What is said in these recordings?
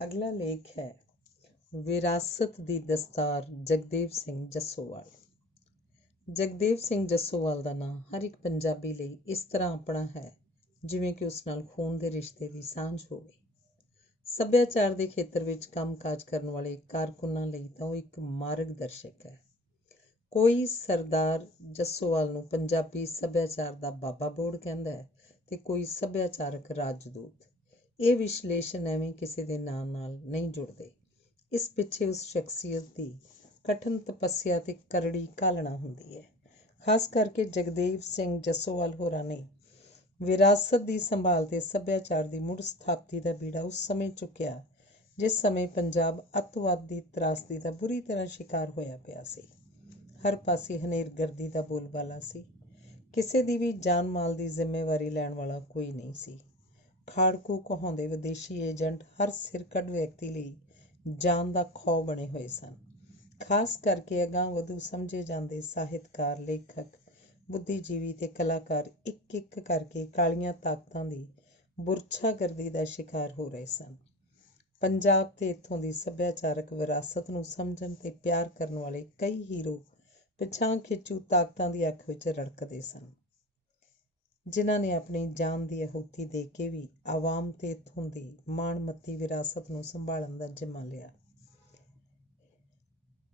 अगला लेख है विरासत दी दस्तार जगदेव सिंह जस्सोवाल। जगदेव सिंह जस्सोवाल ਦਾ ਨਾਂ ਹਰ ਇੱਕ ਪੰਜਾਬੀ ਲਈ ਇਸ ਤਰ੍ਹਾਂ ਆਪਣਾ ਹੈ ਜਿਵੇਂ ਕਿ ਉਸ ਨਾਲ ਖੂਨ ਦੇ ਰਿਸ਼ਤੇ ਦੀ ਸਾਂਝ ਹੋਵੇ। ਸੱਭਿਆਚਾਰ ਦੇ ਖੇਤਰ ਵਿੱਚ ਕੰਮਕਾਜ ਕਰਨ ਵਾਲੇ ਕਾਰਕੁਨਾਂ ਲਈ ਤਾਂ ਉਹ ਇੱਕ ਮਾਰਗਦਰਸ਼ਕ ਹੈ। ਕੋਈ ਸਰਦਾਰ ਜੱਸੋਵਾਲ ਨੂੰ ਪੰਜਾਬੀ ਸੱਭਿਆਚਾਰ ਦਾ ਬਾਬਾ ਬੋੜ ਕਹਿੰਦਾ ਹੈ ਤੇ ਕੋਈ ਸੱਭਿਆਚਾਰਕ ਰਾਜਦੂਤ। ਇਹ ਵਿਸ਼ਲੇਸ਼ਣ ਐਵੇਂ ਕਿਸੇ ਦੇ ਨਾਂ ਨਾਲ ਨਹੀਂ ਜੁੜਦੇ। ਇਸ ਪਿੱਛੇ ਉਸ ਸ਼ਖਸੀਅਤ ਦੀ ਕਠਿਨ ਤਪੱਸਿਆ ਤੇ ਕਰੜੀ ਘਾਲਣਾ ਹੁੰਦੀ ਹੈ। ਖਾਸ ਕਰਕੇ ਜਗਦੇਵ ਸਿੰਘ ਜੱਸੋਵਾਲ ਹੋਰਾਂ ਨੇ ਵਿਰਾਸਤ ਦੀ ਸੰਭਾਲ ਤੇ ਸੱਭਿਆਚਾਰ ਦੀ ਮੁੜ ਸਥਾਪਤੀ ਦਾ ਬੀੜਾ ਉਸ ਸਮੇਂ ਚੁੱਕਿਆ ਜਿਸ ਸਮੇਂ ਪੰਜਾਬ ਅੱਤਵਾਦ ਦੀ ਤਰਾਸਦੀ ਦਾ ਬੁਰੀ ਤਰ੍ਹਾਂ ਸ਼ਿਕਾਰ ਹੋਇਆ ਪਿਆ ਸੀ। ਹਰ ਪਾਸੇ ਹਨੇਰਗਰਦੀ ਦਾ ਬੋਲਬਾਲਾ ਸੀ। ਕਿਸੇ ਦੀ ਵੀ ਜਾਨ ਮਾਲ ਦੀ ਜ਼ਿੰਮੇਵਾਰੀ ਲੈਣ ਵਾਲਾ ਕੋਈ ਨਹੀਂ ਸੀ। ਖਾੜਕੂ ਕਹਾਉਂਦੇ ਵਿਦੇਸ਼ੀ ਏਜੰਟ ਹਰ ਸਿਰਕੱਢ ਵਿਅਕਤੀ ਲਈ ਜਾਨ ਦਾ ਖੌਅ ਬਣੇ ਹੋਏ ਸਨ। ਖਾਸ ਕਰਕੇ ਅਗਾਂਹ ਵਧੂ ਸਮਝੇ ਜਾਂਦੇ ਸਾਹਿਤਕਾਰ, ਲੇਖਕ, ਬੁੱਧੀਜੀਵੀ ਤੇ ਕਲਾਕਾਰ ਇੱਕ ਇੱਕ ਕਰਕੇ ਕਾਲੀਆਂ ਤਾਕਤਾਂ ਦੀ ਬੁਰਛਾਗਰਦੀ ਦਾ ਸ਼ਿਕਾਰ ਹੋ ਰਹੇ ਸਨ। ਪੰਜਾਬ ਤੇ ਇੱਥੋਂ ਦੀ ਸੱਭਿਆਚਾਰਕ ਵਿਰਾਸਤ ਨੂੰ ਸਮਝਣ ਤੇ ਪਿਆਰ ਕਰਨ ਵਾਲੇ ਕਈ ਹੀਰੋ ਪਿਛਾਂਹ ਖਿੱਚੂ ਤਾਕਤਾਂ ਦੀ ਅੱਖ ਵਿੱਚ ਰੜਕਦੇ ਸਨ, ਜਿਨ੍ਹਾਂ ਨੇ ਆਪਣੀ ਜਾਨ ਦੀ ਆਹੂਤੀ ਦੇ ਕੇ ਵੀ ਆਵਾਮ ਤੇ ਇੱਥੋਂ ਦੀ ਮਾਣਮੱਤੀ ਵਿਰਾਸਤ ਨੂੰ ਸੰਭਾਲਣ ਦਾ ਜ਼ਿੰਮਾ ਲਿਆ।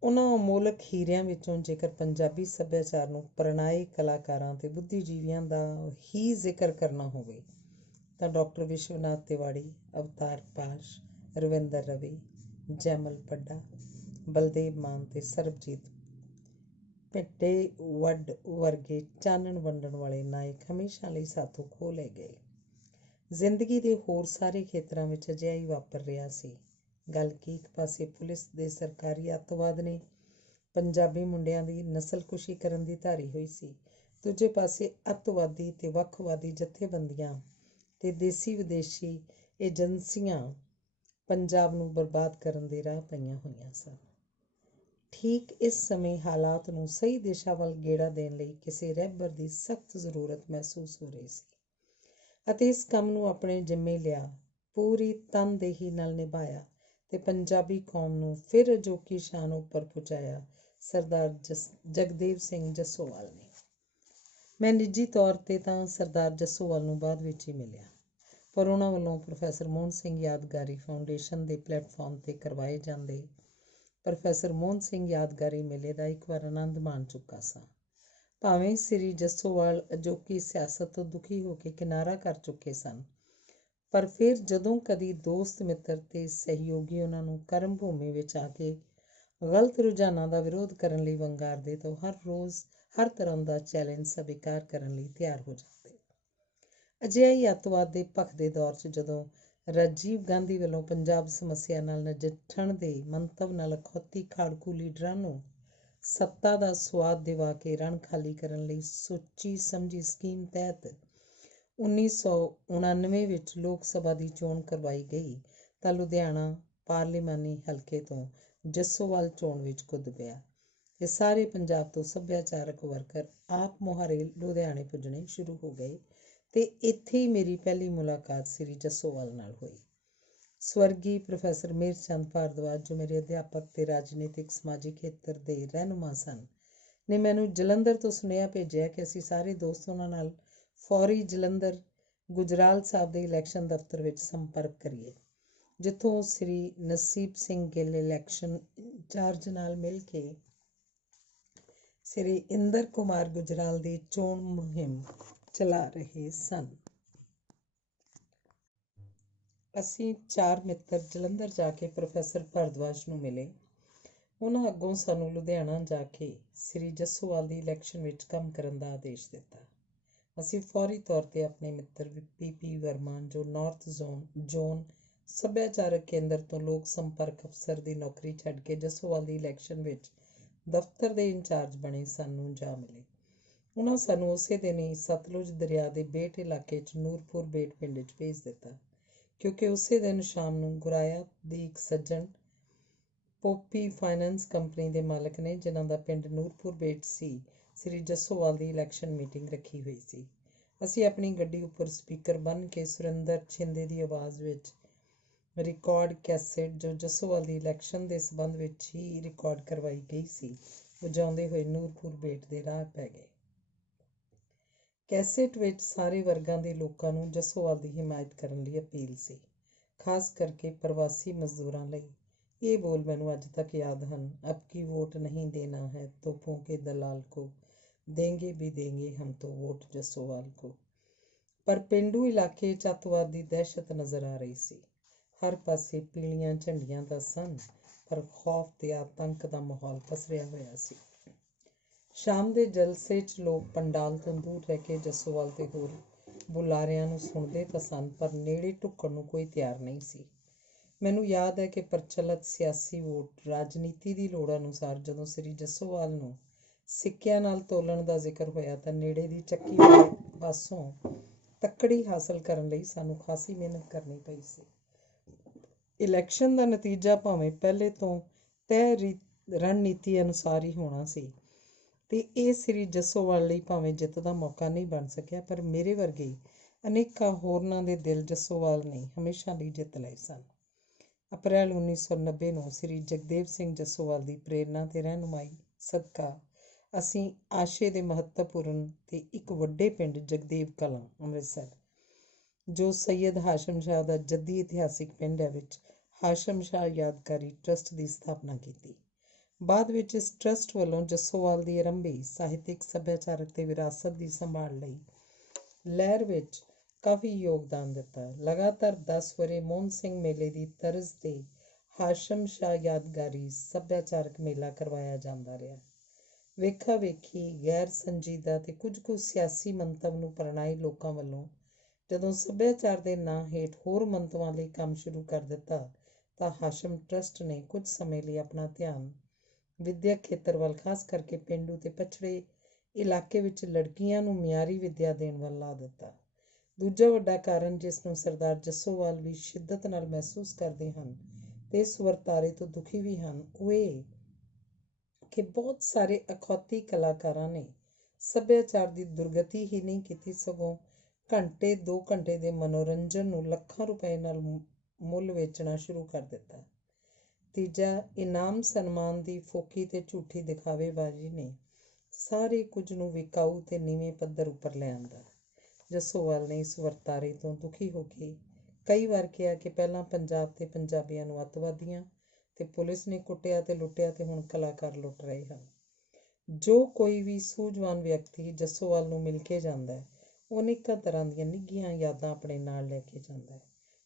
ਉਹਨਾਂ ਅਮੋਲਕ ਹੀਰਿਆਂ ਵਿੱਚੋਂ ਜੇਕਰ ਪੰਜਾਬੀ ਸੱਭਿਆਚਾਰ ਨੂੰ ਪ੍ਰਣਾਏ ਕਲਾਕਾਰਾਂ ਤੇ ਬੁੱਧੀਜੀਵੀਆਂ ਦਾ ਹੀ ਜ਼ਿਕਰ ਕਰਨਾ ਹੋਵੇ ਤਾਂ ਡਾਕਟਰ ਵਿਸ਼ਵਨਾਥ ਤਿਵਾੜੀ, ਅਵਤਾਰ ਪਾਸ਼, ਰਵਿੰਦਰ ਰਵੀ, ਜੈਮਲ ਪੱਡਾ, ਬਲਦੇਵ ਮਾਨ ਤੇ ਸਰਬਜੀਤ ਭਿੱਟੇ ਵੱਡ ਵਰਗੇ ਚਾਨਣ ਵੰਡਣ ਵਾਲੇ ਨਾਇਕ ਹਮੇਸ਼ਾ ਲਈ ਸਾਥੋਂ ਖੋਹ ਲਏ ਗਏ। ਜ਼ਿੰਦਗੀ ਦੇ ਹੋਰ ਸਾਰੇ ਖੇਤਰਾਂ ਵਿੱਚ ਅਜਿਹਾ ਹੀ ਵਾਪਰ ਰਿਹਾ ਸੀ। ਗੱਲ ਕੀ ਇੱਕ ਪਾਸੇ ਪੁਲਿਸ ਦੇ ਸਰਕਾਰੀ ਅੱਤਵਾਦ ਨੇ ਪੰਜਾਬੀ ਮੁੰਡਿਆਂ ਦੀ ਨਸਲਕੁਸ਼ੀ ਕਰਨ ਦੀ ਧਾਰੀ ਹੋਈ ਸੀ, ਦੂਜੇ ਪਾਸੇ ਅੱਤਵਾਦੀ ਤੇ ਵੱਖਵਾਦੀ ਜਥੇਬੰਦੀਆਂ ਤੇ ਦੇਸੀ ਵਿਦੇਸ਼ੀ ਏਜੰਸੀਆਂ ਪੰਜਾਬ ਨੂੰ ਬਰਬਾਦ ਕਰਨ ਦੇ ਰਾਹ ਪਈਆਂ ਹੋਈਆਂ ਸਨ। ਠੀਕ ਇਸ ਸਮੇਂ ਹਾਲਾਤ ਨੂੰ ਸਹੀ ਦਿਸ਼ਾ ਵੱਲ ਗੇੜਾ ਦੇਣ ਲਈ ਕਿਸੇ ਰਹਿਬਰ ਦੀ ਸਖਤ ਜ਼ਰੂਰਤ ਮਹਿਸੂਸ ਹੋ ਰਹੀ ਸੀ ਅਤੇ ਇਸ ਕੰਮ ਨੂੰ ਆਪਣੇ ਜ਼ਿੰਮੇ ਲਿਆ, ਪੂਰੀ ਤਨਦੇਹੀ ਨਾਲ ਨਿਭਾਇਆ ਤੇ ਪੰਜਾਬੀ ਕੌਮ ਨੂੰ ਫਿਰ ਅਜੋਕੀ ਸ਼ਾਨ ਉੱਪਰ ਪਹੁੰਚਾਇਆ ਸਰਦਾਰ ਜਗਦੇਵ ਸਿੰਘ ਜੱਸੋਵਾਲ ਨੇ। ਮੈਂ ਨਿੱਜੀ ਤੌਰ ਤੇ ਤਾਂ ਸਰਦਾਰ ਜੱਸੋਵਾਲ ਨੂੰ ਬਾਅਦ ਵਿੱਚ ਹੀ ਮਿਲਿਆ, ਪਰ ਉਹਨਾਂ ਵੱਲੋਂ ਪ੍ਰੋਫੈਸਰ ਮੋਹਨ ਸਿੰਘ ਯਾਦਗਾਰੀ ਫਾਊਂਡੇਸ਼ਨ ਦੇ ਪਲੇਟਫਾਰਮ ਤੇ ਕਰਵਾਏ ਜਾਂਦੇ ਪ੍ਰੋਫੈਸਰ ਮੋਹਨ ਸਿੰਘ ਯਾਦਗਾਰੀ ਮੇਲੇ ਦਾ ਇੱਕ ਵਾਰ ਆਨੰਦ ਮਾਣ ਚੁੱਕਾ ਸਾਂ। ਭਾਵੇਂ ਸ੍ਰੀ ਜੱਸੋਵਾਲ ਅਜੋਕੀ ਸਿਆਸਤ ਤੋਂ ਦੁਖੀ ਹੋ ਕੇ ਕਿਨਾਰਾ ਕਰ ਚੁੱਕੇ ਸਨ, ਪਰ ਫਿਰ ਜਦੋਂ ਕਦੀ ਦੋਸਤ ਮਿੱਤਰ ਤੇ ਸਹਿਯੋਗੀ ਉਹਨਾਂ ਨੂੰ ਕਰਮ ਭੂਮੀ ਵਿੱਚ ਆ ਕੇ ਗਲਤ ਰੁਝਾਨਾਂ ਦਾ ਵਿਰੋਧ ਕਰਨ ਲਈ ਵੰਗਾਰਦੇ ਤਾਂ ਹਰ ਰੋਜ਼ ਹਰ ਤਰ੍ਹਾਂ ਦਾ ਚੈਲੰਜ ਸਵੀਕਾਰ ਕਰਨ ਲਈ ਤਿਆਰ ਹੋ ਜਾਂਦੇ। ਅਜਿਹਾ ਹੀ ਅੱਤਵਾਦ ਦੇ ਭਖਦੇ ਦੌਰ 'ਚ ਜਦੋਂ ਰਾਜੀਵ ਗਾਂਧੀ ਵੱਲੋਂ ਪੰਜਾਬ ਸਮੱਸਿਆ ਨਾਲ ਨਜਿੱਠਣ ਦੇ ਮੰਤਵ ਨਾਲ ਅਖੌਤੀ ਖਾੜਕੂ ਲੀਡਰਾਂ ਨੂੰ ਸੱਤਾ ਦਾ ਸੁਆਦ ਦਿਵਾ ਕੇ ਰਣ ਖਾਲੀ ਕਰਨ ਲਈ ਸੋਚੀ ਸਮਝੀ ਸਕੀਮ ਤਹਿਤ 1999 ਵਿੱਚ ਲੋਕ ਸਭਾ ਦੀ ਚੋਣ ਕਰਵਾਈ ਗਈ ਤਾਂ ਲੁਧਿਆਣਾ ਪਾਰਲੀਮਾਨੀ ਹਲਕੇ ਤੋਂ ਜੱਸੋਵਾਲ ਚੋਣ ਵਿੱਚ ਕੁੱਦ ਪਿਆ। ਇਹ ਸਾਰੇ ਪੰਜਾਬ ਤੋਂ ਸੱਭਿਆਚਾਰਕ ਵਰਕਰ ਆਪ ਮੁਹਾਰੇ ਲੁਧਿਆਣੇ ਪੁੱਜਣੇ ਸ਼ੁਰੂ ਹੋ ਗਏ ਤੇ ਇੱਥੇ ਹੀ ਮੇਰੀ ਪਹਿਲੀ ਮੁਲਾਕਾਤ ਸ੍ਰੀ ਜੱਸੋਵਾਲ ਨਾਲ ਹੋਈ। ਸਵਰਗੀ ਪ੍ਰੋਫੈਸਰ ਮੇਹਰ ਚੰਦ ਭਾਰਦਵਾਜ, ਜੋ ਮੇਰੇ ਅਧਿਆਪਕ ਤੇ ਰਾਜਨੀਤਿਕ ਸਮਾਜਿਕ ਖੇਤਰ ਦੇ ਰਹਿਨੁਮਾ ਸਨ, ਨੇ ਮੈਨੂੰ ਜਲੰਧਰ ਤੋਂ ਸੁਨੇਹਾ ਭੇਜਿਆ ਕਿ ਅਸੀਂ ਸਾਰੇ ਦੋਸਤ ਉਹਨਾਂ ਨਾਲ ਫੌਰੀ ਜਲੰਧਰ ਗੁਜਰਾਲ ਸਾਹਿਬ ਦੇ ਇਲੈਕਸ਼ਨ ਦਫ਼ਤਰ ਵਿੱਚ ਸੰਪਰਕ ਕਰੀਏ, ਜਿੱਥੋਂ ਸ੍ਰੀ ਨਸੀਬ ਸਿੰਘ ਗਿੱਲ ਇਲੈਕਸ਼ਨ ਇੰਚਾਰਜ ਨਾਲ ਮਿਲ ਕੇ ਸ੍ਰੀ ਇੰਦਰ ਕੁਮਾਰ ਗੁਜਰਾਲ ਦੀ ਚੋਣ ਮੁਹਿੰਮ ਚਲਾ ਰਹੇ ਸਨ। ਅਸੀਂ 4 ਮਿੱਤਰ ਜਲੰਧਰ ਜਾ ਕੇ ਪ੍ਰੋਫੈਸਰ ਭਾਰਦਵਾਜ ਨੂੰ ਮਿਲੇ। ਉਹਨਾਂ ਅੱਗੋਂ ਸਾਨੂੰ ਲੁਧਿਆਣਾ ਜਾ ਕੇ ਸ੍ਰੀ ਜੱਸੋਵਾਲ ਦੀ ਇਲੈਕਸ਼ਨ ਵਿੱਚ ਕੰਮ ਕਰਨ ਦਾ ਆਦੇਸ਼ ਦਿੱਤਾ। ਅਸੀਂ ਫੌਰੀ ਤੌਰ ਤੇ ਆਪਣੇ ਮਿੱਤਰ PP ਵਰਮਾ, ਜੋ ਨਾਰਥ ਜ਼ੋਨ ਸੱਭਿਆਚਾਰਕ ਕੇਂਦਰ ਤੋਂ ਲੋਕ ਸੰਪਰਕ ਅਫਸਰ ਦੀ ਨੌਕਰੀ ਛੱਡ ਕੇ ਜੱਸੋਵਾਲ ਦੀ ਇਲੈਕਸ਼ਨ ਵਿੱਚ ਦਫ਼ਤਰ ਦੇ ਇੰਚਾਰਜ ਬਣੇ ਸਨ, ਨੂੰ ਜਾ ਮਿਲੇ। ਉਹਨਾਂ ਸਾਨੂੰ ਉਸੇ ਦਿਨ ਹੀ ਸਤਲੁਜ ਦਰਿਆ ਦੇ ਬੇਟ ਇਲਾਕੇ 'ਚ ਨੂਰਪੁਰ ਬੇਟ ਪਿੰਡ 'ਚ ਭੇਜ ਦਿੱਤਾ, ਕਿਉਂਕਿ ਉਸੇ ਦਿਨ ਸ਼ਾਮ ਨੂੰ ਗੁਰਾਇਆ ਦੀ ਇੱਕ ਸੱਜਣ ਪੋਪੀ ਫਾਈਨੈਂਸ ਕੰਪਨੀ ਦੇ ਮਾਲਕ ਨੇ, ਜਿਨ੍ਹਾਂ ਦਾ ਪਿੰਡ ਨੂਰਪੁਰ ਬੇਟ ਸੀ, ਸ੍ਰੀ ਜੱਸੋਵਾਲ ਦੀ ਇਲੈਕਸ਼ਨ ਮੀਟਿੰਗ ਰੱਖੀ ਹੋਈ ਸੀ। ਅਸੀਂ ਆਪਣੀ ਗੱਡੀ ਉੱਪਰ ਸਪੀਕਰ ਬੰਨ੍ਹ ਕੇ ਸੁਰਿੰਦਰ ਛਿੰਦੇ ਦੀ ਆਵਾਜ਼ ਵਿੱਚ ਰਿਕਾਰਡ ਕੈਸੇਟ ਜੋ ਜੱਸੋਵਾਲ ਦੀ ਇਲੈਕਸ਼ਨ ਦੇ ਸਬੰਧ ਵਿੱਚ ਹੀ ਰਿਕਾਰਡ ਕਰਵਾਈ ਗਈ ਸੀ, ਵਜਾਉਂਦੇ ਹੋਏ ਨੂਰਪੁਰ ਬੇਟ ਦੇ ਰਾਹ ਪੈ ਗਏ। ਕੈਸੇਟ ਵਿੱਚ ਸਾਰੇ ਵਰਗਾਂ ਦੇ ਲੋਕਾਂ ਨੂੰ ਜੱਸੋਵਾਲ ਦੀ ਹਿਮਾਇਤ ਕਰਨ ਲਈ ਅਪੀਲ ਸੀ, ਖਾਸ ਕਰਕੇ ਪ੍ਰਵਾਸੀ ਮਜ਼ਦੂਰਾਂ ਲਈ। ਇਹ ਬੋਲ ਮੈਨੂੰ ਅੱਜ ਤੱਕ ਯਾਦ ਹਨ। ਅਬ ਕੀ ਵੋਟ ਨਹੀਂ ਦੇਣਾ ਹੈ ਤੋਪੋਂ ਕੇ ਦਲਾਲ ਕੋ, ਦੇਂਗੇ ਵੀ ਦੇਂਗੇ ਹਮ ਤੋਂ ਵੋਟ ਜੱਸੋਵਾਲ ਕੋ। ਪਰ ਪੇਂਡੂ ਇਲਾਕੇ 'ਚ ਅੱਤਵਾਦ ਦੀ ਦਹਿਸ਼ਤ ਨਜ਼ਰ ਆ ਰਹੀ ਸੀ। ਹਰ ਪਾਸੇ ਪੀਲੀਆਂ ਝੰਡੀਆਂ ਦਾ ਸਨ, ਪਰ ਖੌਫ ਤੇ ਆਤੰਕ ਦਾ ਮਾਹੌਲ ਪਸਰਿਆ ਹੋਇਆ ਸੀ। ਸ਼ਾਮ ਦੇ ਜਲਸੇ 'ਚ ਲੋਕ ਪੰਡਾਲ ਤੋਂ ਦੂਰ ਰਹਿ ਕੇ ਜੱਸੋਵਾਲ ਤੇ ਹੋਰ ਬੁਲਾਰਿਆਂ ਨੂੰ ਸੁਣਦੇ ਤਾਂ ਸਨ, ਪਰ ਨੇੜੇ ਢੁੱਕਣ ਨੂੰ ਕੋਈ ਤਿਆਰ ਨਹੀਂ ਸੀ। ਮੈਨੂੰ ਯਾਦ ਹੈ ਕਿ ਪ੍ਰਚਲਿਤ ਸਿਆਸੀ ਵੋਟ ਰਾਜਨੀਤੀ ਦੀ ਲੋੜ ਅਨੁਸਾਰ ਜਦੋਂ ਸ੍ਰੀ ਜੱਸੋਵਾਲ ਨੂੰ ਸਿੱਕਿਆਂ ਨਾਲ ਤੋਲਣ ਦਾ ਜ਼ਿਕਰ ਹੋਇਆ ਤਾਂ ਨੇੜੇ ਦੀ ਚੱਕੀ ਵਾਲੇ ਪਾਸੋਂ ਤੱਕੜੀ ਹਾਸਲ ਕਰਨ ਲਈ ਸਾਨੂੰ ਖਾਸੀ ਮਿਹਨਤ ਕਰਨੀ ਪਈ ਸੀ। ਇਲੈਕਸ਼ਨ ਦਾ ਨਤੀਜਾ ਭਾਵੇਂ ਪਹਿਲੇ ਤੋਂ ਤੈਅ ਰਣਨੀਤੀ ਅਨੁਸਾਰ ਹੀ ਹੋਣਾ ਸੀ ਤੇ ਇਹ ਸ੍ਰੀ ਜੱਸੋਵਾਲ ਲਈ ਭਾਵੇਂ ਜਿੱਤ ਦਾ ਮੌਕਾ ਨਹੀਂ ਬਣ ਸਕਿਆ, ਪਰ ਮੇਰੇ ਵਰਗੇ ਅਨੇਕਾਂ ਹੋਰਨਾਂ ਦੇ ਦਿਲ ਜੱਸੋਵਾਲ ਨੇ ਹਮੇਸ਼ਾ ਲਈ ਜਿੱਤ ਲਏ ਸਨ। ਅਪ੍ਰੈਲ 1990 ਨੂੰ ਸ੍ਰੀ ਜਗਦੇਵ ਸਿੰਘ ਜੱਸੋਵਾਲ ਦੀ ਪ੍ਰੇਰਨਾ ਤੇ ਰਹਿਨੁਮਾਈ ਸਦਕਾ ਅਸੀਂ ਆਸ਼ੇ ਦੇ ਮਹੱਤਵਪੂਰਨ ਤੇ ਇੱਕ ਵੱਡੇ ਪਿੰਡ ਜਗਦੇਵ ਕਲਾਂ, ਅੰਮ੍ਰਿਤਸਰ, ਜੋ ਸੈਯਦ ਹਾਸ਼ਮ ਸ਼ਾਹ ਦਾ ਜੱਦੀ ਇਤਿਹਾਸਿਕ ਪਿੰਡ ਹੈ, ਵਿੱਚ ਹਾਸ਼ਮ ਸ਼ਾਹ ਯਾਦਗਾਰੀ ਟਰੱਸਟ ਦੀ ਸਥਾਪਨਾ ਕੀਤੀ। ਬਾਅਦ ਵਿੱਚ ਇਸ ਟਰੱਸਟ ਵੱਲੋਂ ਜੱਸੋਵਾਲ ਦੀ ਆਰੰਭੀ ਸਾਹਿਤਕ, ਸੱਭਿਆਚਾਰਕ ਤੇ ਵਿਰਾਸਤ ਦੀ ਸੰਭਾਲ ਲਈ ਲਹਿਰ ਵਿੱਚ ਕਾਫੀ ਯੋਗਦਾਨ ਦਿੱਤਾ। ਲਗਾਤਾਰ 10 ਵਰ੍ਹੇ ਮੋਹਨ ਸਿੰਘ ਮੇਲੇ ਦੀ ਤਰਜ਼ ਤੇ ਹਾਸ਼ਮ ਸ਼ਾਹ ਯਾਦਗਾਰੀ ਸੱਭਿਆਚਾਰਕ ਮੇਲਾ ਕਰਵਾਇਆ ਜਾਂਦਾ ਰਿਹਾ। ਵੇਖਾ ਵੇਖੀ, ਗੈਰ ਸੰਜੀਦਾ ਤੇ ਕੁਝ ਕੁ ਸਿਆਸੀ ਮੰਤਵ ਨੂੰ ਪ੍ਰਣਾਈ ਲੋਕਾਂ ਵੱਲੋਂ ਜਦੋਂ ਸੱਭਿਆਚਾਰ ਦੇ ਨਾਂ ਹੇਠ ਹੋਰ ਮੰਤਵਾਂ ਲਈ ਕੰਮ ਸ਼ੁਰੂ ਕਰ ਦਿੱਤਾ ਤਾਂ ਹਾਸ਼ਮ ਟਰੱਸਟ ਨੇ ਕੁਝ ਸਮੇਂ ਲਈ ਆਪਣਾ ਧਿਆਨ ਵਿੱਦਿਅਕ ਖੇਤਰ ਵੱਲ, ਖਾਸ ਕਰਕੇ ਪੇਂਡੂ ਤੇ ਪਛੜੇ ਇਲਾਕੇ ਵਿੱਚ ਲੜਕੀਆਂ ਨੂੰ ਮਿਆਰੀ ਵਿੱਦਿਆ ਦੇਣ ਵੱਲ ਲਾ ਦਿੱਤਾ। ਦੂਜਾ ਵੱਡਾ ਕਾਰਨ, ਜਿਸ ਨੂੰ ਸਰਦਾਰ ਜੱਸੋਵਾਲ ਵੀ ਸ਼ਿੱਦਤ ਨਾਲ ਮਹਿਸੂਸ ਕਰਦੇ ਹਨ ਤੇ ਇਸ ਵਰਤਾਰੇ ਤੋਂ ਦੁਖੀ ਵੀ ਹਨ, ਉਹ ਇਹ ਕਿ ਬਹੁਤ ਸਾਰੇ ਅਖੌਤੀ ਕਲਾਕਾਰਾਂ ਨੇ ਸੱਭਿਆਚਾਰ ਦੀ ਦੁਰਗਤੀ ਹੀ ਨਹੀਂ ਕੀਤੀ, ਸਗੋਂ ਘੰਟੇ 2 ਘੰਟੇ ਦੇ ਮਨੋਰੰਜਨ ਨੂੰ ਲੱਖਾਂ ਰੁਪਏ ਨਾਲ ਮੁੱਲ ਵੇਚਣਾ ਸ਼ੁਰੂ ਕਰ ਦਿੱਤਾ। ਤੀਜਾ, ਇਨਾਮ ਸਨਮਾਨ ਦੀ ਫੋਕੀ ਤੇ ਝੂਠੀ ਦਿਖਾਵੇਬਾਜ਼ੀ ਨੇ ਸਾਰੇ ਕੁਝ ਨੂੰ ਵਿਕਾਊ ਤੇ ਨੀਵੇਂ ਪੱਧਰ ਉੱਪਰ ਲਿਆਂਦਾ। ਜੱਸੋਵਾਲ ਨੇ ਇਸ ਵਰਤਾਰੇ ਤੋਂ ਦੁਖੀ ਹੋ ਕੇ ਕਈ ਵਾਰ ਕਿਹਾ ਕਿ ਪਹਿਲਾਂ ਪੰਜਾਬ ਤੇ ਪੰਜਾਬੀਆਂ ਨੂੰ ਅੱਤਵਾਦੀਆਂ ਤੇ ਪੁਲਿਸ ਨੇ ਕੁੱਟਿਆ ਤੇ ਲੁੱਟਿਆ ਤੇ ਹੁਣ ਕਲਾਕਾਰ ਲੁੱਟ ਰਹੇ ਹਨ। ਜੋ ਕੋਈ ਵੀ ਸੂਝਵਾਨ ਵਿਅਕਤੀ ਜੱਸੋਵਾਲ ਨੂੰ ਮਿਲ ਕੇ ਜਾਂਦਾ ਹੈ, ਉਹ ਅਨੇਕਾਂ ਤਰ੍ਹਾਂ ਦੀਆਂ ਨਿੱਘੀਆਂ ਯਾਦਾਂ ਆਪਣੇ ਨਾਲ ਲੈ ਕੇ ਜਾਂਦਾ ਹੈ।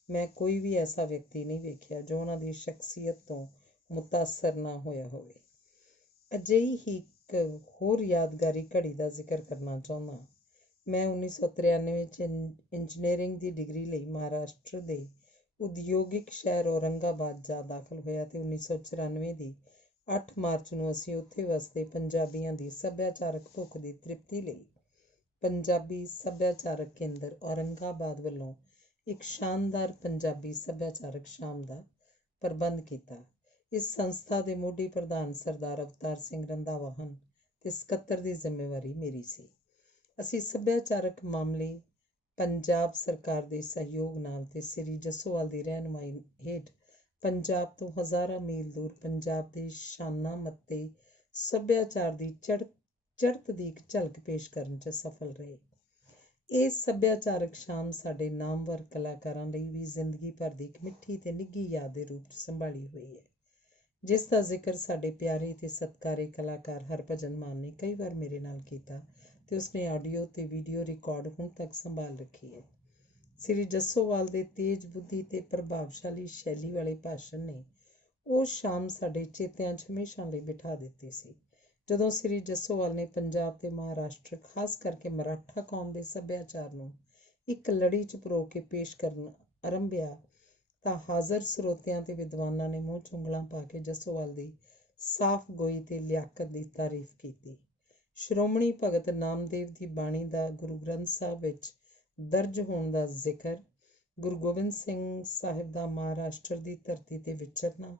ਮੈਂ ਕੋਈ ਵੀ ਐਸਾ ਵਿਅਕਤੀ ਨਹੀਂ ਵੇਖਿਆ ਜੋ ਉਹਨਾਂ ਦੀ ਸ਼ਖਸੀਅਤ ਤੋਂ ਮੁਤਾਸਰ ਨਾ ਹੋਇਆ ਹੋਵੇ। ਅਜਿਹੀ ਹੀ ਇੱਕ ਹੋਰ ਯਾਦਗਾਰੀ ਘੜੀ ਦਾ ਜ਼ਿਕਰ ਕਰਨਾ ਚਾਹੁੰਦਾ। ਮੈਂ 1993 'ਚ ਇੰਜੀਨੀਅਰਿੰਗ ਦੀ ਡਿਗਰੀ ਲਈ ਮਹਾਰਾਸ਼ਟਰ ਦੇ ਉਦਯੋਗਿਕ ਸ਼ਹਿਰ ਔਰੰਗਾਬਾਦ ਜਾ ਦਾਖਲ ਹੋਇਆ ਤੇ 1994 ਦੀ 8 ਮਾਰਚ ਨੂੰ ਅਸੀਂ ਉੱਥੇ ਵਸਦੇ ਪੰਜਾਬੀਆਂ ਦੀ ਸੱਭਿਆਚਾਰਕ ਭੁੱਖ ਦੀ ਤ੍ਰਿਪਤੀ ਲਈ ਪੰਜਾਬੀ ਸੱਭਿਆਚਾਰਕ ਕੇਂਦਰ ਔਰੰਗਾਬਾਦ ਵੱਲੋਂ ਇੱਕ ਸ਼ਾਨਦਾਰ ਪੰਜਾਬੀ ਸੱਭਿਆਚਾਰਕ ਸ਼ਾਮ ਦਾ ਪ੍ਰਬੰਧ ਕੀਤਾ। ਇਸ ਸੰਸਥਾ ਦੇ ਮੋਢੀ ਪ੍ਰਧਾਨ ਸਰਦਾਰ ਅਵਤਾਰ ਸਿੰਘ ਰੰਧਾਵਾ ਹਨ ਤੇ ਸਕੱਤਰ ਦੀ ਜ਼ਿੰਮੇਵਾਰੀ ਮੇਰੀ ਸੀ। ਅਸੀਂ ਸੱਭਿਆਚਾਰਕ ਮਾਮਲੇ ਪੰਜਾਬ ਸਰਕਾਰ ਦੇ ਸਹਿਯੋਗ ਨਾਲ ਤੇ ਸ੍ਰੀ ਜੱਸੋਵਾਲ ਦੀ ਰਹਿਨੁਮਾਈ ਹੇਠ ਪੰਜਾਬ ਤੋਂ ਹਜ਼ਾਰਾਂ ਮੀਲ ਦੂਰ ਪੰਜਾਬ ਦੇ ਸ਼ਾਨਾਂ ਮੱਤੇ ਸੱਭਿਆਚਾਰ ਦੀ ਚੜ੍ਹਤ ਦੀ ਇੱਕ ਝਲਕ ਪੇਸ਼ ਕਰਨ 'ਚ ਸਫਲ ਰਹੇ। ਇਹ ਸੱਭਿਆਚਾਰਕ ਸ਼ਾਮ ਸਾਡੇ ਨਾਮਵਰ ਕਲਾਕਾਰਾਂ ਲਈ ਵੀ ਜ਼ਿੰਦਗੀ ਭਰ ਦੀ ਇੱਕ ਮਿੱਠੀ ਤੇ ਨਿੱਘੀ ਯਾਦ ਦੇ ਰੂਪ 'ਚ ਸੰਭਾਲੀ ਹੋਈ ਹੈ, ਜਿਸ ਦਾ ਜ਼ਿਕਰ ਸਾਡੇ ਪਿਆਰੇ ਤੇ ਸਤਿਕਾਰੇ ਕਲਾਕਾਰ ਹਰਭਜਨ ਮਾਨ ਨੇ ਕਈ ਵਾਰ ਮੇਰੇ ਨਾਲ ਕੀਤਾ ਤੇ ਉਸਨੇ ਆਡੀਓ ਤੇ ਵੀਡੀਓ ਰਿਕਾਰਡ ਹੁਣ ਤੱਕ ਸੰਭਾਲ ਰੱਖੀ ਹੈ। ਸ੍ਰੀ ਜੱਸੋਵਾਲ ਦੇ ਤੇਜ਼ ਬੁੱਧੀ ਤੇ ਪ੍ਰਭਾਵਸ਼ਾਲੀ ਸ਼ੈਲੀ ਵਾਲੇ ਭਾਸ਼ਣ ਨੇ ਉਹ ਸ਼ਾਮ ਸਾਡੇ ਚੇਤਿਆਂ 'ਚ ਹਮੇਸ਼ਾ ਲਈ ਬਿਠਾ ਦਿੱਤੀ ਸੀ। ਜਦੋਂ ਸ੍ਰੀ ਜੱਸੋਵਾਲ ਨੇ ਪੰਜਾਬ ਤੇ ਮਹਾਰਾਸ਼ਟਰ, ਖਾਸ ਕਰਕੇ ਮਰਾਠਾ ਕੌਮ ਦੇ ਸੱਭਿਆਚਾਰ ਨੂੰ ਇੱਕ ਲੜੀ 'ਚ ਪਰੋ ਕੇ ਪੇਸ਼ ਕਰਨਾ ਆਰੰਭਿਆ ਤਾਂ ਹਾਜ਼ਰ ਸਰੋਤਿਆਂ ਤੇ ਵਿਦਵਾਨਾਂ ਨੇ ਮੂੰਹ 'ਚ ਉਂਗਲਾਂ ਪਾ ਕੇ ਜੱਸੋਵਾਲ ਦੀ ਸਾਫ਼ ਗੋਈ ਤੇ ਲਿਆਕਤ ਦੀ ਤਾਰੀਫ ਕੀਤੀ। ਸ਼੍ਰੋਮਣੀ ਭਗਤ ਨਾਮਦੇਵ ਦੀ ਬਾਣੀ ਦਾ ਗੁਰੂ ਗ੍ਰੰਥ ਸਾਹਿਬ ਵਿੱਚ ਦਰਜ ਹੋਣ ਦਾ ਜ਼ਿਕਰ, ਗੁਰੂ ਗੋਬਿੰਦ ਸਿੰਘ ਸਾਹਿਬ ਦਾ ਮਹਾਰਾਸ਼ਟਰ ਦੀ ਧਰਤੀ ਤੇ ਵਿਚਰਨਾ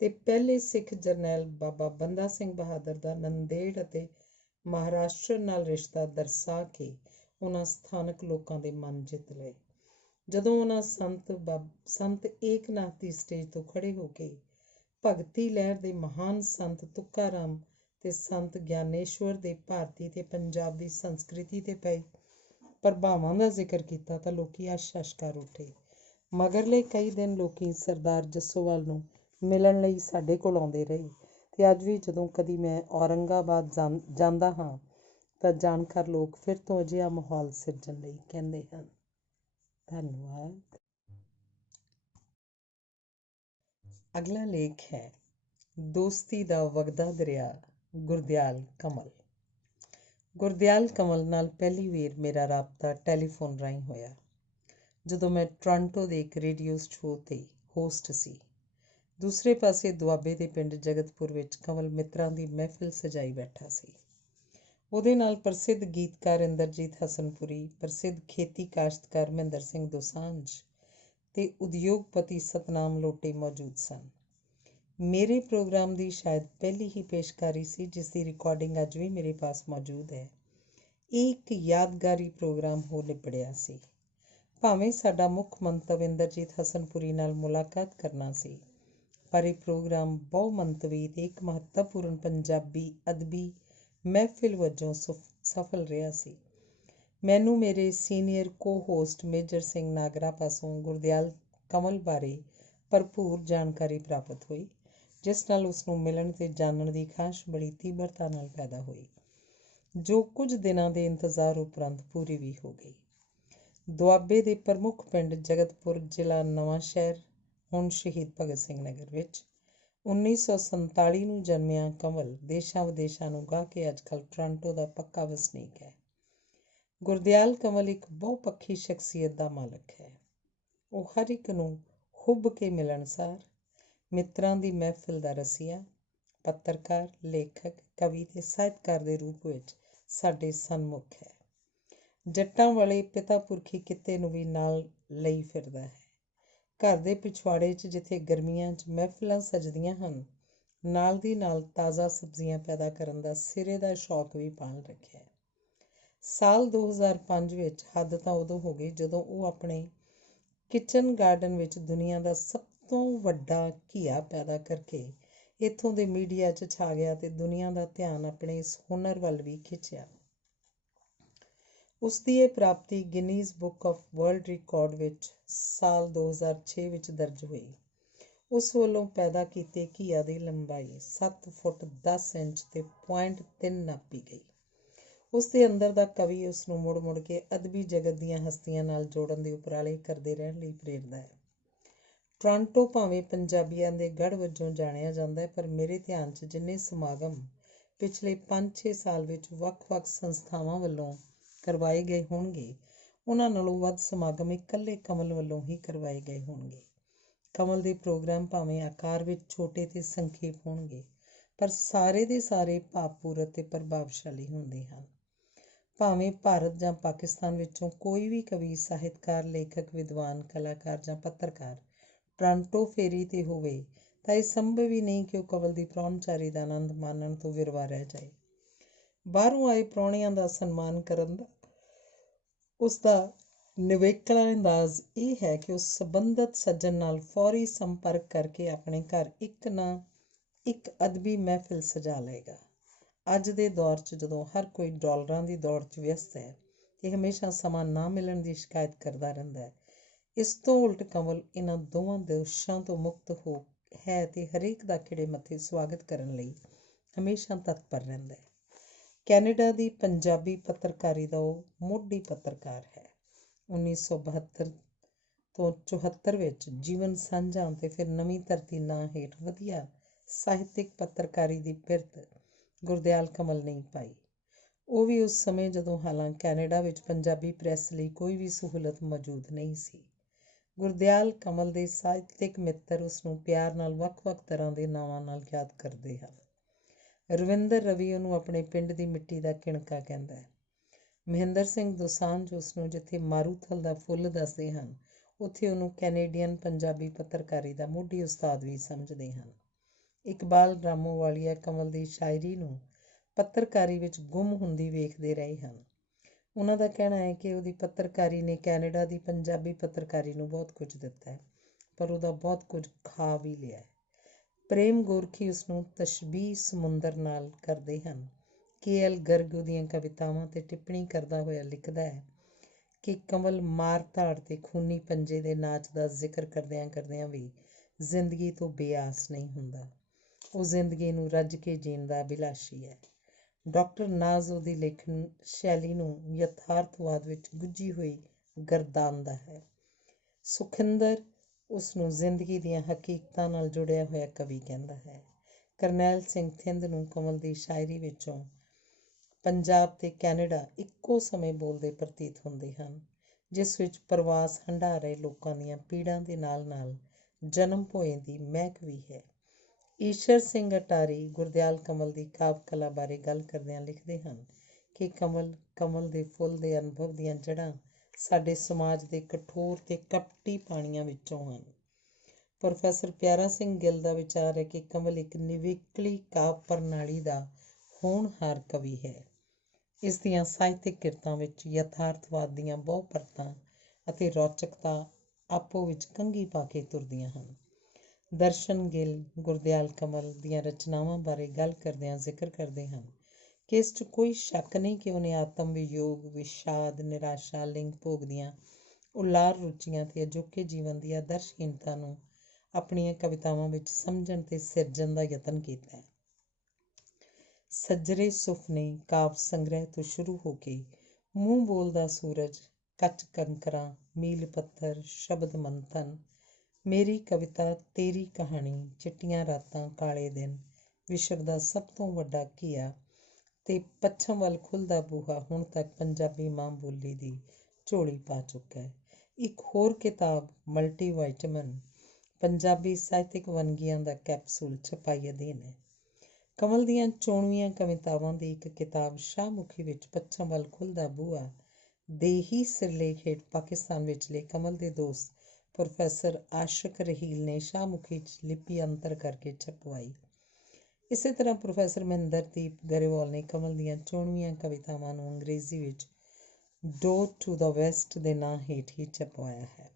ਤੇ ਪਹਿਲੇ ਸਿੱਖ ਜਰਨੈਲ ਬਾਬਾ ਬੰਦਾ ਸਿੰਘ ਬਹਾਦਰ ਦਾ ਨੰਦੇੜ ਅਤੇ ਮਹਾਰਾਸ਼ਟਰ ਨਾਲ ਰਿਸ਼ਤਾ ਦਰਸਾ ਕੇ ਉਹਨਾਂ ਸਥਾਨਕ ਲੋਕਾਂ ਦੇ ਮਨ ਜਿੱਤ ਲਏ। ਜਦੋਂ ਉਹਨਾਂ ਸੰਤ ਏਕਨਾਥ ਦੀ ਸਟੇਜ ਤੋਂ ਖੜੇ ਹੋ ਕੇ ਭਗਤੀ ਲਹਿਰ ਦੇ ਮਹਾਨ ਸੰਤ ਤੁਕਾਰਾਮ ਤੇ ਸੰਤ ਗਿਆਨੇਸ਼ਵਰ ਦੇ ਭਾਰਤੀ ਤੇ ਪੰਜਾਬ ਦੀ ਸੰਸਕ੍ਰਿਤੀ ਤੇ ਪਏ ਪ੍ਰਭਾਵਾਂ ਦਾ ਜ਼ਿਕਰ ਕੀਤਾ ਤਾਂ ਲੋਕੀ ਹੱਸ-ਹੱਸ ਕਰ ਉੱਠੇ। ਮਗਰਲੇ ਕਈ ਦਿਨ ਲੋਕੀ ਸਰਦਾਰ ਜੱਸੋਵਾਲ ਨੂੰ ਮਿਲਣ ਲਈ ਸਾਡੇ ਕੋਲ ਆਉਂਦੇ ਰਹੇ ਤੇ ਅੱਜ ਵੀ ਜਦੋਂ ਕਦੀ ਮੈਂ ਔਰੰਗਾਬਾਦ ਜਾਂਦਾ ਹਾਂ ਤਾਂ ਜਾਣਕਾਰ ਲੋਕ ਫਿਰ ਤੋਂ ਅਜਿਹਾ ਮਾਹੌਲ ਸਿਰਜਣ ਲਈ ਕਹਿੰਦੇ ਹਨ। ਧੰਨਵਾਦ। ਅਗਲਾ ਲੇਖ ਹੈ ਦੋਸਤੀ ਦਾ ਵਗਦਾ ਦਰਿਆ, ਗੁਰਦਿਆਲ ਕਮਲ। ਗੁਰਦਿਆਲ ਕਮਲ ਨਾਲ ਪਹਿਲੀ ਵਾਰ ਮੇਰਾ ਰਾਬਤਾ ਟੈਲੀਫੋਨ ਰਾਹੀਂ ਹੋਇਆ ਜਦੋਂ ਮੈਂ ਟੋਰਾਂਟੋ ਦੇ ਇੱਕ ਰੇਡੀਓ ਸ਼ੋਅ 'ਤੇ ਹੋਸਟ ਸੀ। ਦੂਸਰੇ ਪਾਸੇ ਦੁਆਬੇ ਦੇ ਪਿੰਡ ਜਗਤਪੁਰ ਵਿੱਚ ਕਮਲ ਮਿੱਤਰਾਂ ਦੀ ਮਹਿਫਿਲ ਸਜਾਈ ਬੈਠਾ ਸੀ। ਉਹਦੇ ਨਾਲ ਪ੍ਰਸਿੱਧ ਗੀਤਕਾਰ ਇੰਦਰਜੀਤ ਹਸਨਪੁਰੀ, ਪ੍ਰਸਿੱਧ ਖੇਤੀ ਕਾਸ਼ਤਕਾਰ ਮਹਿੰਦਰ ਸਿੰਘ ਦੋਸਾਂਝ ਤੇ ਉਦਯੋਗਪਤੀ ਸਤਨਾਮ ਲੋਟੇ ਮੌਜੂਦ ਸਨ। ਮੇਰੇ ਪ੍ਰੋਗਰਾਮ ਦੀ ਸ਼ਾਇਦ ਪਹਿਲੀ ਹੀ ਪੇਸ਼ਕਾਰੀ ਸੀ ਜਿਸ ਦੀ ਰਿਕਾਰਡਿੰਗ ਅੱਜ ਵੀ ਮੇਰੇ ਪਾਸ ਮੌਜੂਦ ਹੈ। ਇਹ ਇੱਕ ਯਾਦਗਾਰੀ ਪ੍ਰੋਗਰਾਮ ਹੋ ਨਿਬੜਿਆ ਸੀ। ਭਾਵੇਂ ਸਾਡਾ ਮੁੱਖ ਮੰਤਵ ਇੰਦਰਜੀਤ ਹਸਨਪੁਰੀ ਨਾਲ ਮੁਲਾਕਾਤ ਕਰਨਾ ਸੀ, ਪਰ ਇਹ ਪ੍ਰੋਗਰਾਮ ਬਹੁ-ਮੰਤਵੀ ਤੇ ਇੱਕ ਮਹੱਤਵਪੂਰਨ ਪੰਜਾਬੀ ਅਦਬੀ ਮਹਿਫਿਲ ਵਜੋਂ ਸਫਲ ਰਿਹਾ ਸੀ। ਮੈਨੂੰ ਮੇਰੇ ਸੀਨੀਅਰ ਕੋ-ਹੋਸਟ ਮੇਜਰ ਸਿੰਘ ਨਾਗਰਾ ਪਾਸੋਂ ਗੁਰਦਿਆਲ ਕਮਲ ਬਾਰੇ ਭਰਪੂਰ ਜਾਣਕਾਰੀ ਪ੍ਰਾਪਤ ਹੋਈ, ਜਿਸ ਨਾਲ ਉਸਨੂੰ ਮਿਲਣ ਤੇ ਜਾਣਨ ਦੀ ਖਾਸ਼ ਬੜੀ ਤੀਬਰਤਾ ਨਾਲ ਪੈਦਾ ਹੋਈ, ਜੋ ਕੁਝ ਦਿਨਾਂ ਦੇ ਇੰਤਜ਼ਾਰ ਉਪਰੰਤ ਪੂਰੀ ਵੀ ਹੋ ਗਈ। ਦੁਆਬੇ ਦੇ ਪ੍ਰਮੁੱਖ ਪਿੰਡ ਜਗਤਪੁਰ, ਜ਼ਿਲ੍ਹਾ ਨਵਾਂਸ਼ਹਿਰ, ਹੁਣ ਸ਼ਹੀਦ ਭਗਤ ਸਿੰਘ ਨਗਰ ਵਿੱਚ 1947 ਨੂੰ ਜਨਮਿਆ ਕਮਲ ਦੇਸ਼ਾਂ ਵਿਦੇਸ਼ਾਂ ਨੂੰ ਗਾਹ ਕੇ ਅੱਜ ਕੱਲ੍ਹ ਟੋਰਾਂਟੋ ਦਾ ਪੱਕਾ ਵਸਨੀਕ ਹੈ। ਗੁਰਦਿਆਲ ਕਮਲ ਇੱਕ ਬਹੁਪੱਖੀ ਸ਼ਖਸੀਅਤ ਦਾ ਮਾਲਕ ਹੈ। ਉਹ ਹਰ ਇੱਕ ਨੂੰ ਹੁੱਬ ਕੇ ਮਿਲਣਸਾਰ, ਮਿੱਤਰਾਂ ਦੀ ਮਹਿਫਿਲ ਦਾ ਰਸੀਆ, ਪੱਤਰਕਾਰ, ਲੇਖਕ, ਕਵੀ ਤੇ ਸਾਹਿਤਕਾਰ ਦੇ ਰੂਪ ਵਿੱਚ ਸਾਡੇ ਸਨਮੁਖ ਹੈ। ਜੱਟਾਂ ਵਾਲੇ ਪਿਤਾ ਪੁਰਖੀ ਕਿੱਤੇ ਨੂੰ ਵੀ ਨਾਲ ਲਈ ਫਿਰਦਾ ਹੈ। ਘਰ ਦੇ ਪਿਛਵਾੜੇ 'ਚ ਜਿੱਥੇ ਗਰਮੀਆਂ 'ਚ ਮਹਿਫਿਲਾਂ ਸਜਦੀਆਂ ਹਨ, ਨਾਲ ਦੀ ਨਾਲ ਤਾਜ਼ਾ ਸਬਜ਼ੀਆਂ ਪੈਦਾ ਕਰਨ ਦਾ ਸਿਰੇ ਦਾ ਸ਼ੌਕ ਵੀ ਪਾਲ ਰੱਖਿਆ। ਸਾਲ 2005 ਵਿੱਚ ਹੱਦ ਤਾਂ ਉਦੋਂ ਹੋ ਗਈ ਜਦੋਂ ਉਹ ਆਪਣੇ ਕਿਚਨ ਗਾਰਡਨ ਵਿੱਚ ਦੁਨੀਆ ਦਾ ਸਭ ਤੋਂ ਵੱਡਾ ਘੀਆ ਪੈਦਾ ਕਰਕੇ ਇੱਥੋਂ ਦੇ ਮੀਡੀਆ 'ਚ ਛਾ ਗਿਆ ਤੇ ਦੁਨੀਆ ਦਾ ਧਿਆਨ ਆਪਣੇ ਇਸ ਹੁਨਰ ਵੱਲ ਵੀ ਖਿੱਚਿਆ। ਉਸ ਦੀ ਇਹ ਪ੍ਰਾਪਤੀ Guinness book of world record ਵਿੱਚ ਸਾਲ 2006 ਵਿੱਚ ਦਰਜ ਹੋਈ। ਉਸ ਵੱਲੋਂ ਪੈਦਾ ਕੀਤੇ ਘੀਆ ਦੀ ਲੰਬਾਈ 7 ਫੁੱਟ 10 ਇੰਚ ਤੇ 0.3 ਨਾਪੀ ਗਈ। ਉਸ ਦੇ ਅੰਦਰ ਦਾ ਕਵੀ ਉਸ ਨੂੰ ਮੁੜ ਮੁੜ ਕੇ ਅਦਬੀ ਜਗਤ ਦੀਆਂ ਹਸਤੀਆਂ ਨਾਲ ਜੋੜਨ ਦੇ ਉਪਰਾਲੇ ਕਰਦੇ ਰਹਿਣ ਲਈ ਪ੍ਰੇਰਦਾ ਹੈ। ਟੋਰਾਂਟੋ ਭਾਵੇਂ ਪੰਜਾਬੀਆਂ ਦੇ ਗੜ੍ਹ ਵਜੋਂ ਜਾਣਿਆ ਜਾਂਦਾ ਹੈ, ਪਰ ਮੇਰੇ ਧਿਆਨ 'ਚ ਜਿੰਨੇ ਸਮਾਗਮ ਪਿਛਲੇ 5-6 ਸਾਲ ਵਿੱਚ ਵੱਖ-ਵੱਖ ਸੰਸਥਾਵਾਂ ਵੱਲੋਂ ਕਰਵਾਏ ਗਏ ਹੋਣਗੇ, ਉਹਨਾਂ ਨਾਲੋਂ ਵੱਧ ਸਮਾਗਮ ਇਕੱਲੇ ਕਮਲ ਵੱਲੋਂ ਹੀ ਕਰਵਾਏ ਗਏ ਹੋਣਗੇ। ਕਮਲ ਦੇ ਪ੍ਰੋਗਰਾਮ ਭਾਵੇਂ ਆਕਾਰ ਵਿੱਚ ਛੋਟੇ ਤੇ ਸੰਖੇਪ ਹੋਣਗੇ, ਪਰ ਸਾਰੇ ਦੇ ਸਾਰੇ ਭਾਵਪੂਰਤ ਤੇ ਪ੍ਰਭਾਵਸ਼ਾਲੀ ਹੁੰਦੇ ਹਨ। ਭਾਵੇਂ ਭਾਰਤ ਜਾਂ ਪਾਕਿਸਤਾਨ ਵਿੱਚੋਂ ਕੋਈ ਵੀ ਕਵੀ, ਸਾਹਿਤਕਾਰ, ਲੇਖਕ, ਵਿਦਵਾਨ, ਕਲਾਕਾਰ ਜਾਂ ਪੱਤਰਕਾਰ ਟੋਰਾਂਟੋ ਫੇਰੀ 'ਤੇ ਹੋਵੇ ਤਾਂ ਇਹ ਸੰਭਵ ਹੀ ਨਹੀਂ ਕਿ ਉਹ ਕਮਲ ਦੀ ਪ੍ਰਾਹੁਣਚਾਰੀ ਦਾ ਆਨੰਦ ਮਾਣਨ ਤੋਂ ਵਿਰਵਾ ਰਹਿ ਜਾਏ। ਬਾਹਰੋਂ ਆਏ ਪ੍ਰਾਹੁਣਿਆਂ ਦਾ ਸਨਮਾਨ ਕਰਨ ਦਾ ਉਸਦਾ ਨਿਵੇਕਲਾ ਅੰਦਾਜ਼ ਇਹ ਹੈ ਕਿ ਉਹ ਸਬੰਧਤ ਸੱਜਣ ਨਾਲ ਫੌਰੀ ਸੰਪਰਕ ਕਰਕੇ ਆਪਣੇ ਘਰ ਇੱਕ ਨਾ ਇੱਕ ਅਦਬੀ ਮਹਿਫਿਲ ਸਜਾ ਲਏਗਾ। ਅੱਜ ਦੇ ਦੌਰ 'ਚ ਜਦੋਂ ਹਰ ਕੋਈ ਡਾਲਰਾਂ ਦੀ ਦੌੜ 'ਚ ਵਿਅਸਤ ਹੈ ਤੇ ਹਮੇਸ਼ਾ ਸਮਾਂ ਨਾ ਮਿਲਣ ਦੀ ਸ਼ਿਕਾਇਤ ਕਰਦਾ ਰਹਿੰਦਾ ਹੈ, ਇਸ ਤੋਂ ਉਲਟ ਕਮਲ ਇਹਨਾਂ ਦੋਵਾਂ ਦੋਸ਼ਾਂ ਤੋਂ ਮੁਕਤ ਹੈ ਤੇ ਹਰੇਕ ਦਾ ਖਿੜੇ ਮੱਥੇ ਸਵਾਗਤ ਕਰਨ ਲਈ ਹਮੇਸ਼ਾ ਤਤਪਰ ਰਹਿੰਦਾ ਹੈ। ਕੈਨੇਡਾ ਦੀ ਪੰਜਾਬੀ ਪੱਤਰਕਾਰੀ ਦਾ ਉਹ ਮੋਢੀ ਪੱਤਰਕਾਰ ਹੈ। 1972 ਤੋਂ 74 ਵਿੱਚ ਜੀਵਨ ਸਾਂਝਾਂ ਤੇ ਫਿਰ ਨਵੀਂ ਧਰਤੀ ਨਾਂ ਹੇਠ ਵਧੀਆ ਸਾਹਿਤਕ ਪੱਤਰਕਾਰੀ ਦੀ ਪਿਰਤ ਗੁਰਦਿਆਲ ਕਮਲ ਨਹੀਂ ਪਾਈ। ਉਹ ਵੀ ਉਸ ਸਮੇਂ ਜਦੋਂ ਹਾਲਾਂ ਕੈਨੇਡਾ ਵਿੱਚ ਪੰਜਾਬੀ ਪ੍ਰੈਸ ਲਈ ਕੋਈ ਵੀ ਸਹੂਲਤ ਮੌਜੂਦ ਨਹੀਂ ਸੀ। ਗੁਰਦਿਆਲ ਕਮਲ ਦੇ ਸਾਹਿਤਕ ਮਿੱਤਰ ਉਸ ਨੂੰ ਪਿਆਰ ਨਾਲ ਵੱਖ-ਵੱਖ ਤਰ੍ਹਾਂ ਦੇ ਨਾਵਾਂ ਨਾਲ ਯਾਦ ਕਰਦੇ ਹਨ। ਰਵਿੰਦਰ ਰਵੀ ਉਹਨੂੰ ਆਪਣੇ ਪਿੰਡ ਦੀ ਮਿੱਟੀ ਦਾ ਕਿਣਕਾ ਕਹਿੰਦਾ ਹੈ। ਮਹਿੰਦਰ ਸਿੰਘ ਦੋਸਾਂਝ ਉਸ ਨੂੰ ਜਿੱਥੇ ਮਾਰੂਥਲ ਦਾ ਫੁੱਲ ਦੱਸਦੇ ਹਨ, ਉੱਥੇ ਉਹਨੂੰ ਕੈਨੇਡੀਅਨ ਪੰਜਾਬੀ ਪੱਤਰਕਾਰੀ ਦਾ ਮੋਢੀ ਉਸਤਾਦ ਵੀ ਸਮਝਦੇ ਹਨ। ਇਕਬਾਲ ਰਾਮੋਵਾਲੀਆ ਕਮਲ ਦੀ ਸ਼ਾਇਰੀ ਨੂੰ ਪੱਤਰਕਾਰੀ ਵਿੱਚ ਗੁੰਮ ਹੁੰਦੀ ਵੇਖਦੇ ਰਹੇ ਹਨ। ਉਹਨਾਂ ਦਾ ਕਹਿਣਾ ਹੈ ਕਿ ਉਹਦੀ ਪੱਤਰਕਾਰੀ ਨੇ ਕੈਨੇਡਾ ਦੀ ਪੰਜਾਬੀ ਪੱਤਰਕਾਰੀ ਨੂੰ ਬਹੁਤ ਕੁਝ ਦਿੱਤਾ ਹੈ, ਪਰ ਉਹਦਾ ਬਹੁਤ ਕੁਝ ਖਾ ਵੀ ਲਿਆ ਹੈ। ਪ੍ਰੇਮ ਗੋਰਖੀ ਉਸਨੂੰ ਤਸ਼ਬੀਹ ਸਮੁੰਦਰ ਨਾਲ ਕਰਦੇ ਹਨ। KL ਗਰਗ ਉਹਦੀਆਂ ਕਵਿਤਾਵਾਂ 'ਤੇ ਟਿੱਪਣੀ ਕਰਦਾ ਹੋਇਆ ਲਿਖਦਾ ਹੈ ਕਿ ਕਮਲ ਮਾਰ ਧਾੜ ਤੇ ਖੂਨੀ ਪੰਜੇ ਦੇ ਨਾਚ ਦਾ ਜ਼ਿਕਰ ਕਰਦਿਆਂ ਕਰਦਿਆਂ ਵੀ ਜ਼ਿੰਦਗੀ ਤੋਂ ਬੇਆਸ ਨਹੀਂ ਹੁੰਦਾ। ਉਹ ਜ਼ਿੰਦਗੀ ਨੂੰ ਰੱਜ ਕੇ ਜੀਣ ਦਾ ਅਭਿਲਾਸ਼ੀ ਹੈ। ਡਾਕਟਰ ਨਾਜ਼ ਉਹਦੀ ਲੇਖਣ ਸ਼ੈਲੀ ਨੂੰ ਯਥਾਰਥਵਾਦ ਵਿੱਚ ਗੁੱਝੀ ਹੋਈ ਗਰਦਾਨਦਾ ਹੈ। ਸੁਖਿੰਦਰ ਉਸ ਨੂੰ ਜ਼ਿੰਦਗੀ ਦੀਆਂ ਹਕੀਕਤਾਂ ਨਾਲ ਜੁੜਿਆ ਹੋਇਆ ਕਵੀ ਕਹਿੰਦਾ ਹੈ। ਕਰਨੈਲ ਸਿੰਘ ਥਿੰਦ ਨੂੰ ਕਮਲ ਦੀ ਸ਼ਾਇਰੀ ਵਿੱਚੋਂ ਪੰਜਾਬ ਤੇ ਕੈਨੇਡਾ ਇੱਕੋ ਸਮੇਂ ਬੋਲਦੇ ਪ੍ਰਤੀਤ ਹੁੰਦੇ ਹਨ, ਜਿਸ ਵਿੱਚ ਪ੍ਰਵਾਸ ਹੰਢਾ ਰਹੇ ਲੋਕਾਂ ਦੀਆਂ ਪੀੜਾਂ ਦੇ ਨਾਲ ਨਾਲ ਜਨਮ ਭੋਏ ਦੀ ਮਹਿਕ ਵੀ ਹੈ। ਈਸ਼ਰ ਸਿੰਘ ਅਟਾਰੀ ਗੁਰਦਿਆਲ ਕਮਲ ਦੀ ਕਾਵਿ ਕਲਾ ਬਾਰੇ ਗੱਲ ਕਰਦਿਆਂ ਲਿਖਦੇ ਹਨ ਕਿ ਕਮਲ ਦੇ ਫੁੱਲ ਦੇ ਅਨੁਭਵ ਦੀਆਂ ਜੜ੍ਹਾਂ ਸਾਡੇ ਸਮਾਜ ਦੇ ਕਠੋਰ ਤੇ ਕਪਟੀ ਪਾਣੀਆਂ ਵਿੱਚੋਂ ਹਨ। ਪ੍ਰੋਫੈਸਰ ਪਿਆਰਾ ਸਿੰਘ ਗਿੱਲ ਦਾ ਵਿਚਾਰ ਹੈ ਕਿ ਕਮਲ ਇੱਕ ਨਿਵੇਕਲੀ ਕਾਵਿ ਪ੍ਰਣਾਲੀ ਦਾ ਹੋਣਹਾਰ ਕਵੀ ਹੈ। ਇਸ ਦੀਆਂ ਸਾਹਿਤਕ ਕਿਰਤਾਂ ਵਿੱਚ ਯਥਾਰਥਵਾਦ ਦੀਆਂ ਬਹੁ ਪਰਤਾਂ ਅਤੇ ਰੌਚਕਤਾ ਆਪੋ ਵਿੱਚ ਕੰਘੀ ਪਾ ਕੇ ਤੁਰਦੀਆਂ ਹਨ। ਦਰਸ਼ਨ ਗਿੱਲ ਗੁਰਦਿਆਲ ਕਮਲ ਦੀਆਂ ਰਚਨਾਵਾਂ ਬਾਰੇ ਗੱਲ ਕਰਦਿਆਂ ਜ਼ਿਕਰ ਕਰਦੇ ਹਨ ਕਿ ਇਸ 'ਚ ਕੋਈ ਸ਼ੱਕ ਨਹੀਂ ਕਿ ਉਹਨੇ ਆਤਮ ਵਿਯੋਗ, ਵਿਸ਼ਾਦ, ਨਿਰਾਸ਼ਾ, ਲਿੰਗ ਭੋਗ ਦੀਆਂ ਉਲਾਰ ਰੁਚੀਆਂ ਤੇ ਅਜੋਕੇ ਜੀਵਨ ਦੀ ਆਦਰਸ਼ਹੀਣਤਾ ਨੂੰ ਆਪਣੀਆਂ ਕਵਿਤਾਵਾਂ ਵਿੱਚ ਸਮਝਣ ਤੇ ਸਿਰਜਣ ਦਾ ਯਤਨ ਕੀਤਾ ਹੈ। ਸੱਜਰੇ ਸੁਫਨੇ ਕਾਵਿ ਸੰਗ੍ਰਹਿ ਤੋਂ ਸ਼ੁਰੂ ਹੋ ਕੇ ਮੂੰਹ ਬੋਲਦਾ ਸੂਰਜ, ਕੱਚ ਕੰਕਰਾਂ, ਮੀਲ ਪੱਥਰ, ਸ਼ਬਦ ਮੰਥਨ, ਮੇਰੀ ਕਵਿਤਾ ਤੇਰੀ ਕਹਾਣੀ, ਚਿੱਟੀਆਂ ਰਾਤਾਂ, ਕਾਲੇ ਦਿਨ, ਵਿਸ਼ਵ ਦਾ ਸਭ ਤੋਂ ਵੱਡਾ ਘੀਆ ਤੇ ਪੱਛਮ ਵੱਲ ਖੁੱਲ੍ਹਦਾ ਬੂਹਾ ਹੁਣ ਤੱਕ ਪੰਜਾਬੀ ਮਾਂ ਬੋਲੀ ਦੀ ਝੋਲੀ ਪਾ ਚੁੱਕਾ ਹੈ। ਇੱਕ ਹੋਰ ਕਿਤਾਬ ਮਲਟੀਵਾਈਟਮਨ ਪੰਜਾਬੀ ਸਾਹਿਤਕ ਵੰਨਗੀਆਂ ਦਾ ਕੈਪਸੂਲ ਛਪਾਈ ਅਧੀਨ ਹੈ। ਕਮਲ ਦੀਆਂ 94 ਕਵਿਤਾਵਾਂ ਦੀ ਇੱਕ ਕਿਤਾਬ ਸ਼ਾਹਮੁਖੀ ਵਿੱਚ ਪੱਛਮ ਵੱਲ ਖੁੱਲ੍ਹਦਾ ਬੂਹਾ ਦੇ ਹੀ ਸਿਰਲੇਖ ਹੇਠ ਪਾਕਿਸਤਾਨ ਵਿਚਲੇ ਕਮਲ ਦੇ ਦੋਸਤ ਪ੍ਰੋਫੈਸਰ ਆਸ਼ਕ ਰਹੀਲ ਨੇ ਸ਼ਾਹਮੁਖੀ 'ਚ ਲਿਪੀ ਅੰਤਰ ਕਰਕੇ ਛਪਵਾਈ। ਇਸੇ ਤਰ੍ਹਾਂ ਪ੍ਰੋਫੈਸਰ ਮਹਿੰਦਰਦੀਪ ਗਰੇਵਾਲ ਨੇ ਕਮਲ ਦੀਆਂ 94 ਕਵਿਤਾਵਾਂ ਨੂੰ ਅੰਗਰੇਜ਼ੀ ਵਿੱਚ ਡੋਰ ਟੂ ਦਾ ਵੈਸਟ ਦੇ ਨਾਂ ਹੇਠ ਹੀ ਛਪਵਾਇਆ ਹੈ।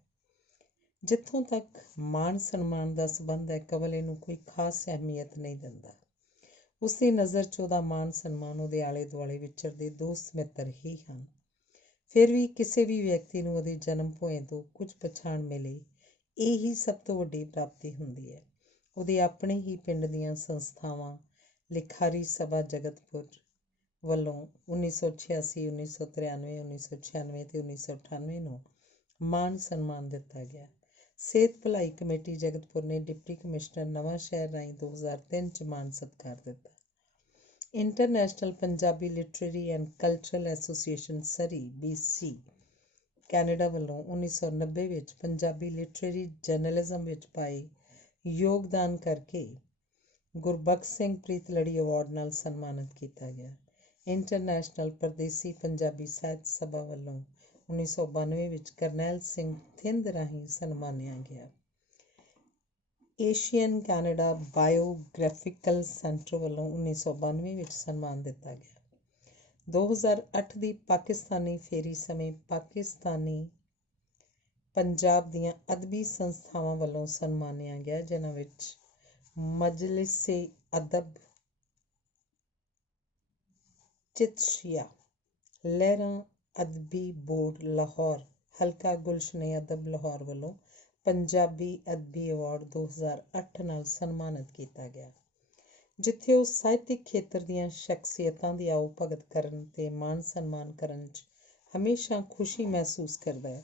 ਜਿੱਥੋਂ ਤੱਕ ਮਾਣ ਸਨਮਾਨ ਦਾ ਸਬੰਧ ਹੈ, ਕਮਲ ਇਹਨੂੰ ਕੋਈ ਖਾਸ ਅਹਿਮੀਅਤ ਨਹੀਂ ਦਿੰਦਾ। ਉਸਦੀ ਨਜ਼ਰ 'ਚ ਉਹਦਾ ਮਾਣ ਸਨਮਾਨ ਉਹਦੇ ਆਲੇ ਦੁਆਲੇ ਵਿਚਰਦੇ ਦੋਸਤ ਮਿੱਤਰ ਹੀ ਹਨ। ਫਿਰ ਵੀ ਕਿਸੇ ਵੀ ਵਿਅਕਤੀ ਨੂੰ ਉਹਦੇ ਜਨਮ ਭੋਏ ਤੋਂ ਕੁਝ ਪਛਾਣ ਮਿਲੇ, ਇਹ ਹੀ ਸਭ ਤੋਂ ਵੱਡੀ ਪ੍ਰਾਪਤੀ ਹੁੰਦੀ ਹੈ। ਉਹਦੇ ਆਪਣੇ ਹੀ ਪਿੰਡ ਦੀਆਂ ਸੰਸਥਾਵਾਂ ਲਿਖਾਰੀ ਸਭਾ ਜਗਤਪੁਰ ਵੱਲੋਂ 1986, 1993, 1996 ਤੇ 1998 ਨੂੰ ਮਾਣ ਸਨਮਾਨ ਦਿੱਤਾ ਗਿਆ। ਸਿਹਤ ਭਲਾਈ ਕਮੇਟੀ ਜਗਤਪੁਰ ਨੇ ਡਿਪਟੀ ਕਮਿਸ਼ਨਰ ਨਵਾਂ ਸ਼ਹਿਰ ਰਾਹੀਂ 2003 'ਚ ਮਾਣ ਸਤਿਕਾਰ ਦਿੱਤਾ। International Punjabi literary and cultural association Surrey BC Canada ਵੱਲੋਂ 1990 ਵਿੱਚ ਪੰਜਾਬੀ ਲਿਟਰੇਰੀ ਜਰਨਲਿਜ਼ਮ ਵਿੱਚ ਪਾਏ ਯੋਗਦਾਨ ਕਰਕੇ ਗੁਰਬਖਸ਼ ਸਿੰਘ ਪ੍ਰੀਤਲੜੀ ਅਵਾਰਡ ਨਾਲ ਸਨਮਾਨਿਤ ਕੀਤਾ ਗਿਆ। ਇੰਟਰਨੈਸ਼ਨਲ ਪਰਦੇਸੀ ਪੰਜਾਬੀ ਸਾਹਿਤ ਸਭਾ ਵੱਲੋਂ 1992 ਵਿੱਚ ਕਰਨੈਲ ਸਿੰਘ ਥਿੰਦ ਰਾਹੀਂ ਸਨਮਾਨਿਆ ਗਿਆ। ਏਸ਼ੀਅਨ ਕੈਨੇਡਾ ਬਾਇਓਗ੍ਰਾਫਿਕਲ ਸੈਂਟਰ ਵੱਲੋਂ 1992 ਵਿੱਚ ਸਨਮਾਨ ਦਿੱਤਾ ਗਿਆ। 2008 ਦੀ ਪਾਕਿਸਤਾਨੀ ਫੇਰੀ ਸਮੇਂ ਪਾਕਿਸਤਾਨੀ ਪੰਜਾਬ ਦੀਆਂ ਅਦਬੀ ਸੰਸਥਾਵਾਂ ਵੱਲੋਂ ਸਨਮਾਨਿਆ ਗਿਆ, ਜਿਨ੍ਹਾਂ ਵਿੱਚ ਮਜਲਿਸੇ ਅਦਬ ਚਿਤਸ਼ੀਆ, ਲਹਿਰਾਂ ਅਦਬੀ ਬੋਰਡ ਲਾਹੌਰ, ਹਲਕਾ ਗੁਲਸ਼ਨ ਅਦਬ ਲਾਹੌਰ ਵੱਲੋਂ ਪੰਜਾਬੀ ਅਦਬੀ ਅਵਾਰਡ 2008 ਨਾਲ ਸਨਮਾਨਿਤ ਕੀਤਾ ਗਿਆ। ਜਿੱਥੇ ਉਹ ਸਾਹਿਤਕ ਖੇਤਰ ਦੀਆਂ ਸ਼ਖਸੀਅਤਾਂ ਦੀ ਆਓ ਭਗਤ ਕਰਨ ਤੇ ਮਾਣ ਸਨਮਾਨ ਕਰਨ 'ਚ ਹਮੇਸ਼ਾ ਖੁਸ਼ੀ ਮਹਿਸੂਸ ਕਰਦਾ ਹੈ,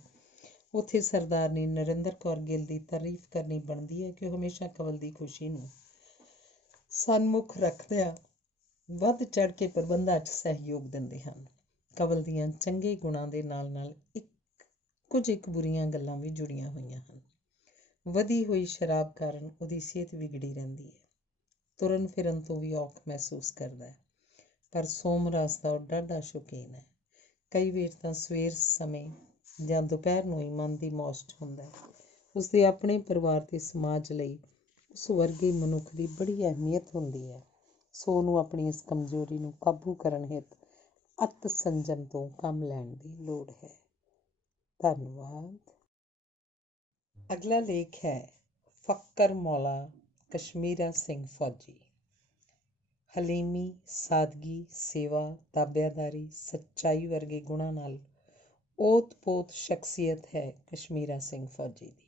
ਉੱਥੇ ਸਰਦਾਰਨੀ ਨਰਿੰਦਰ ਕੌਰ ਗਿੱਲ ਦੀ ਤਾਰੀਫ ਕਰਨੀ ਬਣਦੀ ਹੈ ਕਿ ਉਹ ਹਮੇਸ਼ਾ ਕਮਲ ਦੀ ਖੁਸ਼ੀ ਨੂੰ ਸਨਮੁਖ ਰੱਖਦਿਆਂ ਵੱਧ ਚੜ੍ਹ ਕੇ ਪ੍ਰਬੰਧਾਂ 'ਚ ਸਹਿਯੋਗ ਦਿੰਦੇ ਹਨ। ਕਮਲ ਦੀਆਂ ਚੰਗੇ ਗੁਣਾਂ ਦੇ ਨਾਲ ਨਾਲ ਕੁਝ ਬੁਰੀਆਂ ਗੱਲਾਂ ਵੀ ਜੁੜੀਆਂ ਹੋਈਆਂ ਹਨ। ਵਧੀ ਹੋਈ ਸ਼ਰਾਬ ਕਾਰਨ ਉਹਦੀ ਸਿਹਤ ਵਿਗੜੀ ਰਹਿੰਦੀ ਹੈ। ਤੁਰਨ ਫਿਰਨ ਤੋਂ ਵੀ ਔਖ ਮਹਿਸੂਸ ਕਰਦਾ ਹੈ, ਪਰ ਸੋਮਰਾਸ ਦਾ ਉਹ ਡਾਢਾ ਸ਼ੌਕੀਨ ਹੈ। ਕਈ ਵਾਰ ਤਾਂ ਸਵੇਰ ਸਮੇਂ ਜਾਂ ਦੁਪਹਿਰ ਨੂੰ ਹੀ ਮਨ ਦੀ ਮੌਸਟ ਹੁੰਦਾ ਹੈ। ਉਸਦੇ ਆਪਣੇ ਪਰਿਵਾਰ ਤੇ ਸਮਾਜ ਲਈ ਉਸ ਵਰਗੇ ਮਨੁੱਖ ਦੀ ਬੜੀ ਅਹਿਮੀਅਤ ਹੁੰਦੀ ਹੈ, ਸੋ ਉਹਨੂੰ ਆਪਣੀ ਇਸ ਕਮਜ਼ੋਰੀ ਨੂੰ ਕਾਬੂ ਕਰਨ ਹਿੱਤ ਅਤ ਸੰਜਮ ਤੋਂ ਕੰਮ ਲੈਣ ਦੀ ਲੋੜ ਹੈ। ਧੰਨਵਾਦ। ਅਗਲਾ ਲੇਖ ਹੈ ਫੱਕਰ ਮੌਲਾ ਕਸ਼ਮੀਰਾ ਸਿੰਘ ਫੌਜੀ। ਹਲੀਮੀ, ਸਾਦਗੀ, ਸੇਵਾ, ਤਾਬਿਆਦਾਰੀ, ਸੱਚਾਈ ਵਰਗੇ ਗੁਣਾਂ ਨਾਲ ਓਤ-ਪੋਤ ਸ਼ਖਸੀਅਤ ਹੈ ਕਸ਼ਮੀਰਾ ਸਿੰਘ ਫੌਜੀ ਦੀ।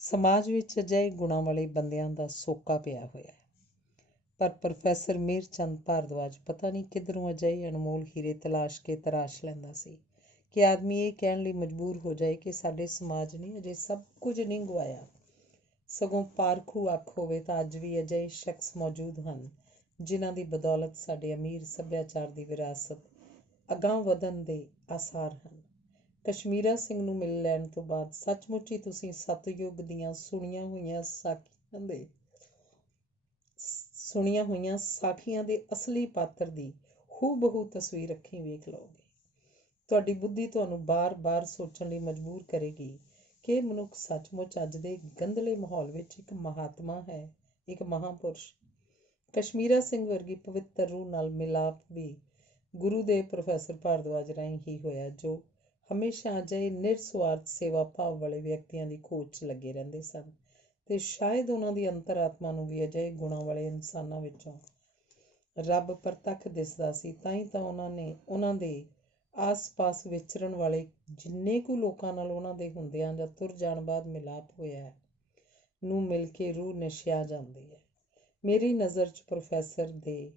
ਸਮਾਜ ਵਿੱਚ ਅਜਿਹੇ ਗੁਣਾਂ ਵਾਲੇ ਬੰਦਿਆਂ ਦਾ ਸੋਕਾ ਪਿਆ ਹੋਇਆ ਹੈ, ਪਰ ਪ੍ਰੋਫੈਸਰ ਮੇਹਰ ਚੰਦ ਭਾਰਦਵਾਜ ਪਤਾ ਨਹੀਂ ਕਿੱਧਰੋਂ ਅਜਿਹੇ ਅਨਮੋਲ ਹੀਰੇ ਤਲਾਸ਼ ਕੇ ਤਰਾਸ਼ ਲੈਂਦਾ ਸੀ ਕਿ ਆਦਮੀ ਇਹ ਕਹਿਣ ਲਈ ਮਜਬੂਰ ਹੋ ਜਾਏ ਕਿ ਸਾਡੇ ਸਮਾਜ ਨੇ ਅਜੇ ਸਭ ਕੁਝ ਨਹੀਂ ਗਵਾਇਆ, ਸਗੋਂ ਪਾਰਖੂ ਅੱਖ ਹੋਵੇ ਤਾਂ ਅੱਜ ਵੀ ਅਜਿਹੇ ਸ਼ਖਸ ਮੌਜੂਦ ਹਨ ਜਿਨ੍ਹਾਂ ਦੀ ਬਦੌਲਤ ਸਾਡੇ ਅਮੀਰ ਸੱਭਿਆਚਾਰ ਦੀ ਵਿਰਾਸਤ ਅਗਾਂਹ ਵਧਣ ਦੇ ਆਸਾਰ ਹਨ। ਕਸ਼ਮੀਰਾ ਸਿੰਘ ਨੂੰ ਮਿਲ ਲੈਣ ਤੋਂ ਬਾਅਦ ਸੱਚਮੁੱਚ ਹੀ ਤੁਸੀਂ ਸਤਯੁੱਗ ਦੀਆਂ ਸੁਣੀਆਂ ਹੋਈਆਂ ਸਾਖੀਆਂ ਦੇ ਅਸਲੀ ਪਾਤਰ ਦੀ ਹੂ-ਬਹੂ ਤਸਵੀਰ ਅੱਖੀਂ ਵੇਖ ਲਓਗੇ। ਤੁਹਾਡੀ ਬੁੱਧੀ ਤੁਹਾਨੂੰ ਬਾਰ-ਬਾਰ ਸੋਚਣ ਲਈ ਮਜਬੂਰ ਕਰੇਗੀ ਕਿ ਇਹ ਮਨੁੱਖ ਸੱਚਮੁੱਚ ਅੱਜ ਦੇ ਗੰਧਲੇ ਮਾਹੌਲ ਵਿੱਚ ਇੱਕ ਮਹਾਤਮਾ ਹੈ, ਇੱਕ ਮਹਾਂਪੁਰਸ਼। ਕਸ਼ਮੀਰਾ ਸਿੰਘ ਵਰਗੀ ਪਵਿੱਤਰ ਰੂਹ ਨਾਲ ਮਿਲਾਪ ਵੀ ਗੁਰੂਦੇਵ ਪ੍ਰੋਫੈਸਰ ਭਾਰਦਵਾਜ ਰਾਹੀਂ ਹੀ ਹੋਇਆ, ਜੋ ਹਮੇਸ਼ਾ ਅਜਿਹੇ ਨਿਰਸੁਆਰਥ ਸੇਵਾ ਭਾਵ ਵਾਲੇ ਵਿਅਕਤੀਆਂ ਦੀ ਖੋਜ 'ਚ ਲੱਗੇ ਰਹਿੰਦੇ ਸਨ ਤੇ ਸ਼ਾਇਦ ਉਹਨਾਂ ਦੀ ਅੰਤਰ-ਆਤਮਾ ਨੂੰ ਵੀ ਅਜਿਹੇ ਗੁਣਾਂ ਵਾਲੇ ਇਨਸਾਨਾਂ ਵਿੱਚੋਂ ਰੱਬ ਪ੍ਰਤੱਖ ਦਿਸਦਾ ਸੀ। ਤਾਂ ਹੀ ਤਾਂ ਉਹਨਾਂ ਦੇ ਆਸ-ਪਾਸ ਵਿਚਰਨ ਵਾਲੇ ਜਿੰਨੇ ਕੁ ਲੋਕਾਂ ਨਾਲ ਉਹਨਾਂ ਦੇ ਹੁੰਦਿਆਂ ਜਾਂ ਤੁਰ ਜਾਣ ਬਾਅਦ ਮਿਲਾਪ ਹੋਇਆ ਹੈ ਨੂੰ ਮਿਲ ਕੇ ਰੂਹ ਨਸ਼ਿਆ ਜਾਂਦੀ ਹੈ। ਮੇਰੀ ਨਜ਼ਰ 'ਚ ਪ੍ਰੋਫੈਸਰ ਦੇ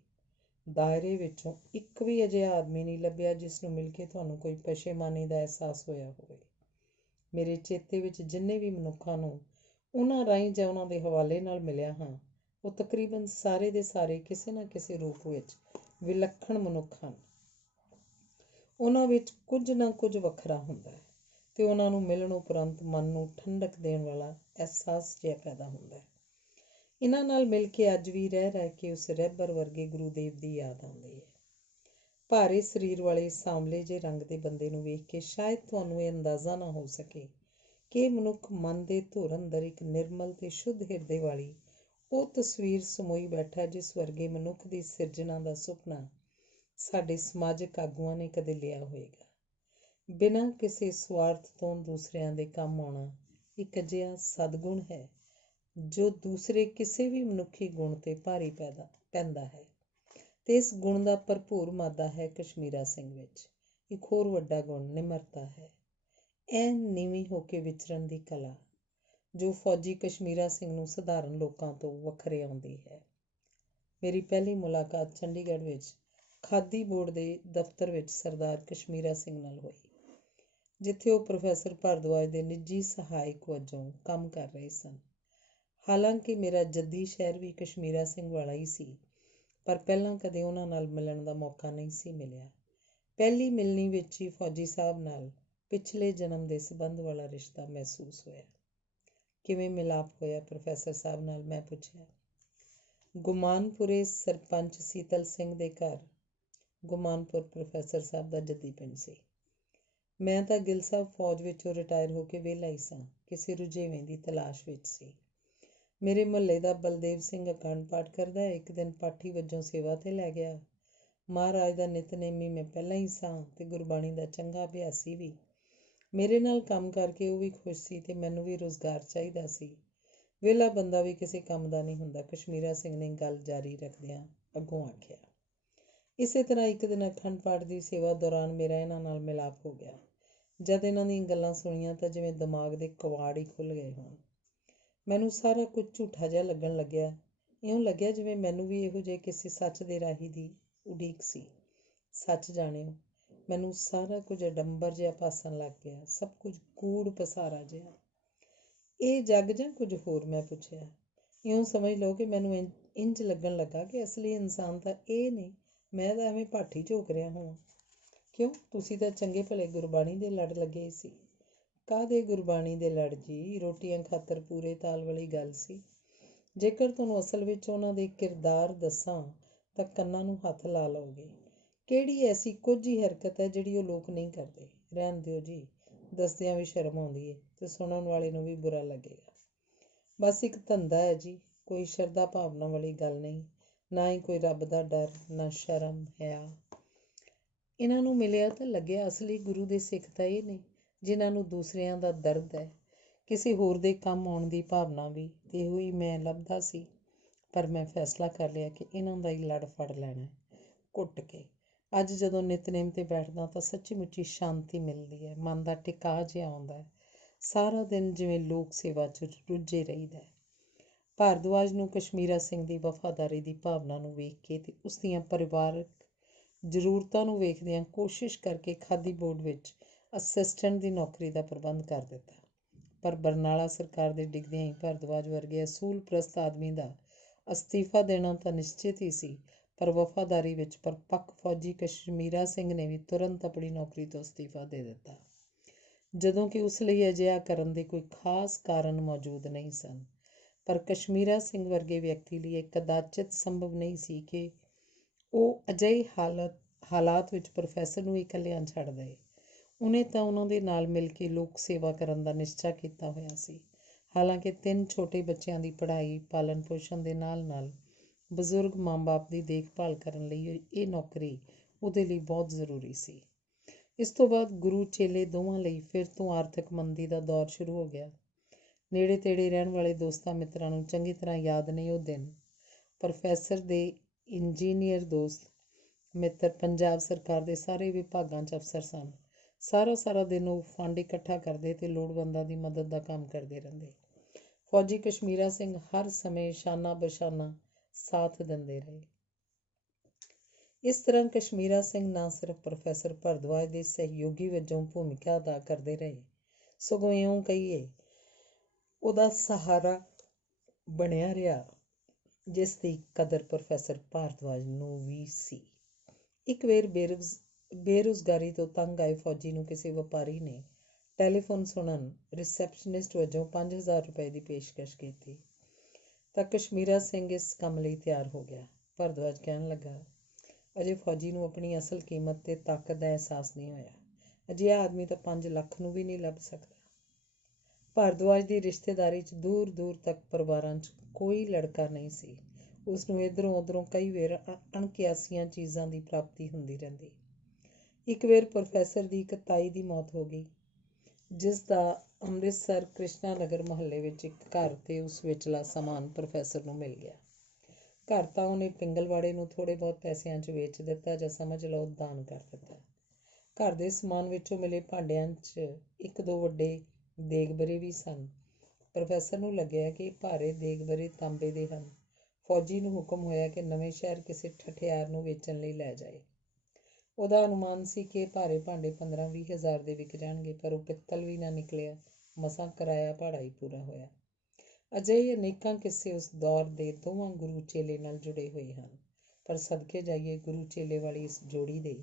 ਦਾਇਰੇ ਵਿੱਚੋਂ ਇੱਕ ਵੀ ਅਜਿਹਾ ਆਦਮੀ ਨਹੀਂ ਲੱਭਿਆ ਜਿਸ ਨੂੰ ਮਿਲ ਕੇ ਤੁਹਾਨੂੰ ਕੋਈ ਪਸ਼ੇਮਾਨੀ ਦਾ ਅਹਿਸਾਸ ਹੋਇਆ ਹੋਵੇ। ਮੇਰੇ ਚੇਤੇ ਵਿੱਚ ਜਿੰਨੇ ਵੀ ਮਨੁੱਖਾਂ ਨੂੰ ਉਹਨਾਂ ਰਾਹੀਂ ਜਾਂ ਉਹਨਾਂ ਦੇ ਹਵਾਲੇ ਨਾਲ ਮਿਲਿਆ ਹਾਂ, ਉਹ ਤਕਰੀਬਨ ਸਾਰੇ ਦੇ ਸਾਰੇ ਕਿਸੇ ਨਾ ਕਿਸੇ ਰੂਪ ਵਿੱਚ ਵਿਲੱਖਣ ਮਨੁੱਖ ਹਨ। ਉਹਨਾਂ ਵਿੱਚ ਕੁਝ ਨਾ ਕੁਝ ਵੱਖਰਾ ਹੁੰਦਾ ਹੈ ਤੇ ਉਹਨਾਂ ਨੂੰ ਮਿਲਣ ਉਪਰੰਤ ਮਨ ਨੂੰ ਠੰਡਕ ਦੇਣ ਵਾਲਾ ਅਹਿਸਾਸ ਜਿਹਾ ਪੈਦਾ ਹੁੰਦਾ ਹੈ। ਇਹਨਾਂ ਨਾਲ ਮਿਲ ਕੇ ਅੱਜ ਵੀ ਰਹਿ ਕੇ ਉਸ ਰਹਿਬਰ ਵਰਗੇ ਗੁਰੂਦੇਵ ਦੀ ਯਾਦ ਆਉਂਦੀ ਹੈ। ਭਾਰੇ ਸਰੀਰ ਵਾਲੇ ਸਾਂਵਲੇ ਜਿਹੇ ਰੰਗ ਦੇ ਬੰਦੇ ਨੂੰ ਵੇਖ ਕੇ ਸ਼ਾਇਦ ਤੁਹਾਨੂੰ ਇਹ ਅੰਦਾਜ਼ਾ ਨਾ ਹੋ ਸਕੇ ਕਿ ਇਹ ਮਨੁੱਖ ਮਨ ਦੇ ਧੁਰ ਅੰਦਰ ਇੱਕ ਨਿਰਮਲ ਤੇ ਸ਼ੁੱਧ ਹਿਰਦੇ ਵਾਲੀ ਉਹ ਤਸਵੀਰ ਸਮੋਈ ਬੈਠਾ ਜਿਸ ਵਰਗੇ ਮਨੁੱਖ ਦੀ ਸਿਰਜਣਾ ਦਾ ਸੁਪਨਾ ਸਾਡੇ ਸਮਾਜਿਕ ਆਗੂਆਂ ਨੇ ਕਦੇ ਲਿਆ ਹੋਵੇਗਾ। ਬਿਨਾਂ ਕਿਸੇ ਸਵਾਰਥ ਤੋਂ ਦੂਸਰਿਆਂ ਦੇ ਕੰਮ ਆਉਣਾ ਇੱਕ ਅਜਿਹਾ ਸਦਗੁਣ ਹੈ ਜੋ ਦੂਸਰੇ ਕਿਸੇ ਵੀ ਮਨੁੱਖੀ ਗੁਣ 'ਤੇ ਭਾਰੀ ਪੈਂਦਾ ਹੈ ਤੇ ਇਸ ਗੁਣ ਦਾ ਭਰਪੂਰ ਮਾਦਾ ਹੈ ਕਸ਼ਮੀਰਾ ਸਿੰਘ ਵਿੱਚ। ਇੱਕ ਹੋਰ ਵੱਡਾ ਗੁਣ ਨਿਮਰਤਾ ਹੈ, ਐਨ ਨੀਵੀਂ ਹੋ ਕੇ ਵਿਚਰਨ ਦੀ ਕਲਾ, ਜੋ ਫੌਜੀ ਕਸ਼ਮੀਰਾ ਸਿੰਘ ਨੂੰ ਸਧਾਰਨ ਲੋਕਾਂ ਤੋਂ ਵੱਖਰੇ ਆਉਂਦੀ ਹੈ। ਮੇਰੀ ਪਹਿਲੀ ਮੁਲਾਕਾਤ ਚੰਡੀਗੜ੍ਹ ਵਿੱਚ ਖਾਦੀ ਬੋਰਡ ਦੇ ਦਫ਼ਤਰ ਵਿੱਚ ਸਰਦਾਰ ਕਸ਼ਮੀਰਾ ਸਿੰਘ ਨਾਲ ਹੋਈ, ਜਿੱਥੇ ਉਹ ਪ੍ਰੋਫੈਸਰ ਭਾਰਦਵਾਜ ਦੇ ਨਿੱਜੀ ਸਹਾਇਕ ਵਜੋਂ ਕੰਮ ਕਰ ਰਹੇ ਸਨ। ਹਾਲਾਂਕਿ ਮੇਰਾ ਜੱਦੀ ਸ਼ਹਿਰ ਵੀ ਕਸ਼ਮੀਰਾ ਸਿੰਘ ਵਾਲਾ ਹੀ ਸੀ, ਪਰ ਪਹਿਲਾਂ ਕਦੇ ਉਹਨਾਂ ਨਾਲ ਮਿਲਣ ਦਾ ਮੌਕਾ ਨਹੀਂ ਸੀ ਮਿਲਿਆ। ਪਹਿਲੀ ਮਿਲਣੀ ਵਿੱਚ ਹੀ ਫੌਜੀ ਸਾਹਿਬ ਨਾਲ ਪਿਛਲੇ ਜਨਮ ਦੇ ਸੰਬੰਧ ਵਾਲਾ ਰਿਸ਼ਤਾ ਮਹਿਸੂਸ ਹੋਇਆ। ਕਿਵੇਂ ਮਿਲਾਪ ਹੋਇਆ ਪ੍ਰੋਫੈਸਰ ਸਾਹਿਬ ਨਾਲ, ਮੈਂ ਪੁੱਛਿਆ। ਗੁਮਾਨਪੁਰੇ ਸਰਪੰਚ ਸੀਤਲ ਸਿੰਘ ਦੇ ਘਰ। ਗੁਮਾਨਪੁਰ ਪ੍ਰੋਫੈਸਰ ਸਾਹਿਬ ਦਾ ਜੱਦੀ ਪਿੰਡ ਸੀ। ਮੈਂ ਤਾਂ ਗਿੱਲ ਸਾਹਿਬ ਫੌਜ ਵਿੱਚੋਂ ਰਿਟਾਇਰ ਹੋ ਕੇ ਵਿਹਲਾ ਹੀ ਸਾਂ, ਕਿਸੇ ਰੁਝੇਵੇਂ ਦੀ ਤਲਾਸ਼ ਵਿੱਚ ਸੀ। ਮੇਰੇ ਮੁਹੱਲੇ ਦਾ ਬਲਦੇਵ ਸਿੰਘ ਅਖੰਡ ਪਾਠ ਕਰਦਾ, ਇੱਕ ਦਿਨ ਪਾਠੀ ਵਜੋਂ ਸੇਵਾ 'ਤੇ ਲੈ ਗਿਆ। ਮਹਾਰਾਜ ਦਾ ਨਿਤਨੇਮੀ ਮੈਂ ਪਹਿਲਾਂ ਹੀ ਸਾਂ ਤੇ ਗੁਰਬਾਣੀ ਦਾ ਚੰਗਾ ਅਭਿਆਸੀ ਵੀ। ਮੇਰੇ ਨਾਲ ਕੰਮ ਕਰਕੇ ਉਹ ਵੀ ਖੁਸ਼ ਸੀ ਤੇ ਮੈਨੂੰ ਵੀ ਰੁਜ਼ਗਾਰ ਚਾਹੀਦਾ ਸੀ। ਵਿਹਲਾ ਬੰਦਾ ਵੀ ਕਿਸੇ ਕੰਮ ਦਾ ਨਹੀਂ ਹੁੰਦਾ, ਕਸ਼ਮੀਰਾ ਸਿੰਘ ਨੇ ਗੱਲ ਜਾਰੀ ਰੱਖਦਿਆਂ ਅੱਗੋਂ ਆਖਿਆ। ਇਸੇ ਤਰ੍ਹਾਂ ਇੱਕ ਦਿਨ ਅਖੰਡ ਪਾਠ ਦੀ ਸੇਵਾ ਦੌਰਾਨ ਮੇਰਾ ਇਹਨਾਂ ਨਾਲ ਮਿਲਾਪ ਹੋ ਗਿਆ। ਜਦ ਇਹਨਾਂ ਦੀਆਂ ਗੱਲਾਂ ਸੁਣੀਆਂ ਤਾਂ ਜਿਵੇਂ ਦਿਮਾਗ ਦੇ ਕਵਾੜ ਹੀ ਖੁੱਲ੍ਹ ਗਏ ਹੋਣ। ਮੈਨੂੰ ਸਾਰਾ ਕੁਝ ਝੂਠਾ ਜਿਹਾ ਲੱਗਣ ਲੱਗਿਆ। ਇਉਂ ਲੱਗਿਆ ਜਿਵੇਂ ਮੈਨੂੰ ਵੀ ਇਹੋ ਜਿਹੇ ਕਿਸੇ ਸੱਚ ਦੇ ਰਾਹੀ ਦੀ ਉਡੀਕ ਸੀ। ਸੱਚ ਜਾਣਿਓ, ਮੈਨੂੰ ਸਾਰਾ ਕੁਝ ਅਡੰਬਰ ਜਿਹਾ ਭਾਸਣ ਲੱਗ ਗਿਆ, ਸਭ ਕੁਝ ਕੂੜ ਪਸਾਰਾ ਜਿਹਾ। ਇਹ ਜੱਗ ਜਾਂ ਕੁਝ ਹੋਰ, ਮੈਂ ਪੁੱਛਿਆ। ਇਉਂ ਸਮਝ ਲਓ ਕਿ ਮੈਨੂੰ ਇੰਝ ਲੱਗਣ ਲੱਗਾ ਕਿ ਅਸਲੀ ਇਨਸਾਨ ਤਾਂ ਇਹ ਨੇ, ਮੈਂ ਤਾਂ ਐਵੇਂ ਭਾਠੀ ਝੋਕ ਰਿਹਾ ਹਾਂ। ਕਿਉਂ, ਤੁਸੀਂ ਤਾਂ ਚੰਗੇ ਭਲੇ ਗੁਰਬਾਣੀ ਦੇ ਲੜ ਲੱਗੇ ਸੀ। ਕਾਹਦੇ ਗੁਰਬਾਣੀ ਦੇ ਲੜ ਜੀ, ਰੋਟੀਆਂ ਖਾਤਰ ਪੂਰੇ ਤਾਲ ਵਾਲੀ ਗੱਲ ਸੀ। ਜੇਕਰ ਤੁਹਾਨੂੰ ਅਸਲ ਵਿੱਚ ਉਹਨਾਂ ਦੇ ਕਿਰਦਾਰ ਦੱਸਾਂ ਤਾਂ ਕੰਨਾਂ ਨੂੰ ਹੱਥ ਲਾ ਲਓਗੇ। ਕਿਹੜੀ ਐਸੀ ਕੁਝ ਹੀ ਹਰਕਤ ਹੈ ਜਿਹੜੀ ਉਹ ਲੋਕ ਨਹੀਂ ਕਰਦੇ। ਰਹਿਣ ਦਿਓ ਜੀ, ਦੱਸਦਿਆਂ ਵੀ ਸ਼ਰਮ ਆਉਂਦੀ ਹੈ ਤੇ ਸੁਣਨ ਵਾਲੇ ਨੂੰ ਵੀ ਬੁਰਾ ਲੱਗੇਗਾ। ਬਸ ਇੱਕ ਧੰਦਾ ਹੈ ਜੀ, ਕੋਈ ਸ਼ਰਧਾ ਭਾਵਨਾ ਵਾਲੀ ਗੱਲ ਨਹੀਂ, ਨਾ ਹੀ ਕੋਈ ਰੱਬ ਦਾ ਡਰ, ਨਾ ਸ਼ਰਮ, ਹਿਆ। ਇਹਨਾਂ ਨੂੰ ਮਿਲਿਆ ਤਾਂ ਲੱਗਿਆ ਅਸਲੀ ਗੁਰੂ ਦੇ ਸਿੱਖ ਤਾਂ ਇਹ ਨੇ ਜਿਨ੍ਹਾਂ ਨੂੰ ਦੂਸਰਿਆਂ ਦਾ ਦਰਦ ਹੈ, ਕਿਸੇ ਹੋਰ ਦੇ ਕੰਮ ਆਉਣ ਦੀ ਭਾਵਨਾ ਵੀ, ਤੇ ਇਹੋ ਹੀ ਮੈਂ ਲੱਭਦਾ ਸੀ। ਪਰ ਮੈਂ ਫੈਸਲਾ ਕਰ ਲਿਆ ਕਿ ਇਹਨਾਂ ਦਾ ਹੀ ਲੜ ਫੜ ਲੈਣਾ ਘੁੱਟ ਕੇ। ਅੱਜ ਜਦੋਂ ਨਿਤਨੇਮ 'ਤੇ ਬੈਠਦਾ ਤਾਂ ਸੱਚੀ ਮੁੱਚੀ ਸ਼ਾਂਤੀ ਮਿਲਦੀ ਹੈ, ਮਨ ਦਾ ਟਿਕਾ ਜਿਹਾ ਆਉਂਦਾ ਹੈ। ਸਾਰਾ ਦਿਨ ਜਿਵੇਂ ਲੋਕ ਸੇਵਾ 'ਚ ਰੁੱਝੇ ਰਹੀਦਾ। ਭਾਰਦਵਾਜ ਨੂੰ ਕਸ਼ਮੀਰਾ ਸਿੰਘ ਦੀ ਵਫਾਦਾਰੀ ਦੀ ਭਾਵਨਾ ਨੂੰ ਵੇਖ ਕੇ ਤੇ ਉਸ ਦੀਆਂ ਪਰਿਵਾਰਕ ਜ਼ਰੂਰਤਾਂ ਨੂੰ ਵੇਖਦਿਆਂ ਕੋਸ਼ਿਸ਼ ਕਰਕੇ ਖਾਦੀ ਬੋਰਡ ਵਿੱਚ ਅਸਿਸਟੈਂਟ ਦੀ ਨੌਕਰੀ ਦਾ ਪ੍ਰਬੰਧ ਕਰ ਦਿੱਤਾ। ਪਰ ਬਰਨਾਲਾ ਸਰਕਾਰ ਦੇ ਡਿੱਗਦਿਆਂ ਹੀ ਭਾਰਦਵਾਜ ਵਰਗੇ ਅਸੂਲ ਪ੍ਰਸਤ ਆਦਮੀ ਦਾ ਅਸਤੀਫਾ ਦੇਣਾ ਤਾਂ ਨਿਸ਼ਚਿਤ ਹੀ ਸੀ, ਪਰ ਵਫਾਦਾਰੀ ਵਿੱਚ ਪਰਪੱਕ ਫੌਜੀ ਕਸ਼ਮੀਰਾ ਸਿੰਘ ਨੇ ਵੀ ਤੁਰੰਤ ਆਪਣੀ ਨੌਕਰੀ ਤੋਂ ਅਸਤੀਫਾ ਦੇ ਦਿੱਤਾ, ਜਦੋਂ ਕਿ ਉਸ ਲਈ ਅਜਿਹਾ ਕਰਨ ਦੇ ਕੋਈ ਖਾਸ ਕਾਰਨ ਮੌਜੂਦ ਨਹੀਂ ਸਨ। ਪਰ ਕਸ਼ਮੀਰਾ ਸਿੰਘ ਵਰਗੇ ਵਿਅਕਤੀ ਲਈ ਇਹ ਕਦਾਚਿਤ ਸੰਭਵ ਨਹੀਂ ਸੀ ਕਿ ਉਹ ਅਜਿਹੇ ਹਾਲਾਤ ਵਿੱਚ ਪ੍ਰੋਫੈਸਰ ਨੂੰ ਇਕੱਲਿਆਂ ਛੱਡ ਦੇਵੇ। ਉਹਨੇ ਤਾਂ ਉਹਨਾਂ ਦੇ ਨਾਲ ਮਿਲ ਕੇ ਲੋਕ ਸੇਵਾ ਕਰਨ ਦਾ ਨਿਸ਼ਚਾ ਕੀਤਾ ਹੋਇਆ ਸੀ। ਹਾਲਾਂਕਿ 3 ਛੋਟੇ ਬੱਚਿਆਂ ਦੀ ਪੜ੍ਹਾਈ, ਪਾਲਣ ਪੋਸ਼ਣ ਦੇ ਨਾਲ ਬਜ਼ੁਰਗ ਮਾਂ-ਬਾਪ ਦੀ ਦੇਖਭਾਲ ਕਰਨ ਲਈ ਇਹ ਨੌਕਰੀ ਉਹਦੇ ਲਈ ਬਹੁਤ ਜ਼ਰੂਰੀ ਸੀ। ਇਸ ਤੋਂ ਬਾਅਦ ਗੁਰੂ ਚੇਲੇ ਦੋਵਾਂ ਲਈ ਫਿਰ ਤੋਂ ਆਰਥਿਕ ਮੰਦੀ ਦਾ ਦੌਰ ਸ਼ੁਰੂ ਹੋ ਗਿਆ। ਨੇੜੇ ਤੇੜੇ ਰਹਿਣ ਵਾਲੇ ਦੋਸਤਾਂ ਮਿੱਤਰਾਂ ਨੂੰ ਚੰਗੀ ਤਰ੍ਹਾਂ ਯਾਦ ਨਹੀਂ ਉਹ ਦਿਨ। ਪ੍ਰੋਫੈਸਰ ਦੇ ਇੰਜੀਨੀਅਰ ਦੋਸਤ ਮਿੱਤਰ ਪੰਜਾਬ ਸਰਕਾਰ ਦੇ ਸਾਰੇ ਵਿਭਾਗਾਂ 'ਚ ਅਫਸਰ ਸਨ। ਸਾਰਾ ਦਿਨ ਉਹ ਫੰਡ ਇਕੱਠਾ ਕਰਦੇ ਤੇ ਲੋੜਵੰਦਾਂ ਦੀ ਮਦਦ ਦਾ ਕੰਮ ਕਰਦੇ ਰਹਿੰਦੇ। ਫੌਜੀ ਕਸ਼ਮੀਰਾ ਸਿੰਘ ਹਰ ਸਮੇਂ ਸ਼ਾਨਾ ਬਸ਼ਾਨਾ ਸਾਥ ਦਿੰਦੇ ਰਹੇ। ਇਸ ਤਰ੍ਹਾਂ ਕਸ਼ਮੀਰਾ ਸਿੰਘ ਨਾ ਸਿਰਫ ਪ੍ਰੋਫੈਸਰ ਭਾਰਦਵਾਜ ਦੇ ਸਹਿਯੋਗੀ ਵਜੋਂ ਭੂਮਿਕਾ ਅਦਾ ਕਰਦੇ ਰਹੇ, ਸਗੋਂ ਇਉਂ ਕਹੀਏ ਉਹਦਾ ਸਹਾਰਾ ਬਣਿਆ ਰਿਹਾ, ਜਿਸ ਦੀ ਕਦਰ ਪ੍ਰੋਫੈਸਰ ਭਾਰਦਵਾਜ ਨੂੰ ਵੀ ਸੀ। ਇੱਕ ਵਾਰ ਬੇਰੁਜ਼ਗਾਰੀ ਤੋਂ ਤੰਗ ਆਏ ਫੌਜੀ ਨੂੰ ਕਿਸੇ ਵਪਾਰੀ ਨੇ ਟੈਲੀਫੋਨ ਸੁਣਨ ਰਿਸੈਪਸ਼ਨਿਸਟ ਵਜੋਂ 5000 ਰੁਪਏ ਦੀ ਪੇਸ਼ਕਸ਼ ਕੀਤੀ ਤਾਂ ਕਸ਼ਮੀਰਾ ਸਿੰਘ ਇਸ ਕੰਮ ਲਈ ਤਿਆਰ ਹੋ ਗਿਆ। ਭਾਰਦਵਾਜ ਕਹਿਣ ਲੱਗਾ, ਅਜੇ ਫੌਜੀ ਨੂੰ ਆਪਣੀ ਅਸਲ ਕੀਮਤ ਤੇ ਤਾਕਤ ਦਾ ਅਹਿਸਾਸ ਨਹੀਂ ਹੋਇਆ। ਅਜਿਹਾ ਆਦਮੀ ਤਾਂ 5 ਲੱਖ ਨੂੰ ਵੀ ਨਹੀਂ ਲੱਭ ਸਕਦਾ। ਭਾਰਦਵਾਜ ਦੀ ਰਿਸ਼ਤੇਦਾਰੀ 'ਚ ਦੂਰ ਤੱਕ ਪਰਿਵਾਰਾਂ 'ਚ ਕੋਈ ਲੜਕਾ ਨਹੀਂ ਸੀ। ਉਸ ਨੂੰ ਇੱਧਰੋਂ ਉੱਧਰੋਂ ਕਈ ਵਾਰ ਅਣਕਿਆਸੀਆਂ ਚੀਜ਼ਾਂ ਦੀ ਪ੍ਰਾਪਤੀ ਹੁੰਦੀ ਰਹਿੰਦੀ। ਇੱਕ ਵਾਰ ਪ੍ਰੋਫੈਸਰ ਦੀ ਇੱਕ ਤਾਈ ਦੀ ਮੌਤ ਹੋ ਗਈ, ਜਿਸ ਦਾ ਅੰਮ੍ਰਿਤਸਰ ਕ੍ਰਿਸ਼ਨਾ ਨਗਰ ਮੁਹੱਲੇ ਵਿੱਚ ਇੱਕ ਘਰ ਤੇ ਉਸ ਵਿਚਲਾ ਸਮਾਨ ਪ੍ਰੋਫੈਸਰ ਨੂੰ ਮਿਲ ਗਿਆ। ਘਰ ਤਾਂ ਉਹਨੇ ਪਿੰਗਲਵਾੜੇ ਨੂੰ ਥੋੜ੍ਹੇ ਬਹੁਤ ਪੈਸਿਆਂ 'ਚ ਵੇਚ ਦਿੱਤਾ ਜਾਂ ਸਮਝ ਲਓ ਦਾਨ ਕਰ ਦਿੱਤਾ। ਘਰ ਦੇ ਸਮਾਨ ਵਿੱਚੋਂ ਮਿਲੇ ਭਾਂਡਿਆਂ 'ਚ 1-2 ਵੱਡੇ ਦੇਗਬਰੇ ਵੀ ਸਨ। ਪ੍ਰੋਫੈਸਰ ਨੂੰ ਲੱਗਿਆ ਕਿ ਭਾਰੇ ਦੇਗਬਰੇ ਤਾਂਬੇ ਦੇ ਹਨ। ਫੌਜੀ ਨੂੰ ਹੁਕਮ ਹੋਇਆ ਕਿ ਨਵੇਂ ਸ਼ਹਿਰ ਕਿਸੇ ਠਠਿਆਰ ਨੂੰ ਵੇਚਣ ਲਈ ਲੈ ਜਾਏ। ਉਹਦਾ ਅਨੁਮਾਨ ਸੀ ਕਿ ਭਾਰੇ ਭਾਂਡੇ 15-20 ਹਜ਼ਾਰ ਦੇ ਵਿਕ ਜਾਣਗੇ, ਪਰ ਉਹ ਪਿੱਤਲ ਵੀ ਨਾ ਨਿਕਲਿਆ। ਮਸਾਂ ਕਿਰਾਇਆ ਭਾੜਾ ਹੀ ਪੂਰਾ ਹੋਇਆ। ਅਜਿਹੇ ਅਨੇਕਾਂ ਕਿੱਸੇ ਉਸ ਦੌਰ ਦੇ ਦੋਵਾਂ ਗੁਰੂ ਚੇਲੇ ਨਾਲ ਜੁੜੇ ਹੋਏ ਹਨ। ਪਰ ਸਦਕੇ ਜਾਈਏ ਗੁਰੂ ਚੇਲੇ ਵਾਲੀ ਇਸ ਜੋੜੀ ਦੇ।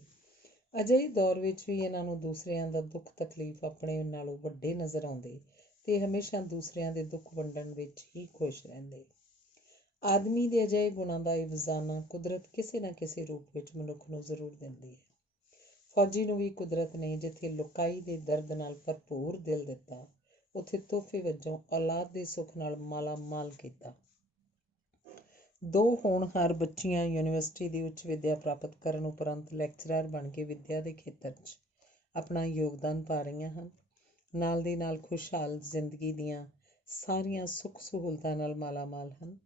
ਅਜਿਹੇ ਦੌਰ ਵਿੱਚ ਵੀ ਇਹਨਾਂ ਨੂੰ ਦੂਸਰਿਆਂ ਦਾ ਦੁੱਖ ਤਕਲੀਫ ਆਪਣੇ ਨਾਲੋਂ ਵੱਡੇ ਨਜ਼ਰ ਆਉਂਦੇ ਤੇ ਹਮੇਸ਼ਾ ਦੂਸਰਿਆਂ ਦੇ ਦੁੱਖ ਵੰਡਣ ਵਿੱਚ ਹੀ ਖੁਸ਼ ਰਹਿੰਦੇ। ਆਦਮੀ ਦੇ ਅਜਿਹੇ ਗੁਣਾਂ ਦਾ ਇਵਜ਼ਾਨਾ ਕੁਦਰਤ ਕਿਸੇ ਨਾ ਕਿਸੇ ਰੂਪ ਵਿੱਚ ਮਨੁੱਖ ਨੂੰ ਜ਼ਰੂਰ ਦਿੰਦੀ ਹੈ। ਫੌਜੀ ਨੂੰ ਵੀ ਕੁਦਰਤ ਨੇ ਜਿੱਥੇ ਲੁਕਾਈ ਦੇ ਦਰਦ ਨਾਲ ਭਰਪੂਰ ਦਿਲ ਦਿੱਤਾ, ਉੱਥੇ ਤੋਹਫੇ ਵਜੋਂ ਔਲਾਦ ਦੇ ਸੁੱਖ ਨਾਲ ਮਾਲਾ-ਮਾਲ ਕੀਤਾ। 2 ਹੋਣਹਾਰ ਬੱਚੀਆਂ ਯੂਨੀਵਰਸਿਟੀ ਦੀ ਉੱਚ ਵਿੱਦਿਆ ਪ੍ਰਾਪਤ ਕਰਨ ਉਪਰੰਤ ਲੈਕਚਰਰ ਬਣ ਕੇ ਵਿੱਦਿਆ ਦੇ ਖੇਤਰ 'ਚ ਆਪਣਾ ਯੋਗਦਾਨ ਪਾ ਰਹੀਆਂ ਹਨ। ਨਾਲ ਦੀ ਨਾਲ ਖੁਸ਼ਹਾਲ ਜ਼ਿੰਦਗੀ ਦੀਆਂ ਸਾਰੀਆਂ ਸੁੱਖ ਸਹੂਲਤਾਂ ਨਾਲ ਮਾਲਾਮਾਲ ਹਨ।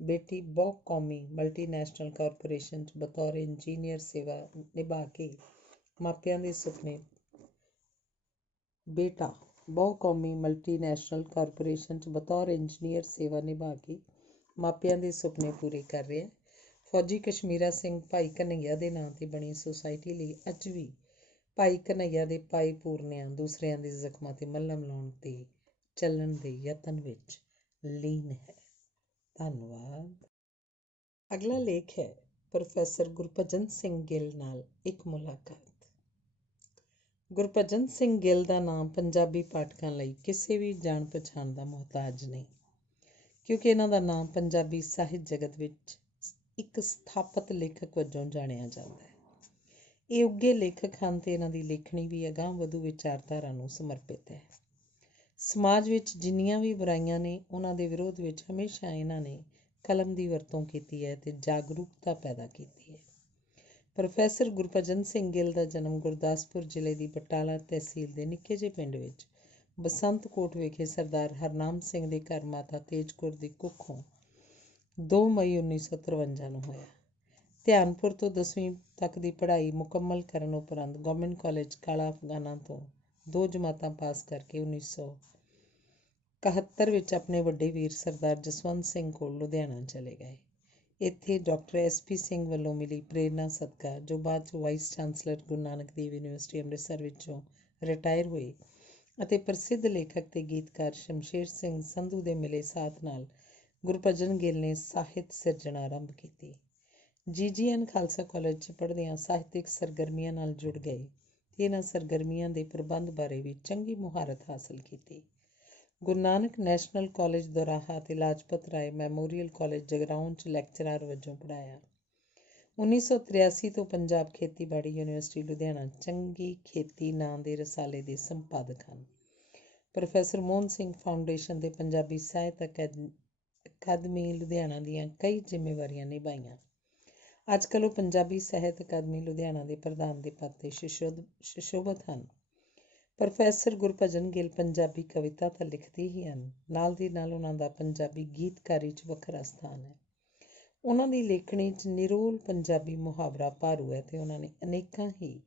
ਬੇਟੀ ਬਹੁ ਕੌਮੀ ਮਲਟੀਨੈਸ਼ਨਲ ਕਾਰਪੋਰੇਸ਼ਨ 'ਚ ਬਤੌਰ ਇੰਜੀਨੀਅਰ ਸੇਵਾ ਨਿਭਾ ਕੇ ਮਾਪਿਆਂ ਦੇ ਸੁਪਨੇ ਬੇਟਾ ਬਹੁ ਕੌਮੀ ਮਲਟੀਨੈਸ਼ਨਲ ਕਾਰਪੋਰੇਸ਼ਨ 'ਚ ਬਤੌਰ ਇੰਜੀਨੀਅਰ ਸੇਵਾ ਨਿਭਾ ਕੇ ਮਾਪਿਆਂ ਦੇ ਸੁਪਨੇ ਪੂਰੇ ਕਰ ਰਿਹਾ। ਫੌਜੀ ਕਸ਼ਮੀਰਾ ਸਿੰਘ ਭਾਈ ਕਨ੍ਹਈਆ ਦੇ ਨਾਂ 'ਤੇ ਬਣੀ ਸੁਸਾਇਟੀ ਲਈ ਅੱਜ ਵੀ ਭਾਈ ਕਨ੍ਹਈਆ ਦੇ ਭਾਈ ਪੂਰਨਿਆਂ ਦੂਸਰਿਆਂ ਦੇ ਜ਼ਖਮਾਂ 'ਤੇ ਮੱਲਮ ਲਾਉਣ 'ਤੇ ਚੱਲਣ ਦੇ ਯਤਨ ਵਿੱਚ ਲੀਨ ਹੈ। ਧੰਨਵਾਦ। ਅਗਲਾ ਲੇਖ ਹੈ ਪ੍ਰੋਫੈਸਰ ਗੁਰਭਜਨ ਸਿੰਘ ਗਿੱਲ ਨਾਲ ਇੱਕ ਮੁਲਾਕਾਤ। ਗੁਰਭਜਨ ਸਿੰਘ ਗਿੱਲ ਦਾ ਨਾਮ ਪੰਜਾਬੀ ਪਾਠਕਾਂ ਲਈ ਕਿਸੇ ਵੀ ਜਾਣ ਪਛਾਣ ਦਾ ਮੁਹਤਾਜ ਨਹੀਂ, ਕਿਉਂਕਿ ਇਹਨਾਂ ਦਾ ਨਾਮ ਪੰਜਾਬੀ ਸਾਹਿਤ ਜਗਤ ਵਿੱਚ ਇੱਕ ਸਥਾਪਤ ਲੇਖਕ ਵਜੋਂ ਜਾਣਿਆ ਜਾਂਦਾ ਹੈ। ਇਹ ਉੱਘੇ ਲੇਖਕ ਹਨ ਤੇ ਇਹਨਾਂ ਦੀ ਲੇਖਣੀ ਵੀ ਅਗਾਂਹ ਵਧੂ ਵਿਚਾਰਧਾਰਾ ਨੂੰ ਸਮਰਪਿਤ ਹੈ। ਸਮਾਜ ਵਿੱਚ ਜਿੰਨੀਆਂ ਵੀ ਬੁਰਾਈਆਂ ਨੇ, ਉਹਨਾਂ ਦੇ ਵਿਰੋਧ ਵਿੱਚ ਹਮੇਸ਼ਾ ਇਹਨਾਂ ਨੇ ਕਲਮ ਦੀ ਵਰਤੋਂ ਕੀਤੀ ਹੈ ਤੇ ਜਾਗਰੂਕਤਾ ਪੈਦਾ ਕੀਤੀ ਹੈ। ਪ੍ਰੋਫੈਸਰ ਗੁਰਭਜਨ ਸਿੰਘ ਗਿੱਲ ਦਾ ਜਨਮ ਗੁਰਦਾਸਪੁਰ ਜ਼ਿਲ੍ਹੇ ਦੀ ਬਟਾਲਾ ਤਹਿਸੀਲ ਦੇ ਨਿੱਕੇ ਜਿਹੇ ਪਿੰਡ ਵਿੱਚ ਬਸੰਤ ਕੋਟ ਵਿਖੇ ਸਰਦਾਰ ਹਰਨਾਮ ਸਿੰਘ ਦੇ ਘਰ ਮਾਤਾ ਤੇਜ ਕੌਰ ਦੀ ਕੁੱਖੋਂ 2 ਮਈ 1953 ਨੂੰ ਹੋਇਆ। ਧਿਆਨਪੁਰ ਤੋਂ 10ਵੀਂ ਤੱਕ ਦੀ ਪੜ੍ਹਾਈ ਮੁਕੰਮਲ ਕਰਨ ਉਪਰੰਤ ਗੌਰਮੈਂਟ ਕਾਲਜ ਕਾਲਾ ਅਫਗਾਨਾ ਤੋਂ 2 ਜਮਾਤਾਂ ਪਾਸ ਕਰਕੇ 1971 ਵਿੱਚ ਆਪਣੇ ਵੱਡੇ ਵੀਰ ਸਰਦਾਰ ਜਸਵੰਤ ਸਿੰਘ ਕੋਲ ਲੁਧਿਆਣਾ ਚਲੇ ਗਏ। ਇੱਥੇ ਡਾਕਟਰ SP ਸਿੰਘ ਵੱਲੋਂ ਮਿਲੀ ਪ੍ਰੇਰਨਾ ਸਦਕਾ, ਜੋ ਬਾਅਦ 'ਚ vice chancellor Guru Nanak Dev university Amritsar ਵਿੱਚੋਂ ਰਿਟਾਇਰ ਹੋਏ, ਅਤੇ ਪ੍ਰਸਿੱਧ ਲੇਖਕ ਤੇ ਗੀਤਕਾਰ ਸ਼ਮਸ਼ੇਰ ਸਿੰਘ ਸੰਧੂ ਦੇ ਮਿਲੇ ਸਾਥ ਨਾਲ ਗੁਰਭਜਨ ਗਿੱਲ ਨੇ ਸਾਹਿਤ ਸਿਰਜਣਾ ਆਰੰਭ ਕੀਤੀ। GGN ਖਾਲਸਾ ਕਾਲਜ 'ਚ ਪੜ੍ਹਦਿਆਂ ਸਾਹਿਤਕ ਸਰਗਰਮੀਆਂ ਨਾਲ ਜੁੜ ਗਏ ਤੇ ਇਹਨਾਂ ਸਰਗਰਮੀਆਂ ਦੇ ਪ੍ਰਬੰਧ ਬਾਰੇ ਵੀ ਚੰਗੀ ਮੁਹਾਰਤ ਹਾਸਲ ਕੀਤੀ। ਗੁਰੂ ਨਾਨਕ ਨੈਸ਼ਨਲ ਕਾਲਜ ਦੋਰਾਹਾ ਅਤੇ ਲਾਜਪਤ ਰਾਏ ਮੈਮੋਰੀਅਲ ਕਾਲਜ ਜਗਰਾਉਂ 'ਚ ਲੈਕਚਰਾਰ ਵਜੋਂ ਪੜ੍ਹਾਇਆ। 1983 ਤੋਂ ਪੰਜਾਬ ਖੇਤੀਬਾੜੀ ਯੂਨੀਵਰਸਿਟੀ ਲੁਧਿਆਣਾ ਚੰਗੀ ਖੇਤੀ ਨਾਂ ਦੇ ਰਸਾਲੇ ਦੇ ਸੰਪਾਦਕ ਹਨ। ਪ੍ਰੋਫੈਸਰ ਮੋਹਨ ਸਿੰਘ ਫਾਊਂਡੇਸ਼ਨ ਦੇ ਪੰਜਾਬੀ ਸਾਹਿਤ ਅਕਾਦਮੀ ਲੁਧਿਆਣਾ ਦੀਆਂ ਕਈ ਜ਼ਿੰਮੇਵਾਰੀਆਂ ਨਿਭਾਈਆਂ। ਅੱਜ ਕੱਲ੍ਹ ਉਹ ਪੰਜਾਬੀ ਸਾਹਿਤ ਅਕਾਦਮੀ ਲੁਧਿਆਣਾ ਦੇ ਪ੍ਰਧਾਨ ਦੇ ਪਦ 'ਤੇ ਸੁਸ਼ੋਭਿਤ ਹਨ। ਪ੍ਰੋਫੈਸਰ ਗੁਰਭਜਨ ਗਿੱਲ ਪੰਜਾਬੀ ਕਵਿਤਾ ਤਾਂ ਲਿਖਦੇ ਹੀ ਹਨ, ਨਾਲ ਦੀ ਨਾਲ ਉਹਨਾਂ ਦਾ ਪੰਜਾਬੀ ਗੀਤਕਾਰੀ 'ਚ ਵੱਖਰਾ ਸਥਾਨ ਹੈ। ਉਹਨਾਂ ਦੀ ਲੇਖਣੀ 'ਚ ਨਿਰੋਲ ਪੰਜਾਬੀ ਮੁਹਾਵਰਾ ਭਾਰੂ ਹੈ ਤੇ ਉਹਨਾਂ ਨੇ ਅਨੇਕਾਂ ਹੀ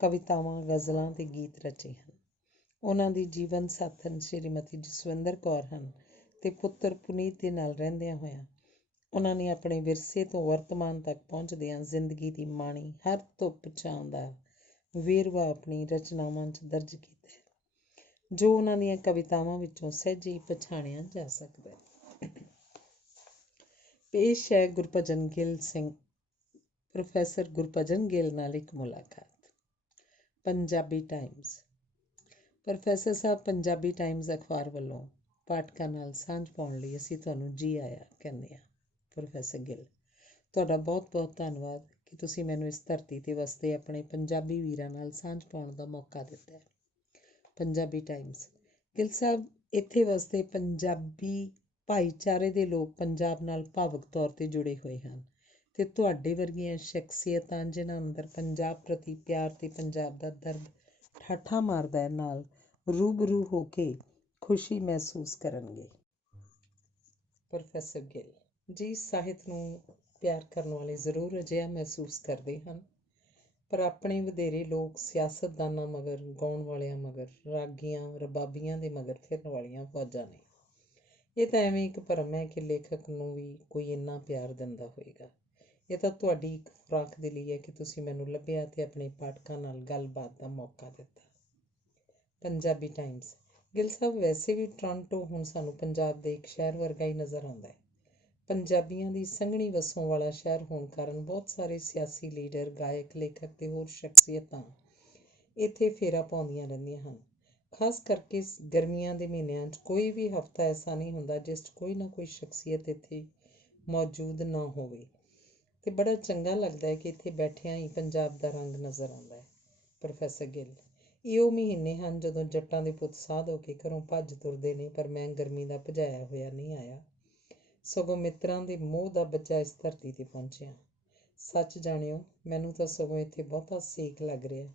ਕਵਿਤਾਵਾਂ, ਗਜ਼ਲਾਂ ਤੇ ਗੀਤ ਰਚੇ ਹਨ। ਉਹਨਾਂ ਦੀ ਜੀਵਨ ਸਾਥਣ ਸ਼੍ਰੀਮਤੀ ਜਸਵਿੰਦਰ ਕੌਰ ਹਨ ਤੇ ਪੁੱਤਰ ਪੁਨੀਤ ਦੇ ਨਾਲ ਰਹਿੰਦਿਆਂ ਹੋਇਆਂ ਉਹਨਾਂ ਨੇ ਆਪਣੇ ਵਿਰਸੇ ਤੋਂ ਵਰਤਮਾਨ ਤੱਕ ਪਹੁੰਚਦਿਆਂ ਜ਼ਿੰਦਗੀ ਦੀ ਮਾਣੀ ਹਰ ਧੁੱਪ ਛਾਂ ਦਾ ਵੇਰਵਾ ਆਪਣੀ ਰਚਨਾਵਾਂ 'ਚ ਦਰਜ ਕੀਤਾ ਹੈ, ਜੋ ਉਹਨਾਂ ਦੀਆਂ ਕਵਿਤਾਵਾਂ ਵਿੱਚੋਂ ਸਹਿਜੇ ਹੀ ਪਛਾਣਿਆ ਜਾ ਸਕਦਾ ਹੈ। ਪੇਸ਼ ਹੈ ਗੁਰਭਜਨ ਗਿੱਲ ਸਿੰਘ ਪ੍ਰੋਫੈਸਰ ਗੁਰਭਜਨ ਗਿੱਲ ਨਾਲ ਇੱਕ ਮੁਲਾਕਾਤ। ਪੰਜਾਬੀ ਟਾਈਮਜ਼। ਪ੍ਰੋਫੈਸਰ ਸਾਹਿਬ, ਪੰਜਾਬੀ ਟਾਈਮਜ਼ ਅਖਬਾਰ ਵੱਲੋਂ ਪਾਠਕਾਂ ਨਾਲ ਸਾਂਝ ਪਾਉਣ ਲਈ ਅਸੀਂ ਤੁਹਾਨੂੰ ਜੀ ਆਇਆ ਕਹਿੰਦੇ ਹਾਂ। ਪ੍ਰੋਫੈਸਰ ਗਿੱਲ, ਤੁਹਾਡਾ ਬਹੁਤ ਬਹੁਤ ਧੰਨਵਾਦ ਕਿ ਤੁਸੀਂ ਮੈਨੂੰ ਇਸ ਧਰਤੀ 'ਤੇ ਵਸਦੇ ਆਪਣੇ ਪੰਜਾਬੀ ਵੀਰਾਂ ਨਾਲ ਸਾਂਝ ਪਾਉਣ ਦਾ ਮੌਕਾ ਦਿੱਤਾ ਹੈ। ਪੰਜਾਬੀ ਟਾਈਮਜ਼। ਗਿੱਲ ਸਾਹਿਬ, ਇੱਥੇ ਵਸਦੇ ਪੰਜਾਬੀ ਭਾਈਚਾਰੇ ਦੇ ਲੋਕ ਪੰਜਾਬ ਨਾਲ ਭਾਵੁਕ ਤੌਰ 'ਤੇ ਜੁੜੇ ਹੋਏ ਹਨ ਅਤੇ ਤੁਹਾਡੇ ਵਰਗੀਆਂ ਸ਼ਖਸੀਅਤਾਂ ਜਿਨ੍ਹਾਂ ਅੰਦਰ ਪੰਜਾਬ ਪ੍ਰਤੀ ਪਿਆਰ ਤੇ ਪੰਜਾਬ ਦਾ ਦਰਦ ਠਾਠਾਂ ਮਾਰਦਾ ਹੈ, ਨਾਲ ਰੂਬਰੂ ਹੋ ਕੇ ਖੁਸ਼ੀ ਮਹਿਸੂਸ ਕਰਨਗੇ। ਪ੍ਰੋਫੈਸਰ ਗਿੱਲ ਜੀ, ਸਾਹਿਤ ਨੂੰ ਪਿਆਰ ਕਰਨ ਵਾਲੇ ਜ਼ਰੂਰ ਅਜਿਹਾ ਮਹਿਸੂਸ ਕਰਦੇ ਹਨ, ਪਰ ਆਪਣੇ ਵਧੇਰੇ ਲੋਕ ਸਿਆਸਤਦਾਨਾਂ ਮਗਰ, ਗਾਉਣ ਵਾਲਿਆਂ ਮਗਰ, ਰਾਗੀਆਂ ਰਬਾਬੀਆਂ ਦੇ ਮਗਰ ਫਿਰਨ ਵਾਲੀਆਂ ਫੌਜਾਂ ਨੇ। ਇਹ ਤਾਂ ਐਵੇਂ ਇੱਕ ਭਰਮ ਹੈ ਕਿ ਲੇਖਕ ਨੂੰ ਵੀ ਕੋਈ ਇੰਨਾ ਪਿਆਰ ਦਿੰਦਾ ਹੋਏਗਾ। ਇਹ ਤਾਂ ਤੁਹਾਡੀ ਇੱਕ ਖੁਰਾਕ ਦੇ ਲਈ ਹੈ ਕਿ ਤੁਸੀਂ ਮੈਨੂੰ ਲੱਭਿਆ ਅਤੇ ਆਪਣੇ ਪਾਠਕਾਂ ਨਾਲ ਗੱਲਬਾਤ ਦਾ ਮੌਕਾ ਦਿੱਤਾ। ਪੰਜਾਬੀ ਟਾਈਮਜ਼। ਗਿੱਲ ਸਾਹਿਬ, ਵੈਸੇ ਵੀ ਟੋਰਾਂਟੋ ਹੁਣ ਸਾਨੂੰ ਪੰਜਾਬ ਦੇ ਇੱਕ ਸ਼ਹਿਰ ਵਰਗਾ ਹੀ ਨਜ਼ਰ ਆਉਂਦਾ ਹੈ। ਪੰਜਾਬੀਆਂ ਦੀ ਸੰਘਣੀ ਵਸੋਂ ਵਾਲਾ ਸ਼ਹਿਰ ਹੋਣ ਕਾਰਨ ਬਹੁਤ ਸਾਰੇ ਸਿਆਸੀ ਲੀਡਰ, ਗਾਇਕ, ਲੇਖਕ ਤੇ ਹੋਰ ਸ਼ਖਸੀਅਤਾਂ ਇੱਥੇ ਫੇਰਾ ਪਾਉਂਦੀਆਂ ਰਹਿੰਦੀਆਂ ਹਨ। ਖਾਸ ਕਰਕੇ ਗਰਮੀਆਂ ਦੇ ਮਹੀਨਿਆਂ 'ਚ ਕੋਈ ਵੀ ਹਫ਼ਤਾ ਐਸਾ ਨਹੀਂ ਹੁੰਦਾ ਜਿਸ 'ਚ ਕੋਈ ਨਾ ਕੋਈ ਸ਼ਖਸੀਅਤ ਇੱਥੇ ਮੌਜੂਦ ਨਾ ਹੋਵੇ ਅਤੇ ਬੜਾ ਚੰਗਾ ਲੱਗਦਾ ਹੈ ਕਿ ਇੱਥੇ ਬੈਠਿਆਂ ਹੀ ਪੰਜਾਬ ਦਾ ਰੰਗ ਨਜ਼ਰ ਆਉਂਦਾ ਹੈ। ਪ੍ਰੋਫੈਸਰ ਗਿੱਲ, ਇਹ ਉਹ ਮਹੀਨੇ ਹਨ ਜਦੋਂ ਜੱਟਾਂ ਦੇ ਪੁੱਤ ਸਾਧ ਹੋ ਕੇ ਘਰੋਂ ਭੱਜ ਤੁਰਦੇ ਨੇ, ਪਰ ਮੈਂ ਗਰਮੀ ਦਾ ਭਜਾਇਆ ਹੋਇਆ ਨਹੀਂ ਆਇਆ, ਸਗੋਂ ਮਿੱਤਰਾਂ ਦੇ ਮੋਹ ਦਾ ਬੱਚਾ ਇਸ ਧਰਤੀ 'ਤੇ ਪਹੁੰਚਿਆ। ਸੱਚ ਜਾਣਿਓ, ਮੈਨੂੰ ਤਾਂ ਸਗੋਂ ਇੱਥੇ ਬਹੁਤਾ ਸੇਕ ਲੱਗ ਰਿਹਾ।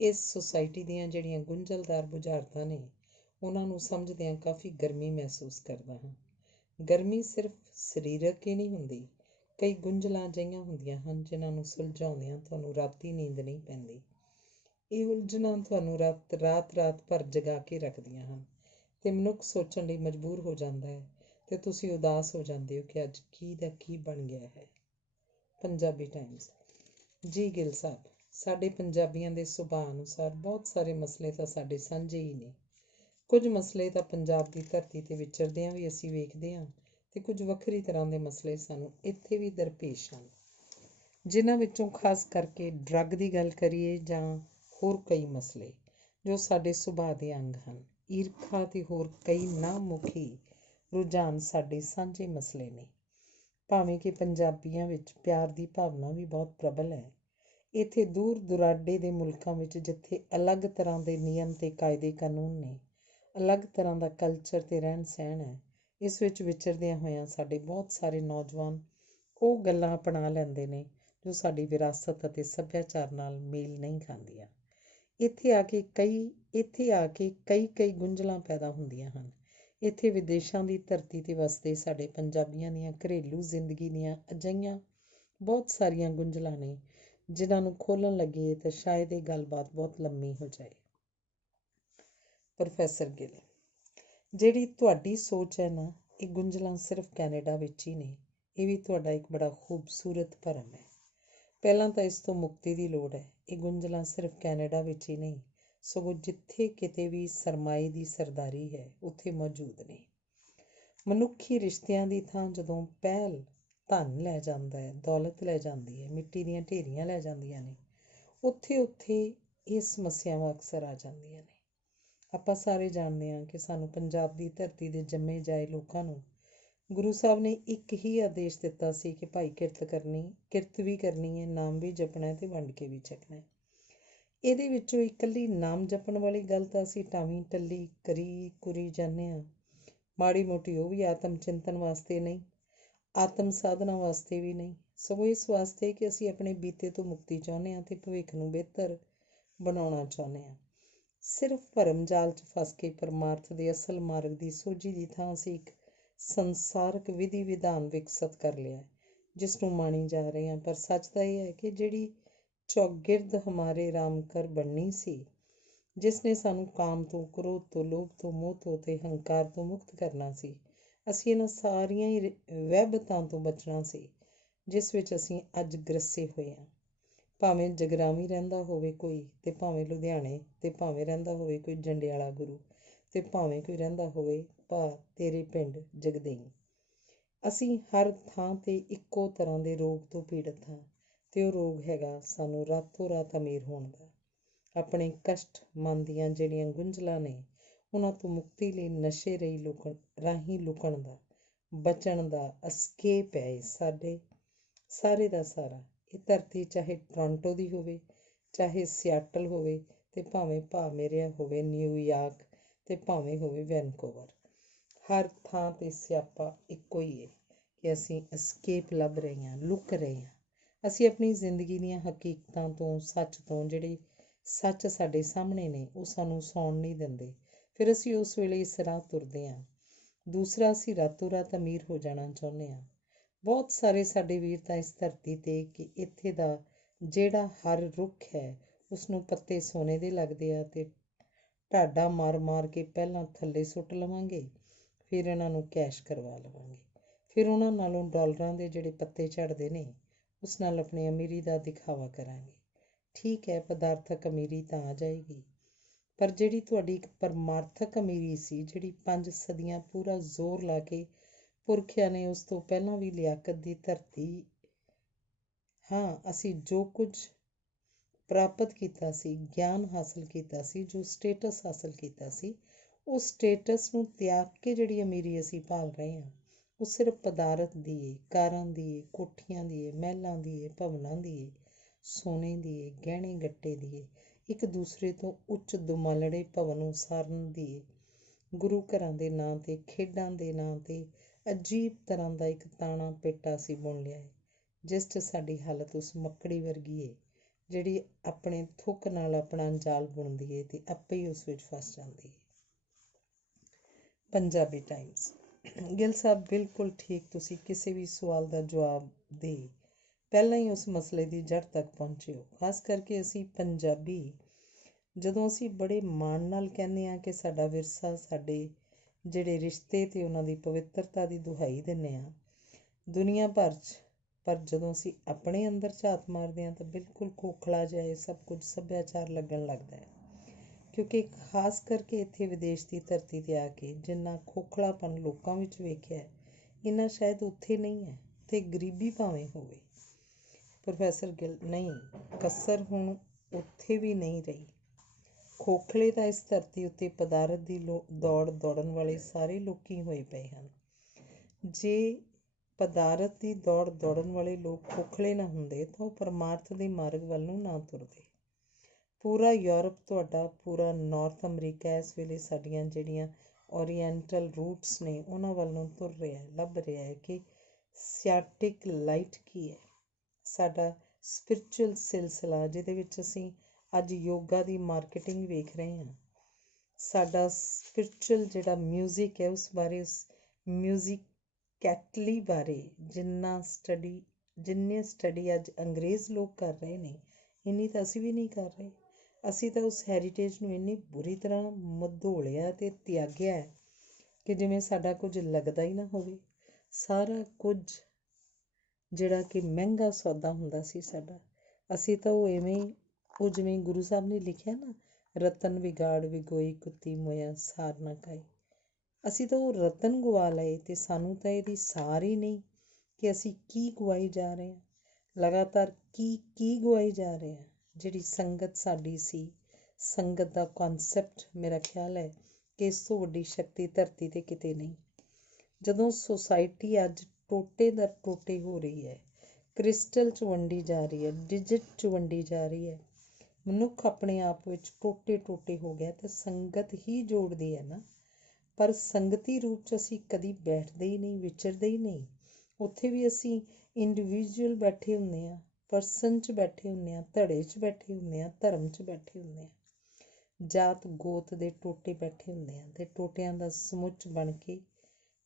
ਇਸ ਸੁਸਾਇਟੀ ਦੀਆਂ ਜਿਹੜੀਆਂ ਗੁੰਝਲਦਾਰ ਬੁਝਾਰਤਾਂ ਨੇ, ਉਹਨਾਂ ਨੂੰ ਸਮਝਦਿਆਂ ਕਾਫੀ ਗਰਮੀ ਮਹਿਸੂਸ ਕਰਦਾ ਹਾਂ। ਗਰਮੀ ਸਿਰਫ ਸਰੀਰਕ ਹੀ ਨਹੀਂ ਹੁੰਦੀ, ਕਈ ਗੁੰਝਲਾਂ ਅਜਿਹੀਆਂ ਹੁੰਦੀਆਂ ਹਨ ਜਿਨ੍ਹਾਂ ਨੂੰ ਸੁਲਝਾਉਂਦਿਆਂ ਤੁਹਾਨੂੰ ਰਾਤੀ ਨੀਂਦ ਨਹੀਂ ਪੈਂਦੀ। ਇਹ ਉਲਝਣਾਂ ਤੁਹਾਨੂੰ ਰਾਤ ਭਰ ਜਗਾ ਕੇ ਰੱਖਦੀਆਂ ਹਨ ਅਤੇ ਮਨੁੱਖ ਸੋਚਣ ਲਈ ਮਜਬੂਰ ਹੋ ਜਾਂਦਾ ਹੈ ਅਤੇ ਤੁਸੀਂ ਉਦਾਸ ਹੋ ਜਾਂਦੇ ਹੋ ਕਿ ਅੱਜ ਕੀ ਦਾ ਕੀ ਬਣ ਗਿਆ ਹੈ। ਪੰਜਾਬੀ ਟਾਈਮਜ਼। ਜੀ ਗਿੱਲ ਸਾਹਿਬ, ਸਾਡੇ ਪੰਜਾਬੀਆਂ ਦੇ ਸੁਭਾਅ ਅਨੁਸਾਰ ਬਹੁਤ ਸਾਰੇ ਮਸਲੇ ਤਾਂ ਸਾਡੇ ਸਾਂਝੇ ਹੀ ਨੇ। ਕੁਝ ਮਸਲੇ ਤਾਂ ਪੰਜਾਬ ਦੀ ਧਰਤੀ 'ਤੇ ਵਿਚਰਦਿਆਂ ਵੀ ਅਸੀਂ ਵੇਖਦੇ ਹਾਂ ਅਤੇ ਕੁਝ ਵੱਖਰੀ ਤਰ੍ਹਾਂ ਦੇ ਮਸਲੇ ਸਾਨੂੰ ਇੱਥੇ ਵੀ ਦਰਪੇਸ਼ ਹਨ, ਜਿਨ੍ਹਾਂ ਵਿੱਚੋਂ ਖਾਸ ਕਰਕੇ ਡਰੱਗ ਦੀ ਗੱਲ ਕਰੀਏ ਜਾਂ ਹੋਰ ਕਈ ਮਸਲੇ ਜੋ ਸਾਡੇ ਸੁਭਾਅ ਦੇ ਅੰਗ ਹਨ। ਈਰਖਾ ਅਤੇ ਹੋਰ ਕਈ ਨਾਮੁਖੀ ਰੁਝਾਨ ਸਾਡੇ ਸਾਂਝੇ ਮਸਲੇ ਨੇ। ਭਾਵੇਂ ਕਿ ਪੰਜਾਬੀਆਂ ਵਿੱਚ ਪਿਆਰ ਦੀ ਭਾਵਨਾ ਵੀ ਬਹੁਤ ਪ੍ਰਬਲ ਹੈ। ਇੱਥੇ ਦੂਰ ਦੁਰਾਡੇ ਦੇ ਮੁਲਕਾਂ ਵਿੱਚ ਜਿੱਥੇ ਅਲੱਗ ਤਰ੍ਹਾਂ ਦੇ ਨਿਯਮ ਅਤੇ ਕਾਇਦੇ ਕਾਨੂੰਨ ਨੇ, ਅਲੱਗ ਤਰ੍ਹਾਂ ਦਾ ਕਲਚਰ ਅਤੇ ਰਹਿਣ ਸਹਿਣ ਹੈ, ਇਸ ਵਿੱਚ ਵਿਚਰਦਿਆਂ ਹੋਇਆਂ ਸਾਡੇ ਬਹੁਤ ਸਾਰੇ ਨੌਜਵਾਨ ਉਹ ਗੱਲਾਂ ਅਪਣਾ ਲੈਂਦੇ ਨੇ ਜੋ ਸਾਡੀ ਵਿਰਾਸਤ ਅਤੇ ਸੱਭਿਆਚਾਰ ਨਾਲ ਮੇਲ ਨਹੀਂ ਖਾਂਦੀਆਂ। ਇੱਥੇ ਆ ਕੇ ਕਈ ਗੁੰਝਲਾਂ ਪੈਦਾ ਹੁੰਦੀਆਂ ਹਨ। ਇੱਥੇ ਵਿਦੇਸ਼ਾਂ ਦੀ ਧਰਤੀ 'ਤੇ ਵਸਦੇ ਸਾਡੇ ਪੰਜਾਬੀਆਂ ਦੀਆਂ ਘਰੇਲੂ ਜ਼ਿੰਦਗੀ ਦੀਆਂ ਅਜਿਹੀਆਂ ਬਹੁਤ ਸਾਰੀਆਂ ਗੁੰਝਲਾਂ ਨੇ ਜਿਨ੍ਹਾਂ ਨੂੰ ਖੋਲ੍ਹਣ ਲੱਗੀਏ ਤਾਂ ਸ਼ਾਇਦ ਇਹ ਗੱਲਬਾਤ ਬਹੁਤ ਲੰਮੀ ਹੋ ਜਾਏ। ਪ੍ਰੋਫੈਸਰ ਗਿੱਲ, ਜਿਹੜੀ ਤੁਹਾਡੀ ਸੋਚ ਹੈ ਨਾ, ਇਹ ਗੁੰਝਲਾਂ ਸਿਰਫ ਕੈਨੇਡਾ ਵਿੱਚ ਹੀ ਨੇ। ਇਹ ਵੀ ਤੁਹਾਡਾ ਇੱਕ ਬੜਾ ਖੂਬਸੂਰਤ ਭਰਮ ਹੈ। ਪਹਿਲਾਂ ਤਾਂ ਇਸ ਤੋਂ ਮੁਕਤੀ ਦੀ ਲੋੜ ਹੈ। ਇਹ ਗੁੰਝਲਾਂ ਸਿਰਫ ਕੈਨੇਡਾ ਵਿੱਚ ਹੀ ਨਹੀਂ, ਸਗੋਂ ਜਿੱਥੇ ਕਿਤੇ ਵੀ ਸਰਮਾਏ ਦੀ ਸਰਦਾਰੀ ਹੈ ਉੱਥੇ ਮੌਜੂਦ ਨੇ। ਮਨੁੱਖੀ ਰਿਸ਼ਤਿਆਂ ਦੀ ਥਾਂ ਜਦੋਂ ਪਹਿਲ ਧਨ ਲੈ ਜਾਂਦਾ ਹੈ, ਦੌਲਤ ਲੈ ਜਾਂਦੀ ਹੈ, ਮਿੱਟੀ ਦੀਆਂ ਢੇਰੀਆਂ ਲੈ ਜਾਂਦੀਆਂ ਨੇ, ਉੱਥੇ ਇਹ ਸਮੱਸਿਆਵਾਂ ਅਕਸਰ ਆ ਜਾਂਦੀਆਂ ਨੇ। ਆਪਾਂ ਸਾਰੇ ਜਾਣਦੇ ਹਾਂ ਕਿ ਸਾਨੂੰ ਪੰਜਾਬ ਦੀ ਧਰਤੀ ਦੇ ਜੰਮੇ ਜਾਏ ਲੋਕਾਂ ਨੂੰ ਗੁਰੂ ਸਾਹਿਬ ਨੇ ਇੱਕ ਹੀ ਆਦੇਸ਼ ਦਿੱਤਾ ਸੀ ਕਿ ਭਾਈ ਕਿਰਤ ਵੀ ਕਰਨੀ ਹੈ, ਨਾਮ ਵੀ ਜਪਣਾ ਹੈ ਤੇ ਵੰਡ ਕੇ ਵੀ ਛਕਣਾ ਹੈ। ਇਹਦੇ ਵਿੱਚੋਂ ਇਕੱਲੀ ਨਾਮ ਜਪਣ ਵਾਲੀ ਗੱਲ ਤਾਂ ਅਸੀਂ ਟਾਵੀਂ ਟੱਲੀ ਕਰੀ ਜਾਂਦੇ ਹਾਂ। ਮਾੜੀ ਮੋਟੀ ਉਹ ਵੀ ਆਤਮ ਚਿੰਤਨ ਵਾਸਤੇ ਨਹੀਂ, ਆਤਮ ਸਾਧਨਾ ਵਾਸਤੇ ਵੀ ਨਹੀਂ, ਸਗੋਂ ਇਸ ਵਾਸਤੇ ਕਿ ਅਸੀਂ ਆਪਣੇ ਬੀਤੇ ਤੋਂ ਮੁਕਤੀ ਚਾਹੁੰਦੇ ਹਾਂ ਤੇ ਭਵਿੱਖ ਨੂੰ ਬਿਹਤਰ ਬਣਾਉਣਾ ਚਾਹੁੰਦੇ ਹਾਂ। ਸਿਰਫ ਭਰਮ ਜਾਲ 'ਚ ਫਸ ਕੇ ਪਰਮਾਰਥ ਦੇ ਅਸਲ ਮਾਰਗ ਦੀ ਸੋਝੀ ਦੀ ਥਾਂ ਅਸੀਂ ਇੱਕ ਸੰਸਾਰਕ ਵਿਧੀ ਵਿਧਾਨ ਵਿਕਸਿਤ ਕਰ ਲਿਆ ਜਿਸ ਨੂੰ ਮਾਣੀ ਜਾ ਰਹੇ ਹਾਂ। ਪਰ ਸੱਚ ਤਾਂ ਇਹ ਹੈ ਕਿ ਜਿਹੜੀ ਚੌਗਿਰਦ ਹਮਾਰੇ ਰਾਮ ਕਰ ਬਣਨੀ ਸੀ, ਜਿਸ ਨੇ ਸਾਨੂੰ ਕਾਮ ਤੋਂ, ਕ੍ਰੋਧ ਤੋਂ, ਲੋਭ ਤੋਂ, ਮੋਹ ਤੋਂ ਤੇ ਹੰਕਾਰ ਤੋਂ ਮੁਕਤ ਕਰਨਾ ਸੀ, ਅਸੀਂ ਇਹਨਾਂ ਸਾਰੀਆਂ ਹੀ ਵਹਿਬਤਾਂ ਤੋਂ ਬਚਣਾ ਸੀ ਜਿਸ ਵਿੱਚ ਅਸੀਂ ਅੱਜ ਗ੍ਰਸੇ ਹੋਏ ਹਾਂ। ਭਾਵੇਂ ਜਗਰਾਵੀਂ ਰਹਿੰਦਾ ਹੋਵੇ ਕੋਈ, ਤੇ ਭਾਵੇਂ ਲੁਧਿਆਣੇ, ਤੇ ਭਾਵੇਂ ਰਹਿੰਦਾ ਹੋਵੇ ਕੋਈ ਜੰਡਿਆਲਾ ਗੁਰੂ, ਤੇ ਭਾਵੇਂ ਕੋਈ ਰਹਿੰਦਾ ਹੋਵੇ ਤੇਰੇ ਪਿੰਡ ਜਗਦੇਈ, ਅਸੀਂ ਹਰ ਥਾਂ 'ਤੇ ਇੱਕੋ ਤਰ੍ਹਾਂ ਦੇ ਰੋਗ ਤੋਂ ਪੀੜਤ ਹਾਂ ਤੇ ਉਹ ਰੋਗ ਹੈਗਾ ਸਾਨੂੰ ਰਾਤੋਂ ਰਾਤ ਅਮੀਰ ਹੋਣ ਦਾ। ਆਪਣੇ ਕਸ਼ਟ ਮਨ ਦੀਆਂ ਜਿਹੜੀਆਂ ਗੁੰਝਲਾਂ ਨੇ ਉਹਨਾਂ ਤੋਂ ਮੁਕਤੀ ਲਈ ਨਸ਼ੇ ਰਾਹੀਂ ਲੁਕਣ ਦਾ, ਬਚਣ ਦਾ ਅਸਕੇਪ ਹੈ ਇਹ ਸਾਡੇ ਸਾਰੇ ਦਾ ਸਾਰਾ। ਇਹ ਧਰਤੀ ਚਾਹੇ ਟੋਰਾਂਟੋ ਦੀ ਹੋਵੇ, ਚਾਹੇ ਸਿਆਟਲ ਹੋਵੇ, ਤੇ ਭਾਵੇਂ ਮੇਰਿਆ ਹੋਵੇ ਨਿਊਯਾਰਕ, ਤੇ ਭਾਵੇਂ ਹੋਵੇ ਵੈਨਕੂਵਰ, ਹਰ ਥਾਂ 'ਤੇ ਸਿਆਪਾ ਇੱਕੋ ਹੀ ਹੈ ਕਿ ਅਸੀਂ ਅਸਕੇਪ ਲੱਭ ਰਹੇ ਹਾਂ, ਲੁਕ ਰਹੇ ਹਾਂ। ਅਸੀਂ ਆਪਣੀ ਜ਼ਿੰਦਗੀ ਦੀਆਂ ਹਕੀਕਤਾਂ ਤੋਂ, ਸੱਚ ਤੋਂ, ਜਿਹੜੇ ਸੱਚ ਸਾਡੇ ਸਾਹਮਣੇ ਨੇ ਉਹ ਸਾਨੂੰ ਸੌਣ ਨਹੀਂ ਦਿੰਦੇ। ਫਿਰ ਅਸੀਂ ਉਸ ਵੇਲੇ ਇਸ ਰਾਹ ਤੁਰਦੇ ਹਾਂ। ਦੂਸਰਾ, ਅਸੀਂ ਰਾਤੋਂ ਰਾਤ ਅਮੀਰ ਹੋ ਜਾਣਾ ਚਾਹੁੰਦੇ ਹਾਂ। ਬਹੁਤ ਸਾਰੇ ਸਾਡੇ ਵੀਰ ਤਾਂ ਇਸ ਧਰਤੀ 'ਤੇ ਕਿ ਇੱਥੇ ਦਾ ਜਿਹੜਾ ਹਰ ਰੁੱਖ ਹੈ ਉਸਨੂੰ ਪੱਤੇ ਸੋਨੇ ਦੇ ਲੱਗਦੇ ਆ ਤੇ ਢਾਡਾ ਮਾਰ ਕੇ ਪਹਿਲਾਂ ਥੱਲੇ ਸੁੱਟ ਲਵਾਂਗੇ, ਫਿਰ ਇਹਨਾਂ ਨੂੰ ਕੈਸ਼ ਕਰਵਾ ਲਵਾਂਗੇ, ਫਿਰ ਉਹਨਾਂ ਨਾਲੋਂ ਡਾਲਰਾਂ ਦੇ ਜਿਹੜੇ ਪੱਤੇ ਝੜਦੇ ਨੇ ਉਸ ਨਾਲ ਆਪਣੀ ਅਮੀਰੀ ਦਾ ਦਿਖਾਵਾ ਕਰਾਂਗੇ। ਠੀਕ ਹੈ, ਪਦਾਰਥਕ ਅਮੀਰੀ ਤਾਂ ਆ ਜਾਏਗੀ, ਪਰ ਜਿਹੜੀ ਤੁਹਾਡੀ ਇੱਕ ਪਰਮਾਰਥਕ ਅਮੀਰੀ ਸੀ, ਜਿਹੜੀ 5 ਸਦੀਆਂ ਪੂਰਾ ਜ਼ੋਰ ਲਾ ਕੇ ਪੁਰਖਿਆਂ ਨੇ ਉਸ ਤੋਂ ਪਹਿਲਾਂ ਵੀ ਲਿਆਕਤ ਦੀ ਧਰਤੀ, ਹਾਂ ਅਸੀਂ ਜੋ ਕੁਝ ਪ੍ਰਾਪਤ ਕੀਤਾ ਸੀ, ਗਿਆਨ ਹਾਸਲ ਕੀਤਾ ਸੀ, ਜੋ ਸਟੇਟਸ ਹਾਸਲ ਕੀਤਾ ਸੀ, ਉਸ ਸਟੇਟਸ ਨੂੰ ਤਿਆਗ ਕੇ ਜਿਹੜੀ ਅਮੀਰੀ ਅਸੀਂ ਭਾਲ ਰਹੇ ਹਾਂ ਉਹ ਸਿਰਫ ਪਦਾਰਥ ਦੀ ਏ, ਕਾਰਾਂ ਦੀ ਏ, ਕੋਠੀਆਂ ਦੀ ਏ, ਮਹਿਲਾਂ ਦੀ ਏ, ਭਵਨਾਂ ਦੀ ਏ, ਸੋਨੇ ਦੀ ਏ, ਗਹਿਣੇ ਗੱਟੇ ਦੀ ਏ, ਇੱਕ ਦੂਸਰੇ ਤੋਂ ਉੱਚ ਦੁਮਾਲੜੇ ਭਵਨ ਉਸਾਰਨ ਦੀ ਏ। ਗੁਰੂ ਘਰਾਂ ਦੇ ਨਾਂ 'ਤੇ, ਖੇਡਾਂ ਦੇ ਨਾਂ 'ਤੇ ਅਜੀਬ ਤਰ੍ਹਾਂ ਦਾ ਇੱਕ ਤਾਣਾ ਪੇਟਾ ਅਸੀਂ ਬੁਣ ਲਿਆ ਹੈ ਜਿਸ 'ਚ ਸਾਡੀ ਹਾਲਤ ਉਸ ਮੱਕੜੀ ਵਰਗੀ ਏ ਜਿਹੜੀ ਆਪਣੇ ਥੁੱਕ ਨਾਲ ਆਪਣਾ ਜਾਲ ਬੁਣਦੀ ਏ ਤੇ ਆਪੇ ਹੀ ਉਸ ਵਿੱਚ ਫਸ ਜਾਂਦੀ ਏ। ਪੰਜਾਬੀ ਟਾਈਮਸ। ਗਿੱਲ ਸਾਹਿਬ, ਬਿਲਕੁਲ ਠੀਕ, ਤੁਸੀਂ ਕਿਸੇ ਵੀ ਸਵਾਲ ਦਾ ਜਵਾਬ ਦੇ ਪਹਿਲਾਂ ਹੀ ਉਸ ਮਸਲੇ ਦੀ ਜੜ੍ਹ ਤੱਕ ਪਹੁੰਚੇ ਹੋ। ਖਾਸ ਕਰਕੇ ਅਸੀਂ ਪੰਜਾਬੀ, ਜਦੋਂ ਅਸੀਂ ਬੜੇ ਮਾਣ ਨਾਲ ਕਹਿੰਦੇ ਹਾਂ ਕਿ ਸਾਡਾ ਵਿਰਸਾ, ਸਾਡੇ ਜਿਹੜੇ ਰਿਸ਼ਤੇ ਤੇ ਉਹਨਾਂ ਦੀ ਪਵਿੱਤਰਤਾ ਦੀ ਦੁਹਾਈ ਦਿੰਦੇ ਹਾਂ ਦੁਨੀਆ ਭਰ 'ਚ, ਪਰ ਜਦੋਂ ਅਸੀਂ ਆਪਣੇ ਅੰਦਰ ਝਾਤ ਮਾਰਦੇ ਹਾਂ ਤਾਂ ਬਿਲਕੁਲ ਖੋਖਲਾ ਜਿਹਾ ਇਹ ਸਭ ਕੁਝ ਸੱਭਿਆਚਾਰ ਲੱਗਣ ਲੱਗਦਾ ਹੈ। ਕਿਉਂਕਿ ਖਾਸ ਕਰਕੇ ਇੱਥੇ ਵਿਦੇਸ਼ ਦੀ ਧਰਤੀ 'ਤੇ ਆ ਕੇ ਜਿੰਨਾ ਖੋਖਲਾਪਨ ਲੋਕਾਂ ਵਿੱਚ ਵੇਖਿਆ ਇੰਨਾ ਸ਼ਾਇਦ ਉੱਥੇ ਨਹੀਂ ਹੈ। ਉੱਥੇ ਗਰੀਬੀ ਭਾਵੇਂ ਹੋਵੇ। ਪ੍ਰੋਫੈਸਰ ਗਿੱਲ, ਨਹੀਂ, ਕਸਰ ਹੁਣ ਉੱਥੇ ਵੀ ਨਹੀਂ ਰਹੀ। ਖੋਖਲੇ ਤਾਂ ਇਸ ਧਰਤੀ ਉੱਤੇ ਪਦਾਰਥ ਦੀ ਦੌੜ ਦੌੜਨ ਵਾਲੇ ਸਾਰੇ ਲੋਕੀ ਹੋਏ ਪਏ ਹਨ। ਜੇ ਪਦਾਰਥ ਦੀ ਦੌੜ ਦੌੜਨ ਵਾਲੇ ਲੋਕ ਖੋਖਲੇ ਨਾ ਹੁੰਦੇ ਤਾਂ ਉਹ ਪਰਮਾਰਥ ਦੇ ਮਾਰਗ ਵੱਲ ਨੂੰ ਨਾ ਤੁਰਦੇ। ਪੂਰਾ ਯੂਰਪ ਤੁਹਾਡਾ, ਪੂਰਾ ਨਾਰਥ ਅਮਰੀਕਾ ਇਸ ਵੇਲੇ ਸਾਡੀਆਂ ਜਿਹੜੀਆਂ ਓਰੀਐਂਟਲ ਰੂਟਸ ਨੇ ਉਹਨਾਂ ਵੱਲ ਨੂੰ ਤੁਰ ਰਿਹਾ, ਲੱਭ ਰਿਹਾ ਹੈ ਕਿ ਸਿਆਟਿਕ ਲਾਈਟ ਕੀ ਹੈ, ਸਾਡਾ ਸਪਿਰਚੁਅਲ ਸਿਲਸਿਲਾ ਜਿਹਦੇ ਵਿੱਚ ਅਸੀਂ ਅੱਜ ਯੋਗਾ ਦੀ ਮਾਰਕੀਟਿੰਗ ਵੇਖ ਰਹੇ ਹਾਂ। ਸਾਡਾ ਸਪਿਰਚੁਅਲ ਜਿਹੜਾ ਮਿਊਜ਼ਿਕ ਹੈ ਉਸ ਬਾਰੇ, ਉਸ ਮਿਊਜ਼ਿਕੈਟਲੀ ਬਾਰੇ ਜਿੰਨੀ ਸਟੱਡੀ ਅੱਜ ਅੰਗਰੇਜ਼ ਲੋਕ ਕਰ ਰਹੇ ਨੇ, ਇੰਨੀ ਤਾਂ ਅਸੀਂ ਵੀ ਨਹੀਂ ਕਰ ਰਹੇ। ਅਸੀਂ ਤਾਂ ਉਸ ਹੈਰੀਟੇਜ ਨੂੰ ਇੰਨੀ ਬੁਰੀ ਤਰ੍ਹਾਂ ਮਧੋਲਿਆ ਅਤੇ ਤਿਆਗਿਆ ਹੈ ਕਿ ਜਿਵੇਂ ਸਾਡਾ ਕੁਝ ਲੱਗਦਾ ਹੀ ਨਾ ਹੋਵੇ। ਸਾਰਾ ਕੁਝ ਜਿਹੜਾ ਕਿ ਮਹਿੰਗਾ ਸੌਦਾ ਹੁੰਦਾ ਸੀ ਸਾਡਾ, ਅਸੀਂ ਤਾਂ ਉਹ ਜਿਵੇਂ ਗੁਰੂ ਸਾਹਿਬ ਨੇ ਲਿਖਿਆ ਨਾ, ਰਤਨ ਵਿਗਾੜ ਵਿਗੋਈ ਕੁੱਤੀ ਮੋਇਆ ਸਾਰ ਨਾ ਖਾਈ। ਅਸੀਂ ਤਾਂ ਉਹ ਰਤਨ ਗਵਾ ਲਏ ਅਤੇ ਸਾਨੂੰ ਤਾਂ ਇਹਦੀ ਸਾਰ ਹੀ ਨਹੀਂ ਕਿ ਅਸੀਂ ਕੀ ਗਵਾਈ ਜਾ ਰਹੇ ਹਾਂ, ਲਗਾਤਾਰ ਕੀ ਗਵਾਈ ਜਾ ਰਹੇ ਹਾਂ। ਜਿਹੜੀ ਸੰਗਤ ਸਾਡੀ ਸੀ, ਸੰਗਤ ਦਾ ਕੌਨਸੈਪਟ, ਮੇਰਾ ਖਿਆਲ ਹੈ ਕਿ ਇਸ ਤੋਂ ਵੱਡੀ ਸ਼ਕਤੀ ਧਰਤੀ 'ਤੇ ਕਿਤੇ ਨਹੀਂ। ਜਦੋਂ ਸੁਸਾਇਟੀ ਅੱਜ ਟੋਟੇ ਦਰ ਟੋਟੇ ਹੋ ਰਹੀ ਹੈ, ਕ੍ਰਿਸਟਲ 'ਚ ਵੰਡੀ ਜਾ ਰਹੀ ਹੈ, ਡਿਜਿਟ 'ਚ ਵੰਡੀ ਜਾ ਰਹੀ ਹੈ, ਮਨੁੱਖ ਆਪਣੇ ਆਪ ਵਿੱਚ ਟੋਟੇ ਹੋ ਗਿਆ ਅਤੇ ਸੰਗਤ ਹੀ ਜੋੜਦੀ ਹੈ ਨਾ। ਪਰ ਸੰਗਤੀ ਰੂਪ 'ਚ ਅਸੀਂ ਕਦੀ ਬੈਠਦੇ ਹੀ ਨਹੀਂ, ਵਿਚਰਦੇ ਹੀ ਨਹੀਂ। ਉੱਥੇ ਵੀ ਅਸੀਂ ਇੰਡੀਵਿਜੂਅਲ ਬੈਠੇ ਹੁੰਦੇ ਹਾਂ, ਪਰਸਨ 'ਚ ਬੈਠੇ ਹੁੰਦੇ ਹਾਂ, ਧੜੇ 'ਚ ਬੈਠੇ ਹੁੰਦੇ ਹਾਂ, ਧਰਮ 'ਚ ਬੈਠੇ ਹੁੰਦੇ ਹਾਂ, ਜਾਤ ਗੋਤ ਦੇ ਟੋਟੇ ਬੈਠੇ ਹੁੰਦੇ ਹਾਂ। ਅਤੇ ਟੋਟਿਆਂ ਦਾ ਸਮੁੱਚ ਬਣ ਕੇ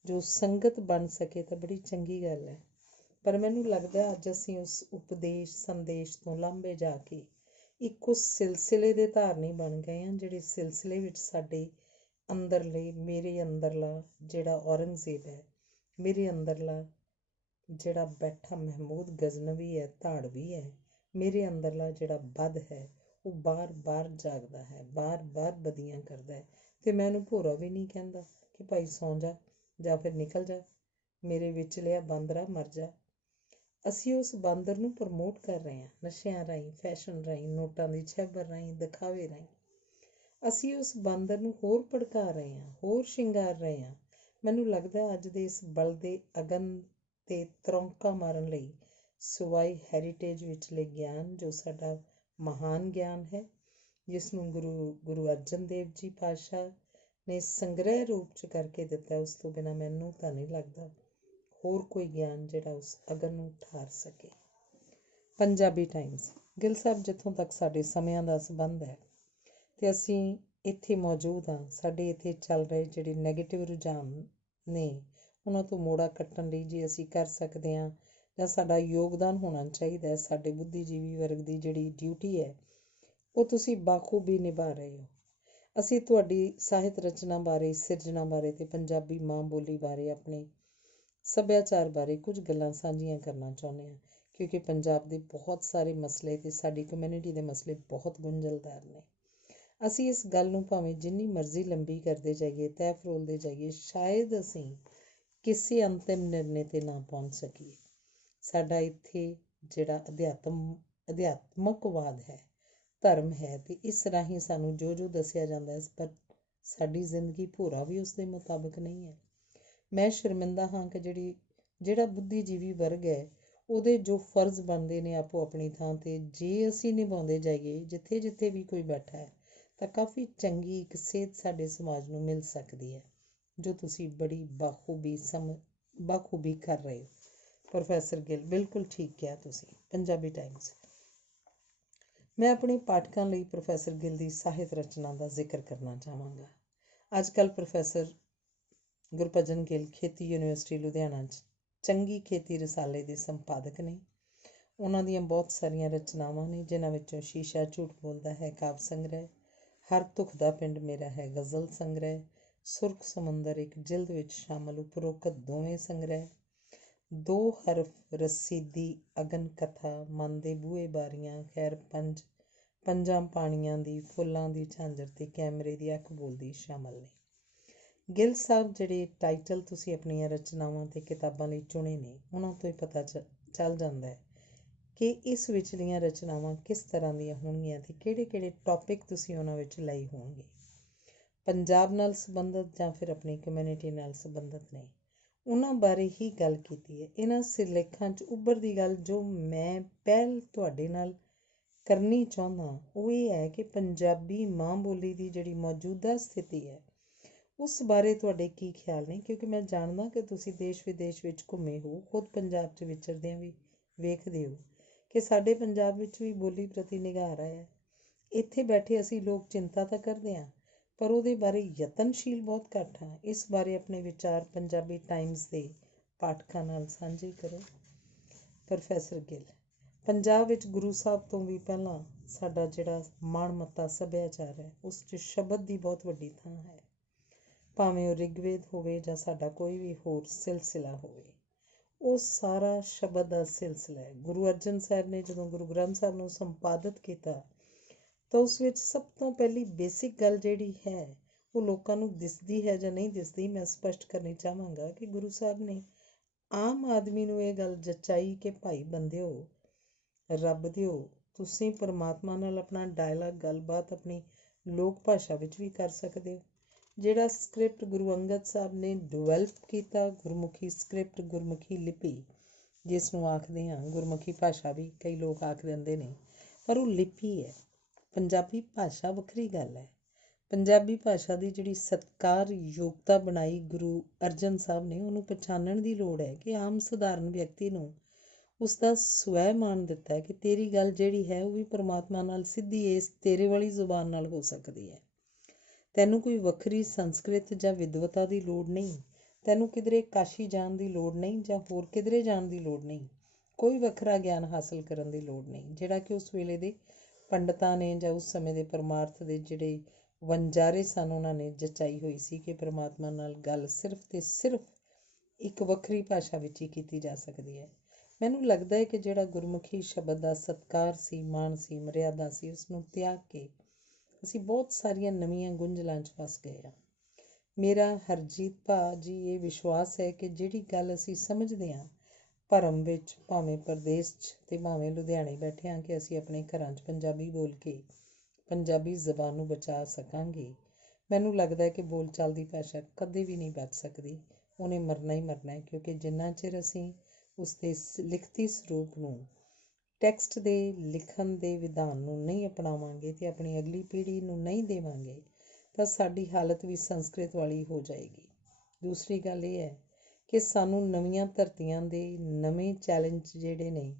ਜੋ ਸੰਗਤ ਬਣ ਸਕੇ ਤਾਂ ਬੜੀ ਚੰਗੀ ਗੱਲ ਹੈ। ਪਰ ਮੈਨੂੰ ਲੱਗਦਾ ਅੱਜ ਅਸੀਂ ਉਸ ਉਪਦੇਸ਼ ਸੰਦੇਸ਼ ਤੋਂ ਲਾਂਭੇ ਜਾ ਕੇ ਇੱਕ ਉਸ ਸਿਲਸਿਲੇ ਦੇ ਧਾਰਨੀ ਬਣ ਗਏ ਹਾਂ, ਜਿਹੜੇ ਸਿਲਸਿਲੇ ਵਿੱਚ ਸਾਡੇ ਅੰਦਰਲੇ, ਮੇਰੇ ਅੰਦਰਲਾ ਜਿਹੜਾ ਔਰੰਗਜ਼ੇਬ ਹੈ, ਮੇਰੇ ਅੰਦਰਲਾ ਜਿਹੜਾ ਬੈਠਾ ਮਹਿਮੂਦ ਗਜ਼ਨਵੀ ਹੈ, ਧਾੜਵੀ ਹੈ, ਮੇਰੇ ਅੰਦਰਲਾ ਜਿਹੜਾ ਬਦ ਹੈ, ਉਹ ਬਾਰ ਜਾਗਦਾ ਹੈ, ਬਾਰ ਬਦੀਆਂ ਕਰਦਾ ਹੈ। ਅਤੇ ਮੈਂ ਉਹਨੂੰ ਭੋਰਾ ਵੀ ਨਹੀਂ ਕਹਿੰਦਾ ਕਿ ਭਾਈ ਸੌਂ ਜਾ ਜਾਂ ਫਿਰ ਨਿਕਲ ਜਾ, ਮੇਰੇ ਵਿੱਚ ਲਿਆ ਬਾਂਦਰਾ ਮਰ ਜਾ। ਅਸੀਂ ਉਸ ਬਾਂਦਰ ਨੂੰ ਪ੍ਰਮੋਟ ਕਰ ਰਹੇ ਹਾਂ, ਨਸ਼ਿਆਂ ਰਾਹੀਂ, ਫੈਸ਼ਨ ਰਾਹੀਂ, ਨੋਟਾਂ ਦੀ ਛੈਬਰ ਰਾਹੀਂ, ਦਿਖਾਵੇ ਰਾਹੀਂ। ਅਸੀਂ ਉਸ ਬਾਂਦਰ ਨੂੰ ਹੋਰ ਭੜਕਾ ਰਹੇ ਹਾਂ, ਹੋਰ ਸ਼ਿੰਗਾਰ ਰਹੇ ਹਾਂ। ਮੈਨੂੰ ਲੱਗਦਾ ਅੱਜ ਦੇ ਇਸ ਬਲਦੇ ਅਗਨ 'ਤੇ ਤਰੌਂਕਾ ਮਾਰਨ ਲਈ ਸਿਵਾਏ ਹੈਰੀਟੇਜ ਵਿਚਲੇ ਗਿਆਨ, ਜੋ ਸਾਡਾ ਮਹਾਨ ਗਿਆਨ ਹੈ, ਜਿਸ ਨੂੰ ਗੁਰੂ ਅਰਜਨ ਦੇਵ ਜੀ ਪਾਤਸ਼ਾਹ ਨੇ ਸੰਗ੍ਰਹਿ ਰੂਪ 'ਚ ਕਰਕੇ ਦਿੱਤਾ, ਉਸ ਤੋਂ ਬਿਨਾਂ ਮੈਨੂੰ ਤਾਂ ਨਹੀਂ ਲੱਗਦਾ ਹੋਰ ਕੋਈ ਗਿਆਨ ਜਿਹੜਾ ਉਸ ਅਗਨ ਨੂੰ ਠਾਰ ਸਕੇ। ਪੰਜਾਬੀ ਟਾਈਮਸ। ਗਿੱਲ ਸਾਹਿਬ, ਜਿੱਥੋਂ ਤੱਕ ਸਾਡੇ ਸਮਿਆਂ ਦਾ ਸੰਬੰਧ ਹੈ ਅਤੇ ਅਸੀਂ ਇੱਥੇ ਮੌਜੂਦ ਹਾਂ, ਸਾਡੇ ਇੱਥੇ ਚੱਲ ਰਹੇ ਜਿਹੜੇ ਨੈਗੇਟਿਵ ਰੁਝਾਨ ਨੇ, ਉਹਨਾਂ ਤੋਂ ਮੋੜਾ ਕੱਟਣ ਲਈ ਜੇ ਅਸੀਂ ਕਰ ਸਕਦੇ ਹਾਂ ਜਾਂ ਸਾਡਾ ਯੋਗਦਾਨ ਹੋਣਾ ਚਾਹੀਦਾ, ਸਾਡੇ ਬੁੱਧੀਜੀਵੀ ਵਰਗ ਦੀ ਜਿਹੜੀ ਡਿਊਟੀ ਹੈ, ਉਹ ਤੁਸੀਂ ਬਾਖੂਬੀ ਨਿਭਾ ਰਹੇ ਹੋ। ਅਸੀਂ ਤੁਹਾਡੀ ਸਾਹਿਤ ਰਚਨਾ ਬਾਰੇ, ਸਿਰਜਣਾ ਬਾਰੇ ਅਤੇ ਪੰਜਾਬੀ ਮਾਂ ਬੋਲੀ ਬਾਰੇ, ਆਪਣੇ ਸੱਭਿਆਚਾਰ ਬਾਰੇ ਕੁਝ ਗੱਲਾਂ ਸਾਂਝੀਆਂ ਕਰਨਾ ਚਾਹੁੰਦੇ ਹਾਂ, ਕਿਉਂਕਿ ਪੰਜਾਬ ਦੇ ਬਹੁਤ ਸਾਰੇ ਮਸਲੇ ਅਤੇ ਸਾਡੀ ਕਮਿਊਨਿਟੀ ਦੇ ਮਸਲੇ ਬਹੁਤ ਗੁੰਝਲਦਾਰ ਨੇ। ਅਸੀਂ ਇਸ ਗੱਲ ਨੂੰ ਭਾਵੇਂ ਜਿੰਨੀ ਮਰਜ਼ੀ ਲੰਬੀ ਕਰਦੇ ਜਾਈਏ, ਤਹਿ ਫਰੋਲਦੇ ਜਾਈਏ, ਸ਼ਾਇਦ ਅਸੀਂ ਕਿਸੇ ਅੰਤਿਮ ਨਿਰਣੇ 'ਤੇ ਨਾ ਪਹੁੰਚ ਸਕੀਏ। ਸਾਡਾ ਇੱਥੇ ਜਿਹੜਾ ਅਧਿਆਤਮਕਵਾਦ ਹੈ, ਧਰਮ ਹੈ, ਅਤੇ ਇਸ ਰਾਹੀਂ ਸਾਨੂੰ ਜੋ ਦੱਸਿਆ ਜਾਂਦਾ ਹੈ, ਪਰ ਸਾਡੀ ਜ਼ਿੰਦਗੀ ਭੋਰਾ ਵੀ ਉਸ ਦੇ ਮੁਤਾਬਕ ਨਹੀਂ ਹੈ। ਮੈਂ ਸ਼ਰਮਿੰਦਾ ਹਾਂ ਕਿ ਜਿਹੜਾ ਬੁੱਧੀਜੀਵੀ ਵਰਗ ਹੈ, ਉਹਦੇ ਜੋ ਫਰਜ਼ ਬਣਦੇ ਨੇ ਆਪੋ ਆਪਣੀ ਥਾਂ 'ਤੇ, ਜੇ ਅਸੀਂ ਨਿਭਾਉਂਦੇ ਜਾਈਏ, ਜਿੱਥੇ ਵੀ ਕੋਈ ਬੈਠਾ ਹੈ, ਤਾਂ ਕਾਫੀ ਚੰਗੀ ਇੱਕ ਸੇਧ ਸਾਡੇ ਸਮਾਜ ਨੂੰ ਮਿਲ ਸਕਦੀ ਹੈ, ਜੋ ਤੁਸੀਂ ਬੜੀ ਬਾਖੂਬੀ ਕਰ ਰਹੇ ਹੋ। ਪ੍ਰੋਫੈਸਰ ਗਿੱਲ, ਬਿਲਕੁਲ ਠੀਕ ਕਿਹਾ ਤੁਸੀਂ। ਪੰਜਾਬੀ ਟਾਈਮਸ। ਮੈਂ ਆਪਣੇ ਪਾਠਕਾਂ ਲਈ ਪ੍ਰੋਫੈਸਰ ਗਿੱਲ ਦੀ ਸਾਹਿਤ ਰਚਨਾ ਦਾ ਜ਼ਿਕਰ ਕਰਨਾ ਚਾਹਾਂਗਾ। ਅੱਜ ਕੱਲ੍ਹ ਪ੍ਰੋਫੈਸਰ ਗੁਰਭਜਨ ਗਿੱਲ ਖੇਤੀ ਯੂਨੀਵਰਸਿਟੀ ਲੁਧਿਆਣਾ 'ਚ ਚੰਗੀ ਖੇਤੀ ਰਸਾਲੇ ਦੇ ਸੰਪਾਦਕ ਨੇ। ਉਹਨਾਂ ਦੀਆਂ ਬਹੁਤ ਸਾਰੀਆਂ ਰਚਨਾਵਾਂ ਨੇ, ਜਿਨ੍ਹਾਂ ਵਿੱਚੋਂ ਸ਼ੀਸ਼ਾ ਝੂਠ ਬੋਲਦਾ ਹੈ ਕਾਵ ਸੰਗ੍ਰਹਿ, ਹਰ ਤੁਖ ਦਾ ਪਿੰਡ ਮੇਰਾ ਹੈ ਗਜ਼ਲ ਸੰਗ੍ਰਹਿ, ਸੁਰਖ ਸਮੁੰਦਰ ਇੱਕ ਜਿਲਦ ਵਿੱਚ ਸ਼ਾਮਲ ਉਪਰੋਕਤ ਦੋਵੇਂ ਸੰਗ੍ਰਹਿ, ਦੋ ਹਰਫ ਰਸੀਦੀ ਅਗਨ ਕਥਾ, ਮਨ ਦੇ ਬੂਹੇ ਬਾਰੀਆਂ, ਖੈਰ ਪੰਜਾਂ ਪਾਣੀਆਂ ਦੀ, ਫੁੱਲਾਂ ਦੀ ਝਾਂਜਰ ਅਤੇ ਕੈਮਰੇ ਦੀ ਅੱਖ ਬੋਲਦੀ ਸ਼ਾਮਲ ਨੇ। ਗਿੱਲ ਸਾਹਿਬ, ਜਿਹੜੇ ਟਾਈਟਲ ਤੁਸੀਂ ਆਪਣੀਆਂ ਰਚਨਾਵਾਂ ਅਤੇ ਕਿਤਾਬਾਂ ਲਈ ਚੁਣੇ ਨੇ, ਉਹਨਾਂ ਤੋਂ ਹੀ ਪਤਾ ਚੱਲ ਜਾਂਦਾ ਹੈ ਕਿ ਇਸ ਵਿਚਲੀਆਂ ਰਚਨਾਵਾਂ ਕਿਸ ਤਰ੍ਹਾਂ ਦੀਆਂ ਹੋਣਗੀਆਂ ਅਤੇ ਕਿਹੜੇ ਟੌਪਿਕ ਤੁਸੀਂ ਉਹਨਾਂ ਵਿੱਚ ਲਏ ਹੋਣਗੇ। ਪੰਜਾਬ ਨਾਲ ਸੰਬੰਧਿਤ ਜਾਂ ਫਿਰ ਆਪਣੀ ਕਮਿਊਨਿਟੀ ਨਾਲ ਸੰਬੰਧਿਤ ਨੇ, ਉਹਨਾਂ ਬਾਰੇ ਹੀ ਗੱਲ ਕੀਤੀ ਹੈ। ਇਹਨਾਂ ਸਿਰਲੇਖਾਂ 'ਚ ਉੱਭਰਦੀ ਗੱਲ ਜੋ ਮੈਂ ਪਹਿਲ ਤੁਹਾਡੇ ਨਾਲ ਕਰਨੀ ਚਾਹੁੰਦਾ, ਉਹ ਇਹ ਹੈ ਕਿ ਪੰਜਾਬੀ ਮਾਂ ਬੋਲੀ ਦੀ ਜਿਹੜੀ ਮੌਜੂਦਾ ਸਥਿਤੀ ਹੈ, ਉਸ ਬਾਰੇ ਤੁਹਾਡੇ ਕੀ ਖਿਆਲ ਨੇ, ਕਿਉਂਕਿ ਮੈਂ ਜਾਣਦਾ ਕਿ ਤੁਸੀਂ ਦੇਸ਼ ਵਿਦੇਸ਼ ਵਿੱਚ ਘੁੰਮੇ ਹੋ, ਖੁਦ ਪੰਜਾਬ 'ਚ ਵਿਚਰਦਿਆਂ ਵੀ ਵੇਖਦੇ ਹੋ ਕਿ ਸਾਡੇ ਪੰਜਾਬ ਵਿੱਚ ਵੀ ਬੋਲੀ ਪ੍ਰਤੀ ਨਿਘਾਰ ਆਇਆ। ਇੱਥੇ ਬੈਠੇ ਅਸੀਂ ਲੋਕ ਚਿੰਤਾ ਤਾਂ ਕਰਦੇ ਹਾਂ, ਪਰ ਉਹਦੇ ਬਾਰੇ ਯਤਨਸ਼ੀਲ ਬਹੁਤ ਘੱਟ ਹਾਂ। ਇਸ ਬਾਰੇ ਆਪਣੇ ਵਿਚਾਰ ਪੰਜਾਬੀ ਟਾਈਮਸ ਦੇ ਪਾਠਕਾਂ ਨਾਲ ਸਾਂਝੇ ਕਰੋ। ਪ੍ਰੋਫੈਸਰ ਗਿੱਲ। ਪੰਜਾਬ ਵਿੱਚ ਗੁਰੂ ਸਾਹਿਬ ਤੋਂ ਵੀ ਪਹਿਲਾਂ ਸਾਡਾ ਜਿਹੜਾ ਮਾਣਮੱਤਾ ਸੱਭਿਆਚਾਰ ਹੈ, ਉਸ 'ਚ ਸ਼ਬਦ ਦੀ ਬਹੁਤ ਵੱਡੀ ਥਾਂ ਹੈ। ਭਾਵੇਂ ਉਹ ਰਿਗਵੇਦ ਹੋਵੇ ਜਾਂ ਸਾਡਾ ਕੋਈ ਵੀ ਹੋਰ ਸਿਲਸਿਲਾ ਹੋਵੇ, ਉਹ ਸਾਰਾ ਸ਼ਬਦ ਦਾ ਸਿਲਸਿਲਾ ਹੈ। ਗੁਰੂ ਅਰਜਨ ਸਾਹਿਬ ਨੇ ਜਦੋਂ ਗੁਰੂ ਗ੍ਰੰਥ ਸਾਹਿਬ ਨੂੰ ਸੰਪਾਦਿਤ ਕੀਤਾ ਤਾਂ ਉਸ ਵਿੱਚ ਸਭ ਤੋਂ ਪਹਿਲੀ ਬੇਸਿਕ ਗੱਲ ਜਿਹੜੀ ਹੈ, ਉਹ ਲੋਕਾਂ ਨੂੰ ਦਿਸਦੀ ਹੈ ਜਾਂ ਨਹੀਂ ਦਿਸਦੀ, ਮੈਂ ਸਪਸ਼ਟ ਕਰਨੀ ਚਾਹਾਂਗਾ ਕਿ ਗੁਰੂ ਸਾਹਿਬ ਨੇ ਆਮ ਆਦਮੀ ਨੂੰ ਇਹ ਗੱਲ ਜਚਾਈ ਕਿ ਭਾਈ ਬੰਦਿਓ, ਰੱਬ ਦਿਓ, ਤੁਸੀਂ ਪਰਮਾਤਮਾ ਨਾਲ ਆਪਣਾ ਡਾਇਲਾਗ, ਗੱਲਬਾਤ ਆਪਣੀ ਲੋਕ ਭਾਸ਼ਾ ਵਿੱਚ ਵੀ ਕਰ ਸਕਦੇ ਹੋ। ਜਿਹੜਾ ਸਕ੍ਰਿਪਟ ਗੁਰੂ ਅੰਗਦ ਸਾਹਿਬ ਨੇ ਡਿਵੈਲਪ ਕੀਤਾ, ਗੁਰਮੁਖੀ ਸਕ੍ਰਿਪਟ, ਗੁਰਮੁਖੀ ਲਿਪੀ ਜਿਸ ਨੂੰ ਆਖਦੇ ਹਾਂ, ਗੁਰਮੁਖੀ ਭਾਸ਼ਾ ਵੀ ਕਈ ਲੋਕ ਆਖ ਦਿੰਦੇ ਨੇ, ਪਰ ਉਹ ਲਿਪੀ ਹੈ। ਪੰਜਾਬੀ ਭਾਸ਼ਾ ਵੱਖਰੀ ਗੱਲ ਹੈ। ਪੰਜਾਬੀ ਭਾਸ਼ਾ ਦੀ ਜਿਹੜੀ ਸਤਿਕਾਰ ਯੋਗਤਾ ਬਣਾਈ ਗੁਰੂ ਅਰਜਨ ਸਾਹਿਬ ਨੇ, ਉਹਨੂੰ ਪਛਾਣਨ ਦੀ ਲੋੜ ਹੈ ਕਿ ਆਮ ਸਧਾਰਨ ਵਿਅਕਤੀ ਨੂੰ ਉਸਦਾ ਸਵੈਮਾਨ ਦਿੱਤਾ ਹੈ ਕਿ ਤੇਰੀ ਗੱਲ ਜਿਹੜੀ ਹੈ ਉਹ ਵੀ ਪਰਮਾਤਮਾ ਨਾਲ ਸਿੱਧੀ ਇਸ ਤੇਰੇ ਵਾਲੀ ਜ਼ੁਬਾਨ ਨਾਲ ਹੋ ਸਕਦੀ ਹੈ। ਤੈਨੂੰ ਕੋਈ ਵੱਖਰੀ ਸੰਸਕ੍ਰਿਤ ਜਾਂ ਵਿਦਵਤਾ ਦੀ ਲੋੜ ਨਹੀਂ, ਤੈਨੂੰ ਕਿਧਰੇ ਕਾਸ਼ੀ ਜਾਣ ਦੀ ਲੋੜ ਨਹੀਂ ਜਾਂ ਹੋਰ ਕਿਧਰੇ ਜਾਣ ਦੀ ਲੋੜ ਨਹੀਂ, ਕੋਈ ਵੱਖਰਾ ਗਿਆਨ ਹਾਸਲ ਕਰਨ ਦੀ ਲੋੜ ਨਹੀਂ, ਜਿਹੜਾ ਕਿ ਉਸ ਵੇਲੇ ਦੇ ਪੰਡਤਾਂ ਨੇ ਜਾਂ ਉਸ ਸਮੇਂ ਦੇ ਪਰਮਾਰਥ ਦੇ ਜਿਹੜੇ ਵਣਜਾਰੇ ਸਨ, ਉਹਨਾਂ ਨੇ ਜਚਾਈ ਹੋਈ ਸੀ ਕਿ ਪਰਮਾਤਮਾ ਨਾਲ ਗੱਲ ਸਿਰਫ ਤੇ ਸਿਰਫ ਇੱਕ ਵੱਖਰੀ ਭਾਸ਼ਾ ਵਿੱਚ ਹੀ ਕੀਤੀ ਜਾ ਸਕਦੀ ਹੈ। ਮੈਨੂੰ ਲੱਗਦਾ ਹੈ ਕਿ ਜਿਹੜਾ ਗੁਰਮੁਖੀ ਸ਼ਬਦ ਦਾ ਸਤਿਕਾਰ ਸੀ, ਮਾਣ ਸੀ, ਮਰਿਆਦਾ ਸੀ, ਉਸਨੂੰ ਤਿਆਗ ਕੇ ਅਸੀਂ ਬਹੁਤ ਸਾਰੀਆਂ ਨਵੀਆਂ ਗੁੰਝਲਾਂ 'ਚ ਫਸ ਗਏ ਹਾਂ। ਮੇਰਾ ਹਰਜੀਤ ਭਾ ਜੀ ਇਹ ਵਿਸ਼ਵਾਸ ਹੈ ਕਿ ਜਿਹੜੀ ਗੱਲ ਅਸੀਂ ਸਮਝਦੇ ਹਾਂ ਭਰਮ ਵਿੱਚ, ਭਾਵੇਂ ਪ੍ਰਦੇਸ਼ 'ਚ ਅਤੇ ਭਾਵੇਂ ਲੁਧਿਆਣੇ ਬੈਠੇ ਹਾਂ, ਕਿ ਅਸੀਂ ਆਪਣੇ ਘਰਾਂ 'ਚ ਪੰਜਾਬੀ ਬੋਲ ਕੇ ਪੰਜਾਬੀ ਜ਼ਬਾਨ ਨੂੰ ਬਚਾ ਸਕਾਂਗੇ। ਮੈਨੂੰ ਲੱਗਦਾ ਹੈ ਕਿ ਬੋਲਚਾਲ ਦੀ ਭਾਸ਼ਾ ਕਦੇ ਵੀ ਨਹੀਂ ਬਚ ਸਕਦੀ, ਉਹਨੇ ਮਰਨਾ ਹੀ ਮਰਨਾ ਹੈ, ਕਿਉਂਕਿ ਜਿੰਨਾ ਚਿਰ ਅਸੀਂ ਉਸਦੇ ਲਿਖਤੀ ਸਰੂਪ ਨੂੰ, ਟੈਕਸਟ ਦੇ ਲਿਖਣ ਦੇ ਵਿਧਾਨ ਨੂੰ ਨਹੀਂ ਅਪਣਾਵਾਂਗੇ ਅਤੇ ਆਪਣੀ ਅਗਲੀ ਪੀੜ੍ਹੀ ਨੂੰ ਨਹੀਂ ਦੇਵਾਂਗੇ, ਤਾਂ ਸਾਡੀ ਹਾਲਤ ਵੀ ਸੰਸਕ੍ਰਿਤ ਵਾਲੀ ਹੋ ਜਾਏਗੀ। ਦੂਸਰੀ ਗੱਲ ਇਹ ਹੈ ਕਿ ਸਾਨੂੰ ਨਵੀਆਂ ਧਰਤੀਆਂ ਦੇ ਨਵੇਂ ਚੈਲੰਜ ਜਿਹੜੇ ਨੇ,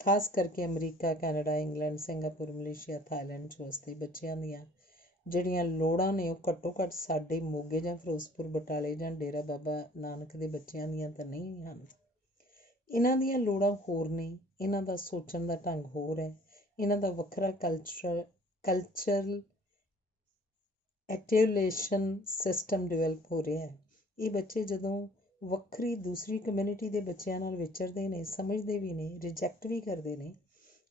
ਖਾਸ ਕਰਕੇ America, Canada, England, Singapore, Malaysia, Thailand 'ਚ ਵਸਦੇ ਬੱਚਿਆਂ ਦੀਆਂ ਜਿਹੜੀਆਂ ਲੋੜਾਂ ਨੇ, ਉਹ ਘੱਟੋ ਘੱਟ ਸਾਡੇ ਮੋਗੇ ਜਾਂ ਫਿਰੋਜ਼ਪੁਰ, ਬਟਾਲੇ ਜਾਂ ਡੇਰਾ ਬਾਬਾ ਨਾਨਕ ਦੇ ਬੱਚਿਆਂ ਦੀਆਂ ਤਾਂ ਨਹੀਂ ਹਨ। ਇਹਨਾਂ ਦੀਆਂ ਲੋੜਾਂ ਹੋਰ ਨੇ, ਇਹਨਾਂ ਦਾ ਸੋਚਣ ਦਾ ਢੰਗ ਹੋਰ ਹੈ, ਇਹਨਾਂ ਦਾ ਵੱਖਰਾ ਕਲਚਰਲ ਐਟਿਊਲੇਸ਼ਨ ਸਿਸਟਮ ਡਿਵੈਲਪ ਹੋ ਰਿਹਾ ਹੈ। ਇਹ ਬੱਚੇ ਜਦੋਂ ਵੱਖਰੀ ਦੂਸਰੀ ਕਮਿਊਨਿਟੀ ਦੇ ਬੱਚਿਆਂ ਨਾਲ ਵਿਚਰਦੇ ਨੇ, ਸਮਝਦੇ ਵੀ ਨੇ, ਰਿਜੈਕਟ ਵੀ ਕਰਦੇ ਨੇ,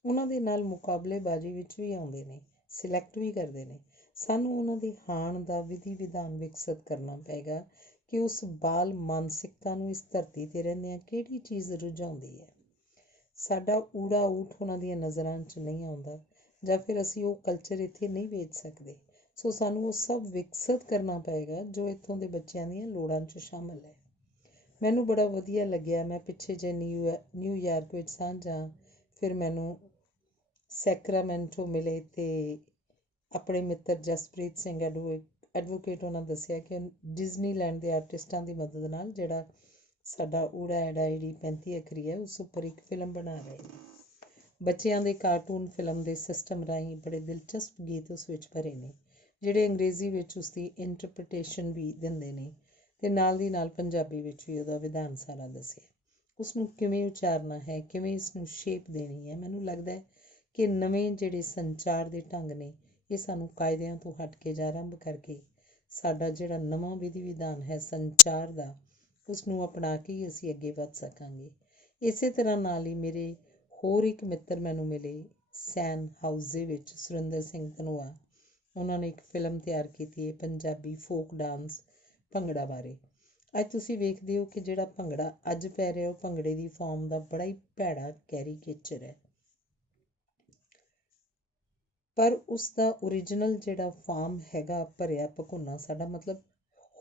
ਉਹਨਾਂ ਦੇ ਨਾਲ ਮੁਕਾਬਲੇਬਾਜ਼ੀ ਵਿੱਚ ਵੀ ਆਉਂਦੇ ਨੇ, ਸਿਲੈਕਟ ਵੀ ਕਰਦੇ ਨੇ। ਸਾਨੂੰ ਉਹਨਾਂ ਦੇ ਹਾਣ ਦਾ ਵਿਧੀ ਵਿਧਾਨ ਵਿਕਸਿਤ ਕਰਨਾ ਪਏਗਾ ਕਿ ਉਸ ਬਾਲ ਮਾਨਸਿਕਤਾ ਨੂੰ ਇਸ ਧਰਤੀ 'ਤੇ ਰਹਿੰਦਿਆਂ ਕਿਹੜੀ ਚੀਜ਼ ਰੁਝਾਉਂਦੀ ਹੈ। ਸਾਡਾ ਊੜਾ ਊਠ ਉਹਨਾਂ ਦੀਆਂ ਨਜ਼ਰਾਂ 'ਚ ਨਹੀਂ ਆਉਂਦਾ, ਜਾਂ ਫਿਰ ਅਸੀਂ ਉਹ ਕਲਚਰ ਇੱਥੇ ਨਹੀਂ ਵੇਚ ਸਕਦੇ। ਸੋ ਸਾਨੂੰ ਉਹ ਸਭ ਵਿਕਸਿਤ ਕਰਨਾ ਪਏਗਾ ਜੋ ਇੱਥੋਂ ਦੇ ਬੱਚਿਆਂ ਦੀਆਂ ਲੋੜਾਂ 'ਚ ਸ਼ਾਮਲ ਹੈ। ਮੈਨੂੰ ਬੜਾ ਵਧੀਆ ਲੱਗਿਆ, ਮੈਂ ਪਿੱਛੇ ਜੇ ਨਿਊਯਾਰਕ ਵਿੱਚ ਸਾਂ, ਜਾਂ ਫਿਰ ਮੈਨੂੰ ਸੈਕਰਾਮੈਂਟੋ ਮਿਲੇ ਅਤੇ ਆਪਣੇ ਮਿੱਤਰ ਜਸਪ੍ਰੀਤ ਸਿੰਘ ਐਡਵੋਕੇਟ, ਉਹਨਾਂ ਦੱਸਿਆ ਕਿ ਡਿਜ਼ਨੀਲੈਂਡ ਦੇ ਆਰਟਿਸਟਾਂ ਦੀ ਮਦਦ ਨਾਲ ਜਿਹੜਾ ਸਾਡਾ ਊੜਾ ਐੜਾ ਈੜੀ 35 ਅੱਖਰੀ ਹੈ, ਉਸ ਉੱਪਰ ਇੱਕ ਫਿਲਮ ਬਣਾ ਰਹੇ ਨੇ। ਬੱਚਿਆਂ ਦੇ ਕਾਰਟੂਨ ਫਿਲਮ ਦੇ ਸਿਸਟਮ ਰਾਹੀਂ ਬੜੇ ਦਿਲਚਸਪ ਗੀਤ ਉਸ ਵਿੱਚ ਭਰੇ ਨੇ, ਜਿਹੜੇ ਅੰਗਰੇਜ਼ੀ ਵਿੱਚ ਉਸਦੀ ਇੰਟਰਪ੍ਰੀਟੇਸ਼ਨ ਵੀ ਦਿੰਦੇ ਨੇ, ਅਤੇ ਨਾਲ ਦੀ ਨਾਲ ਪੰਜਾਬੀ ਵਿੱਚ ਵੀ ਉਹਦਾ ਵਿਧਾਨ ਸਾਰਾ ਦੱਸਿਆ, ਉਸਨੂੰ ਕਿਵੇਂ ਉਚਾਰਨਾ ਹੈ, ਕਿਵੇਂ ਇਸਨੂੰ ਸ਼ੇਪ ਦੇਣੀ ਹੈ। ਮੈਨੂੰ ਲੱਗਦਾ ਹੈ ਕਿ ਨਵੇਂ ਜਿਹੜੇ ਸੰਚਾਰ ਦੇ ਢੰਗ ਨੇ, ਇਹ ਸਾਨੂੰ ਕਾਇਦਿਆਂ ਤੋਂ ਹਟ ਕੇ ਜਾਂ ਆਰੰਭ ਕਰਕੇ ਸਾਡਾ ਜਿਹੜਾ ਨਵਾਂ ਵਿਧੀ ਵਿਧਾਨ ਹੈ ਸੰਚਾਰ ਦਾ, ਉਸਨੂੰ ਅਪਣਾ ਕੇ ਹੀ ਅਸੀਂ ਅੱਗੇ ਵੱਧ ਸਕਾਂਗੇ। ਇਸੇ ਤਰ੍ਹਾਂ ਨਾਲ ਹੀ ਮੇਰੇ ਹੋਰ ਇੱਕ ਮਿੱਤਰ ਮੈਨੂੰ ਮਿਲੇ ਸੈਨ ਹਾਊਜ਼ੇ ਵਿੱਚ, ਸੁਰਿੰਦਰ ਸਿੰਘ ਧਨੋਆ। ਉਹਨਾਂ ਨੇ ਇੱਕ ਫਿਲਮ ਤਿਆਰ ਕੀਤੀ ਹੈ ਪੰਜਾਬੀ ਫੋਕ ਡਾਂਸ ਭੰਗੜਾ ਬਾਰੇ। ਅੱਜ ਤੁਸੀਂ ਵੇਖਦੇ ਹੋ ਕਿ ਜਿਹੜਾ ਭੰਗੜਾ ਅੱਜ ਪੈ ਰਿਹਾ, ਉਹ ਭੰਗੜੇ ਦੀ ਫਾਰਮ ਦਾ ਬੜਾ ਹੀ ਭੈੜਾ ਕੈਰੀਕੇਚਰ ਹੈ, ਪਰ ਉਸਦਾ ਓਰੀਜਨਲ ਜਿਹੜਾ ਫਾਰਮ ਹੈਗਾ ਭਰਿਆ ਭਕੁੰਨਾ, ਸਾਡਾ ਮਤਲਬ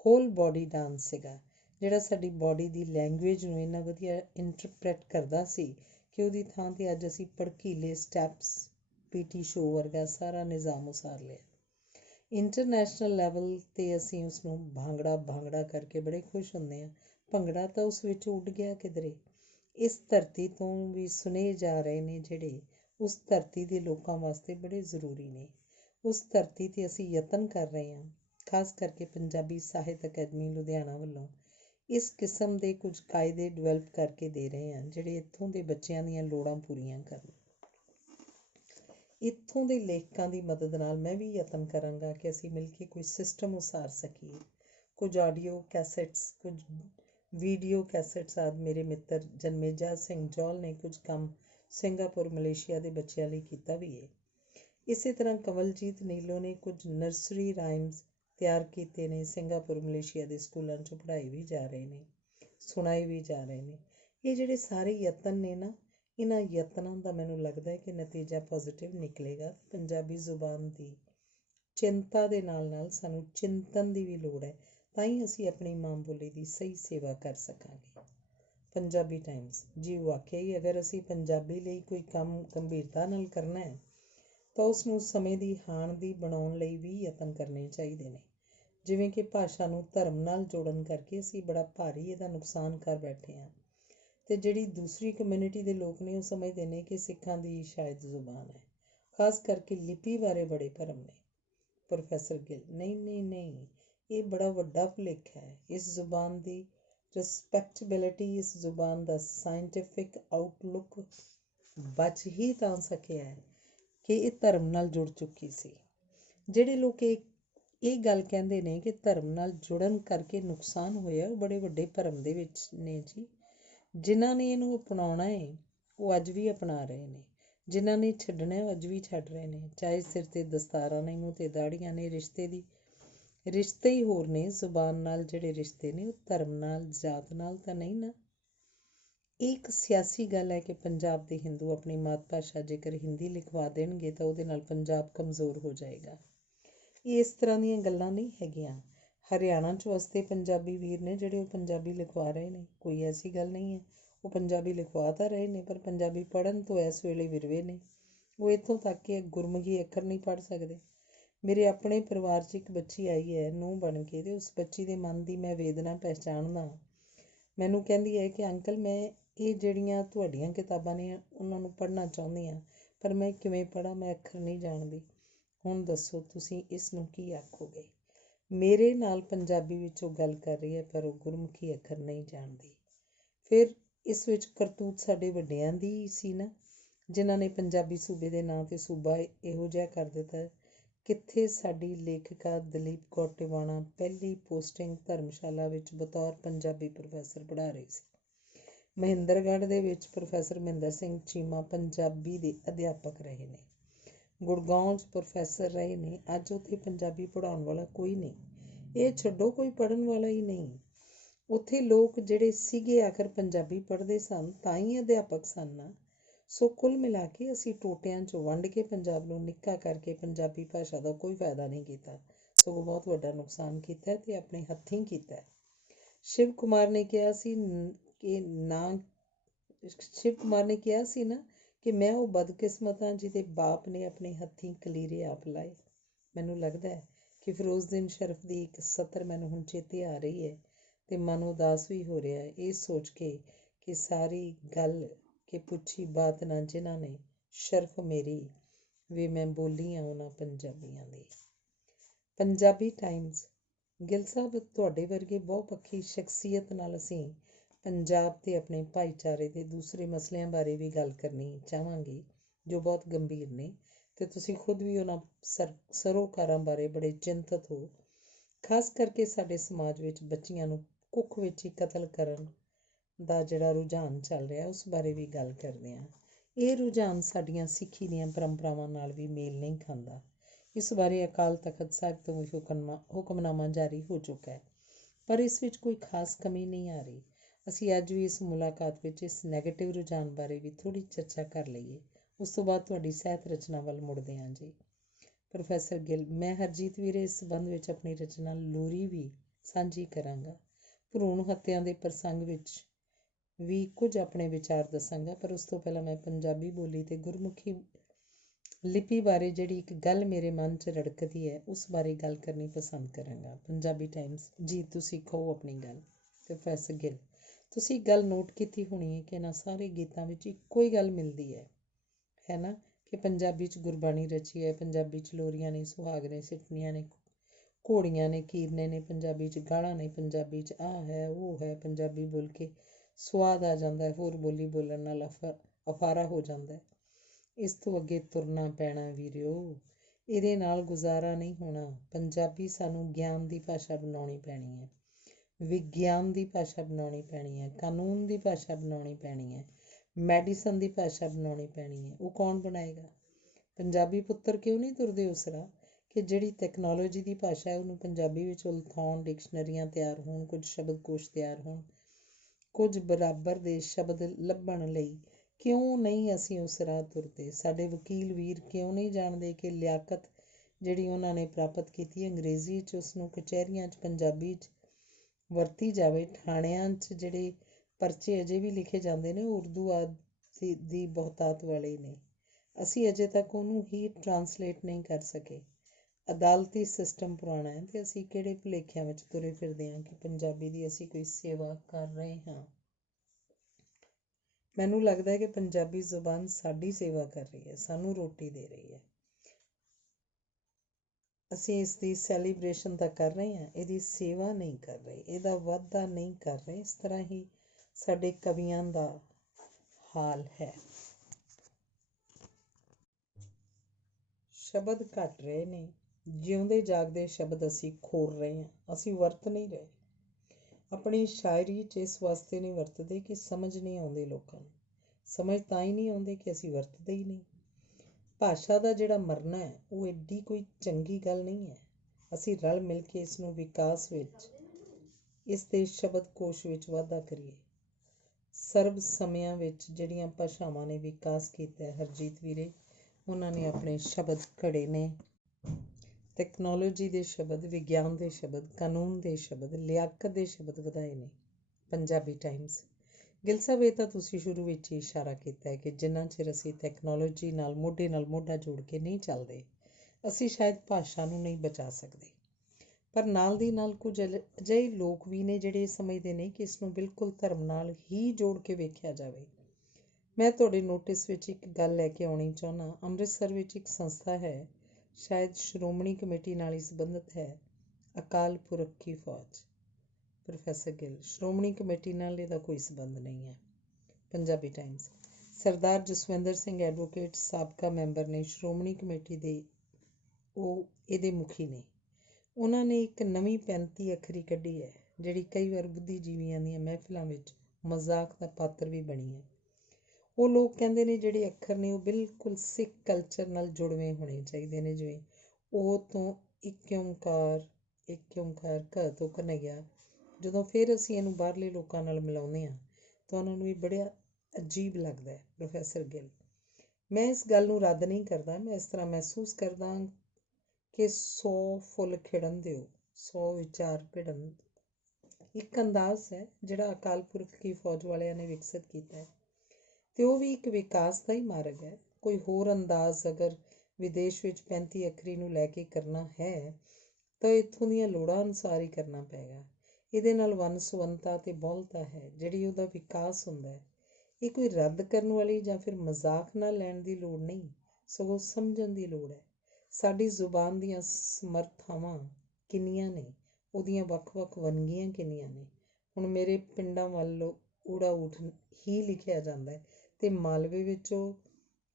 ਹੋਲ ਬੋਡੀ ਡਾਂਸ ਸੀਗਾ, ਜਿਹੜਾ ਸਾਡੀ ਬੋਡੀ ਦੀ ਲੈਂਗੁਏਜ ਨੂੰ ਇੰਨਾ ਵਧੀਆ ਇੰਟਰਪ੍ਰੈਟ ਕਰਦਾ ਸੀ ਕਿ ਉਹਦੀ ਥਾਂ 'ਤੇ ਅੱਜ ਅਸੀਂ ਭੜਕੀਲੇ ਸਟੈਪਸ, PT ਸ਼ੋਅ ਵਰਗਾ ਸਾਰਾ ਨਿਜ਼ਾਮ ਉਸਾਰ ਲਿਆ। ਇੰਟਰਨੈਸ਼ਨਲ ਲੈਵਲ 'ਤੇ ਅਸੀਂ ਉਸਨੂੰ ਭਾਂਗੜਾ ਕਰਕੇ ਬੜੇ ਖੁਸ਼ ਹੁੰਦੇ ਹਾਂ। ਭੰਗੜਾ ਤਾਂ ਉਸ ਵਿੱਚ ਉੱਡ ਗਿਆ ਕਿਧਰੇ। ਇਸ ਧਰਤੀ ਤੋਂ ਵੀ ਸੁਨੇ ਜਾ ਰਹੇ ਨੇ ਜਿਹੜੇ ਉਸ ਧਰਤੀ ਦੇ ਲੋਕਾਂ ਵਾਸਤੇ ਬੜੇ ਜ਼ਰੂਰੀ ਨੇ। ਉਸ ਧਰਤੀ 'ਤੇ ਅਸੀਂ ਯਤਨ ਕਰ ਰਹੇ ਹਾਂ, ਖਾਸ ਕਰਕੇ ਪੰਜਾਬੀ ਸਾਹਿਤ ਅਕੈਡਮੀ ਲੁਧਿਆਣਾ ਵੱਲੋਂ ਇਸ ਕਿਸਮ ਦੇ ਕੁਝ ਕਾਇਦੇ ਡਿਵੈਲਪ ਕਰਕੇ ਦੇ ਰਹੇ ਹਾਂ ਜਿਹੜੇ ਇੱਥੋਂ ਦੇ ਬੱਚਿਆਂ ਦੀਆਂ ਲੋੜਾਂ ਪੂਰੀਆਂ ਕਰਨ। ਇੱਥੋਂ ਦੇ ਲੇਖਕਾਂ ਦੀ ਮਦਦ ਨਾਲ ਮੈਂ ਵੀ ਯਤਨ ਕਰਾਂਗਾ ਕਿ ਅਸੀਂ ਮਿਲ ਕੇ ਕੋਈ ਸਿਸਟਮ ਉਸਾਰ ਸਕੀਏ। ਕੁਝ ਆਡੀਓ ਕੈਸੇਟਸ, ਕੁਝ ਵੀਡੀਓ ਕੈਸੇਟਸ ਆਦਿ ਮੇਰੇ ਮਿੱਤਰ ਜਨਮੇਜਾ ਸਿੰਘ ਜੌਲ ਨੇ ਕੁਝ ਕੰਮ ਸਿੰਗਾਪੁਰ ਮਲੇਸ਼ੀਆ ਦੇ ਬੱਚਿਆਂ ਲਈ ਕੀਤਾ ਵੀ ਹੈ। ਇਸੇ ਤਰ੍ਹਾਂ ਕਵਲਜੀਤ ਨੀਲੋ ਨੇ ਕੁਝ ਨਰਸਰੀ ਰਾਈਮਸ ਤਿਆਰ ਕੀਤੇ ਨੇ, ਸਿੰਗਾਪੁਰ ਮਲੇਸ਼ੀਆ ਦੇ ਸਕੂਲਾਂ 'ਚ ਪੜ੍ਹਾਏ ਵੀ ਜਾ ਰਹੇ ਨੇ, ਸੁਣਾਏ ਵੀ ਜਾ ਰਹੇ ਨੇ। ਇਹ ਜਿਹੜੇ ਸਾਰੇ ਯਤਨ ਨੇ ਨਾ, ਇਹਨਾਂ ਯਤਨਾਂ ਦਾ ਮੈਨੂੰ ਲੱਗਦਾ ਹੈ ਕਿ ਨਤੀਜਾ ਪੋਜ਼ੀਟਿਵ ਨਿਕਲੇਗਾ। ਪੰਜਾਬੀ ਜ਼ੁਬਾਨ ਦੀ ਚਿੰਤਾ ਦੇ ਨਾਲ ਨਾਲ ਸਾਨੂੰ ਚਿੰਤਨ ਦੀ ਵੀ ਲੋੜ ਹੈ, ਤਾਂ ਹੀ ਅਸੀਂ ਆਪਣੀ ਮਾਂ ਬੋਲੀ ਦੀ ਸਹੀ ਸੇਵਾ ਕਰ ਸਕਾਂਗੇ। ਪੰਜਾਬੀ ਟਾਈਮਸ। ਜੀ ਵਾਕਿਆ ਹੀ ਅਗਰ ਅਸੀਂ ਪੰਜਾਬੀ ਲਈ ਕੋਈ ਕੰਮ ਗੰਭੀਰਤਾ ਨਾਲ ਕਰਨਾ ਹੈ ਤਾਂ ਉਸ ਨੂੰ ਸਮੇਂ ਦੀ ਹਾਣ ਦੀ ਬਣਾਉਣ ਲਈ ਵੀ ਯਤਨ ਕਰਨੇ ਚਾਹੀਦੇ ਨੇ। ਜਿਵੇਂ ਕਿ ਭਾਸ਼ਾ ਨੂੰ ਧਰਮ ਨਾਲ ਜੋੜਨ ਕਰਕੇ ਅਸੀਂ ਬੜਾ ਭਾਰੀ ਇਹਦਾ ਨੁਕਸਾਨ ਕਰ ਬੈਠੇ ਹਾਂ, ਅਤੇ ਜਿਹੜੀ ਦੂਸਰੀ ਕਮਿਊਨਿਟੀ ਦੇ ਲੋਕ ਨੇ ਉਹ ਸਮਝਦੇ ਨੇ ਕਿ ਸਿੱਖਾਂ ਦੀ ਸ਼ਾਇਦ ਜ਼ੁਬਾਨ ਹੈ। ਖਾਸ ਕਰਕੇ ਲਿਪੀ ਬਾਰੇ ਬੜੇ ਭਰਮ ਨੇ। ਪ੍ਰੋਫੈਸਰ ਗਿੱਲ। ਨਹੀਂ ਨਹੀਂ ਨਹੀਂ, ਇਹ ਬੜਾ ਵੱਡਾ ਭੁਲੇਖਾ ਹੈ। ਇਸ ਜ਼ੁਬਾਨ ਦੀ ਰਿਸਪੈਕਟੇਬਿਲਿਟੀ, ਇਸ ਜ਼ੁਬਾਨ ਦਾ ਸਾਇੰਟੀਫਿਕ ਆਊਟਲੁੱਕ ਬਚ ਹੀ ਤਾਂ ਸਕਿਆ ਹੈ ਕਿ ਇਹ ਧਰਮ ਨਾਲ ਜੁੜ ਚੁੱਕੀ ਸੀ। ਜਿਹੜੇ ਲੋਕ ਇਹ ਗੱਲ ਕਹਿੰਦੇ ਨੇ ਕਿ ਧਰਮ ਨਾਲ ਜੁੜਨ ਕਰਕੇ ਨੁਕਸਾਨ ਹੋਇਆ, ਉਹ ਬੜੇ ਵੱਡੇ ਭਰਮ ਦੇ ਵਿੱਚ ਨੇ ਜੀ। ਜਿਨ੍ਹਾਂ ਨੇ ਇਹਨੂੰ ਅਪਣਾਉਣਾ ਹੈ ਉਹ ਅੱਜ ਵੀ ਅਪਣਾ ਰਹੇ ਨੇ, ਜਿਨ੍ਹਾਂ ਨੇ ਛੱਡਣਾ ਉਹ ਅੱਜ ਵੀ ਛੱਡ ਰਹੇ ਨੇ। ਚਾਹੇ ਸਿਰ 'ਤੇ ਦਸਤਾਰਾਂ ਨੇ, ਮੂੰਹ 'ਤੇ ਦਾੜੀਆਂ ਨੇ, ਰਿਸ਼ਤੇ ਹੀ ਹੋਰ ਨੇ। ਜ਼ੁਬਾਨ ਨਾਲ ਜਿਹੜੇ ਰਿਸ਼ਤੇ ਨੇ ਉਹ ਧਰਮ ਨਾਲ, ਜਾਤ ਨਾਲ ਤਾਂ ਨਹੀਂ ਨਾ। ਇਹ ਇੱਕ ਸਿਆਸੀ ਗੱਲ ਹੈ ਕਿ ਪੰਜਾਬ ਦੇ ਹਿੰਦੂ ਆਪਣੀ ਮਾਤ ਭਾਸ਼ਾ ਜੇਕਰ ਹਿੰਦੀ ਲਿਖਵਾ ਦੇਣਗੇ ਤਾਂ ਉਹਦੇ ਨਾਲ ਪੰਜਾਬ ਕਮਜ਼ੋਰ ਹੋ ਜਾਏਗਾ। ਇਹ ਇਸ ਤਰ੍ਹਾਂ ਦੀਆਂ ਗੱਲਾਂ ਨਹੀਂ ਹੈਗੀਆਂ। ਹਰਿਆਣਾ 'ਚ ਵਸਦੇ ਪੰਜਾਬੀ ਵੀਰ ਨੇ ਜਿਹੜੇ ਉਹ ਪੰਜਾਬੀ ਲਿਖਵਾ ਰਹੇ ਨੇ, ਕੋਈ ਐਸੀ ਗੱਲ ਨਹੀਂ ਹੈ। ਉਹ ਪੰਜਾਬੀ ਲਿਖਵਾ ਤਾਂ ਰਹੇ ਨੇ, ਪਰ ਪੰਜਾਬੀ ਪੜ੍ਹਨ ਤੋਂ ਇਸ ਵੇਲੇ ਵਿਰਵੇ ਨੇ। ਉਹ ਇੱਥੋਂ ਤੱਕ ਕਿ ਗੁਰਮੁਖੀ ਅੱਖਰ ਨਹੀਂ ਪੜ੍ਹ ਸਕਦੇ। ਮੇਰੇ ਆਪਣੇ ਪਰਿਵਾਰ 'ਚ ਇੱਕ ਬੱਚੀ ਆਈ ਹੈ ਨੂੰਹ ਬਣ ਕੇ, ਅਤੇ ਉਸ ਬੱਚੀ ਦੇ ਮਨ ਦੀ ਮੈਂ ਵੇਦਨਾ ਪਹਿਚਾਣਦਾ। ਮੈਨੂੰ ਕਹਿੰਦੀ ਹੈ ਕਿ ਅੰਕਲ, ਮੈਂ ਇਹ ਜਿਹੜੀਆਂ ਤੁਹਾਡੀਆਂ ਕਿਤਾਬਾਂ ਨੇ ਉਹਨਾਂ ਨੂੰ ਪੜ੍ਹਨਾ ਚਾਹੁੰਦੀ ਹਾਂ, ਪਰ ਮੈਂ ਕਿਵੇਂ ਪੜ੍ਹਾਂ, ਮੈਂ ਅੱਖਰ ਨਹੀਂ ਜਾਣਦੀ। ਹੁਣ ਦੱਸੋ ਤੁਸੀਂ ਇਸ ਨੂੰ ਕੀ ਆਖੋਗੇ? ਮੇਰੇ ਨਾਲ ਪੰਜਾਬੀ ਵਿੱਚ ਉਹ ਗੱਲ ਕਰ ਰਹੀ ਹੈ, ਪਰ ਉਹ ਗੁਰਮੁਖੀ ਅੱਖਰ ਨਹੀਂ ਜਾਣਦੀ। ਫਿਰ ਇਸ ਵਿੱਚ ਕਰਤੂਤ ਸਾਡੇ ਵੱਡਿਆਂ ਦੀ ਸੀ ਨਾ, ਜਿਨ੍ਹਾਂ ਨੇ ਪੰਜਾਬੀ ਸੂਬੇ ਦੇ ਨਾਂ 'ਤੇ ਸੂਬਾ ਇਹੋ ਜਿਹਾ ਕਰ ਦਿੱਤਾ। ਕਿੱਥੇ ਸਾਡੀ ਲੇਖਿਕਾ ਦਲੀਪ ਕੌਰ ਟਿਵਾਣਾ ਪਹਿਲੀ ਪੋਸਟਿੰਗ ਧਰਮਸ਼ਾਲਾ ਵਿੱਚ ਬਤੌਰ ਪੰਜਾਬੀ ਪ੍ਰੋਫੈਸਰ ਪੜ੍ਹਾ ਰਹੀ ਸੀ। ਮਹਿੰਦਰਗੜ੍ਹ ਦੇ ਵਿੱਚ ਪ੍ਰੋਫੈਸਰ ਮਹਿੰਦਰ ਸਿੰਘ ਚੀਮਾ ਪੰਜਾਬੀ ਦੇ ਅਧਿਆਪਕ ਰਹੇ ਨੇ। ਗੁੜਗਾਉਂ 'ਚ ਪ੍ਰੋਫੈਸਰ ਰਹੇ ਨੇ। ਅੱਜ ਉੱਥੇ ਪੰਜਾਬੀ ਪੜ੍ਹਾਉਣ ਵਾਲਾ ਕੋਈ ਨਹੀਂ। ਇਹ ਛੱਡੋ, ਕੋਈ ਪੜ੍ਹਨ ਵਾਲਾ ਹੀ ਨਹੀਂ। ਉੱਥੇ ਲੋਕ ਜਿਹੜੇ ਸੀਗੇ ਆਖਰ ਪੰਜਾਬੀ ਪੜ੍ਹਦੇ ਸਨ, ਤਾਂ ਹੀ ਅਧਿਆਪਕ ਸਨ ਨਾ। ਸੋ ਕੁੱਲ ਮਿਲਾ ਕੇ ਅਸੀਂ ਟੋਟਿਆਂ 'ਚ ਵੰਡ ਕੇ ਪੰਜਾਬ ਨੂੰ ਨਿੱਕਾ ਕਰਕੇ ਪੰਜਾਬੀ ਭਾਸ਼ਾ ਦਾ ਕੋਈ ਫਾਇਦਾ ਨਹੀਂ ਕੀਤਾ, ਸਗੋਂ ਬਹੁਤ ਵੱਡਾ ਨੁਕਸਾਨ ਕੀਤਾ ਅਤੇ ਆਪਣੇ ਹੱਥੀਂ ਕੀਤਾ। ਸ਼ਿਵ ਕੁਮਾਰ ਨੇ ਕਿਹਾ ਸੀ ਨਾ ਕਿ ਮੈਂ ਉਹ ਬਦਕਿਸਮਤ ਹਾਂ ਜਿਹਦੇ ਬਾਪ ਨੇ ਆਪਣੇ ਹੱਥੀਂ ਕਲੀਰੇ ਆਪ ਲਾਏ। ਮੈਨੂੰ ਲੱਗਦਾ ਹੈ ਕਿ ਫਿਰੋਜ਼ਦੀਨ ਸ਼ਰਫ ਦੀ ਇੱਕ ਸਤਰ ਮੈਨੂੰ ਹੁਣ ਚੇਤੇ ਆ ਰਹੀ ਹੈ ਅਤੇ ਮਨ ਉਦਾਸ ਵੀ ਹੋ ਰਿਹਾ ਹੈ ਇਹ ਸੋਚ ਕੇ ਕਿ ਸਾਰੀ ਗੱਲ ਕਿ ਪੁੱਛੀ ਬਾਤ ਨਾ ਜਿਨ੍ਹਾਂ ਨੇ ਸ਼ਰਫ ਮੇਰੀ ਵੀ ਮੈਂ ਬੋਲੀ ਆ ਉਹਨਾਂ ਪੰਜਾਬੀਆਂ ਦੀ। ਪੰਜਾਬੀ ਟਾਈਮਸ। ਗਿੱਲ ਸਾਹਿਬ, ਤੁਹਾਡੇ ਵਰਗੇ ਬਹੁਪੱਖੀ ਸ਼ਖਸੀਅਤ ਨਾਲ ਅਸੀਂ ਪੰਜਾਬ ਅਤੇ ਆਪਣੇ ਭਾਈਚਾਰੇ ਦੇ ਦੂਸਰੇ ਮਸਲਿਆਂ ਬਾਰੇ ਵੀ ਗੱਲ ਕਰਨੀ ਚਾਹਾਂਗੇ ਜੋ ਬਹੁਤ ਗੰਭੀਰ ਨੇ, ਅਤੇ ਤੁਸੀਂ ਖੁਦ ਵੀ ਉਹਨਾਂ ਸਰੋਕਾਰਾਂ ਬਾਰੇ ਬੜੇ ਚਿੰਤਤ ਹੋ। ਖਾਸ ਕਰਕੇ ਸਾਡੇ ਸਮਾਜ ਵਿੱਚ ਬੱਚੀਆਂ ਨੂੰ ਕੁੱਖ ਵਿੱਚ ਹੀ ਕਤਲ ਕਰਨ ਦਾ ਜਿਹੜਾ ਰੁਝਾਨ ਚੱਲ ਰਿਹਾ, ਉਸ ਬਾਰੇ ਵੀ ਗੱਲ ਕਰਦੇ ਹਾਂ। ਇਹ ਰੁਝਾਨ ਸਾਡੀਆਂ ਸਿੱਖੀ ਦੀਆਂ ਪਰੰਪਰਾਵਾਂ ਨਾਲ ਵੀ ਮੇਲ ਨਹੀਂ ਖਾਂਦਾ। ਇਸ ਬਾਰੇ ਅਕਾਲ ਤਖਤ ਸਾਹਿਬ ਤੋਂ ਵੀ ਹੁਕਮਨਾਮਾ ਜਾਰੀ ਹੋ ਚੁੱਕਾ ਹੈ, ਪਰ ਇਸ ਵਿੱਚ ਕੋਈ ਖਾਸ ਕਮੀ ਨਹੀਂ ਆ ਰਹੀ। ਅਸੀਂ ਅੱਜ ਵੀ ਇਸ ਮੁਲਾਕਾਤ ਵਿੱਚ ਇਸ ਨੈਗੇਟਿਵ ਰੁਝਾਨ ਬਾਰੇ ਵੀ ਥੋੜ੍ਹੀ ਚਰਚਾ ਕਰ ਲਈਏ। ਉਸ ਤੋਂ ਬਾਅਦ ਤੁਹਾਡੀ ਸਾਹਿਤ ਰਚਨਾ ਵੱਲ ਮੁੜਦੇ ਹਾਂ ਜੀ। ਪ੍ਰੋਫੈਸਰ ਗਿੱਲ। ਮੈਂ ਹਰਜੀਤ ਵੀਰੇ ਇਸ ਸੰਬੰਧ ਵਿੱਚ ਆਪਣੀ ਰਚਨਾ ਲੋਰੀ ਵੀ ਸਾਂਝੀ ਕਰਾਂਗਾ। ਭਰੂਣ ਹੱਤਿਆ ਦੇ ਪ੍ਰਸੰਗ ਵਿੱਚ ਵੀ ਕੁਝ ਆਪਣੇ ਵਿਚਾਰ ਦੱਸਾਂਗਾ, ਪਰ ਉਸ ਤੋਂ ਪਹਿਲਾਂ ਮੈਂ ਪੰਜਾਬੀ ਬੋਲੀ ਅਤੇ ਗੁਰਮੁਖੀ ਲਿਪੀ ਬਾਰੇ ਜਿਹੜੀ ਇੱਕ ਗੱਲ ਮੇਰੇ ਮਨ 'ਚ ਰੜਕਦੀ ਹੈ ਉਸ ਬਾਰੇ ਗੱਲ ਕਰਨੀ ਪਸੰਦ ਕਰਾਂਗਾ। ਪੰਜਾਬੀ ਟਾਈਮਸ। ਜੀ ਤੁਸੀਂ ਕਹੋ ਆਪਣੀ ਗੱਲ। ਪ੍ਰੋਫੈਸਰ ਗਿੱਲ। ਤੁਸੀਂ ਇੱਕ ਗੱਲ ਨੋਟ ਕੀਤੀ ਹੋਣੀ ਹੈ ਕਿ ਇਹਨਾਂ ਸਾਰੇ ਗੀਤਾਂ ਵਿੱਚ ਇੱਕੋ ਹੀ ਗੱਲ ਮਿਲਦੀ ਹੈ ਨਾ, ਕਿ ਪੰਜਾਬੀ 'ਚ ਗੁਰਬਾਣੀ ਰਚੀ ਹੈ, ਪੰਜਾਬੀ 'ਚ ਲੋਰੀਆਂ ਨੇ, ਸੁਹਾਗ ਨੇ, ਸਿੱਠਣੀਆਂ ਨੇ, ਘੋੜੀਆਂ ਨੇ, ਕੀਰਨੇ ਨੇ, ਪੰਜਾਬੀ 'ਚ ਗਾਲਾਂ ਨੇ, ਪੰਜਾਬੀ 'ਚ ਆਹ ਹੈ ਉਹ ਹੈ। ਪੰਜਾਬੀ ਬੋਲ ਕੇ ਸਵਾਦ ਆ ਜਾਂਦਾ ਹੈ, ਹੋਰ ਬੋਲੀ ਬੋਲਣ ਨਾਲ ਅਫਾਰਾ ਹੋ ਜਾਂਦਾ ਹੈ। ਇਸ ਤੋਂ ਅੱਗੇ ਤੁਰਨਾ ਪੈਣਾ ਵੀਰਿਓ, ਇਹਦੇ ਨਾਲ ਗੁਜ਼ਾਰਾ ਨਹੀਂ ਹੋਣਾ। ਪੰਜਾਬੀ ਸਾਨੂੰ ਗਿਆਨ ਦੀ ਭਾਸ਼ਾ ਬਣਾਉਣੀ ਪੈਣੀ ਹੈ, ਵਿਗਿਆਨ ਦੀ ਭਾਸ਼ਾ ਬਣਾਉਣੀ ਪੈਣੀ ਹੈ, ਕਾਨੂੰਨ ਦੀ ਭਾਸ਼ਾ ਬਣਾਉਣੀ ਪੈਣੀ ਹੈ, ਮੈਡੀਸਨ ਦੀ ਭਾਸ਼ਾ ਬਣਾਉਣੀ ਪੈਣੀ ਹੈ। ਉਹ ਕੌਣ ਬਣਾਏਗਾ? ਪੰਜਾਬੀ ਪੁੱਤਰ ਕਿਉਂ ਨਹੀਂ ਤੁਰਦੇ ਉਸ ਰਾਹ ਕਿ ਜਿਹੜੀ ਟੈਕਨੋਲੋਜੀ ਦੀ ਭਾਸ਼ਾ ਹੈ ਉਹਨੂੰ ਪੰਜਾਬੀ ਵਿੱਚ ਉਲਥਾਉਣ, ਡਿਕਸ਼ਨਰੀਆਂ ਤਿਆਰ ਹੋਣ, ਕੁਝ ਸ਼ਬਦਕੋਸ਼ ਤਿਆਰ ਹੋਣ, ਕੁਝ ਬਰਾਬਰ ਦੇ ਸ਼ਬਦ ਲੱਭਣ ਲਈ ਕਿਉਂ ਨਹੀਂ ਅਸੀਂ ਉਸ ਰਾਹ ਤੁਰਦੇ? ਸਾਡੇ ਵਕੀਲ ਵੀਰ ਕਿਉਂ ਨਹੀਂ ਜਾਣਦੇ ਕਿ ਲਿਆਕਤ ਜਿਹੜੀ ਉਹਨਾਂ ਨੇ ਪ੍ਰਾਪਤ ਕੀਤੀ ਅੰਗਰੇਜ਼ੀ 'ਚ, ਉਸਨੂੰ ਕਚਹਿਰੀਆਂ 'ਚ ਪੰਜਾਬੀ 'ਚ ਵਰਤੀ ਜਾਵੇ। ਥਾਣਿਆਂ 'ਚ ਜਿਹੜੇ ਪਰਚੇ ਅਜੇ ਵੀ ਲਿਖੇ ਜਾਂਦੇ ਨੇ ਉਹ ਉਰਦੂ ਆਦਿ ਦੀ ਬਹੁਤਾਤ ਵਾਲੇ ਨੇ। ਅਸੀਂ ਅਜੇ ਤੱਕ ਉਹਨੂੰ ਹੀ ਟਰਾਂਸਲੇਟ ਨਹੀਂ ਕਰ ਸਕੇ। ਅਦਾਲਤੀ ਸਿਸਟਮ ਪੁਰਾਣਾ ਹੈ ਅਤੇ ਅਸੀਂ ਕਿਹੜੇ ਭੁਲੇਖਿਆਂ ਵਿੱਚ ਤੁਰੇ ਫਿਰਦੇ ਹਾਂ ਕਿ ਪੰਜਾਬੀ ਦੀ ਅਸੀਂ ਕੋਈ ਸੇਵਾ ਕਰ ਰਹੇ ਹਾਂ। ਮੈਨੂੰ ਲੱਗਦਾ ਹੈ ਕਿ ਪੰਜਾਬੀ ਜ਼ੁਬਾਨ ਸਾਡੀ ਸੇਵਾ ਕਰ ਰਹੀ ਹੈ, ਸਾਨੂੰ ਰੋਟੀ ਦੇ ਰਹੀ ਹੈ। ਅਸੀਂ ਇਸ ਦੀ ਸੈਲੀਬ੍ਰੇਸ਼ਨ ਤਾਂ ਕਰ ਰਹੇ ਹਾਂ, ਇਹਦੀ ਸੇਵਾ ਨਹੀਂ ਕਰ ਰਹੇ, ਇਹਦਾ ਵਾਧਾ ਨਹੀਂ ਕਰ ਰਹੇ। ਇਸ ਤਰ੍ਹਾਂ ਹੀ ਸਾਡੇ ਕਵੀਆਂ ਦਾ ਹਾਲ ਹੈ। ਸ਼ਬਦ ਘਟ ਰਹੇ ਨੇ, ਜਿਉਂਦੇ ਜਾਗਦੇ ਸ਼ਬਦ ਅਸੀਂ ਖੋਰ ਰਹੇ ਹਾਂ, ਅਸੀਂ ਵਰਤ ਨਹੀਂ ਰਹੇ। ਆਪਣੀ ਸ਼ਾਇਰੀ 'ਚ ਇਸ ਵਾਸਤੇ ਨਹੀਂ ਵਰਤਦੇ ਕਿ ਸਮਝ ਨਹੀਂ ਆਉਂਦੀ ਲੋਕਾਂ ਨੂੰ। ਸਮਝ ਤਾਂ ਹੀ ਨਹੀਂ ਆਉਂਦੀ ਕਿ ਅਸੀਂ ਵਰਤਦੇ ਹੀ ਨਹੀਂ। ਭਾਸ਼ਾ ਦਾ ਜਿਹੜਾ ਮਰਨਾ ਹੈ ਉਹ ਐਡੀ ਕੋਈ ਚੰਗੀ ਗੱਲ ਨਹੀਂ ਹੈ। ਅਸੀਂ ਰਲ ਮਿਲ ਕੇ ਇਸ ਨੂੰ ਵਿਕਾਸ ਵਿੱਚ, ਇਸ ਦੇ ਸ਼ਬਦਕੋਸ਼ ਵਿੱਚ ਵਾਧਾ ਕਰੀਏ। ਸਰਬ ਸਮਿਆਂ ਵਿੱਚ ਜਿਹੜੀਆਂ ਭਾਸ਼ਾਵਾਂ ਨੇ ਵਿਕਾਸ ਕੀਤਾ ਹੈ ਹਰਜੀਤ ਵੀਰੇ, ਉਹਨਾਂ ਨੇ ਆਪਣੇ ਸ਼ਬਦ ਘੜੇ ਨੇ, ਟੈਕਨੋਲੋਜੀ ਦੇ ਸ਼ਬਦ, ਵਿਗਿਆਨ ਦੇ ਸ਼ਬਦ, ਕਾਨੂੰਨ ਦੇ ਸ਼ਬਦ, ਲਿਆਕਤ ਦੇ ਸ਼ਬਦ ਵਧਾਏ ਨੇ। ਪੰਜਾਬੀ ਟਾਈਮਸ। ਗਿੱਲ ਸਾਹਿਬ, ਇਹ ਤਾਂ ਤੁਸੀਂ ਸ਼ੁਰੂ ਵਿੱਚ ਹੀ ਇਸ਼ਾਰਾ ਕੀਤਾ ਹੈ ਕਿ ਜਿੰਨਾ ਚਿਰ ਅਸੀਂ ਟੈਕਨੋਲੋਜੀ ਨਾਲ ਮੋਢਾ ਜੋੜ ਕੇ ਨਹੀਂ ਚੱਲਦੇ, ਅਸੀਂ ਸ਼ਾਇਦ ਭਾਸ਼ਾ ਨੂੰ ਨਹੀਂ ਬਚਾ ਸਕਦੇ। ਪਰ ਨਾਲ ਦੀ ਨਾਲ ਕੁਝ ਅਜਿਹੇ ਲੋਕ ਵੀ ਨੇ ਜਿਹੜੇ ਸਮਝਦੇ ਨੇ ਕਿ ਇਸ ਨੂੰ ਬਿਲਕੁਲ ਧਰਮ ਨਾਲ ਹੀ ਜੋੜ ਕੇ ਵੇਖਿਆ ਜਾਵੇ। ਮੈਂ ਤੁਹਾਡੇ ਨੋਟਿਸ ਵਿੱਚ ਇੱਕ ਗੱਲ ਲੈ ਕੇ ਆਉਣੀ ਚਾਹੁੰਦਾ। ਅੰਮ੍ਰਿਤਸਰ ਵਿੱਚ ਇੱਕ ਸੰਸਥਾ ਹੈ, ਸ਼ਾਇਦ ਸ਼੍ਰੋਮਣੀ ਕਮੇਟੀ ਨਾਲ ਹੀ ਸੰਬੰਧਿਤ ਹੈ, ਅਕਾਲ ਪੁਰਖ ਕੀ ਫੌਜ। ਪ੍ਰੋਫੈਸਰ ਗਿੱਲ, ਸ਼੍ਰੋਮਣੀ ਕਮੇਟੀ ਨਾਲ ਇਹਦਾ ਕੋਈ ਸੰਬੰਧ ਨਹੀਂ ਹੈ। ਪੰਜਾਬੀ ਟਾਈਮਸ। ਸਰਦਾਰ ਜਸਵਿੰਦਰ ਸਿੰਘ ਐਡਵੋਕੇਟ ਸਾਬਕਾ ਮੈਂਬਰ ਨੇ, ਸ਼੍ਰੋਮਣੀ ਕਮੇਟੀ ਦੇ ਉਹ ਇਹਦੇ ਮੁਖੀ ਨੇ। ਉਹਨਾਂ ਨੇ ਇੱਕ ਨਵੀਂ 35 ਅੱਖਰੀ ਕੱਢੀ ਹੈ ਜਿਹੜੀ ਕਈ ਵਾਰ ਬੁੱਧੀਜੀਵੀਆਂ ਦੀਆਂ ਮਹਿਫਿਲਾਂ ਵਿੱਚ ਮਜ਼ਾਕ ਦਾ ਪਾਤਰ ਵੀ ਬਣੀ ਹੈ। ਉਹ ਲੋਕ ਕਹਿੰਦੇ ਨੇ ਜਿਹੜੇ ਅੱਖਰ ਨੇ ਉਹ ਬਿਲਕੁਲ ਸਿੱਖ ਕਲਚਰ ਨਾਲ ਜੁੜਵੇਂ ਹੋਣੇ ਚਾਹੀਦੇ ਨੇ, ਜਿਵੇਂ ਉਹ ਤੋਂ ਇੱਕ ਓਂਕਾਰ, ਇੱਕ ਓਂਕਾਰ ਘ ਤੋਂ ਘਨੱਈਆ। ਜਦੋਂ ਫਿਰ ਅਸੀਂ ਇਹਨੂੰ ਬਾਹਰਲੇ ਲੋਕਾਂ ਨਾਲ ਮਿਲਾਉਂਦੇ ਹਾਂ ਤਾਂ ਉਹਨਾਂ ਨੂੰ ਵੀ ਬੜਾ ਅਜੀਬ ਲੱਗਦਾ ਹੈ। ਪ੍ਰੋਫੈਸਰ ਗਿੱਲ, ਮੈਂ ਇਸ ਗੱਲ ਨੂੰ ਰੱਦ ਨਹੀਂ ਕਰਦਾ। ਮੈਂ ਇਸ ਤਰ੍ਹਾਂ ਮਹਿਸੂਸ ਕਰਦਾ ਕਿ 100 ਫੁੱਲ ਖਿੜਨ ਦਿਓ, 100 ਵਿਚਾਰ ਭਿੜਨ। ਇੱਕ ਅੰਦਾਜ਼ ਹੈ ਜਿਹੜਾ ਅਕਾਲ ਪੁਰਖ ਕੀ ਫੌਜ ਵਾਲਿਆਂ ਨੇ ਵਿਕਸਿਤ ਕੀਤਾ ਹੈ ਅਤੇ ਉਹ ਵੀ ਇੱਕ ਵਿਕਾਸ ਦਾ ਹੀ ਮਾਰਗ ਹੈ। ਕੋਈ ਹੋਰ ਅੰਦਾਜ਼ ਅਗਰ ਵਿਦੇਸ਼ ਵਿੱਚ 35 ਅੱਖਰੀ ਨੂੰ ਲੈ ਕੇ ਕਰਨਾ ਹੈ ਤਾਂ ਇੱਥੋਂ ਦੀਆਂ ਲੋੜਾਂ ਅਨੁਸਾਰ ਹੀ ਕਰਨਾ ਪਏਗਾ। ਇਹਦੇ ਨਾਲ ਵੰਨ ਸੁਵੰਨਤਾ ਅਤੇ ਬਹੁਲਤਾ ਹੈ ਜਿਹੜੀ ਉਹਦਾ ਵਿਕਾਸ ਹੁੰਦਾ ਹੈ। ਇਹ ਕੋਈ ਰੱਦ ਕਰਨ ਵਾਲੀ ਜਾਂ ਫਿਰ ਮਜ਼ਾਕ ਨਾਲ ਲੈਣ ਦੀ ਲੋੜ ਨਹੀਂ, ਸਗੋਂ ਸਮਝਣ ਦੀ ਲੋੜ ਹੈ। ਸਾਡੀ ਜ਼ੁਬਾਨ ਦੀਆਂ ਸਮਰਥਾਵਾਂ ਕਿੰਨੀਆਂ ਨੇ, ਉਹਦੀਆਂ ਵੱਖ-ਵੱਖ ਵੰਨਗੀਆਂ ਕਿੰਨੀਆਂ ਨੇ। ਹੁਣ ਮੇਰੇ ਪਿੰਡਾਂ ਵੱਲ ਊੜਾ ਊਠ ਹੀ ਲਿਖਿਆ ਜਾਂਦਾ ਹੈ ਅਤੇ ਮਾਲਵੇ ਵਿੱਚ ਉਹ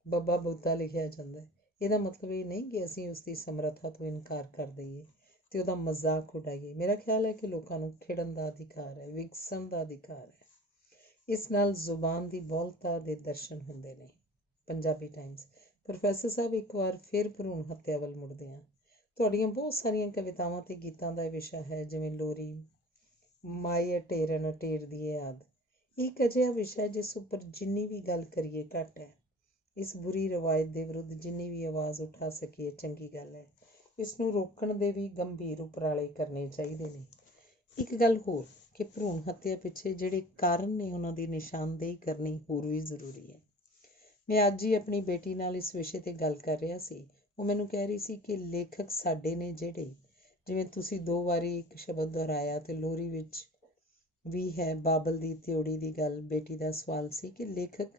ਬੱਬਾ ਬੋਤਾ ਲਿਖਿਆ ਜਾਂਦਾ ਹੈ। ਇਹਦਾ ਮਤਲਬ ਇਹ ਨਹੀਂ ਕਿ ਅਸੀਂ ਉਸਦੀ ਸਮਰੱਥਾ ਤੋਂ ਇਨਕਾਰ ਕਰ ਦਈਏ ਅਤੇ ਉਹਦਾ ਮਜ਼ਾਕ ਉਡਾਈਏ। ਮੇਰਾ ਖਿਆਲ ਹੈ ਕਿ ਲੋਕਾਂ ਨੂੰ ਖਿੜਨ ਦਾ ਅਧਿਕਾਰ ਹੈ, ਵਿਕਸਣ ਦਾ ਅਧਿਕਾਰ ਹੈ। ਇਸ ਨਾਲ ਜ਼ੁਬਾਨ ਦੀ ਬਹੁਲਤਾ ਦੇ ਦਰਸ਼ਨ ਹੁੰਦੇ ਨੇ। ਪੰਜਾਬੀ ਟਾਈਮਸ। ਪ੍ਰੋਫੈਸਰ ਸਾਹਿਬ, ਇੱਕ ਵਾਰ ਫਿਰ ਭਰੂਣ ਹੱਤਿਆ ਵੱਲ ਮੁੜਦੇ ਹਾਂ। ਤੁਹਾਡੀਆਂ ਬਹੁਤ ਸਾਰੀਆਂ ਕਵਿਤਾਵਾਂ ਅਤੇ ਗੀਤਾਂ ਦਾ ਵਿਸ਼ਾ ਹੈ, ਜਿਵੇਂ ਲੋਰੀ, ਮਾਈ ਅਟੇਰਨ ਅਟੇਰ ਦੀ ਆਦਿ। ਇੱਕ ਅਜਿਹਾ ਵਿਸ਼ਾ ਜਿਸ ਉੱਪਰ ਜਿੰਨੀ ਵੀ ਗੱਲ ਕਰੀਏ ਘੱਟ ਹੈ। ਇਸ ਬੁਰੀ ਰਵਾਇਤ ਦੇ ਵਿਰੁੱਧ ਜਿੰਨੀ ਵੀ ਆਵਾਜ਼ ਉਠਾ ਸਕੀਏ ਚੰਗੀ ਗੱਲ ਹੈ। ਇਸ ਨੂੰ ਰੋਕਣ ਦੇ ਵੀ ਗੰਭੀਰ ਉਪਰਾਲੇ ਕਰਨੇ ਚਾਹੀਦੇ ਨੇ। ਇੱਕ ਗੱਲ ਹੋਰ ਕਿ ਭਰੂਣ ਹੱਤਿਆ ਪਿੱਛੇ ਜਿਹੜੇ ਕਾਰਨ ਨੇ ਉਹਨਾਂ ਦੀ ਨਿਸ਼ਾਨਦੇਹੀ ਕਰਨੀ ਹੋਰ ਵੀ ਜ਼ਰੂਰੀ ਹੈ। ਮੈਂ ਅੱਜ ਹੀ ਆਪਣੀ ਬੇਟੀ ਨਾਲ ਇਸ ਵਿਸ਼ੇ 'ਤੇ ਗੱਲ ਕਰ ਰਿਹਾ ਸੀ। ਉਹ ਮੈਨੂੰ ਕਹਿ ਰਹੀ ਸੀ ਕਿ ਲੇਖਕ ਸਾਡੇ ਨੇ ਜਿਹੜੇ, ਜਿਵੇਂ ਤੁਸੀਂ 2 ਵਾਰੀ ਇੱਕ ਸ਼ਬਦ ਦੁਹਰਾਇਆ ਅਤੇ ਲੋਰੀ ਵਿੱਚ ਵੀ ਹੈ। ਬਾਬਲ ਦੀ ਤਿਉੜੀ ਦੀ ਗੱਲ। ਬੇਟੀ ਦਾ ਸਵਾਲ ਸੀ ਕਿ ਲੇਖਕ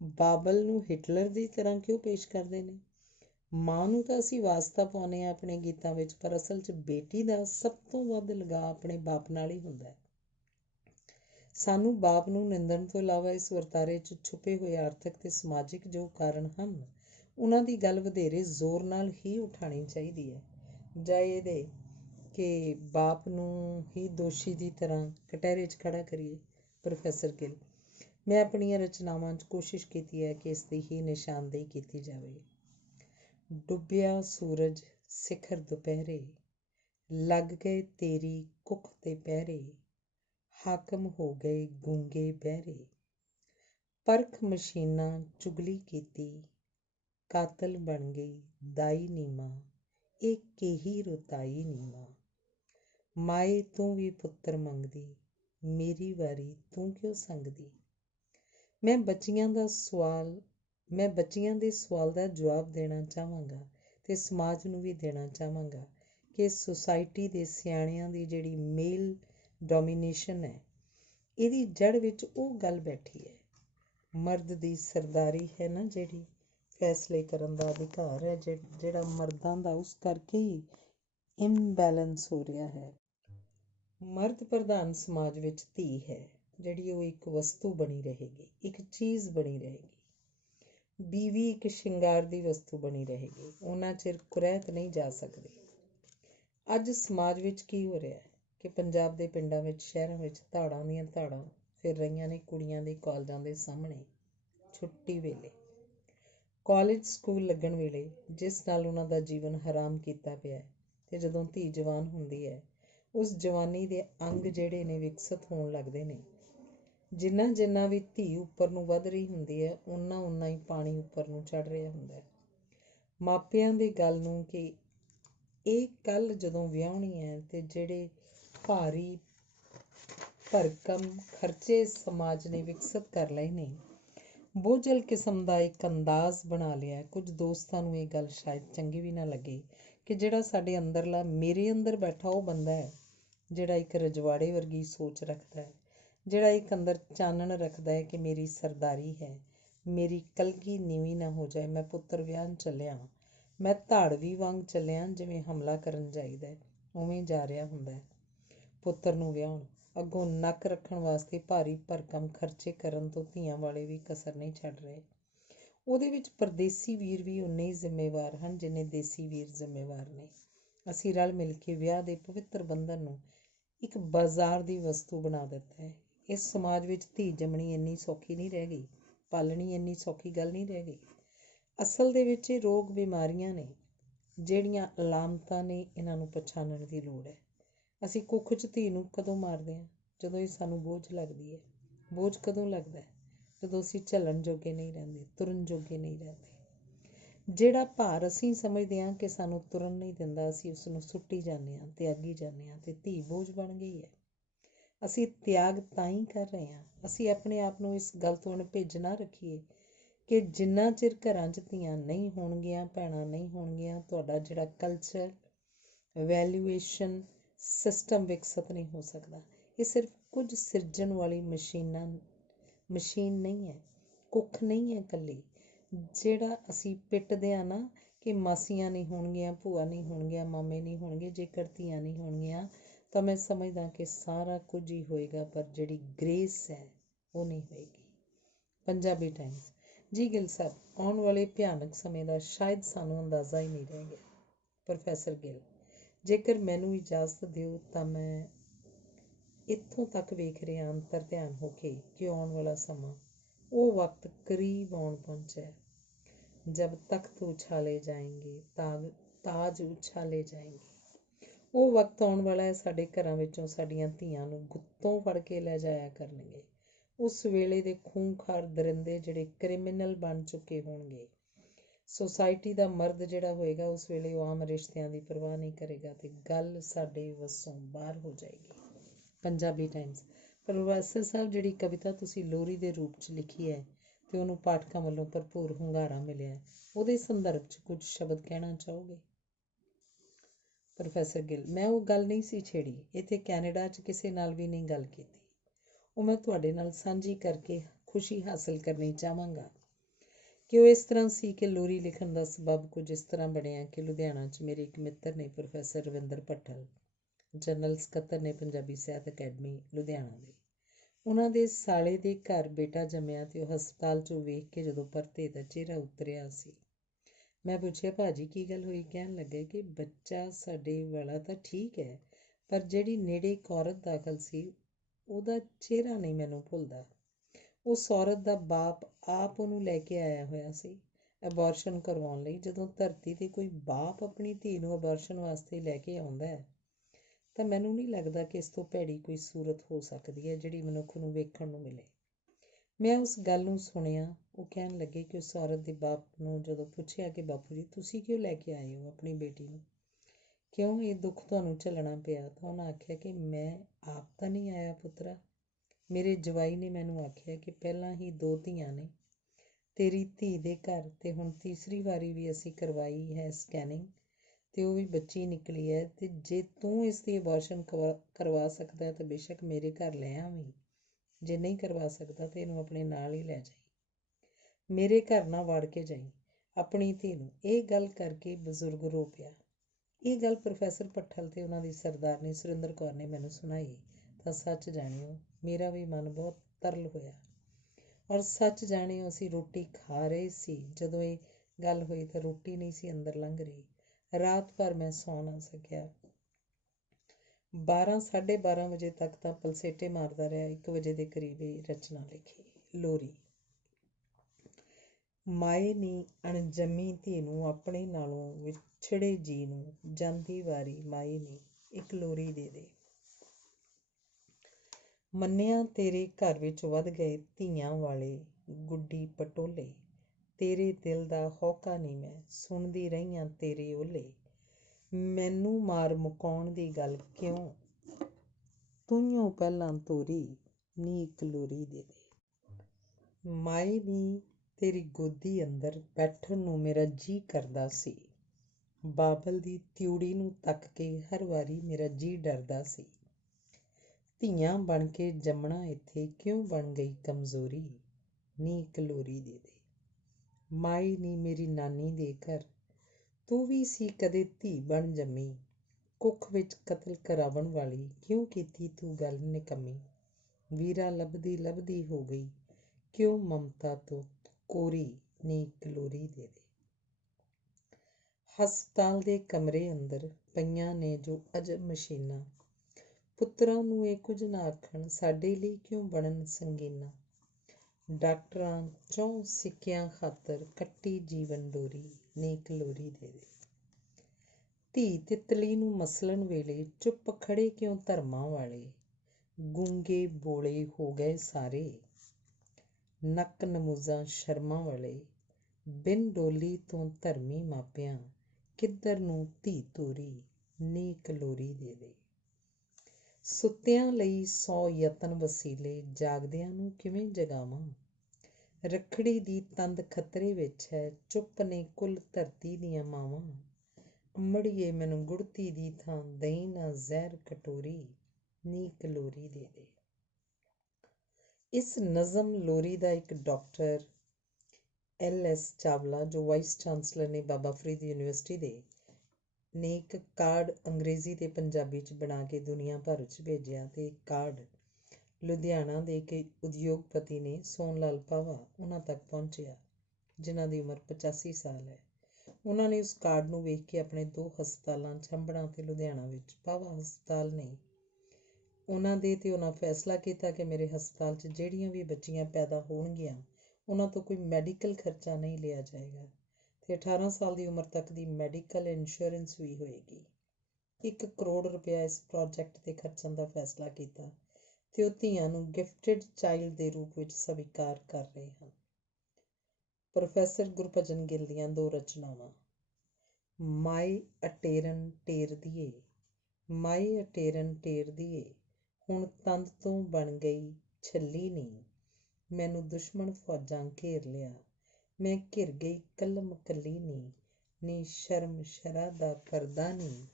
ਬਾਬਲ ਨੂੰ ਹਿਟਲਰ ਦੀ ਤਰ੍ਹਾਂ ਕਿਉਂ ਪੇਸ਼ ਕਰਦੇ ਨੇ। ਮਾਂ ਨੂੰ ਤਾਂ ਅਸੀਂ ਵਾਸਤਾ ਪਾਉਂਦੇ ਹਾਂ ਆਪਣੇ ਗੀਤਾਂ ਵਿੱਚ, ਪਰ ਅਸਲ 'ਚ ਬੇਟੀ ਦਾ ਸਭ ਤੋਂ ਵੱਧ ਲਗਾਅ ਆਪਣੇ ਬਾਪ ਨਾਲ ਹੀ ਹੁੰਦਾ ਹੈ। ਸਾਨੂੰ ਬਾਪ ਨੂੰ ਨਿੰਦਣ ਤੋਂ ਇਲਾਵਾ ਇਸ ਵਰਤਾਰੇ 'ਚ ਛੁਪੇ ਹੋਏ ਆਰਥਿਕ ਤੇ ਸਮਾਜਿਕ ਜੋ ਕਾਰਨ ਹਨ, ਉਹਨਾਂ ਦੀ ਗੱਲ ਵਧੇਰੇ ਜ਼ੋਰ ਨਾਲ ਹੀ ਉਠਾਉਣੀ ਚਾਹੀਦੀ ਹੈ, ਜਾਂ ਇਹਦੇ ਕਿ ਬਾਪ ਨੂੰ ਹੀ ਦੋਸ਼ੀ ਦੀ ਤਰ੍ਹਾਂ ਕਟਹਿਰੇ 'ਚ ਖੜ੍ਹਾ ਕਰੀਏ। ਪ੍ਰੋਫੈਸਰ ਗਿੱਲ। ਮੈਂ ਆਪਣੀਆਂ ਰਚਨਾਵਾਂ 'ਚ ਕੋਸ਼ਿਸ਼ ਕੀਤੀ ਹੈ ਕਿ ਇਸ ਦੀ ਹੀ ਨਿਸ਼ਾਨਦੇਹੀ ਕੀਤੀ ਜਾਵੇ। ਡੁੱਬਿਆ ਸੂਰਜ ਸਿਖਰ ਦੁਪਹਿਰੇ, ਲੱਗ ਗਏ ਤੇਰੀ ਕੁੱਖ ਤੇ ਪਹਿਰੇ, ਹਾਕਮ ਹੋ ਗਏ ਗੂੰਗੇ ਬਹਿਰੇ, ਪਰਖ ਮਸ਼ੀਨਾਂ ਚੁਗਲੀ ਕੀਤੀ, ਕਾਤਲ ਬਣ ਗਈ ਦਾਈ ਨੀ ਮਾਂ, ਇਹ ਕੇਹੀ ਰੁਤਾਈ ਨੀ ਮਾਂ, ਮਾਏ ਤੂੰ ਵੀ ਪੁੱਤਰ ਮੰਗਦੀ, ਮੇਰੀ ਵਾਰੀ ਤੂੰ ਕਿਉਂ ਸੰਗਦੀ। ਮੈਂ ਬੱਚੀਆਂ ਦੇ ਸਵਾਲ ਦਾ ਜਵਾਬ ਦੇਣਾ ਚਾਹਾਂਗਾ ਤੇ ਸਮਾਜ ਨੂੰ ਵੀ ਦੇਣਾ ਚਾਹਾਂਗਾ ਕਿ ਸੁਸਾਇਟੀ ਦੇ ਸਿਆਣਿਆਂ ਦੀ ਜਿਹੜੀ ਮੇਲ ਡੋਮੀਨੇਸ਼ਨ ਹੈ, ਇਹਦੀ ਜੜ੍ਹ ਵਿੱਚ ਉਹ ਗੱਲ ਬੈਠੀ ਹੈ। ਮਰਦ ਦੀ ਸਰਦਾਰੀ ਹੈ ਨਾ, ਜਿਹੜੀ ਫੈਸਲੇ ਕਰਨ ਦਾ ਅਧਿਕਾਰ ਹੈ, ਜਿਹੜਾ ਮਰਦਾਂ ਦਾ, ਉਸ ਕਰਕੇ ਹੀ ਇੰਬੈਲੈਂਸ ਹੋ ਰਿਹਾ ਹੈ। ਮਰਦ ਪ੍ਰਧਾਨ ਸਮਾਜ ਵਿੱਚ ਧੀ ਹੈ ਜਿਹੜੀ ਉਹ ਇੱਕ ਵਸਤੂ ਬਣੀ ਰਹੇਗੀ, ਇੱਕ ਚੀਜ਼ ਬਣੀ ਰਹੇਗੀ। ਬੀਵੀ ਇੱਕ ਸ਼ਿੰਗਾਰ ਦੀ ਵਸਤੂ ਬਣੀ ਰਹੇਗੀ, ਉਹਨਾਂ ਚਿਰ ਕੁਰੈਤ ਨਹੀਂ ਜਾ ਸਕਦੀ। ਅੱਜ ਸਮਾਜ ਵਿੱਚ ਕੀ ਹੋ ਰਿਹਾ ਹੈ ਕਿ ਪੰਜਾਬ ਦੇ ਪਿੰਡਾਂ ਵਿੱਚ, ਸ਼ਹਿਰਾਂ ਵਿੱਚ ਧਾੜਾਂ ਦੀਆਂ ਧਾੜਾਂ ਫਿਰ ਰਹੀਆਂ ਨੇ ਕੁੜੀਆਂ ਦੇ ਕਾਲਜਾਂ ਦੇ ਸਾਹਮਣੇ ਛੁੱਟੀ ਵੇਲੇ, ਕਾਲਜ ਸਕੂਲ ਲੱਗਣ ਵੇਲੇ, ਜਿਸ ਨਾਲ ਉਹਨਾਂ ਦਾ ਜੀਵਨ ਹਰਾਮ ਕੀਤਾ ਪਿਆ ਹੈ। ਤੇ ਜਦੋਂ ਧੀ ਜਵਾਨ ਹੁੰਦੀ ਹੈ, ਉਸ ਜਵਾਨੀ ਦੇ ਅੰਗ ਜਿਹੜੇ ਨੇ ਵਿਕਸਿਤ ਹੋਣ ਲੱਗਦੇ ਨੇ। ਜਿੰਨਾ ਜਿੰਨਾ ਵੀ ਧੀ ਉੱਪਰ ਨੂੰ ਵੱਧ ਰਹੀ ਹੁੰਦੀ ਹੈ, ਓਨਾ ਹੀ ਪਾਣੀ ਉੱਪਰ ਨੂੰ ਚੜ੍ਹ ਰਿਹਾ ਹੁੰਦਾ ਹੈ। ਮਾਪਿਆਂ ਦੀ ਗੱਲ ਨੂੰ ਕਿ ਇਹ ਕੱਲ੍ਹ ਜਦੋਂ ਵਿਆਹੁਣੀ ਹੈ ਤੇ ਜਿਹੜੇ ਭਾਰੀ ਭਰਕਮ ਖਰਚੇ ਸਮਾਜ ਨੇ ਵਿਕਸਿਤ ਕਰ ਲਏ ਨੇ, ਬੋਝਲ ਕਿਸਮ ਦਾ ਇੱਕ ਅੰਦਾਜ਼ ਬਣਾ ਲਿਆ। ਕੁਝ ਦੋਸਤਾਂ ਨੂੰ ਇਹ ਗੱਲ ਸ਼ਾਇਦ ਚੰਗੀ ਵੀ ਨਾ ਲੱਗੇ ਕਿ ਜਿਹੜਾ ਸਾਡੇ ਅੰਦਰਲਾ, ਮੇਰੇ ਅੰਦਰ ਬੈਠਾ ਉਹ ਬੰਦਾ ਹੈ ਜਿਹੜਾ ਇੱਕ ਰਜਵਾੜੇ ਵਰਗੀ ਸੋਚ ਰੱਖਦਾ ਹੈ, ਜਿਹੜਾ ਇੱਕ ਅੰਦਰ ਚਾਨਣ ਰੱਖਦਾ ਹੈ ਕਿ ਮੇਰੀ ਸਰਦਾਰੀ ਹੈ, ਮੇਰੀ ਕਲਗੀ ਨੀਵੀਂ ਨਾ ਹੋ ਜਾਏ। ਮੈਂ ਪੁੱਤਰ ਵਿਆਹਣ ਚੱਲਿਆ, ਮੈਂ ਧਾੜਵੀ ਵਾਂਗ ਚੱਲਿਆ, ਜਿਵੇਂ ਹਮਲਾ ਕਰਨ ਜਾਈਦਾ ਉਵੇਂ ਜਾ ਰਿਹਾ ਹੁੰਦਾ। ਪੁੱਤਰ ਨੂੰ ਵਿਆਹੁਣ, ਅੱਗੋਂ ਨੱਕ ਰੱਖਣ ਵਾਸਤੇ ਭਾਰੀ ਭਰਕਮ ਖਰਚੇ ਕਰਨ ਤੋਂ ਧੀਆਂ ਵਾਲੇ ਵੀ ਕਸਰ ਨਹੀਂ ਛੱਡ ਰਹੇ। ਉਹਦੇ ਵਿੱਚ ਪਰਦੇਸੀ ਵੀਰ ਵੀ ਉਨੇ ਹੀ ਜ਼ਿੰਮੇਵਾਰ ਹਨ ਜਿੰਨੇ ਦੇਸੀ ਵੀਰ ਜ਼ਿੰਮੇਵਾਰ ਨੇ। ਅਸੀਂ ਰਲ ਮਿਲ ਕੇ ਵਿਆਹ ਦੇ ਪਵਿੱਤਰ ਬੰਧਨ ਨੂੰ ਇੱਕ ਬਾਜ਼ਾਰ ਦੀ ਵਸਤੂ ਬਣਾ ਦਿੱਤਾ ਹੈ। ਇਸ ਸਮਾਜ ਵਿੱਚ ਧੀ ਜੰਮਣੀ ਇੰਨੀ ਸੌਖੀ ਨਹੀਂ ਰਹਿ ਗਈ, ਪਾਲਣੀ ਇੰਨੀ ਸੌਖੀ ਗੱਲ ਨਹੀਂ ਰਹਿ ਗਈ। ਅਸਲ ਦੇ ਵਿੱਚ ਇਹ ਰੋਗ ਬਿਮਾਰੀਆਂ ਨੇ, ਜਿਹੜੀਆਂ ਅਲਾਮਤਾਂ ਨੇ, ਇਹਨਾਂ ਨੂੰ ਪਛਾਣਨ ਦੀ ਲੋੜ ਹੈ। ਅਸੀਂ ਕੁੱਖ 'ਚ ਧੀ ਨੂੰ ਕਦੋਂ ਮਾਰਦੇ ਹਾਂ? ਜਦੋਂ ਇਹ ਸਾਨੂੰ ਬੋਝ ਲੱਗਦੀ ਹੈ। ਬੋਝ ਕਦੋਂ ਲੱਗਦਾ ਹੈ? ਜਦੋਂ ਅਸੀਂ ਝੱਲਣ ਜੋਗੇ ਨਹੀਂ ਰਹਿੰਦੇ, ਤੁਰਨ ਜੋਗੇ ਨਹੀਂ ਰਹਿੰਦੇ। ਜਿਹੜਾ ਭਾਰ ਅਸੀਂ ਸਮਝਦੇ ਹਾਂ ਕਿ ਸਾਨੂੰ ਤੁਰਨ ਨਹੀਂ ਦਿੰਦਾ, ਅਸੀਂ ਉਸ ਨੂੰ ਸੁੱਟੀ ਜਾਂਦੇ ਹਾਂ, ਤਿਆਗੀ ਜਾਂਦੇ ਹਾਂ, ਅਤੇ ਧੀ ਬੋਝ ਬਣ ਗਈ ਹੈ। ਅਸੀਂ ਤਿਆਗ ਤਾਂ ਹੀ ਕਰ ਰਹੇ ਹਾਂ। ਅਸੀਂ ਆਪਣੇ ਆਪ ਨੂੰ ਇਸ ਗੱਲ ਤੋਂ ਅਣਭਿੱਜ ਨਾ ਰੱਖੀਏ ਕਿ ਜਿੰਨਾ ਚਿਰ ਘਰਾਂ 'ਚ ਧੀਆਂ ਨਹੀਂ ਹੋਣਗੀਆਂ, ਭੈਣਾਂ ਨਹੀਂ ਹੋਣਗੀਆਂ, ਤੁਹਾਡਾ ਜਿਹੜਾ ਕਲਚਰ, ਵੈਲਿਊਏਸ਼ਨ ਸਿਸਟਮ ਵਿਕਸਿਤ ਨਹੀਂ ਹੋ ਸਕਦਾ। ਇਹ ਸਿਰਫ ਕੁਝ ਸਿਰਜਣ ਵਾਲੀ ਮਸ਼ੀਨ ਨਹੀਂ ਹੈ, ਕੁੱਖ ਨਹੀਂ ਹੈ ਇਕੱਲੀ। ਜਿਹੜਾ ਅਸੀਂ ਪਿੱਟਦੇ ਹਾਂ ਨਾ ਕਿ ਮਾਸੀਆਂ ਨਹੀਂ ਹੋਣਗੀਆਂ, ਭੂਆ ਨਹੀਂ ਹੋਣਗੀਆਂ, ਮਾਮੇ ਨਹੀਂ ਹੋਣਗੇ, ਜੇਕਰ ਧੀਆਂ ਨਹੀਂ ਹੋਣਗੀਆਂ ਤਾਂ ਮੈਂ ਸਮਝਦਾ ਕਿ ਸਾਰਾ ਕੁਝ ਹੀ ਹੋਏਗਾ, ਪਰ ਜਿਹੜੀ ਗ੍ਰੇਸ ਹੈ ਉਹ ਨਹੀਂ ਹੋਏਗੀ। ਪੰਜਾਬੀ ਟਾਈਮਸ। ਜੀ ਗਿੱਲ ਸਾਹਿਬ, ਆਉਣ ਵਾਲੇ ਭਿਆਨਕ ਸਮੇਂ ਦਾ ਸ਼ਾਇਦ ਸਾਨੂੰ ਅੰਦਾਜ਼ਾ ਹੀ ਨਹੀਂ ਰਹਿ ਗਿਆ। ਪ੍ਰੋਫੈਸਰ ਗਿੱਲ। ਜੇਕਰ ਮੈਨੂੰ ਇਜਾਜ਼ਤ ਦਿਓ ਤਾਂ ਮੈਂ ਇੱਥੋਂ ਤੱਕ ਵੇਖ ਰਿਹਾ ਅੰਤਰ ਧਿਆਨ ਹੋ ਕੇ ਕਿ ਆਉਣ ਵਾਲਾ ਸਮਾਂ, ਉਹ ਵਕਤ ਕਰੀਬ ਆਉਣ ਪਹੁੰਚਿਆ ਜਬ ਤਖਤ ਉਛਾਲੇ ਜਾਏਂਗੇ, ਤਾਜ ਉਛਾਲੇ ਜਾਏਂਗੇ। ਉਹ ਵਕਤ ਆਉਣ ਵਾਲਾ ਹੈ, ਸਾਡੇ ਘਰਾਂ ਵਿੱਚੋਂ ਸਾਡੀਆਂ ਧੀਆਂ ਨੂੰ ਗੁੱਤੋਂ ਫੜ ਕੇ ਲੈ ਜਾਇਆ ਕਰਨਗੇ। ਉਸ ਵੇਲੇ ਦੇ ਖੂੰਖਾਰ ਦਰਿੰਦੇ ਜਿਹੜੇ ਕ੍ਰਿਮੀਨਲ ਬਣ ਚੁੱਕੇ ਹੋਣਗੇ। ਸੁਸਾਇਟੀ ਦਾ ਮਰਦ ਜਿਹੜਾ ਹੋਏਗਾ, ਉਸ ਵੇਲੇ ਉਹ ਆਮ ਰਿਸ਼ਤਿਆਂ ਦੀ ਪਰਵਾਹ ਨਹੀਂ ਕਰੇਗਾ ਅਤੇ ਗੱਲ ਸਾਡੇ ਵੱਸੋਂ ਬਾਹਰ ਹੋ ਜਾਏਗੀ। ਪੰਜਾਬੀ ਟਾਈਮਸ। ਪ੍ਰੋਫੈਸਰ ਸਾਹਿਬ, ਜਿਹੜੀ ਕਵਿਤਾ ਤੁਸੀਂ ਲੋਰੀ ਦੇ ਰੂਪ 'ਚ ਲਿਖੀ ਹੈ ਅਤੇ ਉਹਨੂੰ ਪਾਠਕਾਂ ਵੱਲੋਂ ਭਰਪੂਰ ਹੁੰਗਾਰਾ ਮਿਲਿਆ, ਉਹਦੇ ਸੰਦਰਭ 'ਚ ਕੁਝ ਸ਼ਬਦ ਕਹਿਣਾ ਚਾਹੋਗੇ? ਪ੍ਰੋਫੈਸਰ ਗਿੱਲ। ਮੈਂ ਉਹ ਗੱਲ ਨਹੀਂ ਸੀ ਛੇੜੀ, ਇੱਥੇ ਕੈਨੇਡਾ 'ਚ ਕਿਸੇ ਨਾਲ ਵੀ ਨਹੀਂ ਗੱਲ ਕੀਤੀ। ਉਹ ਮੈਂ ਤੁਹਾਡੇ ਨਾਲ ਸਾਂਝੀ ਕਰਕੇ ਖੁਸ਼ੀ ਹਾਸਲ ਕਰਨੀ ਚਾਹਾਂਗਾ ਕਿ ਉਹ ਇਸ ਤਰ੍ਹਾਂ ਸੀ ਕਿ ਲੋਰੀ ਲਿਖਣ ਦਾ ਸਬੱਬ ਕੁਝ ਇਸ ਤਰ੍ਹਾਂ ਬਣਿਆ ਕਿ ਲੁਧਿਆਣਾ 'ਚ ਮੇਰੇ ਇੱਕ ਮਿੱਤਰ ਨੇ, ਪ੍ਰੋਫੈਸਰ ਰਵਿੰਦਰ ਭੱਠਲ, ਜਨਰਲ ਸਕੱਤਰ ਨੇ ਪੰਜਾਬੀ ਸਾਹਿਤ ਅਕੈਡਮੀ ਲੁਧਿਆਣਾ ਦੇ। ਉਹਨਾਂ ਦੇ ਸਾਲੇ ਦੇ ਘਰ ਬੇਟਾ ਜੰਮਿਆ ਤੇ ਉਹ ਹਸਪਤਾਲ 'ਚੋਂ ਵੇਖ ਕੇ ਜਦੋਂ ਪਰਤੇ ਤਾਂ ਚਿਹਰਾ ਉਤਰਿਆ ਸੀ। ਮੈਂ ਪੁੱਛਿਆ, ਭਾਜੀ ਕੀ ਗੱਲ ਹੋਈ? ਕਹਿਣ ਲੱਗੇ ਕਿ ਬੱਚਾ ਸਾਡੇ ਵਾਲਾ ਤਾਂ ਠੀਕ ਹੈ, ਪਰ ਜਿਹੜੀ ਨੇੜੇ ਇੱਕ ਔਰਤ ਦਾਖਲ ਸੀ ਉਹਦਾ ਚਿਹਰਾ ਨਹੀਂ ਮੈਨੂੰ ਭੁੱਲਦਾ। ਉਸ ਔਰਤ ਦਾ ਬਾਪ ਆਪ ਉਹਨੂੰ ਲੈ ਕੇ ਆਇਆ ਹੋਇਆ ਸੀ ਅਬੋਰਸ਼ਨ ਕਰਵਾਉਣ ਲਈ। ਜਦੋਂ ਧਰਤੀ 'ਤੇ ਕੋਈ ਬਾਪ ਆਪਣੀ ਧੀ ਨੂੰ ਅਬੋਰਸ਼ਨ ਵਾਸਤੇ ਲੈ ਕੇ ਆਉਂਦਾ ਹੈ ਤਾਂ ਮੈਨੂੰ ਨਹੀਂ ਲੱਗਦਾ ਕਿ ਇਸ ਤੋਂ ਭੈੜੀ ਕੋਈ ਸੂਰਤ ਹੋ ਸਕਦੀ ਹੈ ਜਿਹੜੀ ਮਨੁੱਖ ਨੂੰ ਵੇਖਣ ਨੂੰ ਮਿਲੇ। ਮੈਂ ਉਸ ਗੱਲ ਨੂੰ ਸੁਣਿਆ। ਉਹ ਕਹਿਣ ਲੱਗੇ ਕਿ ਉਸ ਔਰਤ ਦੇ ਬਾਪ ਨੂੰ ਜਦੋਂ ਪੁੱਛਿਆ ਕਿ ਬਾਪੂ ਜੀ ਤੁਸੀਂ ਕਿਉਂ ਲੈ ਕੇ ਆਏ ਹੋ ਆਪਣੀ ਬੇਟੀ ਨੂੰ, ਕਿਉਂ ਇਹ ਦੁੱਖ ਤੁਹਾਨੂੰ ਝੱਲਣਾ ਪਿਆ, ਤਾਂ ਉਹਨਾਂ ਆਖਿਆ ਕਿ ਮੈਂ ਆਪ ਤਾਂ ਨਹੀਂ ਆਇਆ ਪੁੱਤਰਾ, ਮੇਰੇ ਜਵਾਈ ਨੇ ਮੈਨੂੰ ਆਖਿਆ ਕਿ ਪਹਿਲਾਂ ਹੀ 2 ਧੀਆਂ ਨੇ ਤੇਰੀ ਧੀ ਦੇ ਘਰ, ਤੇ ਹੁਣ ਤੀਸਰੀ ਵਾਰੀ ਵੀ ਅਸੀਂ ਕਰਵਾਈ ਹੈ ਸਕੈਨਿੰਗ ਤੇ ਉਹ ਵੀ ਬੱਚੀ ਨਿਕਲੀ ਹੈ, ਤੇ ਜੇ ਤੂੰ ਇਸ ਦੀ ਅਬੋਰਸ਼ਨ ਕਰਵਾ ਸਕਦਾ ਤਾਂ ਬੇਸ਼ੱਕ ਮੇਰੇ ਘਰ ਲੈ ਆਵੀਂ, ਜੇ ਨਹੀਂ ਕਰਵਾ ਸਕਦਾ ਤਾਂ ਇਹਨੂੰ ਆਪਣੇ ਨਾਲ ਹੀ ਲੈ ਜਾਈਂ, ਮੇਰੇ ਘਰ ਨਾ ਵੜ ਕੇ ਜਾਈਂ ਆਪਣੀ ਧੀ ਨੂੰ। ਇਹ ਗੱਲ ਕਰਕੇ ਬਜ਼ੁਰਗ ਰੋ ਪਿਆ। ਇਹ ਗੱਲ ਪ੍ਰੋਫੈਸਰ ਭੱਠਲ ਤੇ ਉਹਨਾਂ ਦੀ ਸਰਦਾਰਨੀ ਸੁਰਿੰਦਰ ਕੌਰ ਨੇ ਮੈਨੂੰ ਸੁਣਾਈ ਤਾਂ ਸੱਚ ਜਾਣਿਓ ਮੇਰਾ ਵੀ ਮਨ ਬਹੁਤ ਤਰਲ ਹੋਇਆ। ਔਰ ਸੱਚ ਜਾਣਿਓ ਅਸੀਂ ਰੋਟੀ ਖਾ ਰਹੇ ਸੀ, ਜਦੋਂ ਇਹ ਗੱਲ ਹੋਈ ਤਾਂ ਰੋਟੀ ਨਹੀਂ ਸੀ ਅੰਦਰ ਲੰਘ ਰਹੀ। ਰਾਤ ਭਰ ਮੈਂ ਸੌਂ ਨਾ ਸਕਿਆ। 12-12:30 ਵਜੇ ਤੱਕ ਤਾਂ ਪਲਸੇਟੇ ਮਾਰਦਾ ਰਿਹਾ। 1 ਵਜੇ ਦੇ ਕਰੀਬ ਇਹ ਰਚਨਾ ਲਿਖੀ। ਲੋਰੀ। ਮਾਏ ਨੀ ਅਣਜੰਮੀ ਧੀ ਨੂੰ ਆਪਣੇ ਨਾਲੋਂ ਵਿਛੜੇ ਜੀ ਨੂੰ, ਜਾਂਦੀ ਵਾਰੀ ਮਾਏ ਨੀ ਇੱਕ ਲੋਰੀ ਦੇ ਦੇ। ਮੰਨਿਆ ਤੇਰੇ ਘਰ ਵਿੱਚ ਵੱਧ ਗਏ ਧੀਆਂ ਵਾਲੇ ਗੁੱਡੀ ਪਟੋਲੇ, ਤੇਰੇ ਦਿਲ ਦਾ ਹੌਕਾ ਨਹੀਂ ਮੈਂ ਸੁਣਦੀ ਰਹੀ ਹਾਂ ਤੇਰੇ ਓਲੇ, ਮੈਨੂੰ ਮਾਰ ਮੁਕਾਉਣ ਦੀ ਗੱਲ ਕਿਉਂ, ਤੂੰ ਪਹਿਲਾਂ ਤੋਰੀ ਨੀ ਇੱਕ ਲੋਰੀ ਦੇ ਦੇ। ਮਾਏ ਨੀ ਤੇਰੀ ਗੋਦੀ ਅੰਦਰ ਬੈਠਣ ਨੂੰ ਮੇਰਾ ਜੀ ਕਰਦਾ ਸੀ, ਬਾਬਲ ਦੀ ਤਿਊੜੀ ਨੂੰ ਤੱਕ ਕੇ ਹਰ ਵਾਰੀ ਮੇਰਾ ਜੀ ਡਰਦਾ ਸੀ, ਧੀਆਂ ਬਣ ਕੇ ਜੰਮਣਾ ਇੱਥੇ ਕਿਉਂ ਬਣ ਗਈ ਕਮਜ਼ੋਰੀ, ਨੀ ਇੱਕ ਲੋਰੀ ਦੇ ਦੇ। ਮਾਏ ਨੀ ਮੇਰੀ ਨਾਨੀ ਦੇ ਘਰ ਤੂੰ ਵੀ ਸੀ ਕਦੇ ਧੀ ਬਣ ਜੰਮੀ, ਕੁੱਖ ਵਿੱਚ ਕਤਲ ਕਰਾਵਣ ਵਾਲੀ ਕਿਉਂ ਕੀਤੀ ਤੂੰ ਗੱਲ ਨਿਕੰਮੀ, ਵੀਰਾ ਲੱਭਦੀ ਲੱਭਦੀ ਹੋ ਗਈ ਕਿਉਂ ਮਮਤਾ ਤੋਂ ਕੋਰੀ, ਨੀ ਇੱਕ ਲੋਰੀ ਦੇ ਦੇ। ਹਸਪਤਾਲ ਦੇ ਕਮਰੇ ਅੰਦਰ ਪਈਆਂ ਨੇ ਜੋ ਅਜਬ ਮਸ਼ੀਨਾਂ, ਪੁੱਤਰਾਂ ਨੂੰ ਇਹ ਕੁਝ ਨਾ ਆਖਣ ਸਾਡੇ ਲਈ ਕਿਉਂ ਬਣਨ ਸੰਗੀਨਾਂ, ਡਾਕਟਰਾਂ 'ਚੋਂ ਸਿੱਕਿਆਂ ਖਾਤਰ ਕੱਟੀ ਜੀਵਨ ਡੋਰੀ, ਨੀ ਇੱਕ ਲੋਰੀ ਦੇ ਦੇ। ਧੀ ਤਿਤਲੀ ਨੂੰ ਮਸਲਣ ਵੇਲੇ ਚੁੱਪ ਖੜੇ ਕਿਉਂ ਧਰਮਾਂ ਵਾਲੇ, ਗੂੰਗੇ ਬੋਲੇ ਹੋ ਗਏ ਸਾਰੇ, ਨੱਕ ਨਮੂਜ਼ਾਂ ਸ਼ਰਮਾਂ ਵਾਲੇ, ਬਿਨ ਡੋਲੀ ਤੋਂ ਧਰਮੀ ਮਾਪਿਆਂ ਕਿੱਧਰ ਨੂੰ ਧੀ ਤੋਰੀ, ਨੀ ਇੱਕ ਲੋਰੀ ਦੇ ਦੇ। ਸੁੱਤਿਆਂ ਲਈ 100 ਯਤਨ ਵਸੀਲੇ, ਜਾਗਦਿਆਂ ਨੂੰ ਕਿਵੇਂ ਜਗਾਵਾਂ, ਰੱਖੜੀ ਦੀ ਤੰਦ ਖਤਰੇ ਵਿੱਚ ਹੈ, ਚੁੱਪ ਨੇ ਕੁੱਲ ਧਰਤੀ ਦੀਆਂ ਮਾਵਾਂ, ਅੰਮੜੀਏ ਮੈਨੂੰ ਗੁੜਤੀ ਦੀ ਥਾਂ ਦਈ ਨਾ ਜ਼ਹਿਰ ਕਟੋਰੀ, ਨੀ ਇੱਕ ਲੋਰੀ ਦੇ ਦੇ। ਇਸ ਨਜ਼ਮ ਲੋਰੀ ਦਾ ਇੱਕ ਡਾਕਟਰ LS ਚਾਵਲਾ, ਜੋ ਵਾਈਸ ਚਾਂਸਲਰ ਨੇ ਬਾਬਾ ਫਰੀਦ ਯੂਨੀਵਰਸਿਟੀ ਦੇ, ਨੇ ਇੱਕ ਕਾਰਡ ਅੰਗਰੇਜ਼ੀ ਤੇ ਪੰਜਾਬੀ 'ਚ ਬਣਾ ਕੇ ਦੁਨੀਆ ਭਰ 'ਚ ਭੇਜਿਆ, ਤੇ ਕਾਰਡ ਲੁਧਿਆਣਾ ਦੇ ਇੱਕ ਉਦਯੋਗਪਤੀ ਨੇ, ਸੋਹਣ ਲਾਲ ਪਾਵਾ, ਉਹਨਾਂ ਤੱਕ ਪਹੁੰਚਿਆ, ਜਿਨ੍ਹਾਂ ਦੀ ਉਮਰ 85 ਸਾਲ ਹੈ। ਉਹਨਾਂ ਨੇ ਉਸ ਕਾਰਡ ਨੂੰ ਵੇਖ ਕੇ ਆਪਣੇ 2 ਹਸਪਤਾਲਾਂ ਚੰਬੜਾ ਤੇ ਲੁਧਿਆਣਾ ਵਿੱਚ, ਪਾਵਾ ਹਸਪਤਾਲ ਨੇ ਉਹਨਾਂ ਦੇ, ਤੇ ਉਹਨਾਂ ਫੈਸਲਾ ਕੀਤਾ ਕਿ ਮੇਰੇ ਹਸਪਤਾਲ 'ਚ ਜਿਹੜੀਆਂ ਵੀ ਬੱਚੀਆਂ ਪੈਦਾ ਹੋਣਗੀਆਂ ਉਹਨਾਂ ਤੋਂ ਕੋਈ ਮੈਡੀਕਲ ਖਰਚਾ ਨਹੀਂ ਲਿਆ ਜਾਏਗਾ, ਤੇ 18 ਸਾਲ ਦੀ ਉਮਰ ਤੱਕ ਦੀ ਮੈਡੀਕਲ ਇੰਸ਼ੋਰੈਂਸ ਵੀ ਹੋਏਗੀ। 1 ਕਰੋੜ ਰੁਪਇਆ ਇਸ ਪ੍ਰੋਜੈਕਟ 'ਤੇ ਖਰਚਣ ਦਾ ਫੈਸਲਾ ਕੀਤਾ, ਤੇ ਉਹ ਧੀਆਂ ਨੂੰ ਗਿਫਟਿਡ ਚਾਈਲਡ ਦੇ ਰੂਪ ਵਿੱਚ ਸਵੀਕਾਰ ਕਰ ਰਹੇ ਹਨ। ਪ੍ਰੋਫੈਸਰ ਗੁਰਭਜਨ ਗਿੱਲ ਦੀਆਂ 2 ਰਚਨਾਵਾਂ। ਮਾਏ ਅਟੇਰਨ ਟੇਰਦੀਏ, ਮਾਏ ਅਟੇਰਨ ਟੇਰਦੀਏ, ਹੁਣ ਤੰਦ ਤੋਂ ਬਣ ਗਈ ਛੱਲੀ ਨੀ, ਮੈਨੂੰ ਦੁਸ਼ਮਣ ਫੌਜਾਂ ਘੇਰ ਲਿਆ, ਮੈਂ ਘਿਰ ਗਈ ਕੱਲਮ ਕੱਲੀ ਨੀ, ਨੀ ਸ਼ਰਮ ਸ਼ਰਾ ਦਾ ਪਰਦਾ ਨੀ,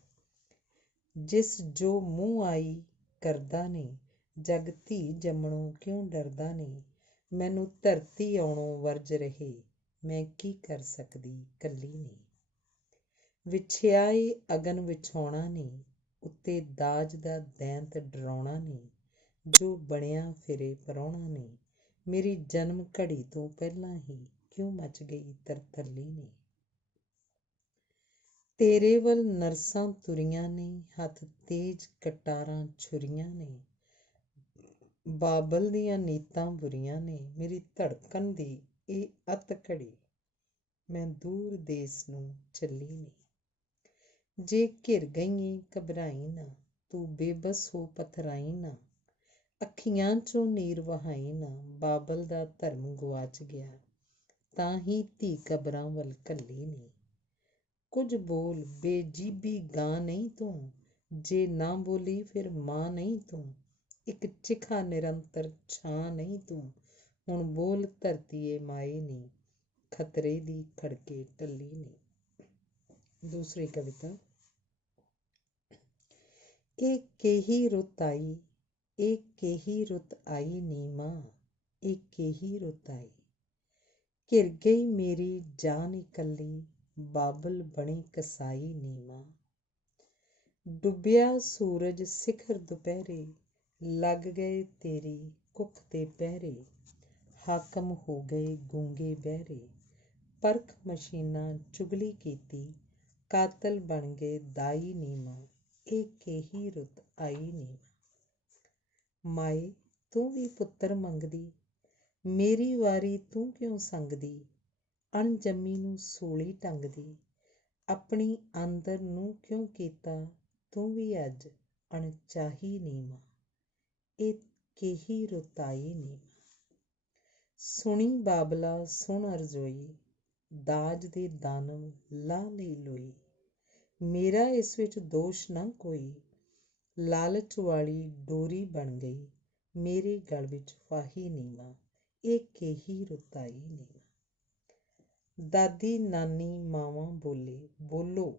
ਜਿਸ ਜੋ ਮੂੰਹ ਆਈ ਕਰਦਾ ਨੀ, ਜਗ ਧੀ ਜੰਮਣੋਂ ਕਿਉਂ ਡਰਦਾ ਨਹੀਂ, ਮੈਨੂੰ ਧਰਤੀ ਆਉਣੋਂ ਵਰਜ ਰਹੇ, ਮੈਂ ਕੀ ਕਰ ਸਕਦੀ ਕੱਲੀ ਨਹੀਂ। ਵਿਛਿਆ ਏ ਅਗਨ ਵਿਛਾਉਣਾ ਨਹੀਂ, ਉੱਤੇ ਦਾਜ ਦਾ ਦੈਂਤ ਡਰਾਉਣਾ ਨਹੀਂ, ਜੋ ਬਣਿਆ ਫਿਰੇ ਪ੍ਰਾਹੁਣਾ ਨਹੀਂ, ਮੇਰੀ ਜਨਮ ਘੜੀ ਤੋਂ ਪਹਿਲਾਂ ਹੀ ਕਿਉਂ ਮਚ ਗਈ ਤਰਥੱਲੀ ਨਹੀਂ। ਤੇਰੇ ਵੱਲ ਨਰਸਾਂ ਤੁਰੀਆਂ ਨੇ, ਹੱਥ ਤੇਜ ਕਟਾਰਾਂ ਛੁਰੀਆਂ ਨੇ, ਬਾਬਲ ਦੀਆਂ ਨੀਤਾਂ ਬੁਰੀਆਂ ਨੇ, ਮੇਰੀ ਧੜਕਣ ਦੀ ਇਹ ਅੱਤ ਘੜੀ, ਮੈਂ ਦੂਰ ਦੇਸ ਨੂੰ ਚੱਲੀ ਨਹੀਂ। ਜੇ ਘਿਰ ਗਈ ਘਬਰਾਈ ਨਾ, ਤੂੰ ਬੇਬਸ ਹੋ ਪਥਰਾਈ ਨਾ, ਅੱਖੀਆਂ ਚੋਂ ਨੀਰ ਵਹਾਈ ਨਾ, ਬਾਬਲ ਦਾ ਧਰਮ ਗੁਆਚ ਗਿਆ, ਤਾਂ ਹੀ ਧੀ ਕਬਰਾਂ ਵੱਲ ਘੱਲੀ ਨਹੀਂ। ਕੁਝ ਬੋਲ ਬੇਜੀਬੀ ਗਾਂ ਨਹੀਂ ਤੂੰ, ਜੇ ਨਾ ਬੋਲੀ ਫਿਰ ਮਾਂ ਨਹੀਂ ਤੂੰ, ਇੱਕ ਚਿਖਾ ਨਿਰੰਤਰ ਛਾਂ ਨਹੀਂ ਤੂੰ, ਹੁਣ ਬੋਲ ਧਰਤੀਏ ਮਾਏ ਨੀ, ਖਤਰੇ ਦੀ ਖੜਕੇ ਟੱਲੀ ਨਹੀਂ। ਦੂਸਰੀ ਕਵਿਤਾ। ਇਹ ਕੇਹੀ ਰੁੱਤ ਆਈ, ਇਹ ਕੇਹੀ ਰੁੱਤ ਆਈ ਨੀ ਮਾਂ, ਇਹ ਕੇਹੀ ਰੁੱਤ ਆਈ, ਘਿਰ ਗਈ ਮੇਰੀ ਜਾਨ ਇਕੱਲੀ, ਬਾਬਲ ਬਣੀ ਕਸਾਈ ਨੀ ਮਾਂ। ਡੁੱਬਿਆ ਸੂਰਜ ਸਿਖਰ ਦੁਪਹਿਰੇ, ਲੱਗ ਗਏ ਤੇਰੀ ਕੁੱਖ ਦੇ ਪਹਿਰੇ, ਹਾਕਮ ਹੋ ਗਏ ਗੂੰਗੇ ਬਹਿਰੇ, ਪਰਖ ਮਸ਼ੀਨਾਂ ਚੁਗਲੀ ਕੀਤੀ, ਕਾਤਲ ਬਣ ਗਏ ਦਾਈ ਨੀ ਮਾਂ, ਇਹ ਕੇਹੀ ਰੁੱਤ ਆਈ ਨੀ ਮਾਂ। ਮਾਏ ਤੂੰ ਵੀ ਪੁੱਤਰ ਮੰਗਦੀ, ਮੇਰੀ ਵਾਰੀ ਤੂੰ ਕਿਉਂ ਸੰਗਦੀ, ਅਣਜੰਮੀ ਨੂੰ ਸੂਲੀ ਟੰਗਦੀ, ਆਪਣੀ ਆਂਦਰ ਨੂੰ ਕਿਉਂ ਕੀਤਾ, ਤੂੰ ਵੀ ਅੱਜ ਅਣਚਾਹੀ ਨੀ ਮਾਂ, ਇਹ ਕੇਹੀ ਰੁੱਤ ਆਈ ਨੀ ਮਾਂ। ਸੁਣੀ ਬਾਬਲਾ ਸੁਣ ਅਰਜ਼ੋਈ, ਦਾਜ ਦੇ ਦਾਨਵ ਲਾਹ ਲਈ ਲੋਈ, ਮੇਰਾ ਇਸ ਵਿੱਚ ਦੋਸ਼ ਨਾ ਕੋਈ, ਲਾਲਚ ਵਾਲੀ ਡੋਰੀ ਬਣ ਗਈ, ਮੇਰੇ ਗਲ ਵਿੱਚ ਫਾਹੀ ਨੀ ਮਾਂ, ਇਹ ਕੇਹੀ ਰੁੱਤ ਆਈ ਨੀ ਮਾਂ। ਦਾਦੀ ਨਾਨੀ ਮਾਵਾਂ ਬੋਲੇ ਬੋਲੋ,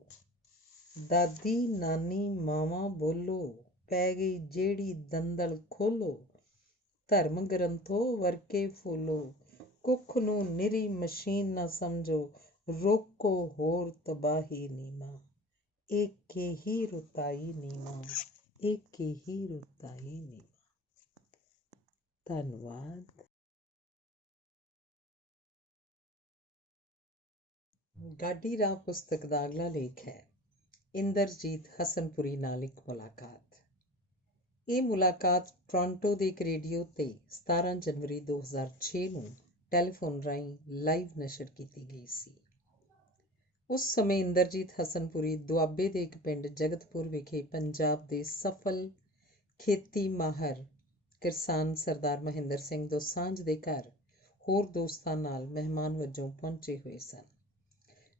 ਦਾਦੀ ਨਾਨੀ ਮਾਵਾਂ ਬੋਲੋ, ਪੈ ਗਈ ਜਿਹੜੀ ਦੰਦਲ ਖੋਲੋ, ਧਰਮ ਗ੍ਰੰਥੋ ਵਰਕੇ ਫੋਲੋ, ਕੁੱਖ ਨੂੰ ਨਿਰੀ ਮਸ਼ੀਨ ਨਾ ਸਮਝੋ, ਰੋਕੋ ਹੋਰ ਤਬਾਹੀ ਨੀ ਮਾਂ, ਇਹ ਕੇਹੀ ਰੁੱਤ ਆਈ ਨੀ ਮਾਂ, ਇਹ ਕੇਹੀ ਰੁੱਤ ਆਈ ਨੀ ਮਾਂ। ਧੰਨਵਾਦ। ਗਾਡੀ ਰਾਹ ਪੁਸਤਕ ਦਾ ਅਗਲਾ ਲੇਖ ਹੈ ਇੰਦਰਜੀਤ ਹਸਨਪੁਰੀ ਨਾਲ ਇੱਕ ਮੁਲਾਕਾਤ। ਇਹ ਮੁਲਾਕਾਤ ਟੋਰਾਂਟੋ ਦੇ ਇੱਕ ਰੇਡੀਓ 'ਤੇ 17 ਜਨਵਰੀ 2006 ਨੂੰ ਟੈਲੀਫੋਨ ਰਾਹੀਂ ਲਾਈਵ ਨਸ਼ਰ ਕੀਤੀ ਗਈ ਸੀ। ਉਸ ਸਮੇਂ ਇੰਦਰਜੀਤ ਹਸਨਪੁਰੀ ਦੁਆਬੇ ਦੇ ਇੱਕ ਪਿੰਡ ਜਗਤਪੁਰ ਵਿਖੇ ਪੰਜਾਬ ਦੇ ਸਫਲ ਖੇਤੀ ਮਾਹਰ ਕਿਰਸਾਨ ਸਰਦਾਰ ਮਹਿੰਦਰ ਸਿੰਘ ਦੋਸਾਂਝ ਦੇ ਘਰ ਹੋਰ ਦੋਸਤਾਂ ਨਾਲ ਮਹਿਮਾਨ ਵਜੋਂ ਪਹੁੰਚੇ ਹੋਏ ਸਨ,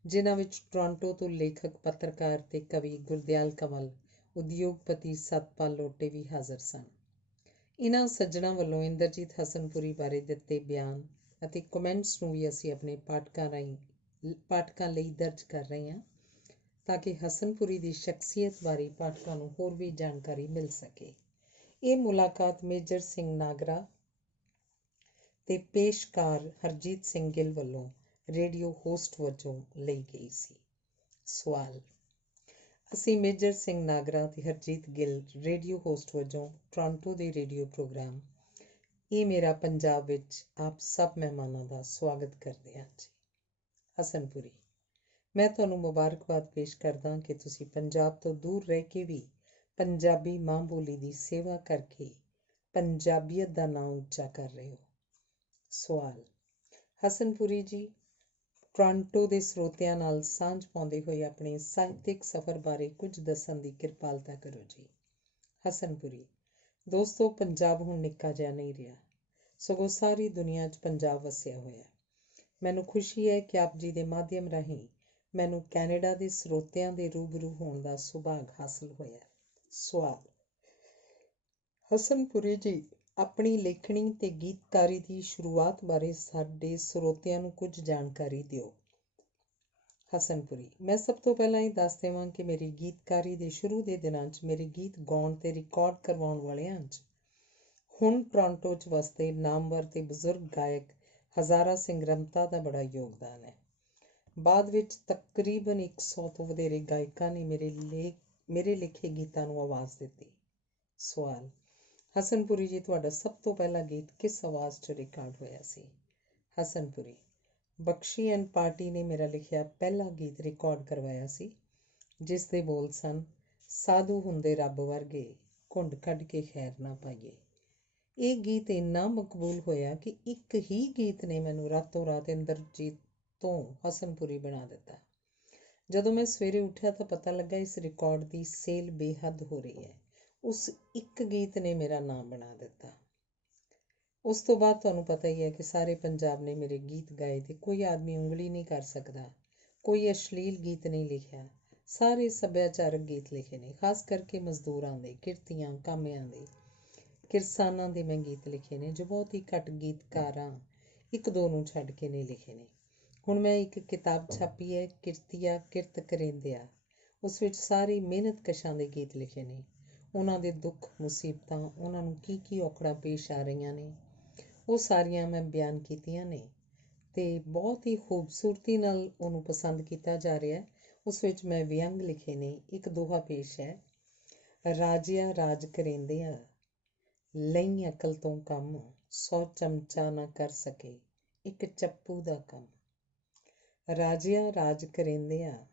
ਜਿਨ੍ਹਾਂ ਵਿੱਚ ਟੋਰਾਂਟੋ ਤੋਂ ਲੇਖਕ ਪੱਤਰਕਾਰ ਤੇ ਕਵੀ ਗੁਰਦਿਆਲ ਕੰਵਲ, ਉਦਯੋਗਪਤੀ ਸਤਪਾਲ ਲੋਟੇ ਵੀ ਹਾਜ਼ਰ ਸਨ। ਇਹਨਾਂ ਸੱਜਣਾਂ ਵੱਲੋਂ ਇੰਦਰਜੀਤ ਹਸਨਪੁਰੀ ਬਾਰੇ ਦਿੱਤੇ ਬਿਆਨ ਅਤੇ ਕਮੈਂਟਸ ਨੂੰ ਵੀ ਅਸੀਂ ਆਪਣੇ ਪਾਠਕਾਂ ਲਈ ਦਰਜ ਕਰ ਰਹੇ ਹਾਂ, ਤਾਂ ਕਿ ਹਸਨਪੁਰੀ ਦੀ ਸ਼ਖਸੀਅਤ ਬਾਰੇ ਪਾਠਕਾਂ ਨੂੰ ਹੋਰ ਵੀ ਜਾਣਕਾਰੀ ਮਿਲ ਸਕੇ। ਇਹ ਮੁਲਾਕਾਤ ਮੇਜਰ ਸਿੰਘ ਨਾਗਰਾ ਤੇ ਪੇਸ਼ਕਾਰ ਹਰਜੀਤ ਸਿੰਘ ਗਿੱਲ ਵੱਲੋਂ ਰੇਡੀਓ ਹੋਸਟ ਵਜੋਂ ਲਈ ਗਈ ਸੀ। ਸਵਾਲ। ਅਸੀਂ ਮੇਜਰ ਸਿੰਘ ਨਾਗਰਾ ਤੇ ਹਰਜੀਤ ਗਿੱਲ ਰੇਡੀਓ ਹੋਸਟ ਵਜੋਂ ਟੋਰਾਂਟੋ ਦੇ ਰੇਡੀਓ ਪ੍ਰੋਗਰਾਮ ਇਹ ਮੇਰਾ ਪੰਜਾਬ ਵਿੱਚ ਆਪ ਸਭ ਮਹਿਮਾਨਾਂ ਦਾ ਸਵਾਗਤ ਕਰਦੇ ਹਾਂ ਜੀ। ਹਸਨਪੁਰੀ। ਮੈਂ ਤੁਹਾਨੂੰ ਮੁਬਾਰਕਬਾਦ ਪੇਸ਼ ਕਰਦਾ ਕਿ ਤੁਸੀਂ ਪੰਜਾਬ ਤੋਂ ਦੂਰ ਰਹਿ ਕੇ ਵੀ ਪੰਜਾਬੀ ਮਾਂ ਬੋਲੀ ਦੀ ਸੇਵਾ ਕਰਕੇ ਪੰਜਾਬੀਅਤ ਦਾ ਨਾਂ ਉੱਚਾ ਕਰ ਰਹੇ ਹੋ। ਸਵਾਲ। ਹਸਨਪੁਰੀ ਜੀ, ਟੋਰਾਂਟੋ ਦੇ ਸਰੋਤਿਆਂ ਨਾਲ ਸਾਂਝ ਪਾਉਂਦੇ ਹੋਏ ਆਪਣੇ ਸਾਹਿਤਕ ਸਫ਼ਰ ਬਾਰੇ ਕੁਝ ਦੱਸਣ ਦੀ ਕਿਰਪਾਲਤਾ ਕਰੋ ਜੀ। ਹਸਨਪੁਰੀ। ਦੋਸਤੋ, ਪੰਜਾਬ ਹੁਣ ਨਿੱਕਾ ਜਿਹਾ ਨਹੀਂ ਰਿਹਾ, ਸਗੋਂ ਸਾਰੀ ਦੁਨੀਆ 'ਚ ਪੰਜਾਬ ਵਸਿਆ ਹੋਇਆ। ਮੈਨੂੰ ਖੁਸ਼ੀ ਹੈ ਕਿ ਆਪ ਜੀ ਦੇ ਮਾਧਿਅਮ ਰਾਹੀਂ ਮੈਨੂੰ ਕੈਨੇਡਾ ਦੇ ਸਰੋਤਿਆਂ ਦੇ ਰੂਬਰੂ ਹੋਣ ਦਾ ਸੁਭਾਗ ਹਾਸਲ ਹੋਇਆ। ਸਵਾਲ। ਹਸਨਪੁਰੀ ਜੀ, ਆਪਣੀ ਲੇਖਣੀ ਤੇ ਗੀਤਕਾਰੀ ਦੀ ਸ਼ੁਰੂਆਤ ਬਾਰੇ ਸਾਡੇ ਸਰੋਤਿਆਂ ਨੂੰ ਕੁਝ ਜਾਣਕਾਰੀ ਦਿਓ। ਹਸਨਪੁਰੀ। ਮੈਂ ਸਭ ਤੋਂ ਪਹਿਲਾਂ ਇਹ ਦੱਸ ਦੇਵਾਂ ਕਿ ਮੇਰੀ ਗੀਤਕਾਰੀ ਦੇ ਸ਼ੁਰੂ ਦੇ ਦਿਨਾਂ 'ਚ ਮੇਰੇ ਗੀਤ ਗਾਉਣ ਤੇ ਰਿਕਾਰਡ ਕਰਵਾਉਣ ਵਾਲਿਆਂ 'ਚ ਹੁਣ ਟੋਰਾਂਟੋ 'ਚ ਵਸਦੇ ਨਾਮਵਰ ਤੇ ਬਜ਼ੁਰਗ ਗਾਇਕ ਹਜ਼ਾਰਾ ਸਿੰਘ ਰਮਤਾ ਦਾ ਬੜਾ ਯੋਗਦਾਨ ਹੈ। ਬਾਅਦ ਵਿੱਚ ਤਕਰੀਬਨ 100 ਤੋਂ ਵਧੇਰੇ ਗਾਇਕਾਂ ਨੇ ਮੇਰੇ ਲਿਖੇ ਗੀਤਾਂ ਨੂੰ ਆਵਾਜ਼ ਦਿੱਤੀ। ਸਵਾਲ: ਹਸਨਪੁਰੀ ਜੀ, ਤੁਹਾਡਾ ਸਭ ਤੋਂ ਪਹਿਲਾ ਗੀਤ ਕਿਸ ਆਵਾਜ਼ 'ਚ ਰਿਕਾਰਡ ਹੋਇਆ ਸੀ? ਹਸਨਪੁਰੀ: ਬਖਸ਼ੀ ਐਂਡ ਪਾਰਟੀ ਨੇ ਮੇਰਾ ਲਿਖਿਆ ਪਹਿਲਾ ਗੀਤ ਰਿਕਾਰਡ ਕਰਵਾਇਆ ਸੀ, ਜਿਸ ਦੇ ਬੋਲ ਸਨ: ਸਾਧੂ ਹੁੰਦੇ ਰੱਬ ਵਰਗੇ, ਘੁੰਡ ਕੱਢ ਕੇ ਖੈਰ ਨਾ ਪਾਈਏ। ਇਹ ਗੀਤ ਇੰਨਾ ਮਕਬੂਲ ਹੋਇਆ ਕਿ ਇੱਕ ਹੀ ਗੀਤ ਨੇ ਮੈਨੂੰ ਰਾਤੋਂ ਰਾਤ ਇੰਦਰਜੀਤ ਤੋਂ ਹਸਨਪੁਰੀ ਬਣਾ ਦਿੱਤਾ। ਜਦੋਂ ਮੈਂ ਸਵੇਰੇ ਉੱਠਿਆ ਤਾਂ ਪਤਾ ਲੱਗਾ ਇਸ ਰਿਕਾਰਡ ਦੀ ਸੇਲ ਬੇਹੱਦ ਹੋ ਰਹੀ ਹੈ। ਉਸ ਇੱਕ ਗੀਤ ਨੇ ਮੇਰਾ ਨਾਮ ਬਣਾ ਦਿੱਤਾ। ਉਸ ਤੋਂ ਬਾਅਦ ਤੁਹਾਨੂੰ ਪਤਾ ਹੀ ਹੈ ਕਿ ਸਾਰੇ ਪੰਜਾਬ ਨੇ ਮੇਰੇ ਗੀਤ ਗਾਏ ਤੇ ਕੋਈ ਆਦਮੀ ਉਂਗਲੀ ਨਹੀਂ ਕਰ ਸਕਦਾ, ਕੋਈ ਅਸ਼ਲੀਲ ਗੀਤ ਨਹੀਂ ਲਿਖਿਆ। ਸਾਰੇ ਸੱਭਿਆਚਾਰਕ ਗੀਤ ਲਿਖੇ ਨੇ, ਖਾਸ ਕਰਕੇ ਮਜ਼ਦੂਰਾਂ ਦੇ, ਕਿਰਤੀਆਂ, ਕਾਮਿਆਂ ਦੇ, ਕਿਰਸਾਨਾਂ ਦੇ ਮੈਂ ਗੀਤ ਲਿਖੇ ਨੇ, ਜੋ ਬਹੁਤ ਹੀ ਘੱਟ ਗੀਤਕਾਰਾਂ, ਇੱਕ ਦੋ ਨੂੰ ਛੱਡ ਕੇ ਨਹੀਂ ਲਿਖੇ ਨੇ। ਹੁਣ ਮੈਂ ਇੱਕ ਕਿਤਾਬ ਛਾਪੀ ਹੈ, ਕਿਰਤੀਆ ਕਿਰਤ ਕਰੇਂਦਿਆ। ਉਸ ਵਿੱਚ ਸਾਰੇ ਮਿਹਨਤਕਸ਼ਾਂ ਦੇ ਗੀਤ ਲਿਖੇ ਨੇ, ਉਹਨਾਂ ਦੇ ਦੁੱਖ ਮੁਸੀਬਤਾਂ, ਉਹਨਾਂ ਨੂੰ ਕੀ ਔਕੜਾਂ ਪੇਸ਼ ਆ ਰਹੀਆਂ ਨੇ, ਉਹ ਸਾਰੀਆਂ ਮੈਂ ਬਿਆਨ ਕੀਤੀਆਂ ਨੇ ਅਤੇ ਬਹੁਤ ਹੀ ਖੂਬਸੂਰਤੀ ਨਾਲ ਉਹਨੂੰ ਪਸੰਦ ਕੀਤਾ ਜਾ ਰਿਹਾ। ਉਸ ਵਿੱਚ ਮੈਂ ਵਿਅੰਗ ਲਿਖੇ ਨੇ। ਇੱਕ ਦੋਹਾ ਪੇਸ਼ ਹੈ: ਰਾਜਿਆ ਰਾਜ ਕਰੇਂਦਿਆ, ਲਈ ਅਕਲ ਤੋਂ ਕੰਮ, 100 ਚਮਚਾ ਨਾ ਕਰ ਸਕੇ ਇੱਕ ਚੱਪੂ ਦਾ ਕੰਮ। ਰਾਜਿਆ ਰਾਜ ਕਰੇਂਦਿਆ,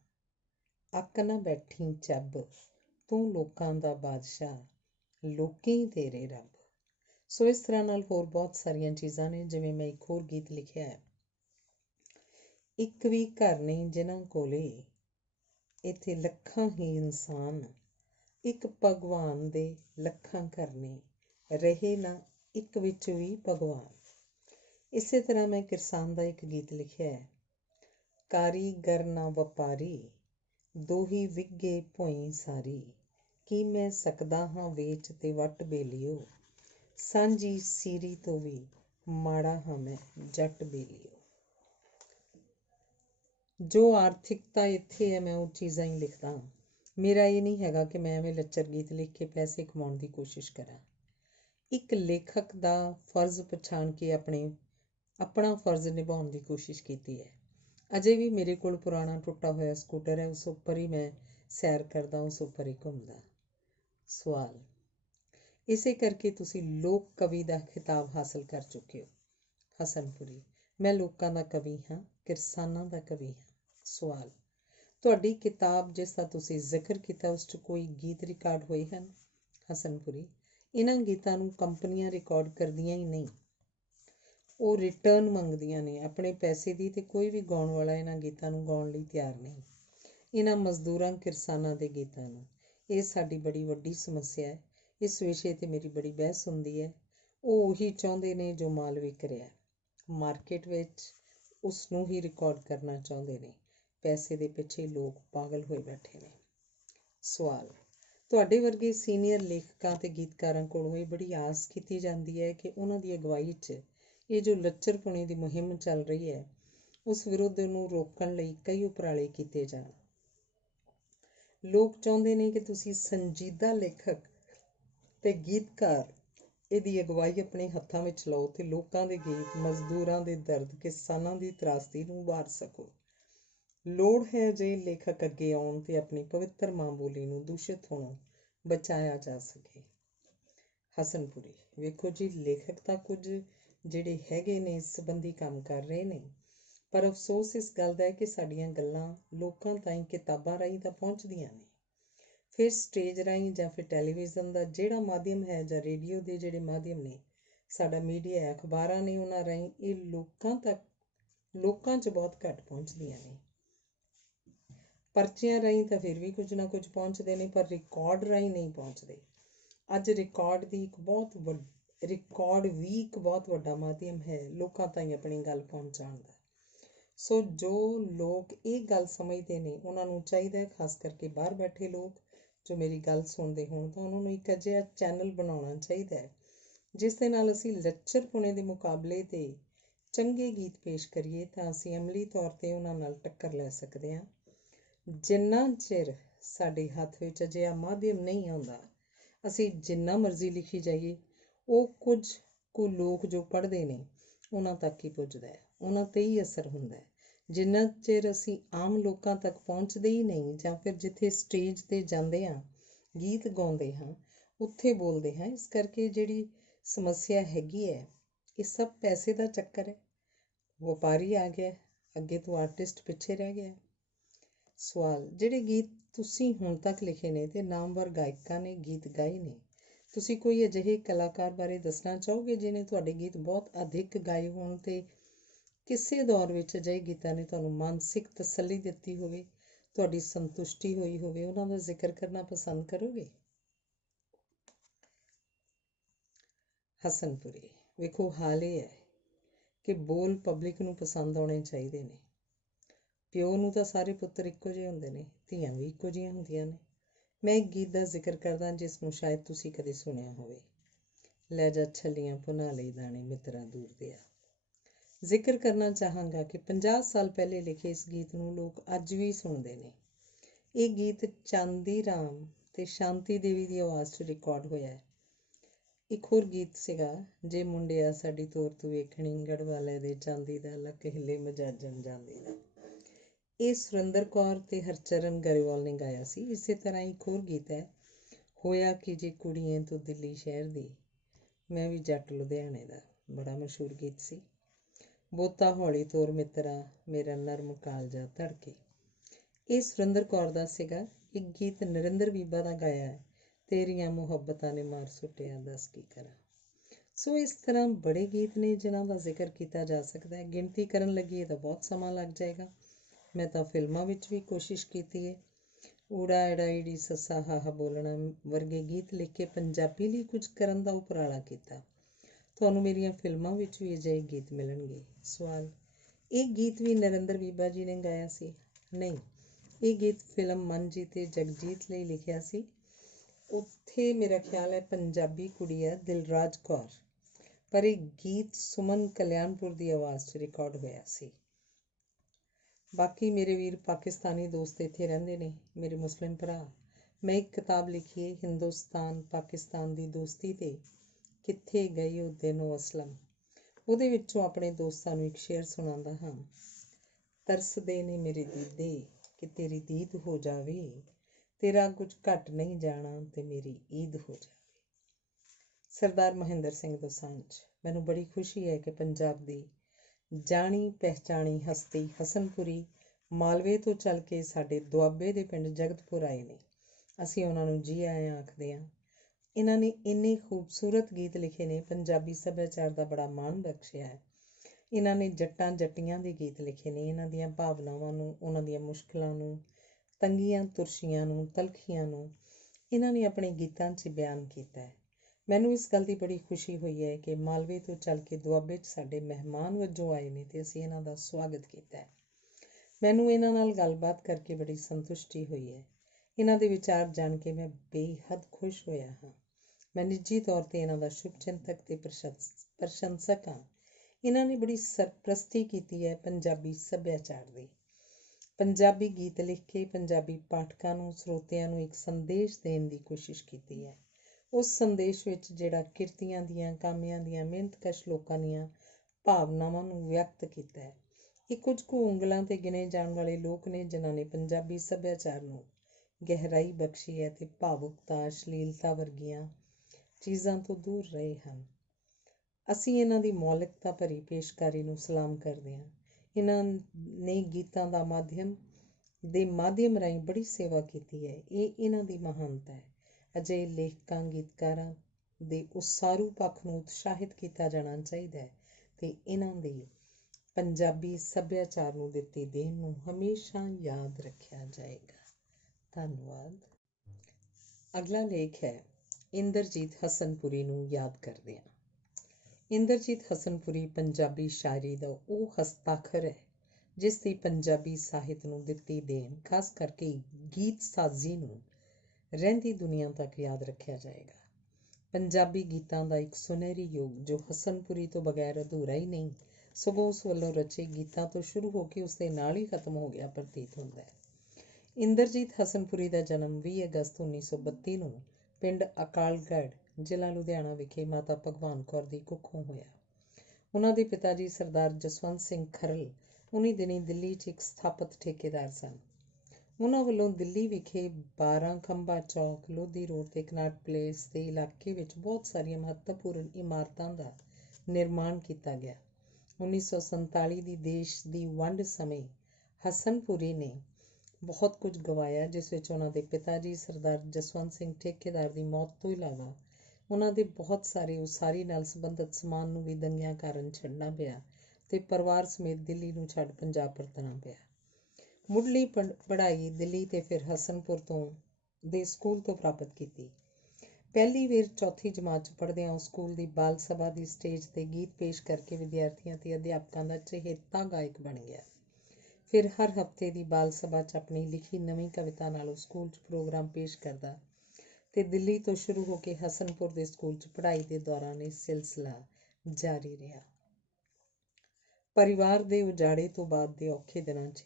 ਅੱਕ ਨਾ ਬੈਠੀ ਚੱਬ, ਤੂੰ ਲੋਕਾਂ ਦਾ ਬਾਦਸ਼ਾਹ, ਲੋਕੀ ਤੇਰੇ ਰੱਬ। ਸੋ ਇਸ ਤਰ੍ਹਾਂ ਨਾਲ ਹੋਰ ਬਹੁਤ ਸਾਰੀਆਂ ਚੀਜ਼ਾਂ ਨੇ। ਜਿਵੇਂ ਮੈਂ ਇੱਕ ਹੋਰ ਗੀਤ ਲਿਖਿਆ ਹੈ: ਇੱਕ ਵੀ ਘਰ ਨਹੀਂ ਜਿਨ੍ਹਾਂ ਕੋਲੇ, ਇੱਥੇ ਲੱਖਾਂ ਹੀ ਇਨਸਾਨ, ਇੱਕ ਭਗਵਾਨ ਦੇ ਲੱਖਾਂ ਘਰ ਨੇ, ਰਹੇ ਨਾ ਇੱਕ ਵਿੱਚ ਵੀ ਭਗਵਾਨ। ਇਸੇ ਤਰ੍ਹਾਂ ਮੈਂ ਕਿਰਸਾਨ ਦਾ ਇੱਕ ਗੀਤ ਲਿਖਿਆ ਹੈ: ਕਾਰੀਗਰ ਨਾ ਵਪਾਰੀ, ਦੋਹੀ ਵਿੱਘੇ ਭੋਈ ਸਾਰੀ, ਕੀ ਮੈਂ ਸਕਦਾ ਹਾਂ ਵੇਚ ਤੇ ਵੱਟ ਬੇਲੀਓ, ਸਾਂਝੀ ਸੀਰੀ ਤੋਂ ਵੀ ਮਾੜਾ ਹਾਂ ਮੈਂ ਜੱਟ ਬੇਲੀਓ। ਜੋ ਆਰਥਿਕਤਾ ਇੱਥੇ ਹੈ ਮੈਂ ਉਹ ਚੀਜ਼ਾਂ ਹੀ ਲਿਖਦਾ ਹਾਂ। ਮੇਰਾ ਇਹ ਨਹੀਂ ਹੈਗਾ ਕਿ ਮੈਂ ਐਵੇਂ ਲੱਚਰ ਗੀਤ ਲਿਖ ਕੇ ਪੈਸੇ ਕਮਾਉਣ ਦੀ ਕੋਸ਼ਿਸ਼ ਕਰਾਂ। ਇੱਕ ਲੇਖਕ ਦਾ ਫਰਜ਼ ਪਛਾਣ ਕੇ ਆਪਣਾ ਫਰਜ਼ ਨਿਭਾਉਣ ਦੀ ਕੋਸ਼ਿਸ਼ ਕੀਤੀ ਹੈ। ਅਜੇ ਵੀ ਮੇਰੇ ਕੋਲ ਪੁਰਾਣਾ ਟੁੱਟਾ ਹੋਇਆ ਸਕੂਟਰ ਹੈ, ਉਸ ਉੱਪਰ ਹੀ ਮੈਂ ਸੈਰ ਕਰਦਾ, ਉਸ ਉੱਪਰ ਹੀ ਘੁੰਮਦਾ। ਸਵਾਲ: ਇਸੇ ਕਰਕੇ ਤੁਸੀਂ ਲੋਕ ਕਵੀ ਦਾ ਖਿਤਾਬ ਹਾਸਲ ਕਰ ਚੁੱਕੇ ਹੋ। ਹਸਨਪੁਰੀ: ਮੈਂ ਲੋਕਾਂ ਦਾ ਕਵੀ ਹਾਂ, ਕਿਰਸਾਨਾਂ ਦਾ ਕਵੀ ਹਾਂ। ਸਵਾਲ: ਤੁਹਾਡੀ ਕਿਤਾਬ ਜਿਸ ਦਾ ਤੁਸੀਂ ਜ਼ਿਕਰ ਕੀਤਾ ਉਸ 'ਚ ਕੋਈ ਗੀਤ ਰਿਕਾਰਡ ਹੋਏ ਹਨ? ਹਸਨਪੁਰੀ: ਇਹਨਾਂ ਗੀਤਾਂ ਨੂੰ ਕੰਪਨੀਆਂ ਰਿਕਾਰਡ ਕਰਦੀਆਂ ਹੀ ਨਹੀਂ, ਉਹ ਰਿਟਰਨ ਮੰਗਦੀਆਂ ਨੇ ਆਪਣੇ ਪੈਸੇ ਦੀ, ਅਤੇ ਕੋਈ ਵੀ ਗਾਉਣ ਵਾਲਾ ਇਹਨਾਂ ਗੀਤਾਂ ਨੂੰ ਗਾਉਣ ਲਈ ਤਿਆਰ ਨਹੀਂ, ਇਹਨਾਂ ਮਜ਼ਦੂਰਾਂ ਕਿਰਸਾਨਾਂ ਦੇ ਗੀਤਾਂ ਨੂੰ। ਇਹ ਸਾਡੀ ਬੜੀ ਵੱਡੀ ਸਮੱਸਿਆ ਹੈ। ਇਸ ਵਿਸ਼ੇ 'ਤੇ ਮੇਰੀ ਬੜੀ ਬਹਿਸ ਹੁੰਦੀ ਹੈ। ਉਹ ਉਹੀ ਚਾਹੁੰਦੇ ਨੇ ਜੋ ਮਾਲ ਵਿਕ ਰਿਹਾ ਮਾਰਕੀਟ ਵਿੱਚ, ਉਸ ਨੂੰ ਹੀ ਰਿਕਾਰਡ ਕਰਨਾ ਚਾਹੁੰਦੇ ਨੇ। ਪੈਸੇ ਦੇ ਪਿੱਛੇ ਲੋਕ ਪਾਗਲ ਹੋਏ ਬੈਠੇ ਨੇ। ਸਵਾਲ: ਤੁਹਾਡੇ ਵਰਗੇ ਸੀਨੀਅਰ ਲੇਖਕਾਂ ਅਤੇ ਗੀਤਕਾਰਾਂ ਕੋਲੋਂ ਇਹ ਬੜੀ ਆਸ ਕੀਤੀ ਜਾਂਦੀ ਹੈ ਕਿ ਉਹਨਾਂ ਦੀ ਅਗਵਾਈ 'ਚ ਇਹ ਜੋ ਲੱਚਰਪੁਣੇ ਦੀ ਮੁਹਿੰਮ ਚੱਲ ਰਹੀ ਹੈ, ਉਸ ਵਿਰੁੱਧ ਨੂੰ ਰੋਕਣ ਲਈ ਕਈ ਉਪਰਾਲੇ ਕੀਤੇ ਜਾਣ। ਲੋਕ ਚਾਹੁੰਦੇ ਨੇ ਕਿ ਤੁਸੀਂ ਸੰਜੀਦਾ ਲੇਖਕ ਅਤੇ ਗੀਤਕਾਰ ਇਹਦੀ ਅਗਵਾਈ ਆਪਣੇ ਹੱਥਾਂ ਵਿੱਚ ਲਓ ਅਤੇ ਲੋਕਾਂ ਦੇ ਗੀਤ, ਮਜ਼ਦੂਰਾਂ ਦੇ ਦਰਦ, ਕਿਸਾਨਾਂ ਦੀ ਤਰਾਸਦੀ ਨੂੰ ਉਭਾਰ ਸਕੋ। ਲੋੜ ਹੈ ਅਜਿਹੇ ਲੇਖਕ ਅੱਗੇ ਆਉਣ ਅਤੇ ਆਪਣੀ ਪਵਿੱਤਰ ਮਾਂ ਬੋਲੀ ਨੂੰ ਦੂਸ਼ਿਤ ਹੋਣੋਂ ਬਚਾਇਆ ਜਾ ਸਕੇ। ਹਸਨਪੁਰੀ: ਵੇਖੋ ਜੀ, ਲੇਖਕ ਤਾਂ ਕੁਝ ਜਿਹੜੇ ਹੈਗੇ ਨੇ ਇਸ ਸੰਬੰਧੀ ਕੰਮ ਕਰ ਰਹੇ ਨੇ, ਪਰ ਅਫਸੋਸ ਇਸ ਗੱਲ ਦਾ ਹੈ ਕਿ ਸਾਡੀਆਂ ਗੱਲਾਂ ਲੋਕਾਂ ਤਾਈਂ ਕਿਤਾਬਾਂ ਰਾਹੀਂ ਤਾਂ ਪਹੁੰਚਦੀਆਂ ਨੇ, ਫਿਰ ਸਟੇਜ ਰਾਹੀਂ ਜਾਂ ਫਿਰ ਟੈਲੀਵਿਜ਼ਨ ਦਾ ਜਿਹੜਾ ਮਾਧਿਅਮ ਹੈ, ਜਾਂ ਰੇਡੀਓ ਦੇ ਜਿਹੜੇ ਮਾਧਿਅਮ ਨੇ, ਸਾਡਾ ਮੀਡੀਆ ਹੈ, ਅਖਬਾਰਾਂ ਨੇ, ਉਹਨਾਂ ਰਾਹੀਂ ਇਹ ਲੋਕਾਂ 'ਚ ਬਹੁਤ ਘੱਟ ਪਹੁੰਚਦੀਆਂ ਨੇ। ਪਰਚੀਆਂ ਰਾਹੀਂ ਤਾਂ ਫਿਰ ਵੀ ਕੁਝ ਨਾ ਕੁਝ ਪਹੁੰਚਦੇ ਨੇ, ਪਰ ਰਿਕਾਰਡ ਰਾਹੀਂ ਨਹੀਂ ਪਹੁੰਚਦੇ। ਅੱਜ ਰਿਕਾਰਡ ਵੀ ਇੱਕ ਬਹੁਤ ਵੱਡਾ ਮਾਧਿਅਮ ਹੈ ਲੋਕਾਂ ਤਾਈਂ ਆਪਣੀ ਗੱਲ ਪਹੁੰਚਾਉਣ ਦਾ। ਸੋ ਜੋ ਲੋਕ ਇਹ ਗੱਲ ਸਮਝਦੇ ਨੇ, ਉਹਨਾਂ ਨੂੰ ਚਾਹੀਦਾ ਹੈ, ਖਾਸ ਕਰਕੇ ਬਾਹਰ ਬੈਠੇ ਲੋਕ ਜੋ ਮੇਰੀ ਗੱਲ ਸੁਣਦੇ ਹੋਣ, ਤਾਂ ਉਹਨਾਂ ਨੂੰ ਇੱਕ ਅਜਿਹਾ ਚੈਨਲ ਬਣਾਉਣਾ ਚਾਹੀਦਾ ਹੈ ਜਿਸ ਦੇ ਨਾਲ ਅਸੀਂ ਲੱਚਰਪੁਣੇ ਦੇ ਮੁਕਾਬਲੇ 'ਤੇ ਚੰਗੇ ਗੀਤ ਪੇਸ਼ ਕਰੀਏ, ਤਾਂ ਅਸੀਂ ਅਮਲੀ ਤੌਰ 'ਤੇ ਉਹਨਾਂ ਨਾਲ ਟੱਕਰ ਲੈ ਸਕਦੇ ਹਾਂ। ਜਿੰਨਾ ਚਿਰ ਸਾਡੇ ਹੱਥ ਵਿੱਚ ਅਜਿਹਾ ਮਾਧਿਅਮ ਨਹੀਂ ਆਉਂਦਾ, ਅਸੀਂ ਜਿੰਨਾ ਮਰਜ਼ੀ ਲਿਖੀ ਜਾਈਏ, ਉਹ ਕੁਝ ਕੁ ਲੋਕ ਜੋ ਪੜ੍ਹਦੇ ਨੇ ਉਹਨਾਂ ਤੱਕ ਹੀ ਪੁੱਜਦਾ ਹੈ, ਉਹਨਾਂ 'ਤੇ ਹੀ ਅਸਰ ਹੁੰਦਾ ਹੈ। ਜਿੰਨਾ ਚਿਰ ਅਸੀਂ ਆਮ ਲੋਕਾਂ ਤੱਕ ਪਹੁੰਚਦੇ ਹੀ ਨਹੀਂ, ਜਾਂ ਫਿਰ ਜਿੱਥੇ ਸਟੇਜ 'ਤੇ ਜਾਂਦੇ ਹਾਂ, ਗੀਤ ਗਾਉਂਦੇ ਹਾਂ, ਉੱਥੇ ਬੋਲਦੇ ਹਾਂ। ਇਸ ਕਰਕੇ ਜਿਹੜੀ ਸਮੱਸਿਆ ਹੈਗੀ ਹੈ, ਇਹ ਸਭ ਪੈਸੇ ਦਾ ਚੱਕਰ ਹੈ। ਵਪਾਰੀ ਆ ਗਿਆ, ਅੱਗੇ ਤੋਂ ਆਰਟਿਸਟ ਪਿੱਛੇ ਰਹਿ ਗਿਆ। ਸਵਾਲ, ਜਿਹੜੇ ਗੀਤ ਤੁਸੀਂ ਹੁਣ ਤੱਕ ਲਿਖੇ ਨੇ ਅਤੇ ਨਾਮਵਰ ਗਾਇਕਾਂ ਨੇ ਗੀਤ ਗਾਏ ਨੇ, ਤੁਸੀਂ ਕੋਈ ਅਜਿਹੇ ਕਲਾਕਾਰ ਬਾਰੇ ਦੱਸਣਾ ਚਾਹੋਗੇ ਜਿਹਨੇ ਤੁਹਾਡੇ ਗੀਤ ਬਹੁਤ ਅਧਿਕ ਗਾਏ ਹੋਣ ਅਤੇ ਕਿਸੇ ਦੌਰ ਵਿੱਚ ਅਜਿਹੇ ਗੀਤਾਂ ਨੇ ਤੁਹਾਨੂੰ ਮਾਨਸਿਕ ਤਸੱਲੀ ਦਿੱਤੀ ਹੋਵੇ, ਤੁਹਾਡੀ ਸੰਤੁਸ਼ਟੀ ਹੋਈ ਹੋਵੇ? ਉਹਨਾਂ ਦਾ ਜ਼ਿਕਰ ਕਰਨਾ ਪਸੰਦ ਕਰੋਗੇ? ਹਸਨਪੁਰੀ, ਵੇਖੋ ਹਾਲ ਇਹ ਹੈ ਕਿ ਬੋਲ ਪਬਲਿਕ ਨੂੰ ਪਸੰਦ ਆਉਣੇ ਚਾਹੀਦੇ ਨੇ। ਪਿਓ ਨੂੰ ਤਾਂ ਸਾਰੇ ਪੁੱਤਰ ਇੱਕੋ ਜਿਹੇ ਹੁੰਦੇ ਨੇ, ਧੀਆਂ ਵੀ ਇੱਕੋ ਜਿਹੀਆਂ ਹੁੰਦੀਆਂ ਨੇ। ਮੈਂ ਇੱਕ ਗੀਤ ਦਾ ਜ਼ਿਕਰ ਕਰਦਾ ਜਿਸ ਨੂੰ ਸ਼ਾਇਦ ਤੁਸੀਂ ਕਦੇ ਸੁਣਿਆ ਹੋਵੇ। ਲੈ ਜਾ ਛੱਲੀਆਂ ਭੁਨਾ ਲਈ ਦਾਣੇ ਮਿੱਤਰਾਂ ਦੂਰ ਦਿਆ। ਜ਼ਿਕਰ ਕਰਨਾ ਚਾਹਾਂਗਾ ਕਿ 50 ਸਾਲ ਪਹਿਲੇ ਲਿਖੇ ਇਸ ਗੀਤ ਨੂੰ ਲੋਕ ਅੱਜ ਵੀ ਸੁਣਦੇ ਨੇ। ਇਹ ਗੀਤ ਚਾਂਦੀ ਰਾਮ ਅਤੇ ਸ਼ਾਂਤੀ ਦੇਵੀ ਦੀ ਆਵਾਜ਼ 'ਚ ਰਿਕਾਰਡ ਹੋਇਆ ਹੈ। ਇੱਕ ਹੋਰ ਗੀਤ ਸੀਗਾ, ਜੇ ਮੁੰਡਿਆ ਸਾਡੀ ਤੋਰ ਤੂੰ ਵੇਖਣੀ, ਗੜਵਾਲੇ ਦੇ ਚਾਂਦੀ ਦਾ ਲੱਕ ਹਿੱਲੇ ਮਜਾਜਣ ਜਾਂਦੀ ਦਾ। ਇਹ ਸੁਰਿੰਦਰ ਕੌਰ ਅਤੇ ਹਰਚਰਨ ਗਰੇਵਾਲ ਨੇ ਗਾਇਆ ਸੀ। ਇਸੇ ਤਰ੍ਹਾਂ ਇੱਕ ਹੋਰ ਗੀਤ ਹੈ, ਹੋਇਆ ਕਿ ਜੇ ਕੁੜੀਏ ਤੂੰ ਦਿੱਲੀ ਸ਼ਹਿਰ ਦੀ, ਮੈਂ ਵੀ ਜੱਟ ਲੁਧਿਆਣੇ ਦਾ। ਬੜਾ ਮਸ਼ਹੂਰ ਗੀਤ ਸੀ। ਬੋਤਾ ਹੌਲੀ ਤੋਰ ਮਿੱਤਰਾ, ਮੇਰਾ ਨਰਮ ਕਾਲਜਾ ਧੜਕੇ। ਇਹ ਸੁਰਿੰਦਰ ਕੌਰ ਦਾ ਸੀਗਾ। ਇੱਕ ਗੀਤ ਨਰਿੰਦਰ ਬੀਬਾ ਦਾ ਗਾਇਆ ਹੈ, ਤੇਰੀਆਂ ਮੁਹੱਬਤਾਂ ਨੇ ਮਾਰ ਸੁੱਟਿਆ, ਦੱਸ ਕੀ ਕਰਾਂ। ਸੋ ਇਸ ਤਰ੍ਹਾਂ ਬੜੇ ਗੀਤ ਨੇ ਜਿਨ੍ਹਾਂ ਦਾ ਜ਼ਿਕਰ ਕੀਤਾ ਜਾ ਸਕਦਾ ਹੈ। ਗਿਣਤੀ ਕਰਨ ਲੱਗੀਏ ਤਾਂ ਬਹੁਤ ਸਮਾਂ ਲੱਗ ਜਾਏਗਾ। ਮੈਂ ਤਾਂ ਫਿਲਮਾਂ ਵਿੱਚ ਵੀ ਕੋਸ਼ਿਸ਼ ਕੀਤੀ ਹੈ। ਊੜਾ ਐੜਾ ਈੜੀ ਸੱਸਾ ਹਾਹਾ ਬੋਲਣਾ ਵਰਗੇ ਗੀਤ ਲਿਖ ਕੇ ਪੰਜਾਬੀ ਲਈ ਕੁਝ ਕਰਨ ਦਾ ਉਪਰਾਲਾ ਕੀਤਾ। ਤੁਹਾਨੂੰ ਮੇਰੀਆਂ ਫਿਲਮਾਂ ਵਿੱਚ ਵੀ ਅਜਿਹੇ ਗੀਤ ਮਿਲਣਗੇ। ਸਵਾਲ, ਇਹ ਗੀਤ ਵੀ ਨਰਿੰਦਰ ਬੀਬਾ ਜੀ ਨੇ ਗਾਇਆ ਸੀ? ਨਹੀਂ, ਇਹ ਗੀਤ ਫਿਲਮ ਮਨਜੀਤ ਅਤੇ ਜਗਜੀਤ ਲਈ ਲਿਖਿਆ ਸੀ। ਉੱਥੇ ਮੇਰਾ ਖਿਆਲ ਹੈ ਪੰਜਾਬੀ ਕੁੜੀ ਹੈ ਦਿਲਰਾਜ ਕੌਰ, ਪਰ ਇਹ ਗੀਤ ਸੁਮਨ ਕਲਿਆਣਪੁਰ ਦੀ ਆਵਾਜ਼ 'ਚ ਰਿਕਾਰਡ ਹੋਇਆ ਸੀ। ਬਾਕੀ ਮੇਰੇ ਵੀਰ ਪਾਕਿਸਤਾਨੀ ਦੋਸਤ ਇੱਥੇ ਰਹਿੰਦੇ ਨੇ, ਮੇਰੇ ਮੁਸਲਿਮ ਭਰਾ। ਮੈਂ ਇੱਕ ਕਿਤਾਬ ਲਿਖੀ ਹੈ, ਹਿੰਦੁਸਤਾਨ ਪਾਕਿਸਤਾਨ ਦੀ ਦੋਸਤੀ 'ਤੇ, ਕਿੱਥੇ ਗਈ ਉਹ ਦਿਨ ਉਹ ਅਸਲਮ। ਉਹਦੇ ਵਿੱਚੋਂ ਆਪਣੇ ਦੋਸਤਾਂ ਨੂੰ ਇੱਕ ਸ਼ੇਅਰ ਸੁਣਾਉਂਦਾ ਹਾਂ। ਤਰਸਦੇ ਨੇ ਮੇਰੇ ਦੀਦੇ ਕਿ ਤੇਰੀ ਦੀਦ ਹੋ ਜਾਵੇ, ਤੇਰਾ ਕੁਝ ਘੱਟ ਨਹੀਂ ਜਾਣਾ ਤੇ ਮੇਰੀ ਈਦ ਹੋ ਜਾਵੇ। ਸਰਦਾਰ ਮਹਿੰਦਰ ਸਿੰਘ ਦੋਸਾਂਝ। ਮੈਨੂੰ ਬੜੀ ਖੁਸ਼ੀ ਹੈ ਕਿ ਪੰਜਾਬ ਦੀ ਜਾਣੀ ਪਹਿਚਾਣੀ ਹਸਤੀ ਹਸਨਪੁਰੀ ਮਾਲਵੇ ਤੋਂ ਚੱਲ ਕੇ ਸਾਡੇ ਦੁਆਬੇ ਦੇ ਪਿੰਡ ਜਗਤਪੁਰ ਆਏ ਨੇ। ਅਸੀਂ ਉਹਨਾਂ ਨੂੰ ਜੀ ਆਇਆਂ ਆਖਦੇ ਹਾਂ। ਇਹਨਾਂ ਨੇ ਇੰਨੇ ਖੂਬਸੂਰਤ ਗੀਤ ਲਿਖੇ ਨੇ, ਪੰਜਾਬੀ ਸੱਭਿਆਚਾਰ ਦਾ ਬੜਾ ਮਾਣ ਬਖਸ਼ਿਆ ਹੈ। ਇਹਨਾਂ ਨੇ ਜੱਟਾਂ ਜੱਟੀਆਂ ਦੇ ਗੀਤ ਲਿਖੇ ਨੇ, ਇਹਨਾਂ ਦੀਆਂ ਭਾਵਨਾਵਾਂ ਨੂੰ, ਉਹਨਾਂ ਦੀਆਂ ਮੁਸ਼ਕਿਲਾਂ ਨੂੰ, ਤੰਗੀਆਂ ਤੁਰਸ਼ੀਆਂ ਨੂੰ, ਤਲਖੀਆਂ ਨੂੰ ਇਹਨਾਂ ਨੇ ਆਪਣੇ ਗੀਤਾਂ 'ਚ ਬਿਆਨ ਕੀਤਾ ਹੈ। ਮੈਨੂੰ ਇਸ ਗੱਲ ਦੀ ਬੜੀ ਖੁਸ਼ੀ ਹੋਈ ਹੈ ਕਿ ਮਾਲਵੇ ਤੋਂ ਚੱਲ ਕੇ ਦੁਆਬੇ 'ਚ ਸਾਡੇ ਮਹਿਮਾਨ ਵਜੋਂ ਆਏ ਨੇ ਅਤੇ ਅਸੀਂ ਇਹਨਾਂ ਦਾ ਸਵਾਗਤ ਕੀਤਾ ਹੈ। ਮੈਨੂੰ ਇਹਨਾਂ ਨਾਲ ਗੱਲਬਾਤ ਕਰਕੇ ਬੜੀ ਸੰਤੁਸ਼ਟੀ ਹੋਈ ਹੈ। ਇਹਨਾਂ ਦੇ ਵਿਚਾਰ ਜਾਣ ਕੇ ਮੈਂ ਬੇਹੱਦ ਖੁਸ਼ ਹੋਇਆ ਹਾਂ। ਮੈਂ ਨਿੱਜੀ ਤੌਰ 'ਤੇ ਇਹਨਾਂ ਦਾ ਸ਼ੁਭਚਿੰਤਕ ਅਤੇ ਪ੍ਰਸ਼ੰਸਕ ਹਾਂ। ਇਹਨਾਂ ਨੇ ਬੜੀ ਸਰਪ੍ਰਸਤੀ ਕੀਤੀ ਹੈ ਪੰਜਾਬੀ ਸੱਭਿਆਚਾਰ ਦੀ। ਪੰਜਾਬੀ ਗੀਤ ਲਿਖ ਕੇ ਪੰਜਾਬੀ ਪਾਠਕਾਂ ਨੂੰ, ਸਰੋਤਿਆਂ ਨੂੰ ਇੱਕ ਸੰਦੇਸ਼ ਦੇਣ ਦੀ ਕੋਸ਼ਿਸ਼ ਕੀਤੀ ਹੈ। ਉਸ ਸੰਦੇਸ਼ ਵਿੱਚ ਜਿਹੜਾ ਕਿਰਤੀਆਂ ਦੀਆਂ, ਕਾਮਿਆਂ ਦੀਆਂ, ਮਿਹਨਤਕਸ਼ ਲੋਕਾਂ ਦੀਆਂ ਭਾਵਨਾਵਾਂ ਨੂੰ ਵਿਅਕਤ ਕੀਤਾ ਹੈ। ਇਹ ਕੁਝ ਕੁ ਉਂਗਲਾਂ 'ਤੇ ਗਿਣੇ ਜਾਣ ਵਾਲੇ ਲੋਕ ਨੇ ਜਿਨ੍ਹਾਂ ਨੇ ਪੰਜਾਬੀ ਸੱਭਿਆਚਾਰ ਨੂੰ ਗਹਿਰਾਈ ਬਖਸ਼ੀ ਹੈ ਅਤੇ ਭਾਵੁਕਤਾ, ਅਸ਼ਲੀਲਤਾ ਵਰਗੀਆਂ ਚੀਜ਼ਾਂ ਤੋਂ ਦੂਰ ਰਹੇ ਹਨ। ਅਸੀਂ ਇਹਨਾਂ ਦੀ ਮੌਲਿਕਤਾ ਭਰੀ ਪੇਸ਼ਕਾਰੀ ਨੂੰ ਸਲਾਮ ਕਰਦੇ ਹਾਂ। ਇਹਨਾਂ ਨੇ ਗੀਤਾਂ ਦਾ ਮਾਧਿਅਮ ਰਾਹੀਂ ਬੜੀ ਸੇਵਾ ਕੀਤੀ ਹੈ। ਇਹ ਇਹਨਾਂ ਦੀ ਮਹਾਨਤਾ ਹੈ। ਅਜਿਹੇ ਲੇਖਕਾਂ, ਗੀਤਕਾਰਾਂ ਦੇ ਉਸਾਰੂ ਪੱਖ ਨੂੰ ਉਤਸ਼ਾਹਿਤ ਕੀਤਾ ਜਾਣਾ ਚਾਹੀਦਾ ਹੈ ਅਤੇ ਇਹਨਾਂ ਦੀ ਪੰਜਾਬੀ ਸੱਭਿਆਚਾਰ ਨੂੰ ਦਿੱਤੀ ਦੇਣ ਨੂੰ ਹਮੇਸ਼ਾ ਯਾਦ ਰੱਖਿਆ ਜਾਏਗਾ। ਧੰਨਵਾਦ। ਅਗਲਾ ਲੇਖ ਹੈ ਇੰਦਰਜੀਤ ਹਸਨਪੁਰੀ ਨੂੰ ਯਾਦ ਕਰਦੇ ਹਾਂ। ਇੰਦਰਜੀਤ ਹਸਨਪੁਰੀ ਪੰਜਾਬੀ ਸ਼ਾਇਰੀ ਦਾ ਉਹ ਹਸਤਾਖਰ ਹੈ ਜਿਸ ਦੀ ਪੰਜਾਬੀ ਸਾਹਿਤ ਨੂੰ ਦਿੱਤੀ ਦੇਣ, ਖਾਸ ਕਰਕੇ ਗੀਤ ਸਾਜ਼ੀ ਨੂੰ, ਰਹਿੰਦੀ ਦੁਨੀਆ ਤੱਕ ਯਾਦ ਰੱਖਿਆ ਜਾਏਗਾ। ਪੰਜਾਬੀ ਗੀਤਾਂ ਦਾ ਇੱਕ ਸੁਨਹਿਰੀ ਯੁੱਗ ਜੋ ਹਸਨਪੁਰੀ ਤੋਂ ਬਗੈਰ ਅਧੂਰਾ ਹੀ ਨਹੀਂ, ਸਗੋਂ ਉਸ ਵੱਲੋਂ ਰਚੇ ਗੀਤਾਂ ਤੋਂ ਸ਼ੁਰੂ ਹੋ ਕੇ ਉਸ ਦੇ ਨਾਲ ਹੀ ਖਤਮ ਹੋ ਗਿਆ ਪ੍ਰਤੀਤ ਹੁੰਦਾ ਹੈ। ਇੰਦਰਜੀਤ ਹਸਨਪੁਰੀ ਦਾ ਜਨਮ 20 ਅਗਸਤ 1932 ਨੂੰ ਪਿੰਡ ਅਕਾਲਗੜ੍ਹ, ਜ਼ਿਲ੍ਹਾ ਲੁਧਿਆਣਾ ਵਿਖੇ ਮਾਤਾ ਭਗਵਾਨ ਕੌਰ ਦੀ ਕੁੱਖੋਂ ਹੋਇਆ। ਉਹਨਾਂ ਦੇ ਪਿਤਾ ਜੀ ਸਰਦਾਰ ਜਸਵੰਤ ਸਿੰਘ ਖਰਲ ਉਨੀ ਦਿਨੀ ਦਿੱਲੀ 'ਚ ਇੱਕ ਸਥਾਪਤ ਠੇਕੇਦਾਰ ਸਨ। ਉਹਨਾਂ ਵੱਲੋਂ ਦਿੱਲੀ ਵਿਖੇ 12 ਖੰਭਾ ਚੌਕ, ਲੋਧੀ ਰੋਡ ਤੇ ਕਨਾਟ ਪਲੇਸ ਦੇ ਇਲਾਕੇ ਵਿੱਚ ਬਹੁਤ ਸਾਰੀਆਂ ਮਹੱਤਵਪੂਰਨ ਇਮਾਰਤਾਂ ਦਾ ਨਿਰਮਾਣ ਕੀਤਾ ਗਿਆ। 1947 ਦੀ ਦੇਸ਼ ਦੀ ਵੰਡ ਸਮੇਂ ਹਸਨਪੁਰੀ ਨੇ ਬਹੁਤ ਕੁਝ ਗਵਾਇਆ, ਜਿਸ ਵਿੱਚ ਉਹਨਾਂ ਦੇ ਪਿਤਾ ਜੀ ਸਰਦਾਰ ਜਸਵੰਤ ਸਿੰਘ ਠੇਕੇਦਾਰ ਦੀ ਮੌਤ ਤੋਂ ਇਲਾਵਾ ਉਹਨਾਂ ਦੇ ਬਹੁਤ ਸਾਰੇ ਉਸਾਰੀ ਨਾਲ ਸੰਬੰਧਿਤ ਸਮਾਨ ਨੂੰ ਵੀ ਦੰਗਿਆਂ ਕਾਰਨ ਛੱਡਣਾ ਪਿਆ ਤੇ ਪਰਿਵਾਰ ਸਮੇਤ ਦਿੱਲੀ ਨੂੰ ਛੱਡ ਪੰਜਾਬ ਪਰਤਣਾ ਪਿਆ। ਮੁੱਢਲੀ ਪੜ੍ਹਾਈ ਦਿੱਲੀ ਤੇ ਫਿਰ ਹਸਨਪੁਰ ਦੇ ਸਕੂਲ ਤੋਂ ਪ੍ਰਾਪਤ ਕੀਤੀ। ਪਹਿਲੀ ਵਾਰ ਚੌਥੀ ਜਮਾਤ 'ਚ ਪੜ੍ਹਦਿਆਂ ਉਹ ਸਕੂਲ ਦੀ ਬਾਲ ਸਭਾ ਦੀ ਸਟੇਜ 'ਤੇ ਗੀਤ ਪੇਸ਼ ਕਰਕੇ ਵਿਦਿਆਰਥੀਆਂ ਤੇ ਅਧਿਆਪਕਾਂ ਦਾ ਚਹੇਤਾ ਗਾਇਕ ਬਣ ਗਿਆ। ਫਿਰ ਹਰ ਹਫ਼ਤੇ ਦੀ ਬਾਲ ਸਭਾ 'ਚ ਆਪਣੀ ਲਿਖੀ ਨਵੀਂ ਕਵਿਤਾ ਨਾਲ ਉਹ ਸਕੂਲ 'ਚ ਪ੍ਰੋਗਰਾਮ ਪੇਸ਼ ਕਰਦਾ ਤੇ ਦਿੱਲੀ ਤੋਂ ਸ਼ੁਰੂ ਹੋ ਕੇ ਹਸਨਪੁਰ ਦੇ ਸਕੂਲ 'ਚ ਪੜ੍ਹਾਈ ਦੇ ਦੌਰਾਨ ਇਹ ਸਿਲਸਿਲਾ ਜਾਰੀ ਰਿਹਾ। ਪਰਿਵਾਰ ਦੇ ਉਜਾੜੇ ਤੋਂ ਬਾਅਦ ਦੇ ਔਖੇ ਦਿਨਾਂ 'ਚ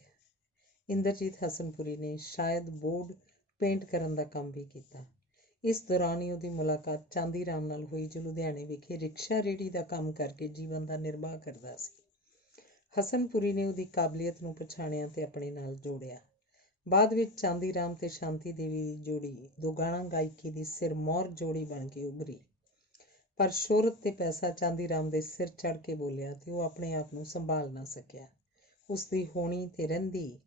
ਇੰਦਰਜੀਤ ਹਸਨਪੁਰੀ ਨੇ ਸ਼ਾਇਦ ਬੋਰਡ ਪੇਂਟ ਕਰਨ ਦਾ ਕੰਮ ਵੀ ਕੀਤਾ। ਇਸ ਦੌਰਾਨ ਹੀ ਉਹਦੀ ਮੁਲਾਕਾਤ ਚਾਂਦੀ ਰਾਮ ਨਾਲ ਹੋਈ, ਜੋ ਲੁਧਿਆਣੇ ਵਿਖੇ ਰਿਕਸ਼ਾ ਰੇਹੜੀ ਦਾ ਕੰਮ ਕਰਕੇ ਜੀਵਨ ਦਾ ਨਿਰਵਾਹ ਕਰਦਾ ਸੀ। ਹਸਨਪੁਰੀ ਨੇ ਉਹਦੀ ਕਾਬਲੀਅਤ ਨੂੰ ਪਛਾਣਿਆ ਤੇ ਆਪਣੇ ਨਾਲ ਜੋੜਿਆ। ਬਾਅਦ ਵਿੱਚ ਚਾਂਦੀ ਰਾਮ ਤੇ ਸ਼ਾਂਤੀ ਦੇਵੀ ਦੀ ਜੋੜੀ ਦੋਗਾਣਾ ਗਾਇਕੀ ਦੀ ਸਿਰਮੌਰ ਜੋੜੀ ਬਣ ਕੇ ਉਭਰੀ। ਪਰ ਸ਼ੋਹਰਤ ਤੇ ਪੈਸਾ ਚਾਂਦੀ ਰਾਮ ਦੇ ਸਿਰ ਚੜ੍ਹ ਕੇ ਬੋਲਿਆ ਤੇ ਉਹ ਆਪਣੇ ਆਪ ਨੂੰ ਸੰਭਾਲ ਨਾ ਸਕਿਆ। ਉਸਦੀ ਹੋਣੀ ਤੇ ਰਹਿੰਦੀ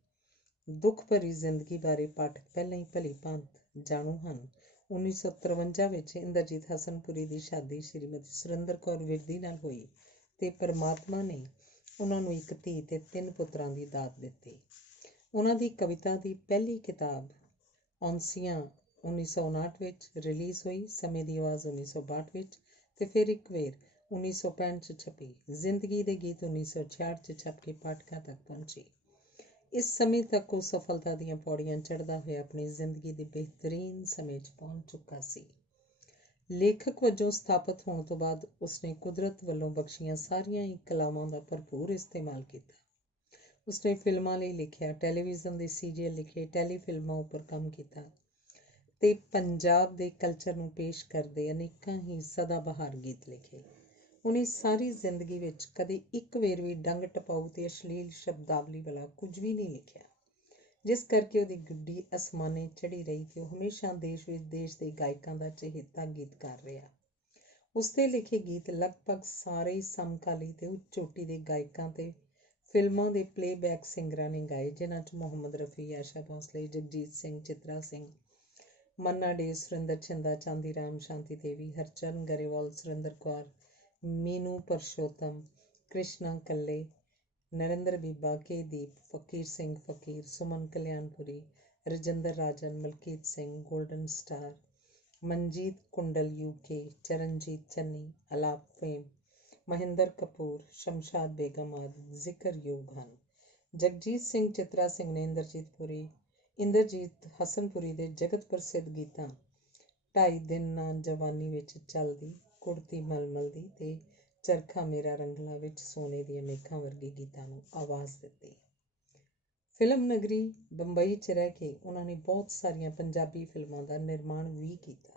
ਦੁੱਖ ਭਰੀ ਜ਼ਿੰਦਗੀ ਬਾਰੇ ਪਾਠਕ ਪਹਿਲਾਂ ਹੀ ਭਲੀ ਭਾਂਤ ਜਾਣੂ ਹਨ। 1953 ਵਿੱਚ ਇੰਦਰਜੀਤ ਹਸਨਪੁਰੀ ਦੀ ਸ਼ਾਦੀ ਸ਼੍ਰੀਮਤੀ ਸੁਰਿੰਦਰ ਕੌਰ ਵਿਰਦੀ ਨਾਲ ਹੋਈ ਤੇ ਪਰਮਾਤਮਾ ਨੇ ਉਹਨਾਂ ਨੂੰ ਇੱਕ ਧੀ ਤੇ 3 ਪੁੱਤਰਾਂ ਦੀ ਦਾਤ ਦਿੱਤੀ। ਉਹਨਾਂ ਦੀ ਕਵਿਤਾ ਦੀ ਪਹਿਲੀ ਕਿਤਾਬ ਔਂਸੀਆਂ 1959 ਵਿੱਚ ਰਿਲੀਜ਼ ਹੋਈ। ਸਮੇਂ ਦੀ ਆਵਾਜ਼ 1962 ਵਿੱਚ ਤੇ ਫਿਰ ਇੱਕ ਵਾਰ 1965 'ਚ ਛਪੀ। ਜ਼ਿੰਦਗੀ ਦੇ ਗੀਤ 1966 'ਚ ਛਪ ਕੇ ਪਾਠਕਾਂ ਤੱਕ ਪਹੁੰਚੀ। ਇਸ ਸਮੇਂ ਤੱਕ ਉਹ ਸਫਲਤਾ ਦੀਆਂ ਪੌੜੀਆਂ ਚੜ੍ਹਦਾ ਹੋਇਆ ਆਪਣੀ ਜ਼ਿੰਦਗੀ ਦੇ ਬਿਹਤਰੀਨ ਸਮੇਂ 'ਚ ਪਹੁੰਚ ਚੁੱਕਾ ਸੀ। ਲੇਖਕ ਵਜੋਂ ਸਥਾਪਤ ਹੋਣ ਤੋਂ ਬਾਅਦ ਉਸਨੇ ਕੁਦਰਤ ਵੱਲੋਂ ਬਖਸ਼ੀਆਂ ਸਾਰੀਆਂ ਹੀ ਕਲਾਵਾਂ ਦਾ ਭਰਪੂਰ ਇਸਤੇਮਾਲ ਕੀਤਾ। ਉਸਨੇ ਫਿਲਮਾਂ ਲਈ ਲਿਖਿਆ, ਟੈਲੀਵਿਜ਼ਨ ਦੇ ਸੀਰੀਅਲ ਲਿਖੇ, ਟੈਲੀਫਿਲਮਾਂ ਉੱਪਰ ਕੰਮ ਕੀਤਾ ਤੇ ਪੰਜਾਬ ਦੇ ਕਲਚਰ ਨੂੰ ਪੇਸ਼ ਕਰਦੇ ਅਨੇਕਾਂ ਹੀ ਸਦਾਬਹਾਰ ਗੀਤ ਲਿਖੇ। ਉਹਨੇ ਸਾਰੀ ਜ਼ਿੰਦਗੀ ਵਿੱਚ ਕਦੇ ਇੱਕ ਵਾਰ ਵੀ ਡੰਗ ਟਪਾਊ ਤੇ ਅਸ਼ਲੀਲ ਸ਼ਬਦਾਵਲੀ ਵਾਲਾ ਕੁਝ ਵੀ ਨਹੀਂ ਲਿਖਿਆ, ਜਿਸ ਕਰਕੇ ਉਹਦੀ ਗੁੱਡੀ ਅਸਮਾਨੇ ਚੜ੍ਹੀ ਰਹੀ ਤੇ ਉਹ ਹਮੇਸ਼ਾ ਦੇਸ਼ ਵਿੱਚ ਦੇਸ਼ ਦੇ ਗਾਇਕਾਂ ਦਾ ਚਹੇਤਾ ਗੀਤਕਾਰ ਰਿਹਾ। ਉਸਦੇ ਲਿਖੇ ਗੀਤ ਲਗਭਗ ਸਾਰੇ ਹੀ ਸਮਕਾਲੀ ਤੇ ਉੱਚ ਚੋਟੀ ਦੇ ਗਾਇਕਾਂ ਤੇ ਫਿਲਮਾਂ ਦੇ ਪਲੇਬੈਕ ਸਿੰਗਰਾਂ ਨੇ ਗਾਏ, ਜਿਨ੍ਹਾਂ 'ਚ ਮੁਹੰਮਦ ਰਫੀ, ਆਸ਼ਾ ਭੋਸਲੇ, ਜਗਜੀਤ ਸਿੰਘ, ਚਿਤਰਾ ਸਿੰਘ, ਮੰਨਾ ਡੇ, ਸੁਰਿੰਦਰ ਛਿੰਦਾ, ਚਾਂਦੀ ਰਾਮ, ਸ਼ਾਂਤੀ ਦੇਵੀ, ਹਰਚਰਨ ਗਰੇਵਾਲ, ਸੁਰਿੰਦਰ ਕੌਰ, ਮੀਨੂ ਪਰਸ਼ੋਤਮ, ਕ੍ਰਿਸ਼ਨਾ ਕੱਲੇ, ਨਰਿੰਦਰ ਬੀਬਾ, ਕੇ ਦੀਪ, ਫਕੀਰ ਸਿੰਘ ਫਕੀਰ, ਸੁਮਨ ਕਲਿਆਣਪੁਰੀ, ਰਜਿੰਦਰ ਰਾਜਨ, ਮਲਕੀਤ ਸਿੰਘ, ਗੋਲਡਨ ਸਟਾਰ, ਮਨਜੀਤ ਕੁੰਡਲ UK, ਚਰਨਜੀਤ ਚੰਨੀ, ਅਲਾਪ ਫੇਮ, ਮਹਿੰਦਰ ਕਪੂਰ, ਸ਼ਮਸ਼ਾਦ ਬੇਗਮ ਆਦਿ ਜ਼ਿਕਰਯੋਗ ਹਨ। ਜਗਜੀਤ ਸਿੰਘ, ਚਿਤਰਾ ਸਿੰਘ ਨੇ ਇੰਦਰਜੀਤ ਹਸਨਪੁਰੀ ਦੇ ਜਗਤ ਪ੍ਰਸਿੱਧ ਗੀਤਾਂ 2.5 ਦਿਨ ਨਾ ਜਵਾਨੀ ਵਿੱਚ ਚੱਲਦੀ, ਕੁੜਤੀ ਮਲਮਲ ਦੀ ਤੇ ਚਰਖਾ ਮੇਰਾ ਰੰਗਲਾ ਵਿੱਚ ਸੋਨੇ ਦੀਆਂ ਮੇਖਾਂ ਵਰਗੇ ਗੀਤਾਂ ਨੂੰ ਆਵਾਜ਼ ਦਿੱਤੀ। ਫਿਲਮ ਨਗਰੀ ਬੰਬਈ 'ਚ ਰਹਿ ਕੇ ਉਹਨਾਂ ਨੇ ਬਹੁਤ ਸਾਰੀਆਂ ਪੰਜਾਬੀ ਫਿਲਮਾਂ ਦਾ ਨਿਰਮਾਣ ਵੀ ਕੀਤਾ।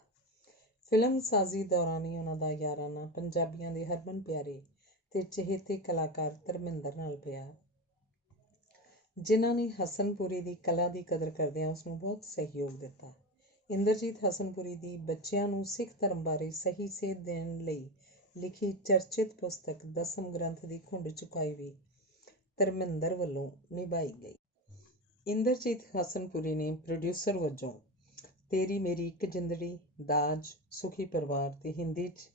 ਫਿਲਮ ਸਾਜ਼ੀ ਦੌਰਾਨ ਹੀ ਉਹਨਾਂ ਦਾ ਯਾਰਾਨਾ ਪੰਜਾਬੀਆਂ ਦੇ ਹਰਮਨ ਪਿਆਰੇ ਤੇ ਚਹੇਤੇ ਕਲਾਕਾਰ ਧਰਮਿੰਦਰ ਨਾਲ ਪਿਆ, ਜਿਨ੍ਹਾਂ ਨੇ ਹਸਨਪੁਰੀ ਦੀ ਕਲਾ ਦੀ ਕਦਰ ਕਰਦਿਆਂ ਉਸਨੂੰ ਬਹੁਤ ਸਹਿਯੋਗ ਦਿੱਤਾ। ਇੰਦਰਜੀਤ ਹਸਨਪੁਰੀ ਦੀ ਬੱਚਿਆਂ ਨੂੰ ਸਿੱਖ ਧਰਮ ਬਾਰੇ ਸਹੀ ਸੇਧ ਦੇਣ ਲਈ ਲਿਖੀ ਚਰਚਿਤ ਪੁਸਤਕ ਦਸਮ ਗ੍ਰੰਥ ਦੀ ਖੁੰਡ ਚੁਕਾਈ ਵੀ ਧਰਮਿੰਦਰ ਵੱਲੋਂ ਨਿਭਾਈ ਗਈ। ਇੰਦਰਜੀਤ ਹਸਨਪੁਰੀ ਨੇ ਪ੍ਰੋਡਿਊਸਰ ਵਜੋਂ ਤੇਰੀ ਮੇਰੀ ਇੱਕ ਜਿੰਦੜੀ, ਦਾਜ, ਸੁਖੀ ਪਰਿਵਾਰ ਤੇ ਹਿੰਦੀ 'ਚ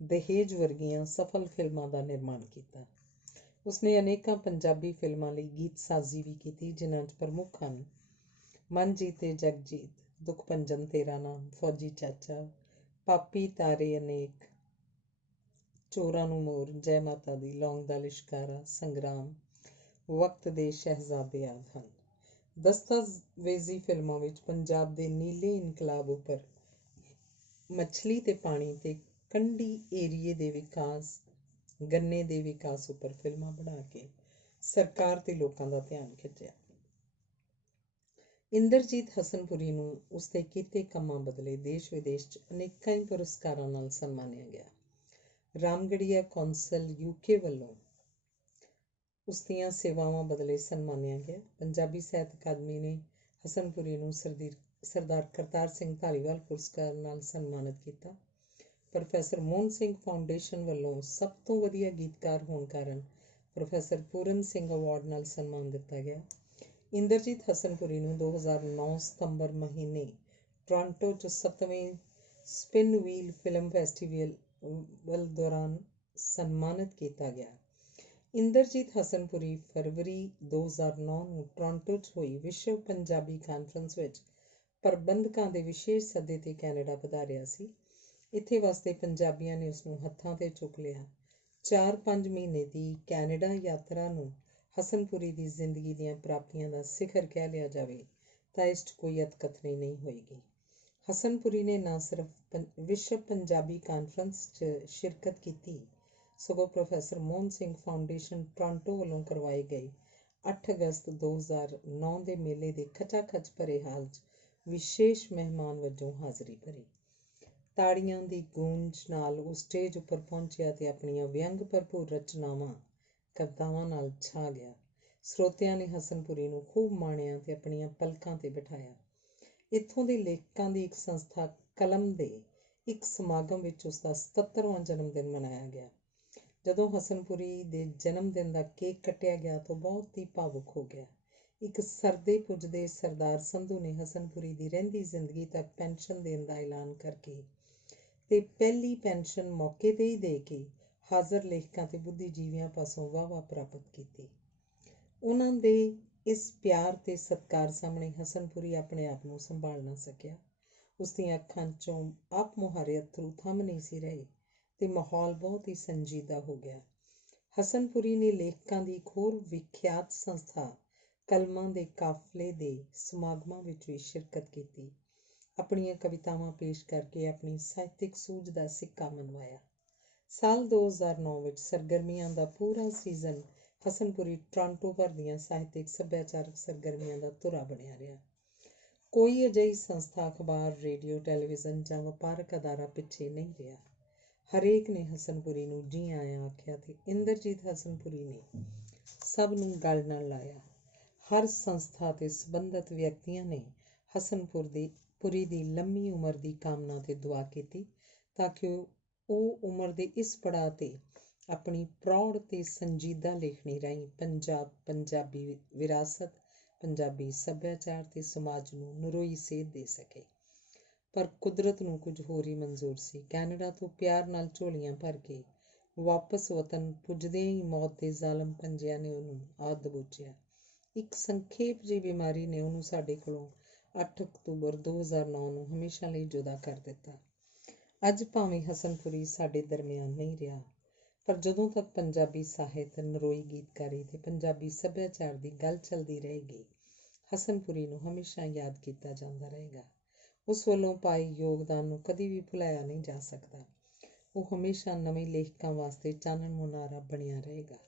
ਦਹੇਜ ਵਰਗੀਆਂ ਸਫਲ ਫਿਲਮਾਂ ਦਾ ਨਿਰਮਾਣ ਕੀਤਾ। ਉਸਨੇ ਅਨੇਕਾਂ ਪੰਜਾਬੀ ਫਿਲਮਾਂ ਲਈ ਗੀਤ ਸਾਜ਼ੀ ਵੀ ਕੀਤੀ, ਜਿਨ੍ਹਾਂ 'ਚ ਪ੍ਰਮੁੱਖ ਹਨ ਮਨ ਜੀਤੇ ਜਗਜੀਤ, ਦੁੱਖ ਭੰਜਨ ਤੇਰਾ ਨਾਮ, ਫੌਜੀ ਚਾਚਾ, ਪਾਪੀ ਤਾਰੇ ਅਨੇਕ, ਚੋਰਾਂ ਨੂੰ ਮੋਰ, ਜੈ ਮਾਤਾ ਦੀ, ਲੌਂਗ ਦਾ ਲਿਸ਼ਕਾਰਾ, ਸੰਗਰਾਮ, ਵਕਤ ਦੇ ਸ਼ਹਿਜ਼ਾਦੇ ਆਦਿ ਹਨ। ਦਸਤਾਵੇਜ਼ੀ ਫਿਲਮਾਂ ਵਿੱਚ ਪੰਜਾਬ ਦੇ ਨੀਲੇ ਇਨਕਲਾਬ ਉੱਪਰ, ਮੱਛਲੀ ਤੇ ਪਾਣੀ ਤੇ ਕੰਢੀ ਏਰੀਏ ਦੇ ਵਿਕਾਸ, ਗੰਨੇ ਦੇ ਵਿਕਾਸ ਉੱਪਰ ਫਿਲਮਾਂ ਬਣਾ ਕੇ ਸਰਕਾਰ ਤੇ ਲੋਕਾਂ ਦਾ ਧਿਆਨ ਖਿੱਚਿਆ। ਇੰਦਰਜੀਤ ਹਸਨਪੁਰੀ ਨੂੰ ਉਸਦੇ ਕੀਤੇ ਕੰਮਾਂ ਬਦਲੇ ਦੇਸ਼ ਵਿਦੇਸ਼ 'ਚ ਅਨੇਕਾਂ ਹੀ ਪੁਰਸਕਾਰਾਂ ਨਾਲ ਸਨਮਾਨਿਆ ਗਿਆ। ਰਾਮਗੜੀਆ ਕੌਂਸਲ UK ਵੱਲੋਂ ਉਸਦੀਆਂ ਸੇਵਾਵਾਂ ਬਦਲੇ ਸਨਮਾਨਿਆ ਗਿਆ। ਪੰਜਾਬੀ ਸਾਹਿਤ ਅਕਾਦਮੀ ਨੇ ਹਸਨਪੁਰੀ ਨੂੰ ਸਰਦਾਰ ਕਰਤਾਰ ਸਿੰਘ ਧਾਲੀਵਾਲ ਪੁਰਸਕਾਰ ਨਾਲ ਸਨਮਾਨਿਤ ਕੀਤਾ। ਪ੍ਰੋਫੈਸਰ ਮੋਹਨ ਸਿੰਘ ਫਾਊਂਡੇਸ਼ਨ ਵੱਲੋਂ ਸਭ ਤੋਂ ਵਧੀਆ ਗੀਤਕਾਰ ਹੋਣ ਕਾਰਨ ਪ੍ਰੋਫੈਸਰ ਪੂਰਨ ਸਿੰਘ ਅਵਾਰਡ ਨਾਲ ਸਨਮਾਨ ਦਿੱਤਾ ਗਿਆ। ਇੰਦਰਜੀਤ ਹਸਨਪੁਰੀ ਨੂੰ 2009 ਸਤੰਬਰ ਮਹੀਨੇ ਟੋਰਾਂਟੋ 'ਚ 7ਵੇਂ ਸਪਿਨ ਵੀਲ ਫਿਲਮ ਫੈਸਟੀਵਲ ਦੌਰਾਨ ਸਨਮਾਨਿਤ ਕੀਤਾ ਗਿਆ। ਇੰਦਰਜੀਤ ਹਸਨਪੁਰੀ ਫਰਵਰੀ 2009 ਨੂੰ ਟੋਰਾਂਟੋ 'ਚ ਹੋਈ ਵਿਸ਼ਵ ਪੰਜਾਬੀ ਕਾਨਫਰੰਸ ਵਿੱਚ ਪ੍ਰਬੰਧਕਾਂ ਦੇ ਵਿਸ਼ੇਸ਼ ਸੱਦੇ 'ਤੇ ਕੈਨੇਡਾ ਪਧਾਰਿਆ ਸੀ। ਇੱਥੇ ਵਸਦੇ ਪੰਜਾਬੀਆਂ ਨੇ ਉਸਨੂੰ ਹੱਥਾਂ 'ਤੇ ਚੁੱਕ ਲਿਆ। 4-5 ਮਹੀਨੇ ਦੀ ਕੈਨੇਡਾ ਯਾਤਰਾ ਨੂੰ ਹਸਨਪੁਰੀ ਦੀ ਜ਼ਿੰਦਗੀ ਦੀਆਂ ਪ੍ਰਾਪਤੀਆਂ ਦਾ ਸਿਖਰ ਕਹਿ ਲਿਆ ਜਾਵੇ ਤਾਂ ਇਸ 'ਚ ਕੋਈ ਅਤਕਥਨੀ ਨਹੀਂ ਹੋਏਗੀ। ਹਸਨਪੁਰੀ ਨੇ ਨਾ ਸਿਰਫ ਵਿਸ਼ਵ ਪੰਜਾਬੀ ਕਾਨਫਰੰਸ 'ਚ ਸ਼ਿਰਕਤ ਕੀਤੀ, ਸਗੋਂ professor Mohan Singh foundation Toronto ਵੱਲੋਂ ਕਰਵਾਏ ਗਏ 8 ਅਗਸਤ 2009 ਦੇ ਮੇਲੇ ਦੇ ਖਚਾਖਚ ਭਰੇ ਹਾਲ 'ਚ ਵਿਸ਼ੇਸ਼ ਮਹਿਮਾਨ ਵਜੋਂ ਹਾਜ਼ਰੀ ਭਰੀ। ਤਾੜੀਆਂ ਦੀ ਗੂੰਜ ਨਾਲ ਉਹ ਸਟੇਜ ਉੱਪਰ ਪਹੁੰਚਿਆ ਤੇ ਆਪਣੀਆਂ ਵਿਅੰਗ ਭਰਪੂਰ ਰਚਨਾਵਾਂ ਕਵਿਤਾਵਾਂ ਨਾਲ ਛਾ ਗਿਆ। ਸਰੋਤਿਆਂ ਨੇ ਹਸਨਪੁਰੀ ਨੂੰ ਖੂਬ ਮਾਣਿਆ ਤੇ ਆਪਣੀਆਂ ਪਲਕਾਂ 'ਤੇ ਬਿਠਾਇਆ। ਇੱਥੋਂ ਦੇ ਲੇਖਕਾਂ ਦੀ ਇੱਕ ਸੰਸਥਾ ਕਲਮ ਦੇ ਇੱਕ ਸਮਾਗਮ ਵਿੱਚ ਉਸਦਾ 77ਵਾਂ ਜਨਮ ਦਿਨ ਮਨਾਇਆ ਗਿਆ। ਜਦੋਂ ਹਸਨਪੁਰੀ ਦੇ ਜਨਮ ਦਿਨ ਦਾ ਕੇਕ ਕੱਟਿਆ ਗਿਆ ਤਾਂ ਬਹੁਤ ਹੀ ਭਾਵੁਕ ਹੋ ਗਿਆ। ਇੱਕ ਸਰਦੇ ਪੁੱਜਦੇ ਸਰਦਾਰ ਸੰਧੂ ਨੇ ਹਸਨਪੁਰੀ ਦੀ ਰਹਿੰਦੀ ਜ਼ਿੰਦਗੀ ਤੱਕ ਪੈਨਸ਼ਨ ਦੇਣ ਦਾ ਐਲਾਨ ਕਰਕੇ ਤੇ ਪਹਿਲੀ ਪੈਨਸ਼ਨ ਮੌਕੇ 'ਤੇ ਹੀ ਦੇ ਕੇ ਹਾਜ਼ਰ ਲੇਖਕਾਂ ਤੇ ਬੁੱਧੀਜੀਵੀਆਂ ਪਾਸੋਂ ਵਾਹ-ਵਾਹ ਪ੍ਰਾਪਤ ਕੀਤੀ। ਉਹਨਾਂ ਦੇ ਇਸ ਪਿਆਰ ਤੇ ਸਤਿਕਾਰ ਸਾਹਮਣੇ ਹਸਨਪੁਰੀ ਆਪਣੇ ਆਪ ਨੂੰ ਸੰਭਾਲ ਨਾ ਸਕਿਆ। ਉਸਦੀਆਂ ਅੱਖਾਂ 'ਚੋਂ ਆਪ ਮੁਹਾਰੇ ਅੱਥਰੂ ਥੰਮ ਨਹੀਂ ਸੀ ਰਹੇ ਤੇ ਮਾਹੌਲ ਬਹੁਤ ਹੀ ਸੰਜੀਦਾ ਹੋ ਗਿਆ। ਹਸਨਪੁਰੀ ਨੇ ਲੇਖਕਾਂ ਦੀ ਇੱਕ ਹੋਰ ਵਿਖਿਆਤ ਸੰਸਥਾ ਕਲਮਾਂ ਦੇ ਕਾਫਲੇ ਦੇ ਸਮਾਗਮਾਂ ਵਿੱਚ ਵੀ ਸ਼ਿਰਕਤ ਕੀਤੀ। ਆਪਣੀਆਂ ਕਵਿਤਾਵਾਂ ਪੇਸ਼ ਕਰਕੇ ਆਪਣੀ ਸਾਹਿਤਕ ਸੂਝ ਦਾ ਸਿੱਕਾ ਮਨਵਾਇਆ। ਸਾਲ 2009 ਵਿੱਚ ਸਰਗਰਮੀਆਂ ਦਾ ਪੂਰਾ ਸੀਜ਼ਨ ਹਸਨਪੁਰੀ ਟੋਰਾਂਟੋ ਭਰ ਦੀਆਂ ਸਾਹਿਤਕ ਸੱਭਿਆਚਾਰਕ ਸਰਗਰਮੀਆਂ ਦਾ ਧੁਰਾ ਬਣਿਆ ਰਿਹਾ। ਕੋਈ ਅਜਿਹੀ ਸੰਸਥਾ, ਅਖਬਾਰ, ਰੇਡੀਓ, ਟੈਲੀਵਿਜ਼ਨ ਜਾਂ ਵਪਾਰਕ ਅਦਾਰਾ ਪਿੱਛੇ ਨਹੀਂ ਰਿਹਾ। ਹਰੇਕ ਨੇ ਹਸਨਪੁਰੀ ਨੂੰ ਜੀ ਆਇਆਂ ਆਖਿਆ ਤੇ ਇੰਦਰਜੀਤ ਹਸਨਪੁਰੀ ਨੇ ਸਭ ਨੂੰ ਗਲ ਨਾਲ ਲਾਇਆ। ਹਰ ਸੰਸਥਾ ਤੇ ਸੰਬੰਧਿਤ ਵਿਅਕਤੀਆਂ ਨੇ ਹਸਨਪੁਰੀ ਦੀ ਲੰਮੀ ਉਮਰ ਦੀ ਕਾਮਨਾ ਤੇ ਦੁਆ ਕੀਤੀ ਤਾਂ ਕਿ ਉਹ ਉਮਰ ਦੇ ਇਸ ਪੜਾਅ 'ਤੇ ਆਪਣੀ ਪ੍ਰੌੜ ਤੇ ਸੰਜੀਦਾ ਲੇਖਣੀ ਰਾਹੀਂ ਪੰਜਾਬੀ ਵਿਰਾਸਤ, ਪੰਜਾਬੀ ਸੱਭਿਆਚਾਰ ਤੇ ਸਮਾਜ ਨੂੰ ਨਰੋਈ ਸੇਧ ਦੇ ਸਕੇ। ਪਰ ਕੁਦਰਤ ਨੂੰ ਕੁਝ ਹੋਰ ਹੀ ਮਨਜ਼ੂਰ ਸੀ। ਕੈਨੇਡਾ ਤੋਂ ਪਿਆਰ ਨਾਲ ਝੋਲੀਆਂ ਭਰ ਕੇ ਵਾਪਸ ਵਤਨ ਪੁੱਜਦਿਆਂ ਹੀ ਮੌਤ ਦੇ ਜ਼ਾਲਮ ਪੰਜਿਆਂ ਨੇ ਉਹਨੂੰ ਆ ਦਬੋਚਿਆ। ਇੱਕ ਸੰਖੇਪ ਜਿਹੀ ਬਿਮਾਰੀ ਨੇ ਉਹਨੂੰ ਸਾਡੇ ਕੋਲੋਂ 8 ਅਕਤੂਬਰ 2009 ਨੂੰ ਹਮੇਸ਼ਾ ਲਈ ਜੁਦਾ ਕਰ ਦਿੱਤਾ। ਅੱਜ ਭਾਵੇਂ ਹਸਨਪੁਰੀ ਸਾਡੇ ਦਰਮਿਆਨ ਨਹੀਂ ਰਿਹਾ, ਪਰ ਜਦੋਂ ਤੱਕ ਪੰਜਾਬੀ ਸਾਹਿਤ, ਨਰੋਈ ਗੀਤਕਾਰੀ ਤੇ ਪੰਜਾਬੀ ਸੱਭਿਆਚਾਰ ਦੀ ਗੱਲ ਚੱਲਦੀ ਰਹੇਗੀ, ਹਸਨਪੁਰੀ ਨੂੰ ਹਮੇਸ਼ਾ ਯਾਦ ਕੀਤਾ ਜਾਂਦਾ ਰਹੇਗਾ। ਉਸ ਵੱਲੋਂ ਪਾਏ ਯੋਗਦਾਨ ਨੂੰ ਕਦੀ ਵੀ ਭੁਲਾਇਆ ਨਹੀਂ ਜਾ ਸਕਦਾ। ਉਹ ਹਮੇਸ਼ਾ ਨਵੇਂ ਲੇਖਕਾਂ ਵਾਸਤੇ ਚਾਨਣ ਮੁਨਾਰਾ ਬਣਿਆ ਰਹੇਗਾ।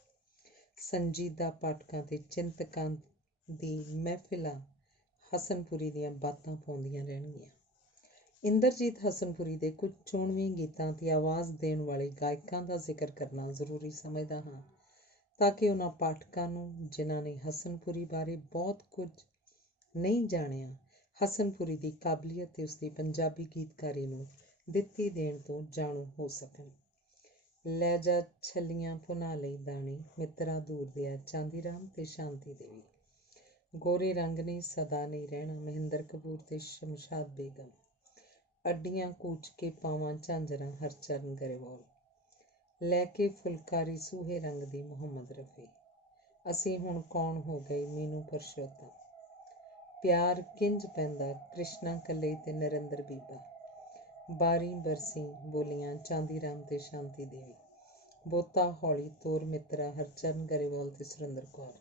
ਸੰਜੀਦਾ ਪਾਠਕਾਂ ਤੇ ਚਿੰਤਕਾਂ ਦੀ ਮਹਿਫਿਲਾਂ ਹਸਨਪੁਰੀ ਦੀਆਂ ਬਾਤਾਂ ਪਾਉਂਦੀਆਂ ਰਹਿਣਗੀਆਂ। ਇੰਦਰਜੀਤ ਹਸਨਪੁਰੀ ਦੇ ਕੁਝ ਚੋਣਵੇਂ ਗੀਤਾਂ ਤੇ ਆਵਾਜ਼ ਦੇਣ ਵਾਲੇ ਗਾਇਕਾਂ ਦਾ ਜ਼ਿਕਰ ਕਰਨਾ ਜ਼ਰੂਰੀ ਸਮਝਦਾ ਹਾਂ ਤਾਂ ਕਿ ਉਹਨਾਂ ਪਾਠਕਾਂ ਨੂੰ, ਜਿਨ੍ਹਾਂ ਨੇ ਹਸਨਪੁਰੀ ਬਾਰੇ ਬਹੁਤ ਕੁਝ ਨਹੀਂ ਜਾਣਿਆ, ਹਸਨਪੁਰੀ ਦੀ ਕਾਬਲੀਅਤ ਤੇ ਉਸਦੀ ਪੰਜਾਬੀ ਗੀਤਕਾਰੀ ਨੂੰ ਦਿੱਤੀ ਦੇਣ ਤੋਂ ਜਾਣੂ ਹੋ ਸਕਣ। ਲੈ ਜਾ ਛੱਲੀਆਂ ਭੁਨਾ ਲਈ ਦਾਣੇ, ਮਿੱਤਰਾਂ ਦੂਰ ਦਿਆ ਚਾਂਦੀ ਰਾਮ ਤੇ ਸ਼ਾਂਤੀ ਦੇਵੀ। ਗੋਰੇ ਰੰਗ ਨੇ ਸਦਾ ਨਹੀਂ ਰਹਿਣਾ, ਮਹਿੰਦਰ ਕਪੂਰ ਤੇ ਸ਼ਮਸ਼ਾਦ ਬੇਗਮ। ਅੱਡੀਆਂ ਕੂਚ ਕੇ ਪਾਵਾਂ ਝਾਂਜਰਾਂ, ਹਰਚਰਨ ਗਰੇਵਾਲ। ਲੈ ਕੇ ਫੁਲਕਾਰੀ ਸੂਹੇ ਰੰਗ ਦੀ, ਮੁਹੰਮਦ ਰਫੀ। ਅਸੀਂ ਹੁਣ ਕੌਣ ਹੋ ਗਏ, ਮੀਨੂ ਪਰਸ਼ੋਤਮ। ਪਿਆਰ ਕਿੰਜ ਪੈਂਦਾ, ਕ੍ਰਿਸ਼ਨਾ ਕੱਲੇ ਤੇ ਨਰਿੰਦਰ ਬੀਬਾ। ਬਾਰੀ ਬਰਸੀ ਬੋਲੀਆਂ, ਚਾਂਦੀ ਰਾਮ ਤੇ ਸ਼ਾਂਤੀ ਦੇਵੀ। ਬੋਤਾ ਹੌਲੀ ਤੋਰ ਮਿੱਤਰਾ, ਹਰਚਰਨ ਗਰੇਵਾਲ ਤੇ ਸੁਰਿੰਦਰ ਕੌਰ।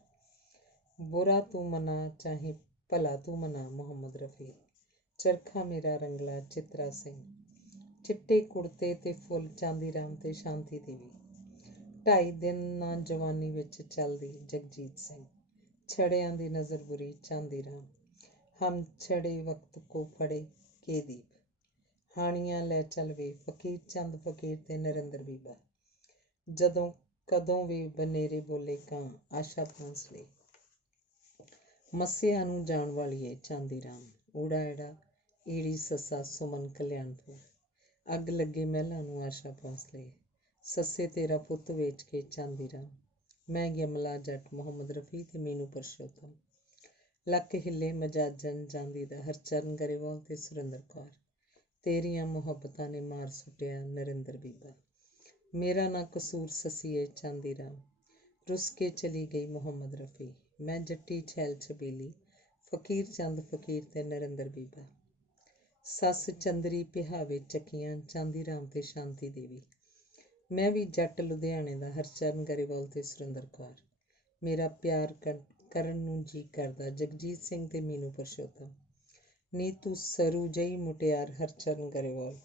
ਬੁਰਾ ਤੂੰ ਮਨਾ ਚਾਹੇ ਭਲਾ ਤੂੰ ਮਨਾ, ਮੁਹੰਮਦ ਰਫੀ। ਚਰਖਾ ਮੇਰਾ ਰੰਗਲਾ, ਚਿਤਰਾ ਸਿੰਘ। ਚਿੱਟੇ ਕੁੜਤੇ ਤੇ ਫੁੱਲ, ਚਾਂਦੀ ਰਾਮ ਤੇ ਸ਼ਾਂਤੀ ਦੇਵੀ। 2.5 ਦਿਨ ਨਾ ਜਵਾਨੀ ਵਿੱਚ ਚੱਲਦੀ, ਜਗਜੀਤ ਸਿੰਘ। ਛੜਿਆਂ ਦੀ ਨਜ਼ਰ ਬੁਰੀ, ਚਾਂਦੀ ਰਾਮ। हम चढ़े वक्त को फड़े के दीप, हाणियां लै चल वे फकीर चंद फकीर ते नरेंद्र बीबा, ਜਦੋਂ ਕਦੋਂ ਵੀ ਬਨੇਰੇ ਬੋਲੇ ਕਾਂ ਆਸ਼ਾ ਭੋਂਸਲੇ, ਮੱਸਿਆ ਨੂੰ ਜਾਣ ਵਾਲੀਏ ਚਾਂਦੀ ਰਾਮ, ਊੜਾ ਐੜਾ ਈੜੀ ਸੱਸਾ ਸੁਮਨ ਕਲਿਆਣਪੁਰ, ਅੱਗ ਲੱਗੇ ਮਹਿਲਾਂ ਨੂੰ ਆਸ਼ਾ ਭੋਂਸਲੇ, ਸੱਸੇ ਤੇਰਾ ਪੁੱਤ ਵੇਚ ਕੇ ਚਾਂਦੀ ਰਾਮ, ਮੈਂ ਯਮਲਾ ਜੱਟ ਮੁਹੰਮਦ ਰਫੀ ਤੇ ਮੀਨੂ ਪੁਰਸ਼ੋਤਮ, ਲੱਕ ਹਿੱਲੇ ਮਜਾਜਨ ਜਾਂਦੀ ਦਾ ਹਰਚਰਨ ਗਰੇਵਾਲ ਤੇ ਸੁਰਿੰਦਰ ਕੌਰ, ਤੇਰੀਆਂ ਮੁਹੱਬਤਾਂ ਨੇ ਮਾਰ ਸੁੱਟਿਆ ਨਰਿੰਦਰ ਬੀਬਾ, ਮੇਰਾ ਨਾ ਕਸੂਰ ਸੱਸੀਏ ਚਾਂਦੀ ਰਾਮ, ਰੁੱਸ ਕੇ ਚਲੀ ਗਈ ਮੁਹੰਮਦ ਰਫੀ, ਮੈਂ ਜੱਟੀ ਛੈਲ ਛਬੀਲੀ ਫਕੀਰ ਚੰਦ ਫਕੀਰ ਤੇ ਨਰਿੰਦਰ ਬੀਬਾ, ਸੱਸ ਚੰਦਰੀ ਪਿਹਾਵੇ ਚੱਕੀਆਂ ਚਾਂਦੀ ਰਾਮ ਤੇ ਸ਼ਾਂਤੀ ਦੇਵੀ, ਮੈਂ ਵੀ ਜੱਟ ਲੁਧਿਆਣੇ ਦਾ ਹਰਚਰਨ ਗਰੇਵਾਲ ਤੇ ਸੁਰਿੰਦਰ ਕੌਰ, ਮੇਰਾ ਪਿਆਰ ਕਰਨ ਨੂੰ ਜੀ ਕਰਦਾ ਜਗਜੀਤ ਸਿੰਘ ਤੇ ਮੀਨੂ ਪੁਰਸ਼ੋਤਮ, ਨੀ ਤੂੰ ਸਰੂ ਜਈ ਮੁਟਿਆਰ ਹਰਚਰਨ ਗਰੇਵਾਲ,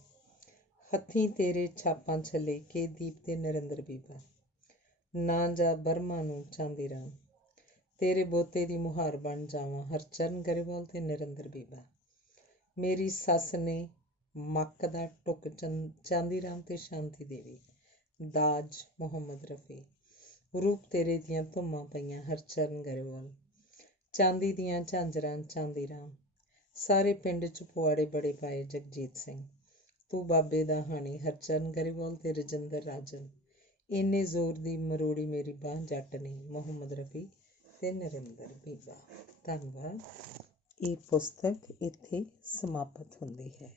ਹੱਥੀਂ ਤੇਰੇ ਛਾਪਾਂ ਛੱਲੇ ਕੇ ਦੀਪ ਤੇ ਨਰਿੰਦਰ ਬੀਬਾ, ਨਾ ਜਾ ਬਰਮਾ ਨੂੰ ਚਾਂਦੀ ਰਾਮ, ਤੇਰੇ ਬੋਤੇ ਦੀ ਮੁਹਾਰ ਬਣ ਜਾਵਾਂ ਹਰਚਰਨ ਗਰੇਵਾਲ ਤੇ ਨਰਿੰਦਰ ਬੀਬਾ, ਮੇਰੀ ਸੱਸ ਨੇ ਮੱਕ ਦਾ ਟੁੱਕ ਚਾਂਦੀ ਰਾਮ ਤੇ ਸ਼ਾਂਤੀ ਦੇਵੀ, ਦਾਜ ਮੁਹੰਮਦ ਰਫੀ, ਰੂਪ ਤੇਰੇ ਦੀਆਂ ਧੁੰਮਾਂ ਪਈਆਂ ਹਰਚਰਨ ਗਰੇਵਾਲ, ਚਾਂਦੀ ਦੀਆਂ ਝਾਂਜਰਾਂ ਚਾਂਦੀ ਰਾਮ, ਸਾਰੇ ਪਿੰਡ 'ਚ ਪੁਆੜੇ ਬੜੇ ਪਾਏ ਜਗਜੀਤ ਸਿੰਘ, ਤੂੰ ਬਾਬੇ ਦਾ ਹਾਣੀ ਹਰਚਰਨ ਗਰੇਵਾਲ ਤੇ ਰਜਿੰਦਰ ਰਾਜਨ, ਇੰਨੇ ਜ਼ੋਰ ਦੀ ਮਰੋੜੀ ਮੇਰੀ ਬਾਂਹ ਜੱਟ ਨੇ ਮੁਹੰਮਦ ਰਫੀ ਤੇ ਨਰਿੰਦਰ ਬੀਬਾ। ਧੰਨਵਾਦ। ਇਹ ਪੁਸਤਕ ਇੱਥੇ ਸਮਾਪਤ ਹੁੰਦੀ ਹੈ।